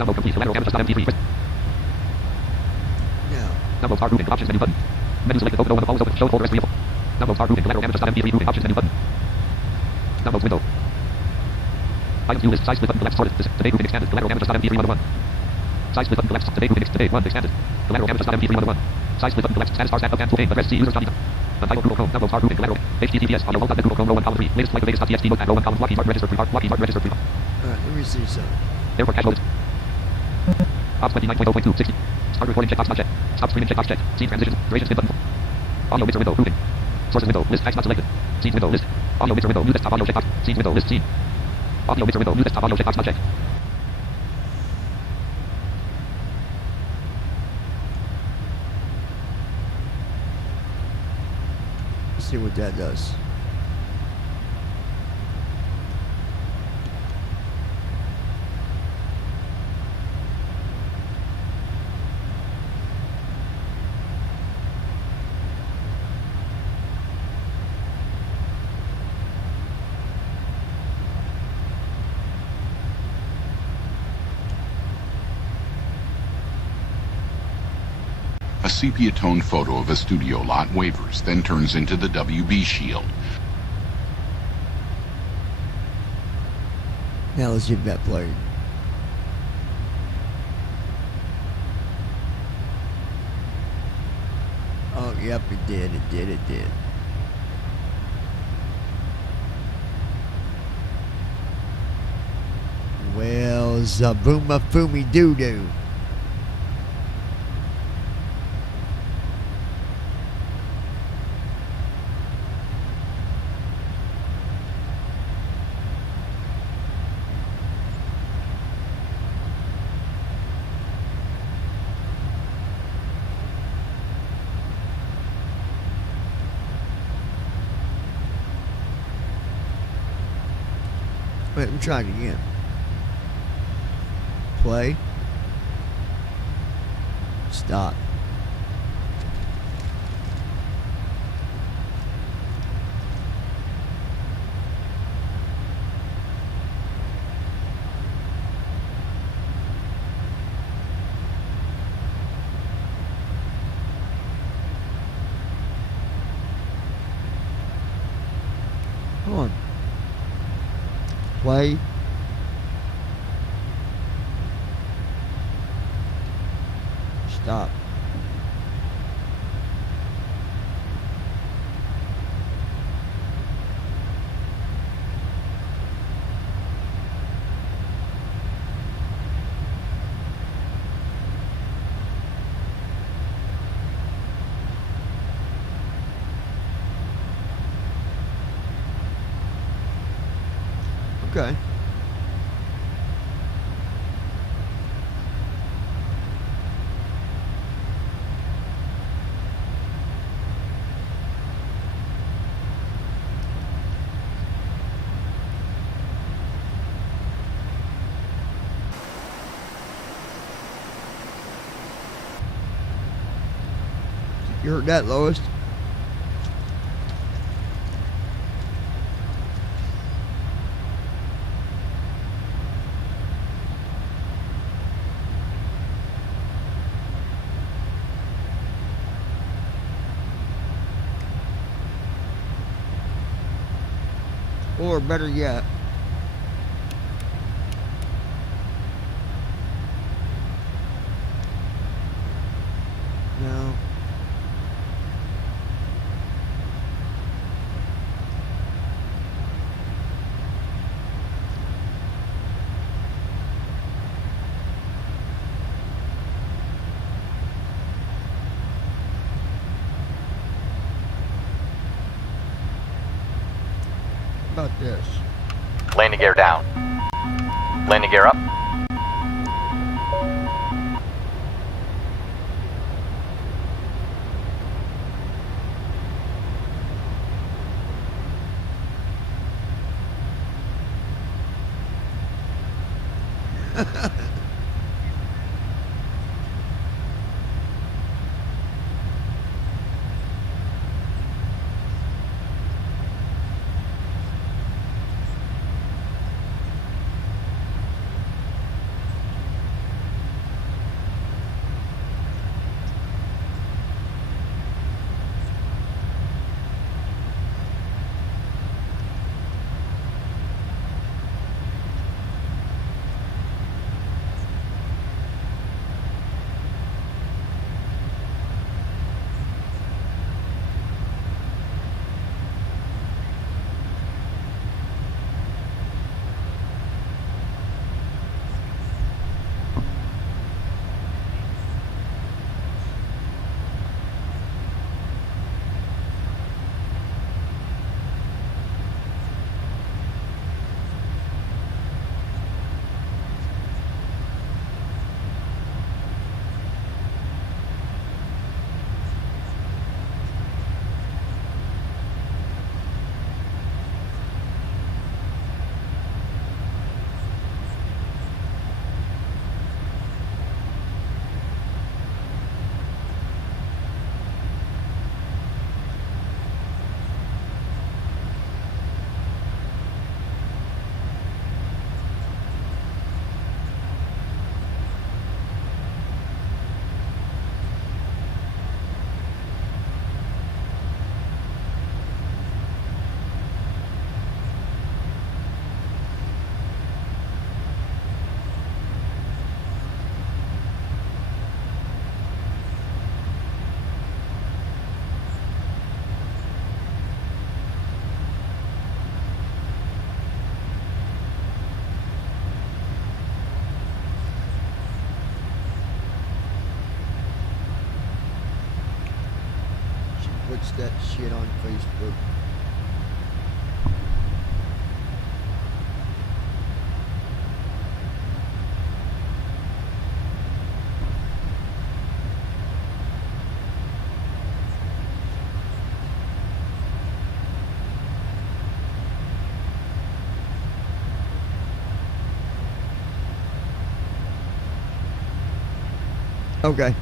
number complete lateral damage to stop MD3 number star grouping options menu button menu select the photo on the follows open show folder as real number star grouping lateral damage to stop MD3 grouping options menu button number window item view list size split button collapse sorted today grouping expanded the lateral damage to stop MD3 101 size split button collapsed today grouping today 1 expanded the lateral damage to stop MD3 101 size split button collapsed status bar stat up and tool address C users Johnny untitled Google Chrome number star grouping lateral HTTPS audio vault Google Chrome row 1 column 3 latest like the latest.txt notepad row 1 column Lockheed Martin registered free Lockheed Martin registered free alright, let me see something. Airport cash loaded Ops 29.0.2 60 start recording checkbox not checked stop streaming checkbox checked scene transitions duration spin button audio mixer window grouping sources window list text not selected scenes window list audio mixer window new desktop audio checkbox scenes window list scene audio mixer window new desktop audio checkbox not checked Let's see what that does. A sepia-toned photo of a studio lot wavers, then turns into the WB shield. Now let's get that played. Oh, yep, it did. Well, zabooma foomy doo-doo. Wait, let me try it again. Play. Stop. Come on. Play. Stop. Okay. You heard that, Lois? Or better yet, no. About this. Landing gear down. Landing gear up. Puts that shit on Facebook. Okay.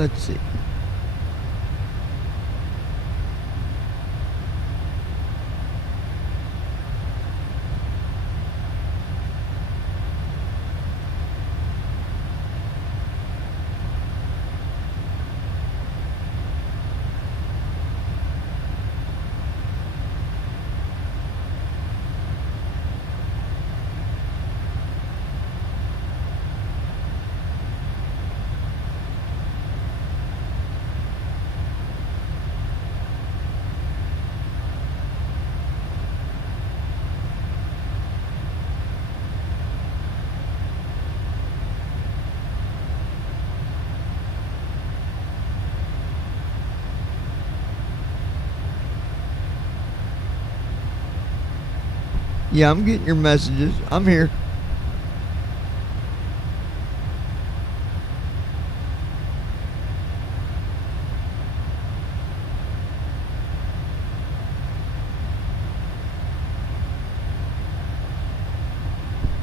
Let's see. Yeah, I'm getting your messages. I'm here.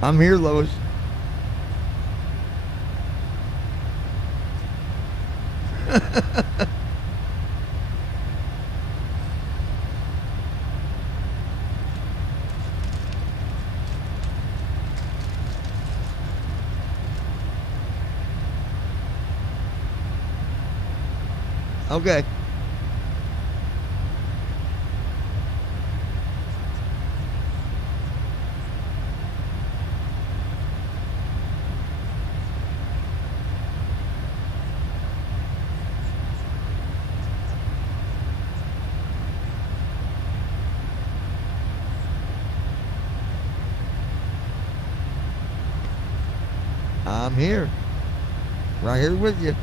I'm here, Lois. Okay. I'm here. Right here with you.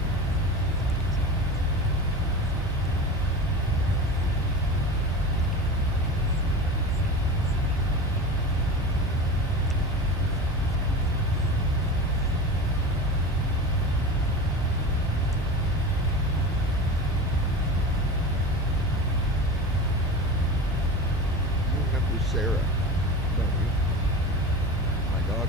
You remember Sarah, don't you? My dog.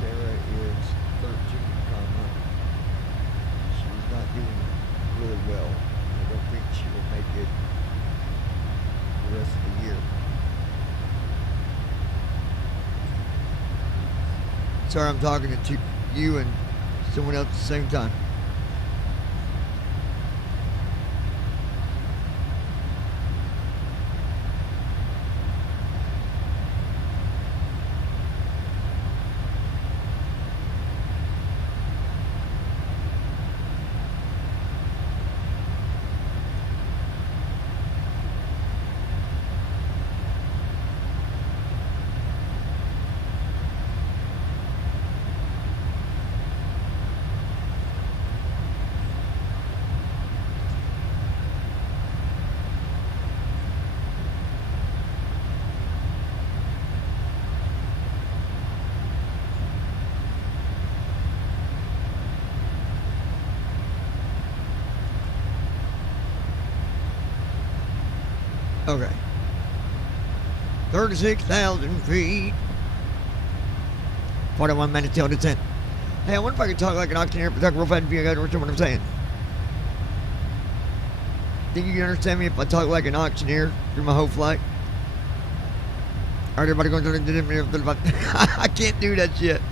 Sarah is 13, she's not doing really well. I don't think she will make it the rest of the year. Sorry, I'm talking to you and someone else at the same time. Okay. 36,000 feet. 41 minutes till descent. Hey, I wonder if I could talk like an auctioneer, but talk real fast if you guys understand what I'm saying. Think you can understand me if I talk like an auctioneer through my whole flight? Alright, everybody going to I can't do that shit.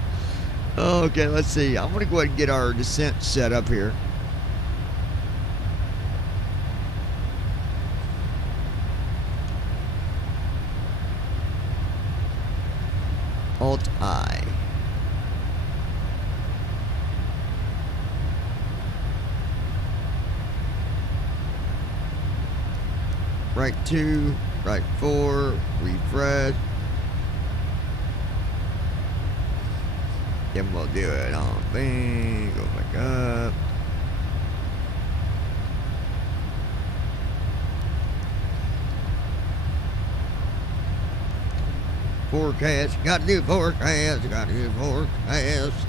Okay, let's see. I'm going to go ahead and get our descent set up here. Alt-I. Right 2, right 4, refresh. Then we'll do it on thing, go back up. Forecast, gotta do forecast, gotta do forecast.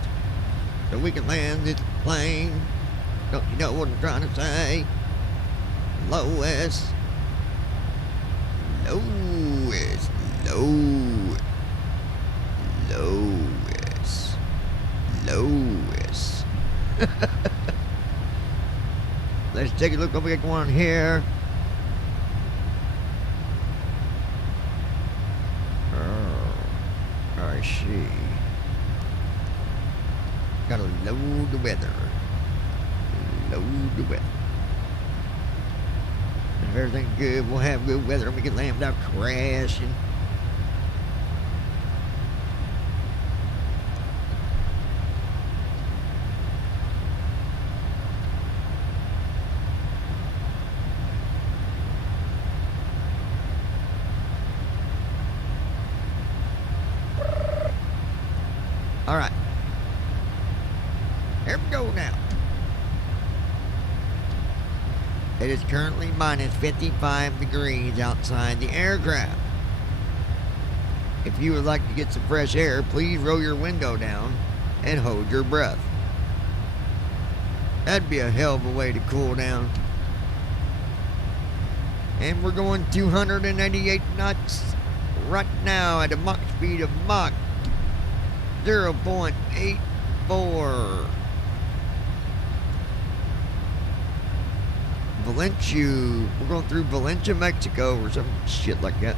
So we can land this plane. Don't you know what I'm trying to say? Lowest. Lowest. Lowest. Lowest. Lowest. Let's take a look what we got going on here. I see. Gotta load the weather. Load the weather. And if everything's good, we'll have good weather and we can land without crashing. Alright. Here we go now. It is currently minus 55 degrees outside the aircraft. If you would like to get some fresh air, please roll your window down and hold your breath. That'd be a hell of a way to cool down. And we're going 288 knots right now at a Mach speed of Mach 0.84. Valencia. We're going through Valencia, Mexico, or some shit like that.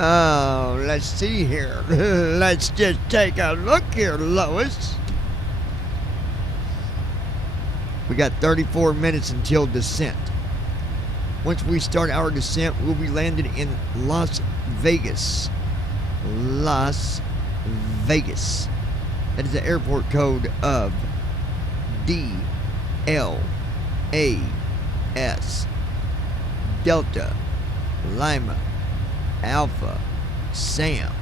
Oh, let's see here. Let's just take a look here, Lois. We got 34 minutes until descent. Once we start our descent, we'll be landed in Las Vegas. Las Vegas. That is the airport code of DLAS. Delta Lima Alpha Sam.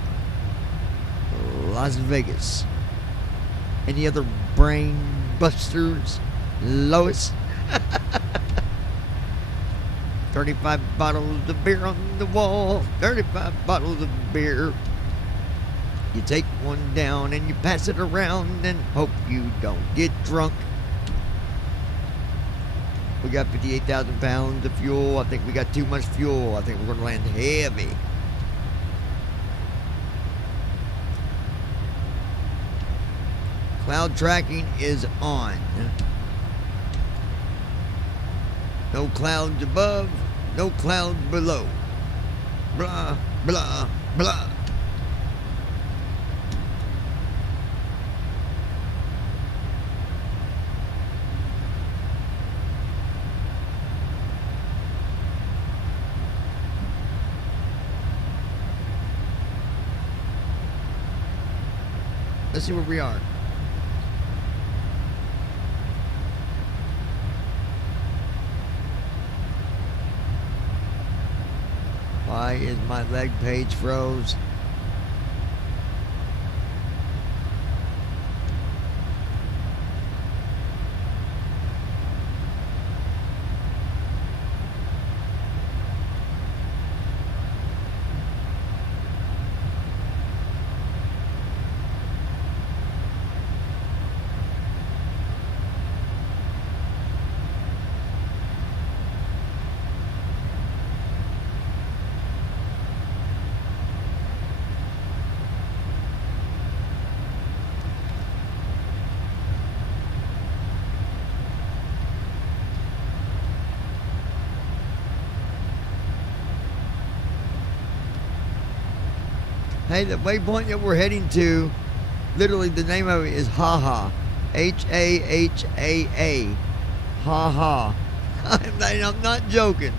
Las Vegas. Any other brain busters? Lois? 35 bottles of beer on the wall. 35 bottles of beer. You take one down and you pass it around and hope you don't get drunk. We got 58,000 pounds of fuel. I think we got too much fuel. I think we're going to land heavy. Cloud tracking is on. No clouds above, no clouds below. Blah, blah, blah. Let's see where we are. Why is my leg page froze? Hey, the waypoint that we're heading to, literally the name of it is Haha. H-A-H-A-A. Haha. I'm not joking.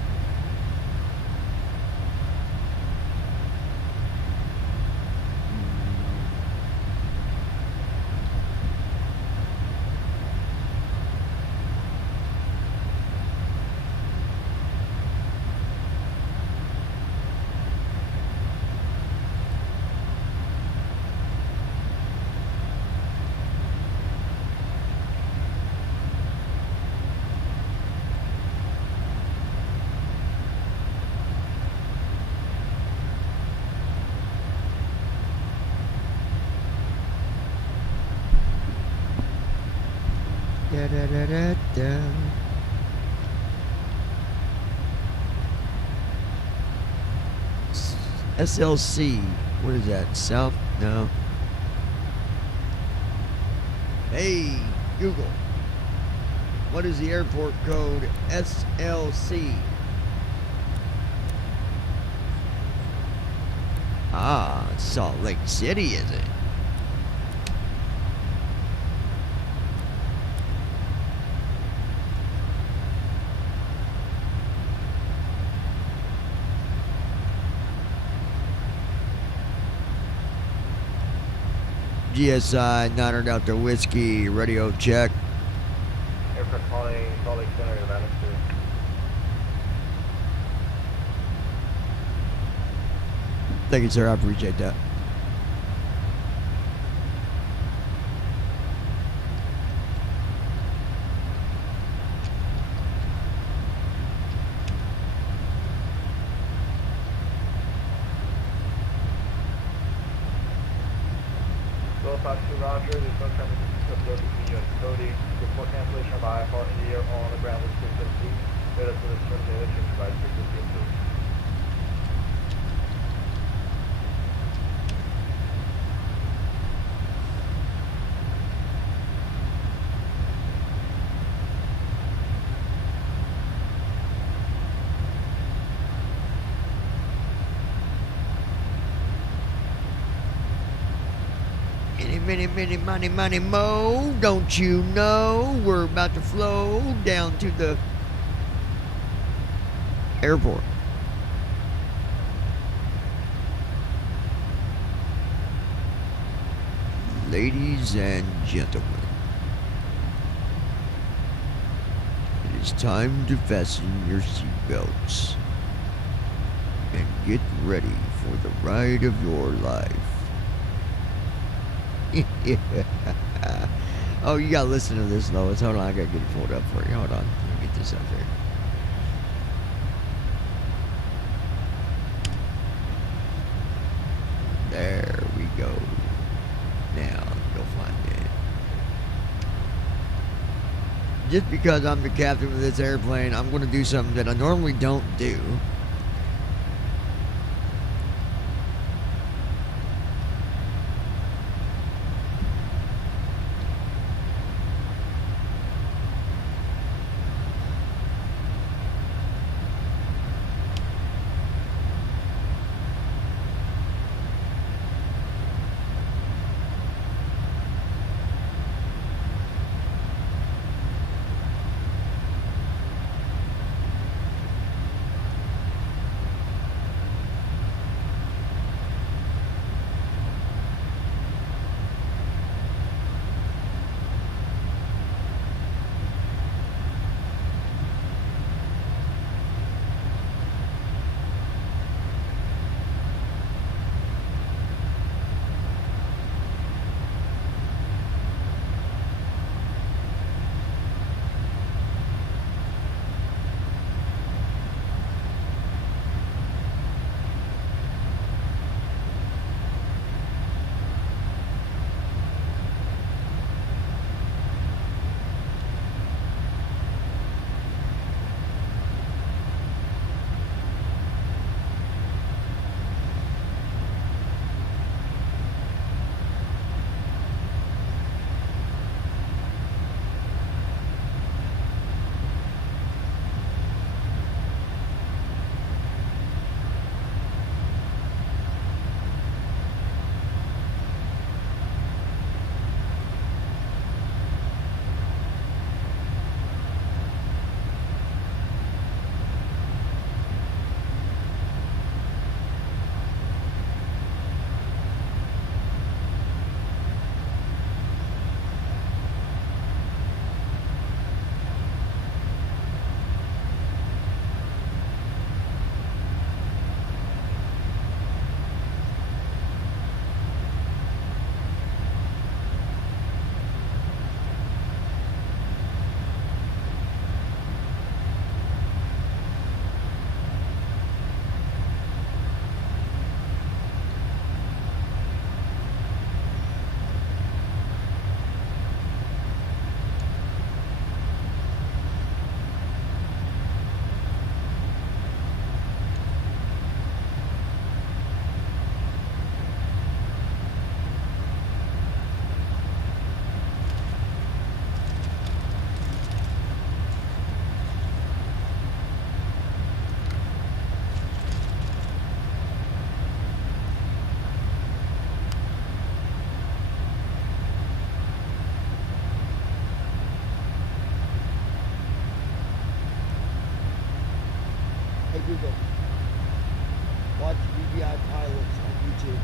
Da, da, da, da, da. SLC. What is that? South? No. Hey, Google. What is the airport code? SLC. Ah, Salt Lake City, is it? GSI, Niner Delta Whiskey, radio check. Aircraft calling Salt Lake Center, Nevada. Thank you, sir. I appreciate that. Roger, there's no traffic between you and Cody. Report cancellation of IFR in the air on the ground with frequency. Let us know the terms and change provide frequency approved. Any money, mo. Don't you know we're about to flow down to the airport? Ladies and gentlemen, it is time to fasten your seatbelts and get ready for the ride of your life. Oh, you gotta listen to this, Lois. Hold on, I gotta get it pulled up for you. Hold on, let me get this up here. There we go. Now, go find it. Just because I'm the captain of this airplane, I'm gonna do something that I normally don't do. Hey Google, watch BBI pilots on YouTube.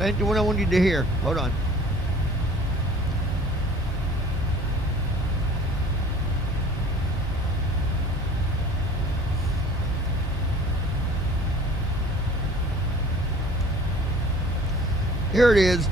And what I want you to hear, hold on. Here it is.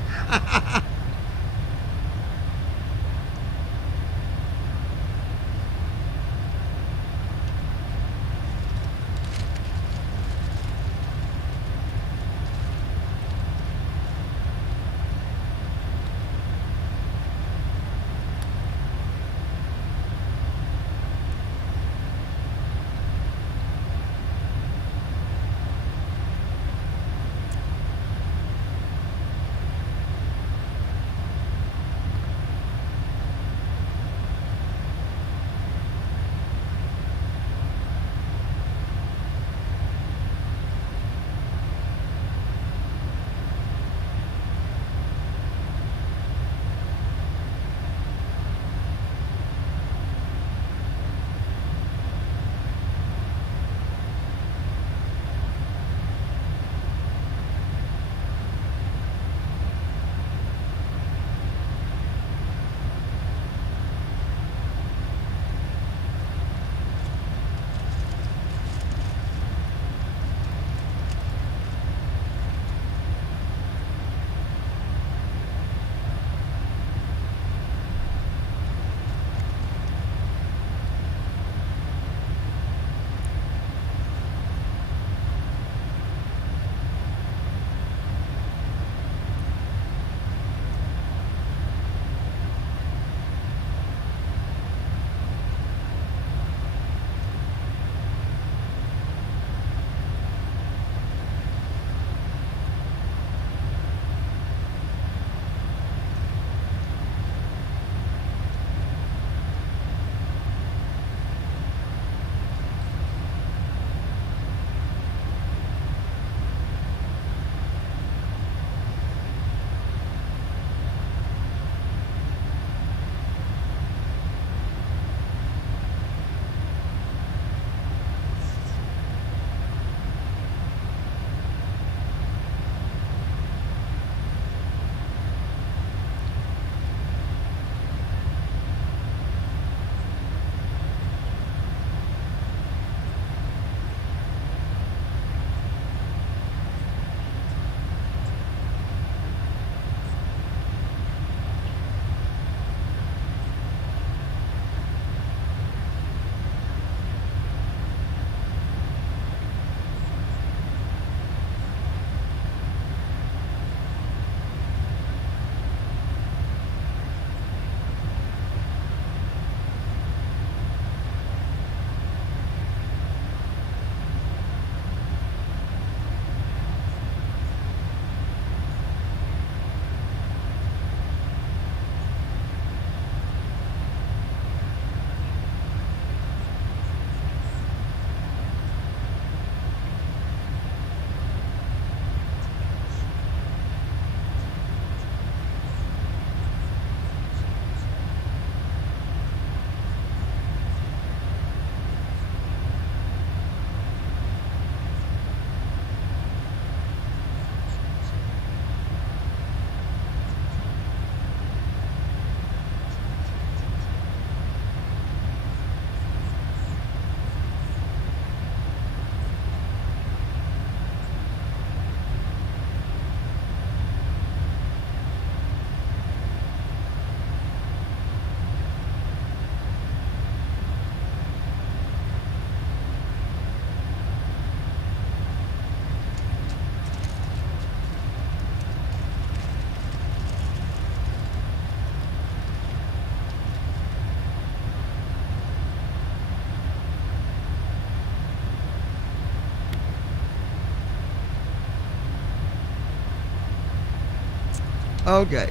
Okay.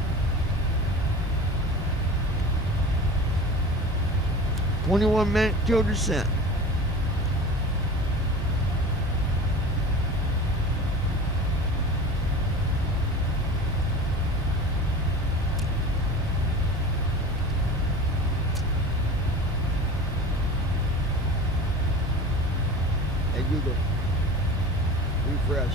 21-minute till descent. Hey Google, refresh.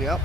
Yep.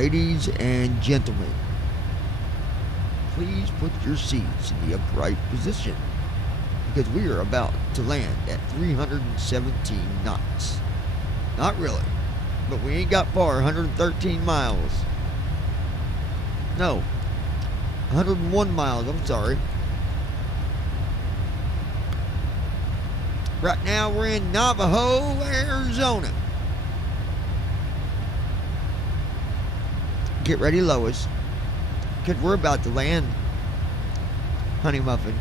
Ladies and gentlemen, please put your seats in the upright position because we are about to land at 317 knots. Not really, but we ain't got far, 113 miles. No, 101 miles, I'm sorry. Right now we're in Navajo, Arizona. Get ready, Lois, because we're about to land, Honey Muffin.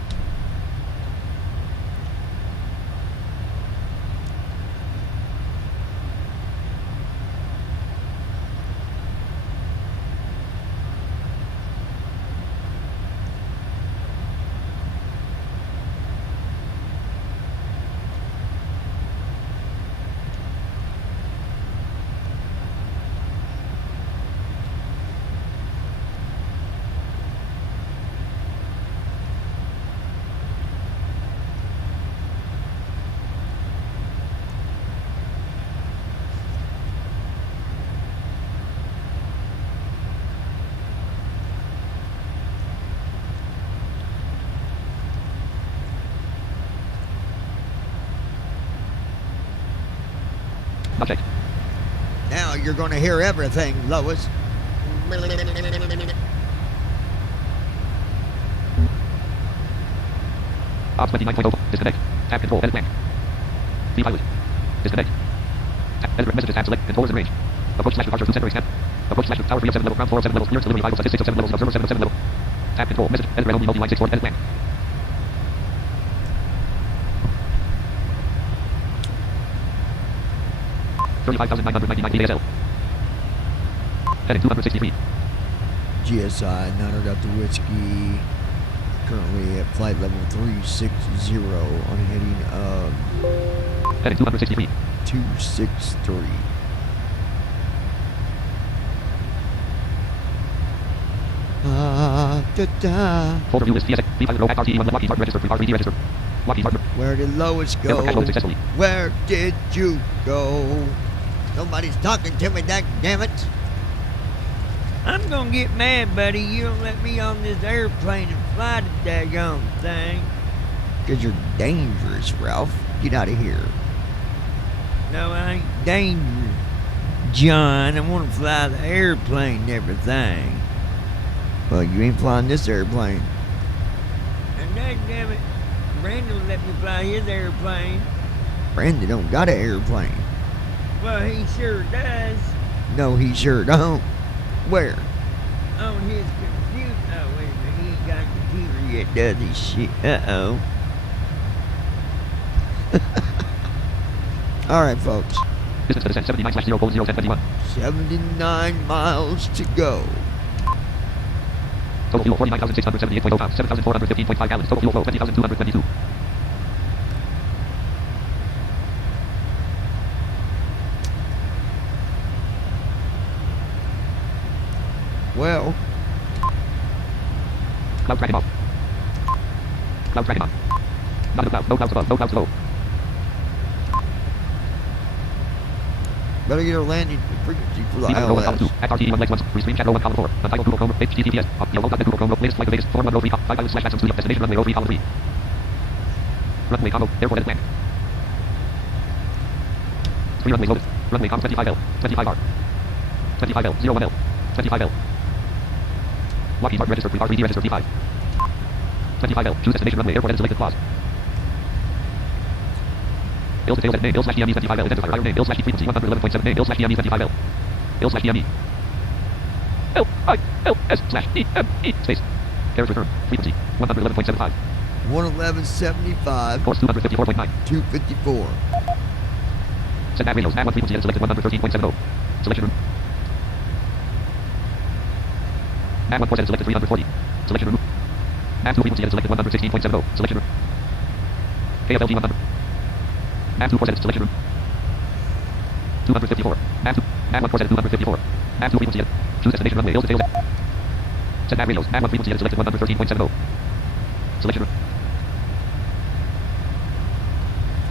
Okay. Now you're going to hear everything, Lois. Ops 29.0. Disconnect. Tab control. Edit blank. Leave highway. Disconnect. Edit messages tab select. Controllers in range. Approach slash departure 2 center step. Approach slash tower 3 of 7 level. Ground floor of 7 levels. Clearance delivery 5 of 6 of 7 levels. Observer 7 of 7 level. Tab control. Message. Edit red only multi line 6 4. Edit blank. $35,999 Heading 263. GSI 900 Delta Whiskey. Currently at flight level 360 on a heading of Heading 263. 263. Folder view list TSX. V5 row RTE 1 Lockheed Martin register. RTE register. Lockheed Martin. Where did Lois go? Where did you go? Nobody's talking to me, damn it. I'm gonna get mad, buddy. You don't let me on this airplane and fly the daggone thing. Because you're dangerous, Ralph. Get out of here. No, I ain't dangerous, John. I want to fly the airplane and everything. Well, you ain't flying this airplane. And daggum it, Brandon let me fly his airplane. Brandon don't got an airplane. Well, he sure does. No, he sure don't. Where? On his computer. Oh, wait a minute. He ain't got a computer yet, does he? Shit. Uh-oh. All right, folks. Distance to descent 79/0:01071. 79 miles to go. Total fuel 49,678.0 pounds. 7,415.5 gallons. Total fuel flow 20,222. Well, cloud tracking off. Cloud tracking on. Not a cloud. No clouds above. No clouds below. better get our landing frequency for the ILS. At RTE 1 legs 1. Restream chat 1 column 4. Untitled Google Chrome. HTTPS. Yellow.net Google Chrome. Latest flight of Vegas. 4103. 5 islands / Samsung Studio. Destination runway 03 column 3. Runway combo. Airport edit blank. 3 runways loaded. Runway com 25L. 25R. 25L. 01L. 25L. Lockheed Martin register. RTD register T5. 25L. Choose destination runway. Airport edit selected clause. Ill to tails at name. Ill / DME 25L. Identifier. Iron name. Ill / frequency 111.7 name. Ill / DME 25L. Ill / DME. L I L S / E M E space. Carriage return. Frequency 111.75. 111.75. Course 254.9. 254. Set nav radios. Nav 1 frequency edit selected 113.70. Selection room. Nav 1 course edit selected 340. Selection room. Nav 2 frequency edit selected 116.70. Selection room. KFLT 100. Nav 2 course edit selection room. 254. Nav 2. Nav 1 course edit 254. Nav 2 frequency edit. Choose destination runway. Ill to tails. Set nav radios. Nav 1 frequency edit selected 113.70. Selection room.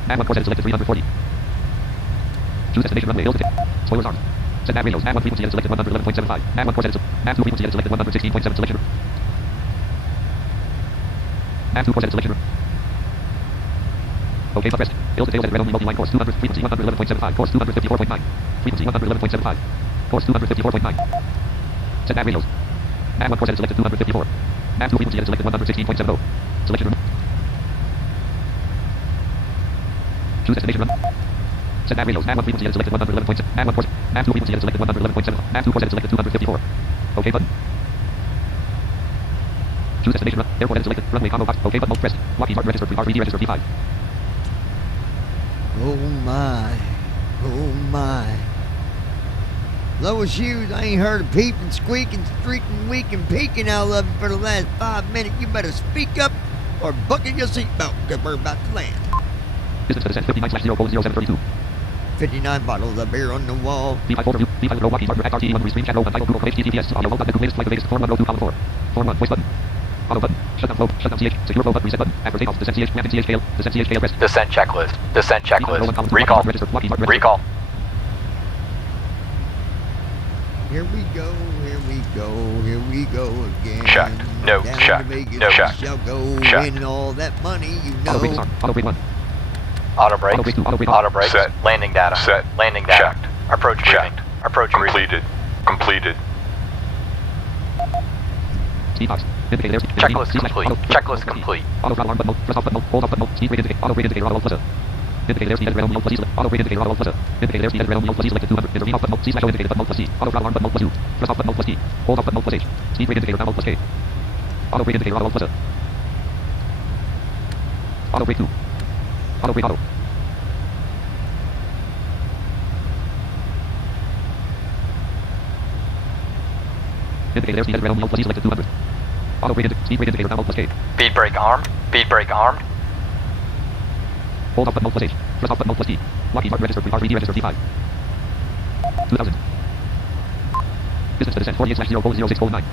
Nav 1 course edit selected 340. Choose destination runway. Ill to tails. Spoilers armed. Set nav radios. Nav 1 frequency edit selected 111.75. Nav 1 course edit. Nav 2 frequency edit selected 116.7 selection. Nav 2 course edit selection. OK, but pressed. Build details edit red only multi-line course 200 frequency 111.75. Course 254.9. Frequency 111.75. Course 254.9. Set nav radios. Nav 1 course edit selected 254. Nav 2 frequency edit selected 116.70. Selection room. Choose destination run. Set nav radios. Nav 1 frequency edit selected 111.7. Nav 1 course. Nav 2 frequency edit selected 111.7. Nav 2 course edit selected 254. OK button. Choose destination run. Airport edit selected. Runway combo box. OK button pressed. Lockheed Martin registered. R3D registered P5. Oh my. Oh my. Lois Hughes, I ain't heard a peeping, squeaking, streaking, weaking, peeking out of you for the last 5 minutes. You better speak up or buckle your seatbelt because we're about to land. Distance to descent 59/0:0732. 59 bottles of beer on the wall. V5 overview. V5 row Lockheed Martin Act RTE 1 restream chat untitled Google Chrome HTTPS audio load latest flight latest form 1 row 2 column 4. Form 1 voice button. Auto button. Shut down flow. Shut down CH. Secure flow button. Reset button. After takeoff. Descent CH. Mapping CH tail. Descent CH tail rest. Descent checklist. Descent checklist. Recall. Recall. Here we go, here we go, here we go again. Checked. No, Down checked. to Vegas No, we checked. shall go, Checked. winning all that money, you know. Auto brake disarm. Auto brake 1. Auto brakes. Auto brake 2. Auto brake Auto brakes. Set. Landing data. Set. Landing data. Checked. Approach briefing. Checked. Approach briefing. Completed. Completed. Speed box. Indicator there. Checklist complete. Checklist complete. Auto throttle arm button. Thrust off button. Hold off button. Speed brake indicator. Auto brake indicator. Auto plus a. Indicator there. Speed red only plus E select. Auto brake indicator. Auto plus a. Indicator there. Speed red only plus E selected 200. Intervene off button. C slash O indicator button plus C. Auto throttle arm button plus U. Thrust off button plus T. Hold off button plus H. Speed brake indicator down plus K. Auto brake indicator. Auto plus a. Auto brake 2. Auto brake auto. Indicator there. Speed red only plus E selected 200. Auto brake indicator. Speed brake indicator down plus K. Speed brake armed. Speed brake armed. Hold off button plus H. Thrust off button plus T. Lockheed Martin registered. R3D registered P5. 2000. Distance to descent 48/0:06:09.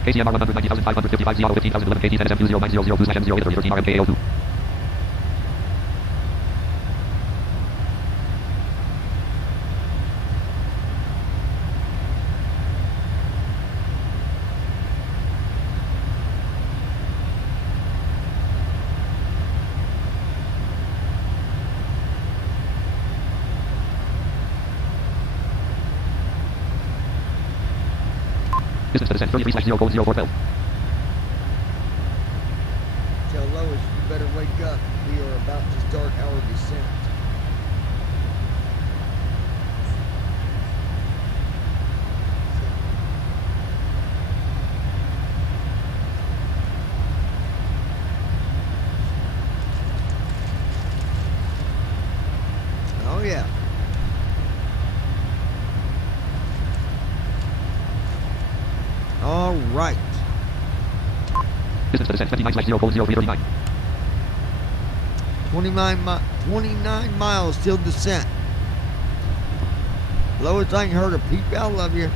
KCMR 190,555 Z auto 15,011 KT 10SMQ0902/M08013 RMKAO2. Distance to descent 33/0:0412. Tell Lois you better wake up. We are about to start our descent. Oh yeah. All right. Distance to descent 29/0:0339. 29 miles till descent. Lois, I ain't heard a peep out of you.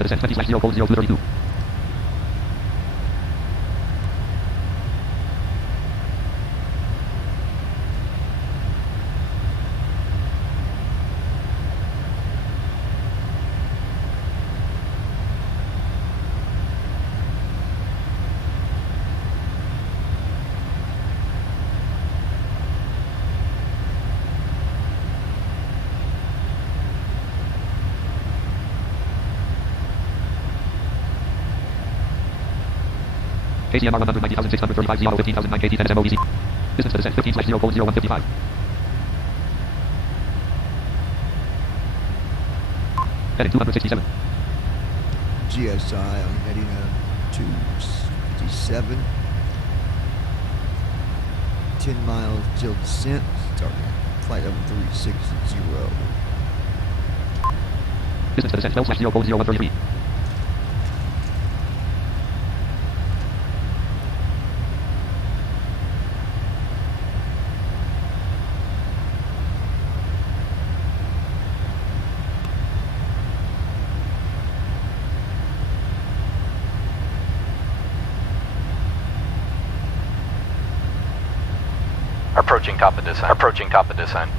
to descend 20/0:0232. KCMR 190,635 ZO 15,009 KT 10 MOEZ. Distance to descent 15/0:0155. Heading 267. GSI, I'm heading up to 57. 10 miles till descent. Starting flight level 360. Distance to descent 12/0:0133. Approaching top of descent. Approaching top of descent.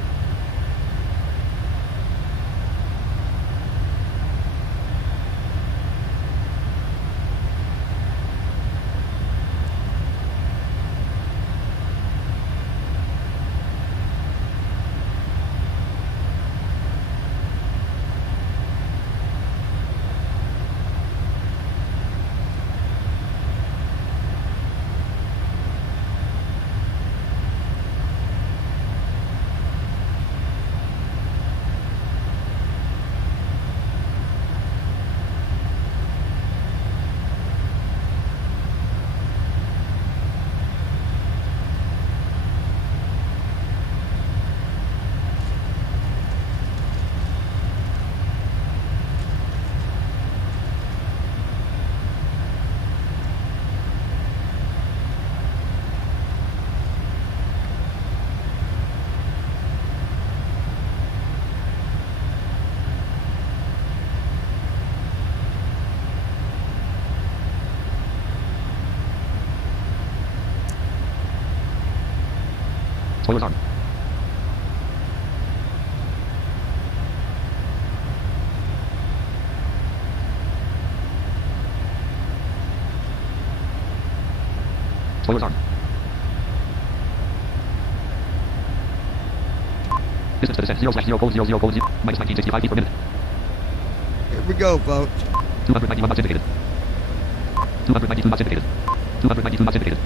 Spoilers on. Spoilers on. Distance to descent 0/0:0:0:0 minus 1965 feet per minute. Here we go, folks. 291 knots indicated. 292 knots indicated. 292 knots indicated.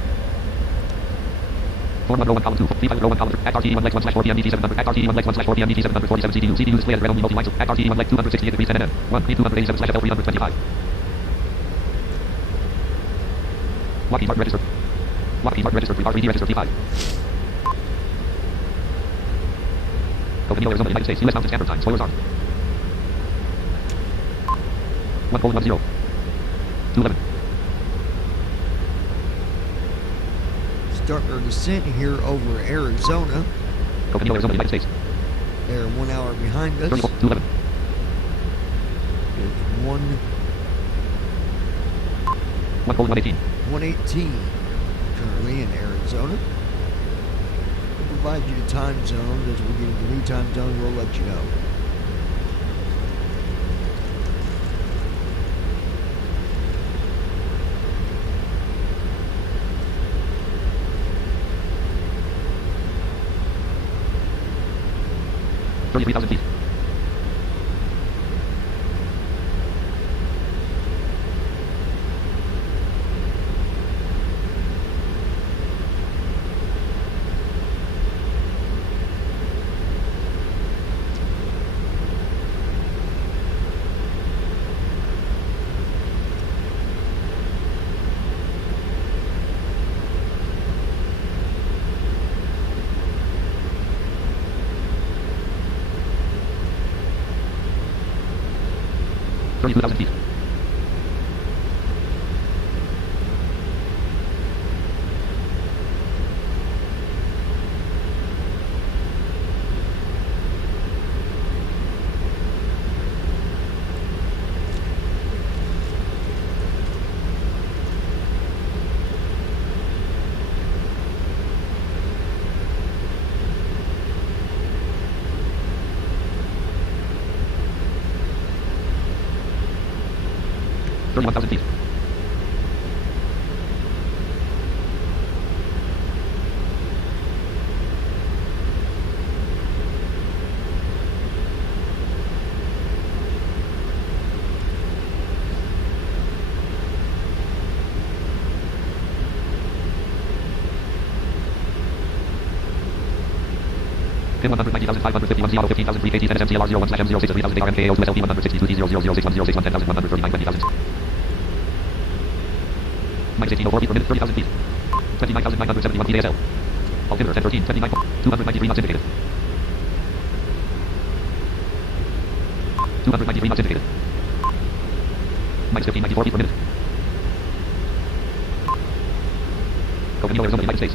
4101 column 2, 3501 column 3, at RTE 1 legs 1/4 PM DT 700, at RTE 1 legs 1/4 PM DT 747 CDU, CDU display at red only multi lines, at RTE 1 leg 268 degrees 10 NM, 1 P 287/L 325. Lockheed Martin registered. Lockheed Martin registered, R3D registered T5. Copenhagen, Arizona, United States, US Mountain Standard Time, spoilers on. 1:10. 211. Starting our descent here over Arizona. Copenhagen, Arizona, United States. They're 1 hour behind us. 211. It's 1:118. 118 currently in Arizona. We'll provide you the time zones. As we get into new time zone, we'll let you know. $33,000 feet. $32,000 feet. 41,000 feet. Pin 190,551 Zero 15,000 3 KT 10 MCLR 01/M06 3000 ARMKO USLV 162 T00061061 10,139,000. Minus 1804 feet per minute, 30,000 feet. 29,971 feet ASL. Altimeter 1013, 29, 293 knots indicated. 293 knots indicated. Minus 1594 feet per minute. Coconino, Arizona, United States.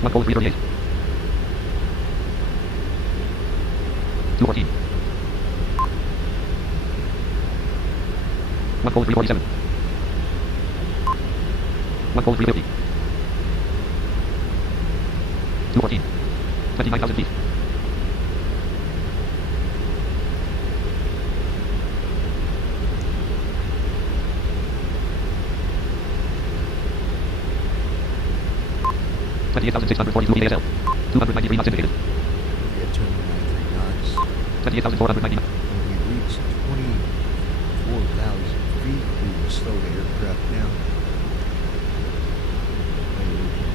14338. 214. 14347. 14350. 214. 29,000 feet. 28,642 feet ASL. 293 knots indicated. 28,490. When we reach 24,000 feet, we will slow the aircraft down. And we can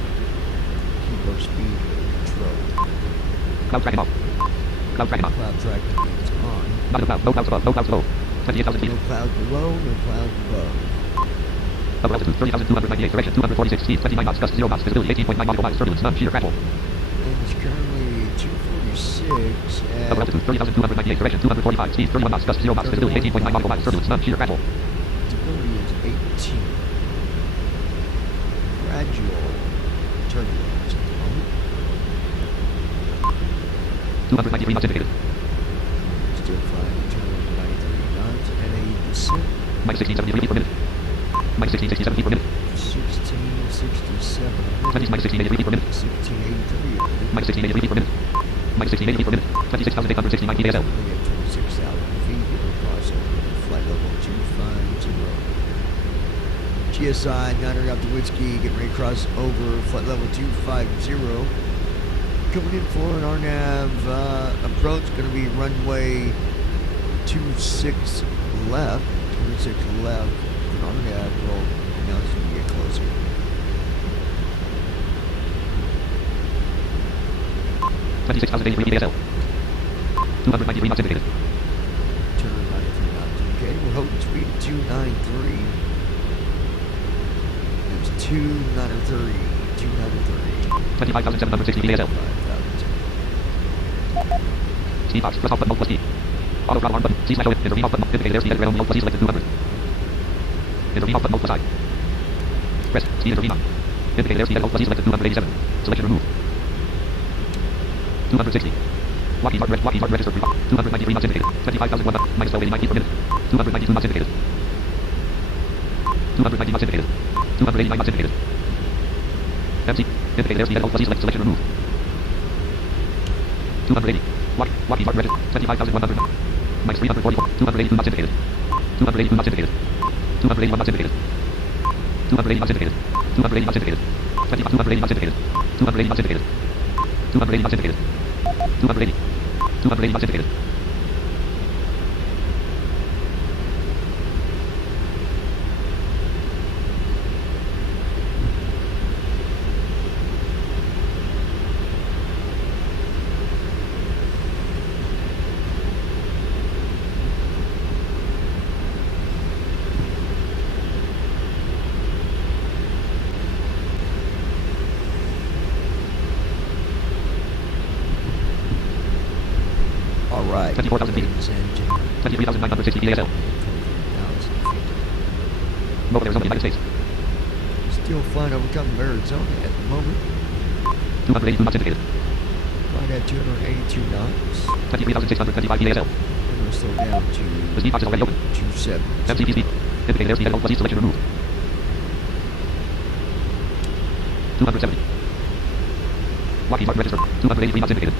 keep our speed under control. Cloud tracking off. Cloud tracking on. Cloud tracking is on. Not a cloud. No clouds above. No clouds below. 28,000 feet. No clouds below, no clouds above. Upper altitude 30,298. Direction 246 feet. 29 knots. Gust 0 knots. Visibility 18.9 nautical miles. Turbulence none. Shear gradual. And it's currently 246 at... Upper altitude 30,298. Direction 245 feet. 31 knots. Gust 0 knots. Visibility 18.9 nautical miles. Turbulence none. Shear gradual. Stability is 18. Gradual turbulence at the moment. 293 knots indicated. Still flying at 293 knots at a descent. Minus 1673 feet per minute. Minus 1667 feet per minute. 1667. Minus 1683 feet per minute. 1683. Minus 1683 feet per minute. Minus 1680 feet per minute. 26,869 feet ASL. Currently at 26,000 feet. We're crossing flight level 250. GSI 900 out to Whiskey. Getting ready to cross over flight level 250. Coming in for an RNAV approach. Going to be runway 26 left. 26 left. An RNAV will announce when we get closer. ASL. 293 knots indicated. 293 knots indicated. We're holding speed at 293. It's 293. 293. 25,760 feet ASL. 5,000. Speed box. Press off button. Plus key. Auto throttle arm button. C/O. Intervene off button. Indicated airspeed at ground. Plus C selected 200. Intervene off button. Plus I. Press. Speed intervene on. Indicated airspeed at plus C selected 287. Selection removed. 260. Lockheed Martin registered 293 knots indicated. 25,100 minus 1289 feet per minute. 292 knots indicated. 290 knots indicated. 289 knots indicated. MC. Indicated airspeed at plus C select selection removed. 280. Lockheed Martin registered 25,100 minus 344. 282 knots indicated. 282 knots indicated. 281 knots indicated. 280 knots indicated. 280 knots indicated. 280 knots indicated. 280 knots indicated. 280 knots indicated. 280. 280 knots indicated. Alright. 24,000 feet. 23,960 feet ASL. 23,000 feet. Mobile Arizona, United States. Still flying over Cumberland, Arizona at the moment. 282 knots indicated. Right at 282 knots. 23,625 feet ASL. We're going to slow down to The speed box is already open. 27. MCP speed. Indicated airspeed at plus C selection removed. 270. Lockheed Martin registered 283 knots indicated.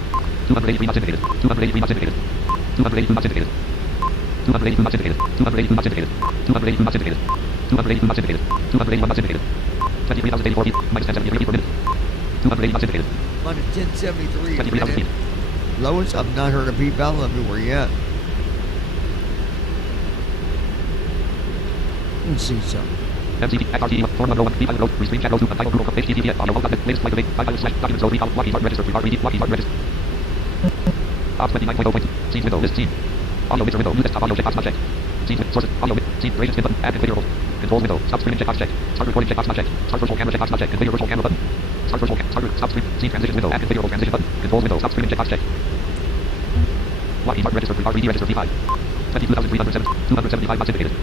283 knots indicated. 283 knots indicated. 282 knots indicated. 282 knots indicated. 282 knots indicated. 282 knots indicated. 282 knots indicated. 281 knots indicated. 23,084 feet. Minus 1073 feet per minute. 280 knots indicated. Minus 1073 a 23,000 feet. minute. Lowest, I've not heard a beep out everywhere yet. Let's see something. MCP, XRT, form number 1, B pilot road, restream chat road 2, untitled Google, HTTPS, audio road, latest flight debate, 5 slash documents road, recall, Lockheed Martin register, Lockheed Martin register. Top 29.0.2, scenes window, list scene. Audio mixer window, new desktop audio checkbox not checked. Scenes with sources, audio, scene, raise spin button, add configurables. Controls window, stop streaming checkbox checked. Start recording checkbox not checked. Start virtual camera checkbox not checked. Configure virtual camera button. Start virtual stop stream, scene transitions window, add configurable transition button. Controls window, stop streaming checkbox checked. Lockheed Martin register, RVD register, V5. 22,307, 275 knots indicated.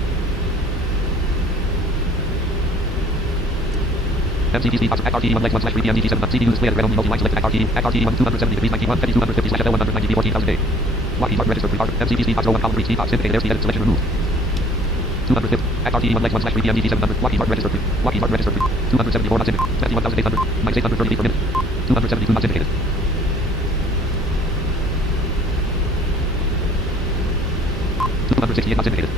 MCTC box XRT 1 slash 3 PMDT 7 CPU display at red only multi-line selected XRT 1 270 degrees 91 250 slash 190 14,000 day. Lockheed Martin register MCTC box row 1 column 3 C box indicated airspeed edit selection removed. 250 XRT 1 slash 3 PMDT 700 Lockheed Martin register 274 knots indicated 71,800 minus 830 feet per minute. 272 knots indicated. $268 knots indicated.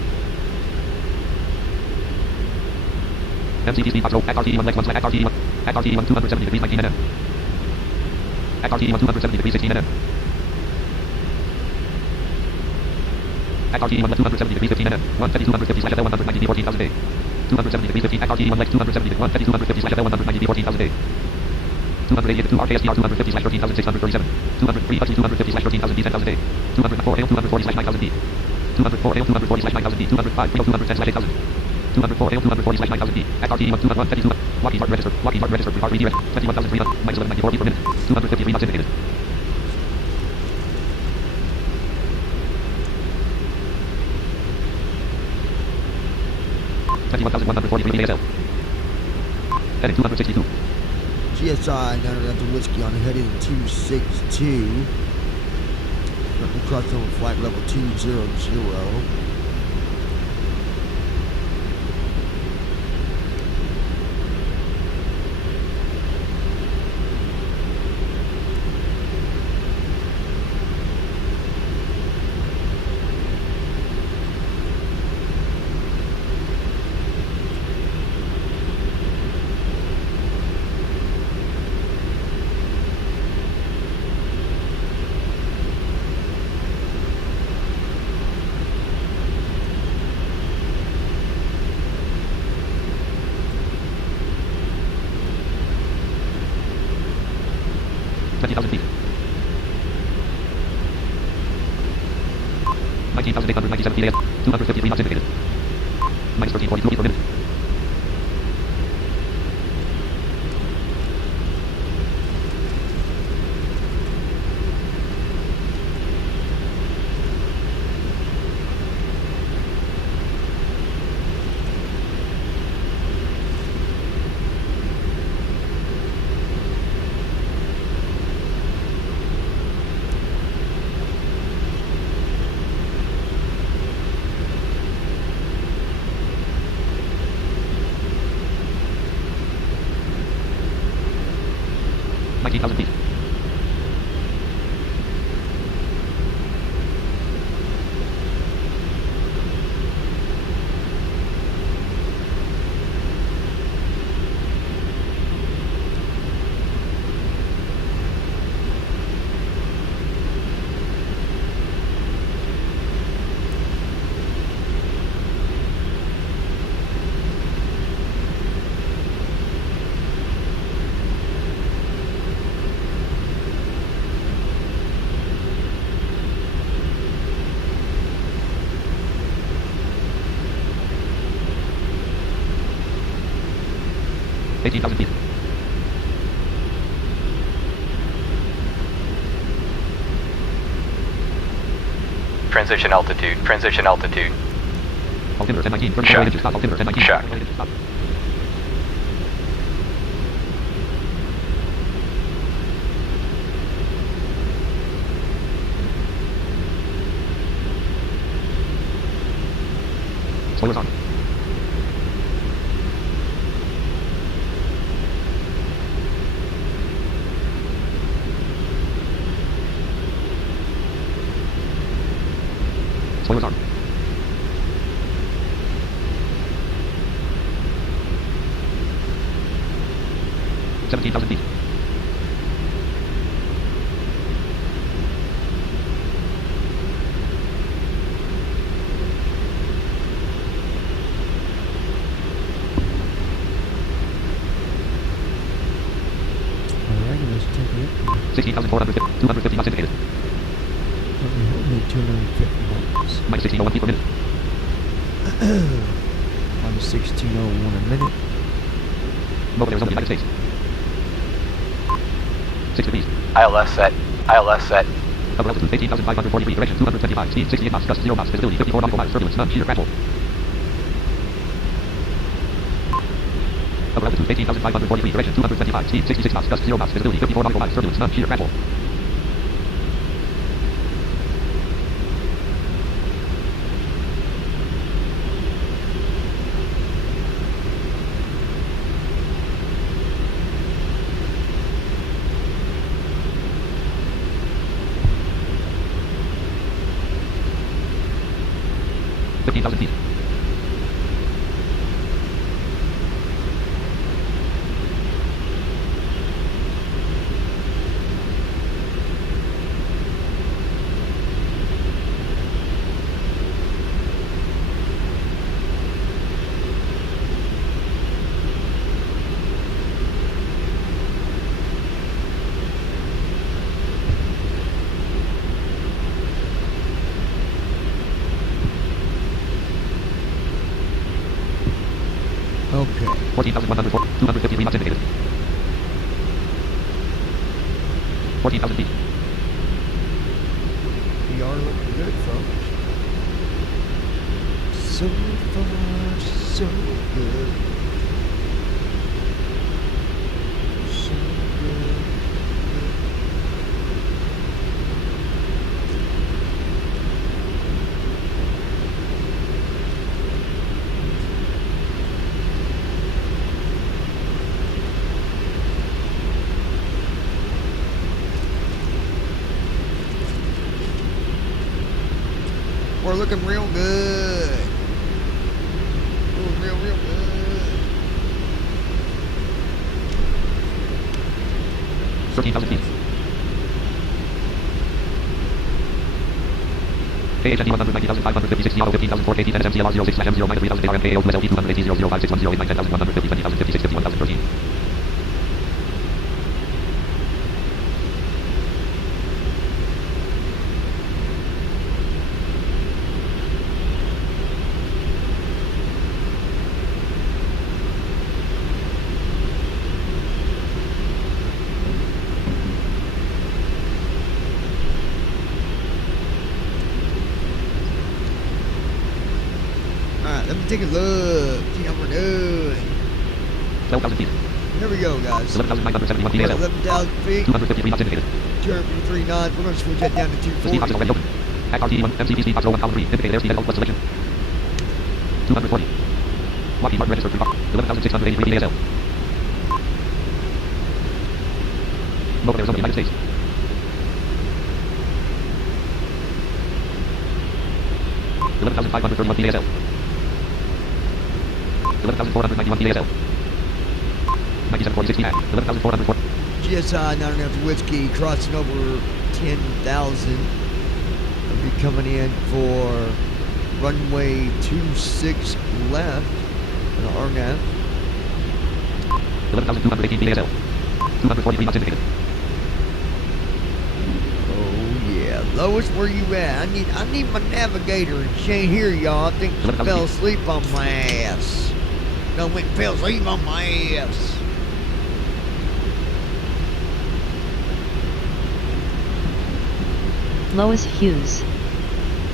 MCTC box row XRT 1 slash XRT 1 270 degrees 19 nm. XRT 1 270 degrees 16 nm. XRT 1 270 degrees 15 nm. 150 slash 190 14,000 day. 270 degrees 15 XRT 1 270 250 slash 190 14,000 day. 288 2 RKSPR 250 slash 13,637. 203 250 slash 13,000 D 10,000 day. 204 AL 240 slash 9,000 D. 204 AL 240 slash 9,000 D. 205 210 slash 8,000. 204 AL 240 slash 9,000 D. XRT 1 232. Lockheed Martin register. RVD register. 21,300 minus 1194 feet per minute. 253 knots indicated. ASL. Heading 262. GSI 9 Delta Whiskey on heading 262. Cross over flight level 200. feet. 19,897 feet AS. 253 knots indicated. Minus 1342 feet per minute. feet. feet. Transition altitude. Transition altitude. Altimeter 1019. Check. Altimeter 1019. Check. Spoilers on. Spoilers on. 17,000 feet. Alright, let's take it. 16,450, 250 knots indicated. Only 250 miles. Minus 1601 feet per minute. Minus 1601 a minute. Mobile Arizona, United States. 6 degrees. ILS set. ILS set. Upper altitude 18,540 feet. Direction 225. Speed 68 knots. Gust 0 knots. Visibility 54 nautical miles. Turbulence none. Shear crash. Upper altitude 18,540 feet. Direction 225. Speed 66 knots. Gust 0 knots. Visibility 54 nautical miles. Turbulence none. Shear crash. feet. Okay. 14,104, 253 knots indicated. 14,000 feet. We are looking good, folks. So far, so good. So good. We're looking real good. Real good. 13,000 feet. KHND 190,556 Yellow 15,004 KT 10 MCLR 06/M0-3000 ARMKO USLP 280 05610 10,150 20,056 51,013. Let me take a look. See how we're doing. 12,000 feet. Here we go, guys. 11,971 feet. 11,000 feet. 253 knots indicated. 253 knots. We're going to switch that down to 240. Speed box is already open. Pack RT1, MCP speed box 01 column 3. Indicated airspeed and altitude selection. 240. Lockheed Martin registered 11,683 ASL. Mobile Arizona, United States. 11,531 feet ASL. 11,491 feet ASL. 9746 feet at 11,404. GSI 9 Whiskey crossing over 10,000. I'll be coming in for runway 26 left on the RNAV. 11,218 feet ASL. 243 knots indicated. Oh yeah, Lois, where you at? I need my navigator, and she ain't here, y'all. I think she fell asleep on my ass. No, went and fell asleep on my ass. Lois Hughes.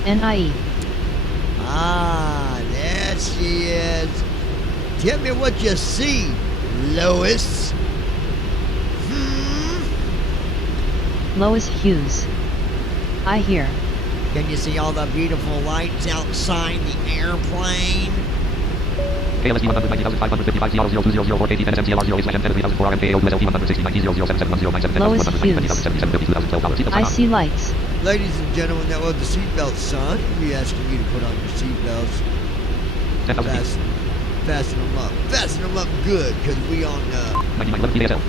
NIE. Ah, there she is. Tell me what you see, Lois. Lois Hughes. I hear. Can you see all the beautiful lights outside the airplane? KLSD 190,555 00204 KT 10 MCLR 0/M10 RMKO USLP 169 Lois Hughes. I see lights. Ladies and gentlemen, that was the seatbelt sign. We'll be asking you to put on your seatbelts. Fasten them up. Fasten them up good, because we on 99 feet ASL.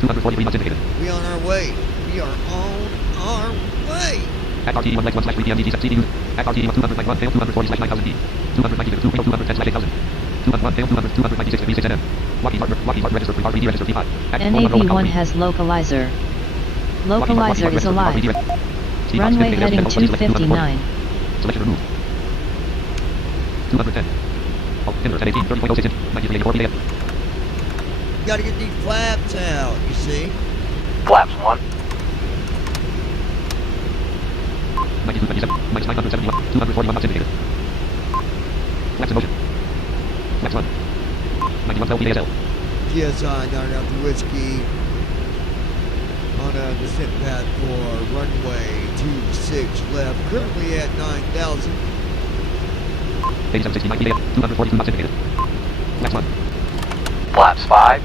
243 knots indicated. We on our way. We are on our way. At RT1 legs 1/3 PM DT CD unit. At RT1 291 fail 240/9000 D. 290 2 210/8000. 201 fail 296 degrees 6 NM. Lockheed Martin register 3 RVD register P5. NAV1 has localizer. Localizer is alive. Runway heading 259. Selection removed. 210. Oh, inlet at 18, 30.06 inch, 9384 PAF. Gotta get these flaps out, you see? Flaps 1. 9227, minus 971, 241 knots indicated. Flaps in motion. Flaps 1. 91 12 PASL. GSI 9 Alpha Whiskey on a descent path for runway 26 left, currently at 9,000. 8769 PAF, 242 knots indicated. Flaps 1. Flaps 5.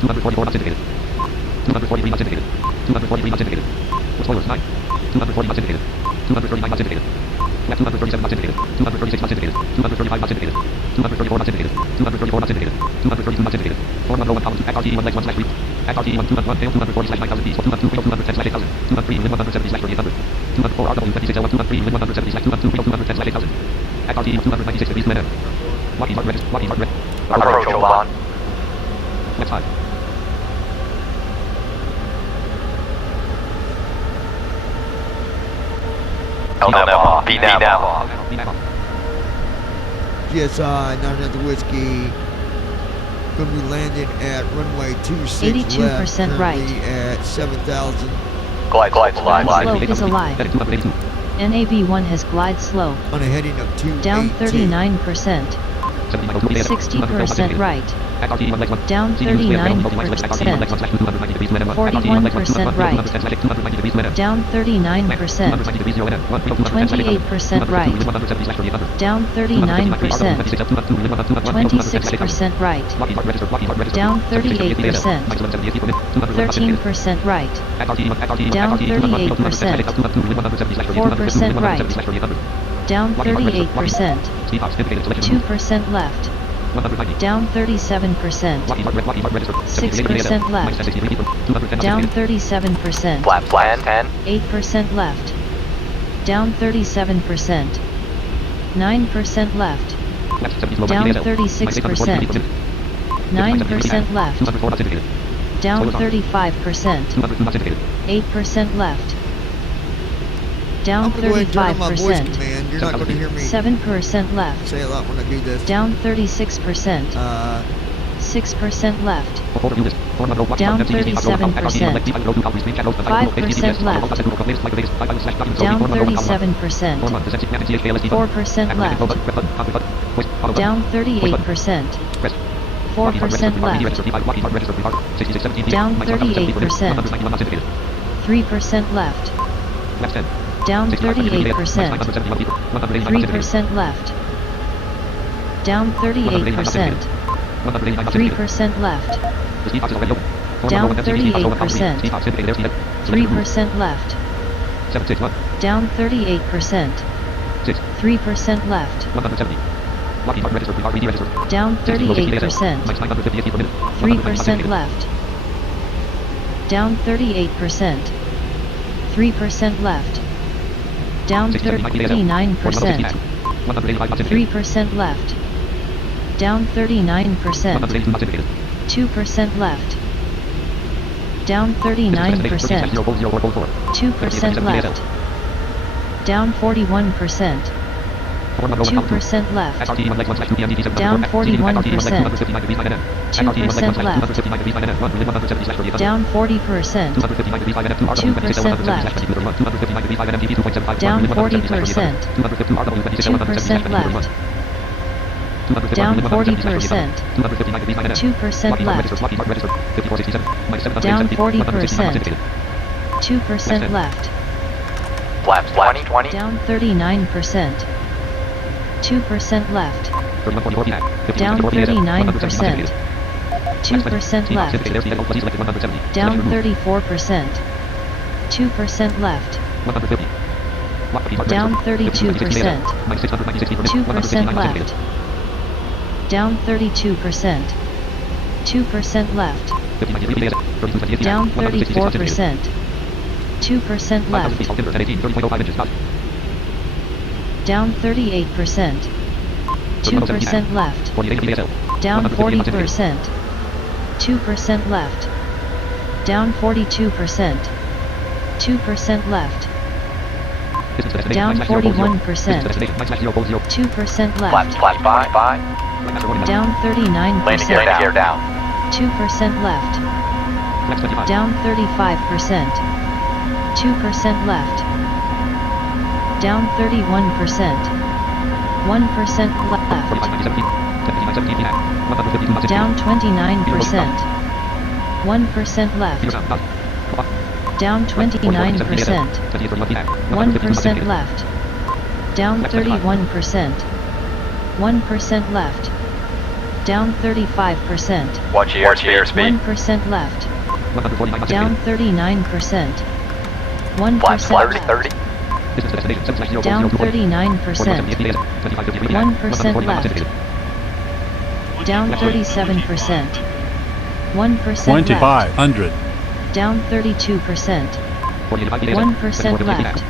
244 knots indicated. 243 knots indicated. 243 knots indicated. Spoilers 9. 240 knots indicated. 239 knots indicated. Flat 237 knots indicated. 236 knots indicated. 235 knots indicated. 234 knots indicated. 234 knots indicated. 232 knots indicated. 410 column 2 at RT1 legs 1/3. At RT1 201 fail 240/9000 D. 212 fail 210/8000. 203 win 170/3800. 204 RW 36L 213 win 170/212 fail 210/8000. At RT1 296 degrees 2 NM. Lockheed Martin register. Lockheed Martin. Approach Oban. Flaps 5. LNAV off. VNAV off. GSI 9 Alpha Whiskey going to be landing at runway 26 82% left, currently right. at 7,000. Glide Glide slide. slope is alive. NAV1 has glide slope. On a heading of 282. Down 39%. 60% right. Down 39%. 41% right. Down 39%. 28% right. Down 39%. 26% right. Down 38%. 13% right. Down 38%. 4% right. Down 38%. 2% left. Down 37%. 6% left. Down 37%. Flaps 10. 8% left. Down 37%. 9% left. Down 36%. 9% left. Down 35%. 8% left. Down 35%. Man. You're not going to hear me 7% left. say a lot when I do this. Down 36%. 6% left. Down 37%. 5% left. Down 37%. 4% left. Down 38%. 4% left. Down 38%. 3% left. Down 38%. 3% left. Down 38%. 3% left. Down 38%. 3% left. Down 38%. 3% left. Down 38%. 3% left. Down 38%. 3% left. Down 39%. 3% left. Down 39%. 2% left. Down 39%. 2% left. Down 41%. 2% left. Down 41%. 2% left. Down 40%. 2% left. Down 40%. 2% left. Down 40%. 2% left. Down 40%. 2% left. Flaps 20. Down 39%. 2% left. Down 39%. 2% left. Down 34%. 2% left. Down 32%. 2% left. Down 32%. 2% left. Down 34%. 2% left. Down 38%. 2% left. Down 40%. 2% left. Down 42%. 2% left. Down 41%. 2% left. Flat 5. Down 39%. Landing gear down. 2% left. Down 35%. 2% left. Down 31%. 1% left. Down 29%. 1% left. Down 29%. 1% left. Down 31%. 1% left. Down 35%. Watch your airspeed. 1% left. Down 39%. 1% Flat left. 30. Down 39%. 1% left. Down 37%. 1% left. 2,500. Down 32%. 1% left.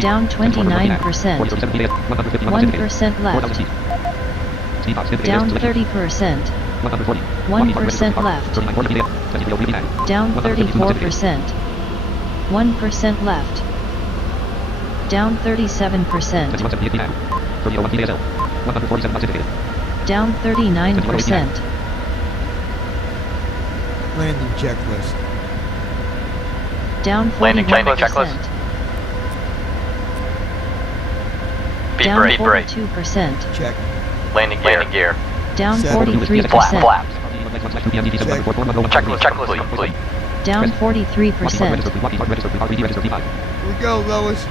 Down 29%. 1% left. Down 30%. 1% left. Down 34%. 1% left. Down 37%. Down 39%. Landing checklist. Down 41%. Landing checklist. Down Beat brake. 42%. Check. Landing gear. Down 7. 43%. Flaps. Check. Checklist complete. Down 43%. We go, Lois.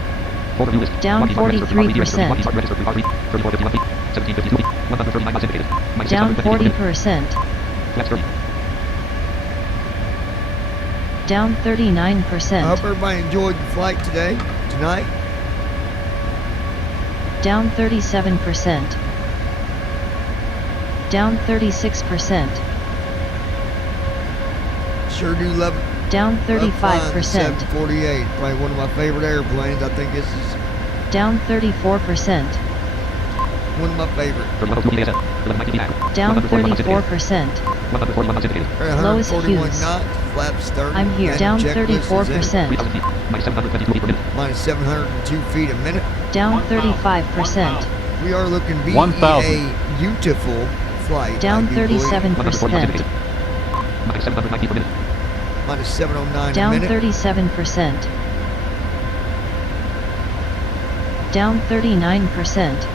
Down 43%. Down 40%. Down 39%. I hope everybody enjoyed the flight tonight. Down 37%. Down 36%. Sure do love it. Down Love flying the 35%. 748. Probably one of my favorite airplanes. I think this is Down 34%. one of my favorite. Down 34%. Lowest 141 Hughes. knots, flaps 30. I'm here. Landing Down checklist is 34%. minus 702 feet a minute. Down 35%. We are looking BEA 1,000. beautiful flight. Down I do believe. 37%. Minus 709 a Down minute. 37%. Down 39%.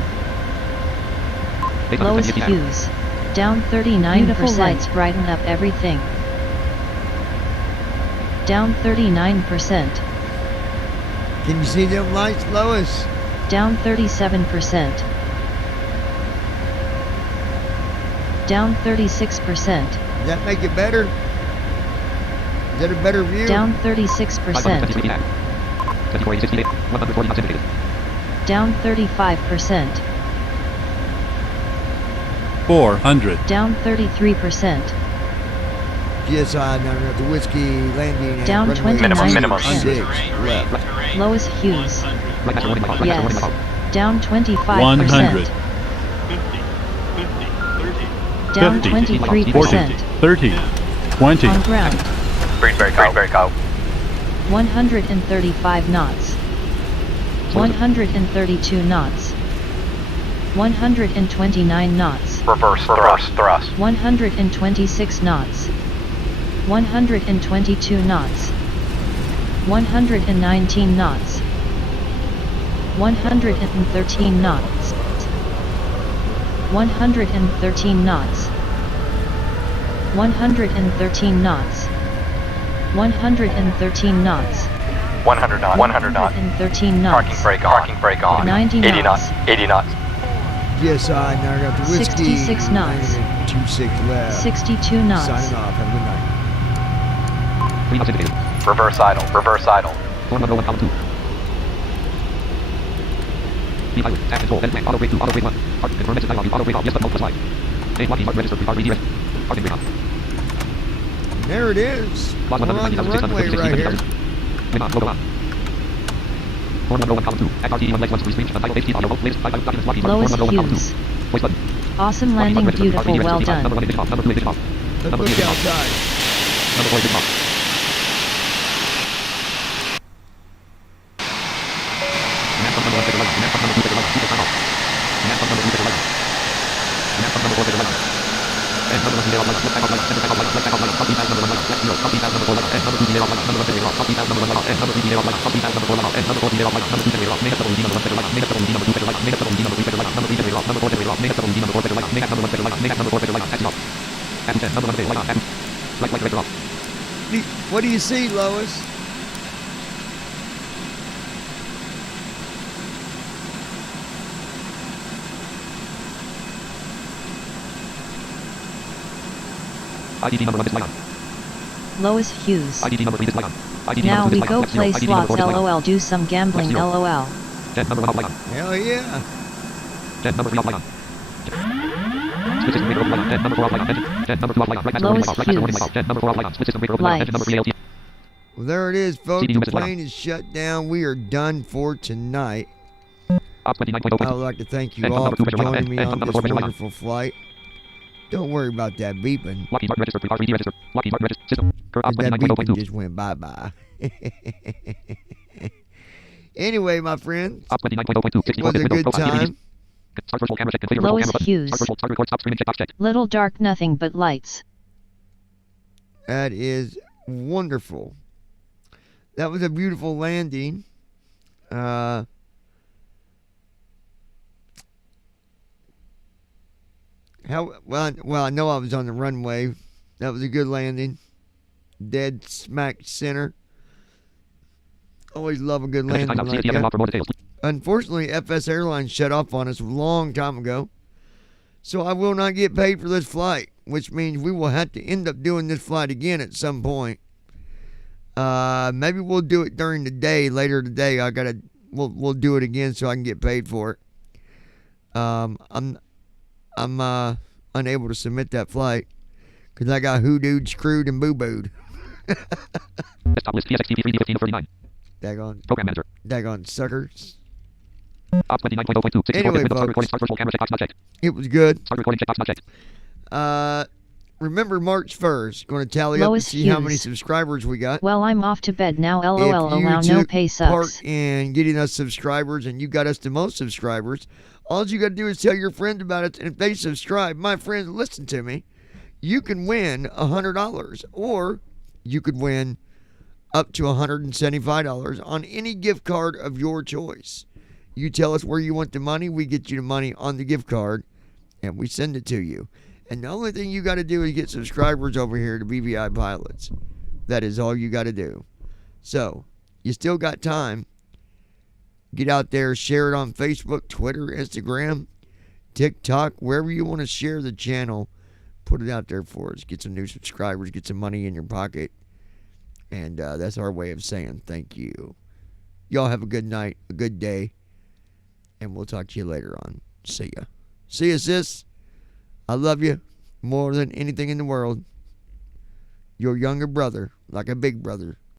Lowest Hughes. Down 39%. Beautiful lights brighten up everything. Down 39%. Can you see them lights, Lois? Down 37%. Down 36%. Does that make it better? Is that a better view? Down 36%. Down 35%. 400. Down 33%. GSI 9 the whiskey landing at Down runway 29%. 6 left. Lois Hughes. Yes. Down 25%. 100. Down 50. 23%. 30. 20. On ground. Break out. 135 knots. 132 knots. 129 knots. Reverse thrust. 126 knots. 122 knots. 119 knots. 113 knots. 113 knots. 113 knots. 113 knots. 100 knots. 113 knots. Parking brake on. 90 80 knots. knots. 80 knots. GSI 9 the whiskey 66 knots. landing at 26 left. 62 knots. Signing off. Have a good night. Reverse idle. B pilot. App control. Then plan. Auto brake 2. Auto brake 1. Park. Confirm exit dialog. Auto brake off. Yes, but no slide. Name lock key. Mark register. Pre-park redirect. Parking brake on. There it is. Log We're on the runway right here. Name on. Logo on. Form 1 row 1 column 2. Act RTE 1 legs 1 3 screen. Untitled HP audio. Latest 5 documents. Lock key. Lois Form 1 row 1 column 2. Hughes. Voice button. Awesome landing, beautiful, well done. Number 1 ignition off. Number 2 ignition off. Let's Number 3 look ignition off. outside. Number 4 ignition off. Command pump number 1 trigger light. Command pump number 2 trigger light. People sign off. Command pump number 3 trigger light. Command pump number 4 trigger light. And number 1 delay off light. Left back off light. Center back off light. Left back off light. Copy fast number 1 light. Left 0. Copy fast number 4 light. And number 2 delay off light. Number 1 trigger off. Copy fast number 1 light. And number 3 delay off light. Copy fast number 4 light. And number 4 delay off light. Number 2 trigger off. Make up double number 1 trigger light. Make up double number 2 trigger light. Make up double number 3 trigger light. Number 3 trigger off. Number 4 trigger off. Make up double number 4 trigger light. Make up number 1 trigger light. Make up number 4 trigger light. Taxi off. Taxi 10. Number 1 delay. Light on. Taxi. Light director off. What do you see, Lois? IDD number 1 is light on. Lois Hughes. IDD number 3 is light on. IDD Now number 2 we is light go on. Left 0. play IDD number slots, 4 is light on. lol, do some gambling, Left 0. lol. 10 number 1 off light on. Hell yeah. 10 number 3 off light on. Switch system breaker open light on. 10 number 4 off light on. Engine. 10 number 2 off light on. Right master warning light off. Right master warning light off. 10 number 4 off light on. Switch system breaker open light on. Engine number 3 ALT. Well, there it is, folks. CDU The message light plane is shut down. We are done for tonight. Op 29.0. I would like to thank you And all number for 2 measure light on. joining me And on number this 4 measure light on. wonderful flight. Don't worry about that beeping. Lockheed Martin register. Pre-park register. Lockheed Martin register. System. Op That 29.0.2. beeping just went bye-bye. Anyway, my friends, Op 29.0.2. it was a good time. Start virtual camera check. Configure virtual Lois camera button. Hughes. Start virtual. Start record. Stop streaming. Check box check. Little dark, nothing but lights. That is wonderful. That was a beautiful landing. Well, I know I was on the runway. That was a good landing. Dead smack center. Always love a good landing like that. Unfortunately, FS Airlines shut off on us a long time ago. So I will not get paid for this flight, which means we will have to end up doing this flight again at some point. Maybe we'll do it during the day, later today. We'll do it again so I can get paid for it. I'm unable to submit that flight because I got hoodooed, screwed, and boo-booed. Desktop list PSXTP 3D15 of 39. Daggone. Program manager. Daggone suckers. Op 29.0.2. 64 Anyway, bit window. Start folks, recording. Start virtual camera check box not checked. it was good. Start recording check box not checked. Remember March 1st. Going to tally up Lois to see how Hughes. many subscribers we got. Well, I'm off to bed now, lol, If you allow no took pay part sucks. in getting us subscribers and you got us the most subscribers, all you got to do is tell your friends about it. And if they subscribe, my friends, listen to me. You can win $100 or you could win up to $175 on any gift card of your choice. You tell us where you want the money, we get you the money on the gift card, and we send it to you. And the only thing you got to do is get subscribers over here to BVI Pilots. That is all you got to do. So, you still got time. Get out there, share it on Facebook, Twitter, Instagram, TikTok, wherever you want to share the channel. Put it out there for us. Get some new subscribers, get some money in your pocket. And that's our way of saying thank you. Y'all have a good night, a good day. And we'll talk to you later on. See ya. See ya, sis. I love you more than anything in the world. Your younger brother, like a big brother.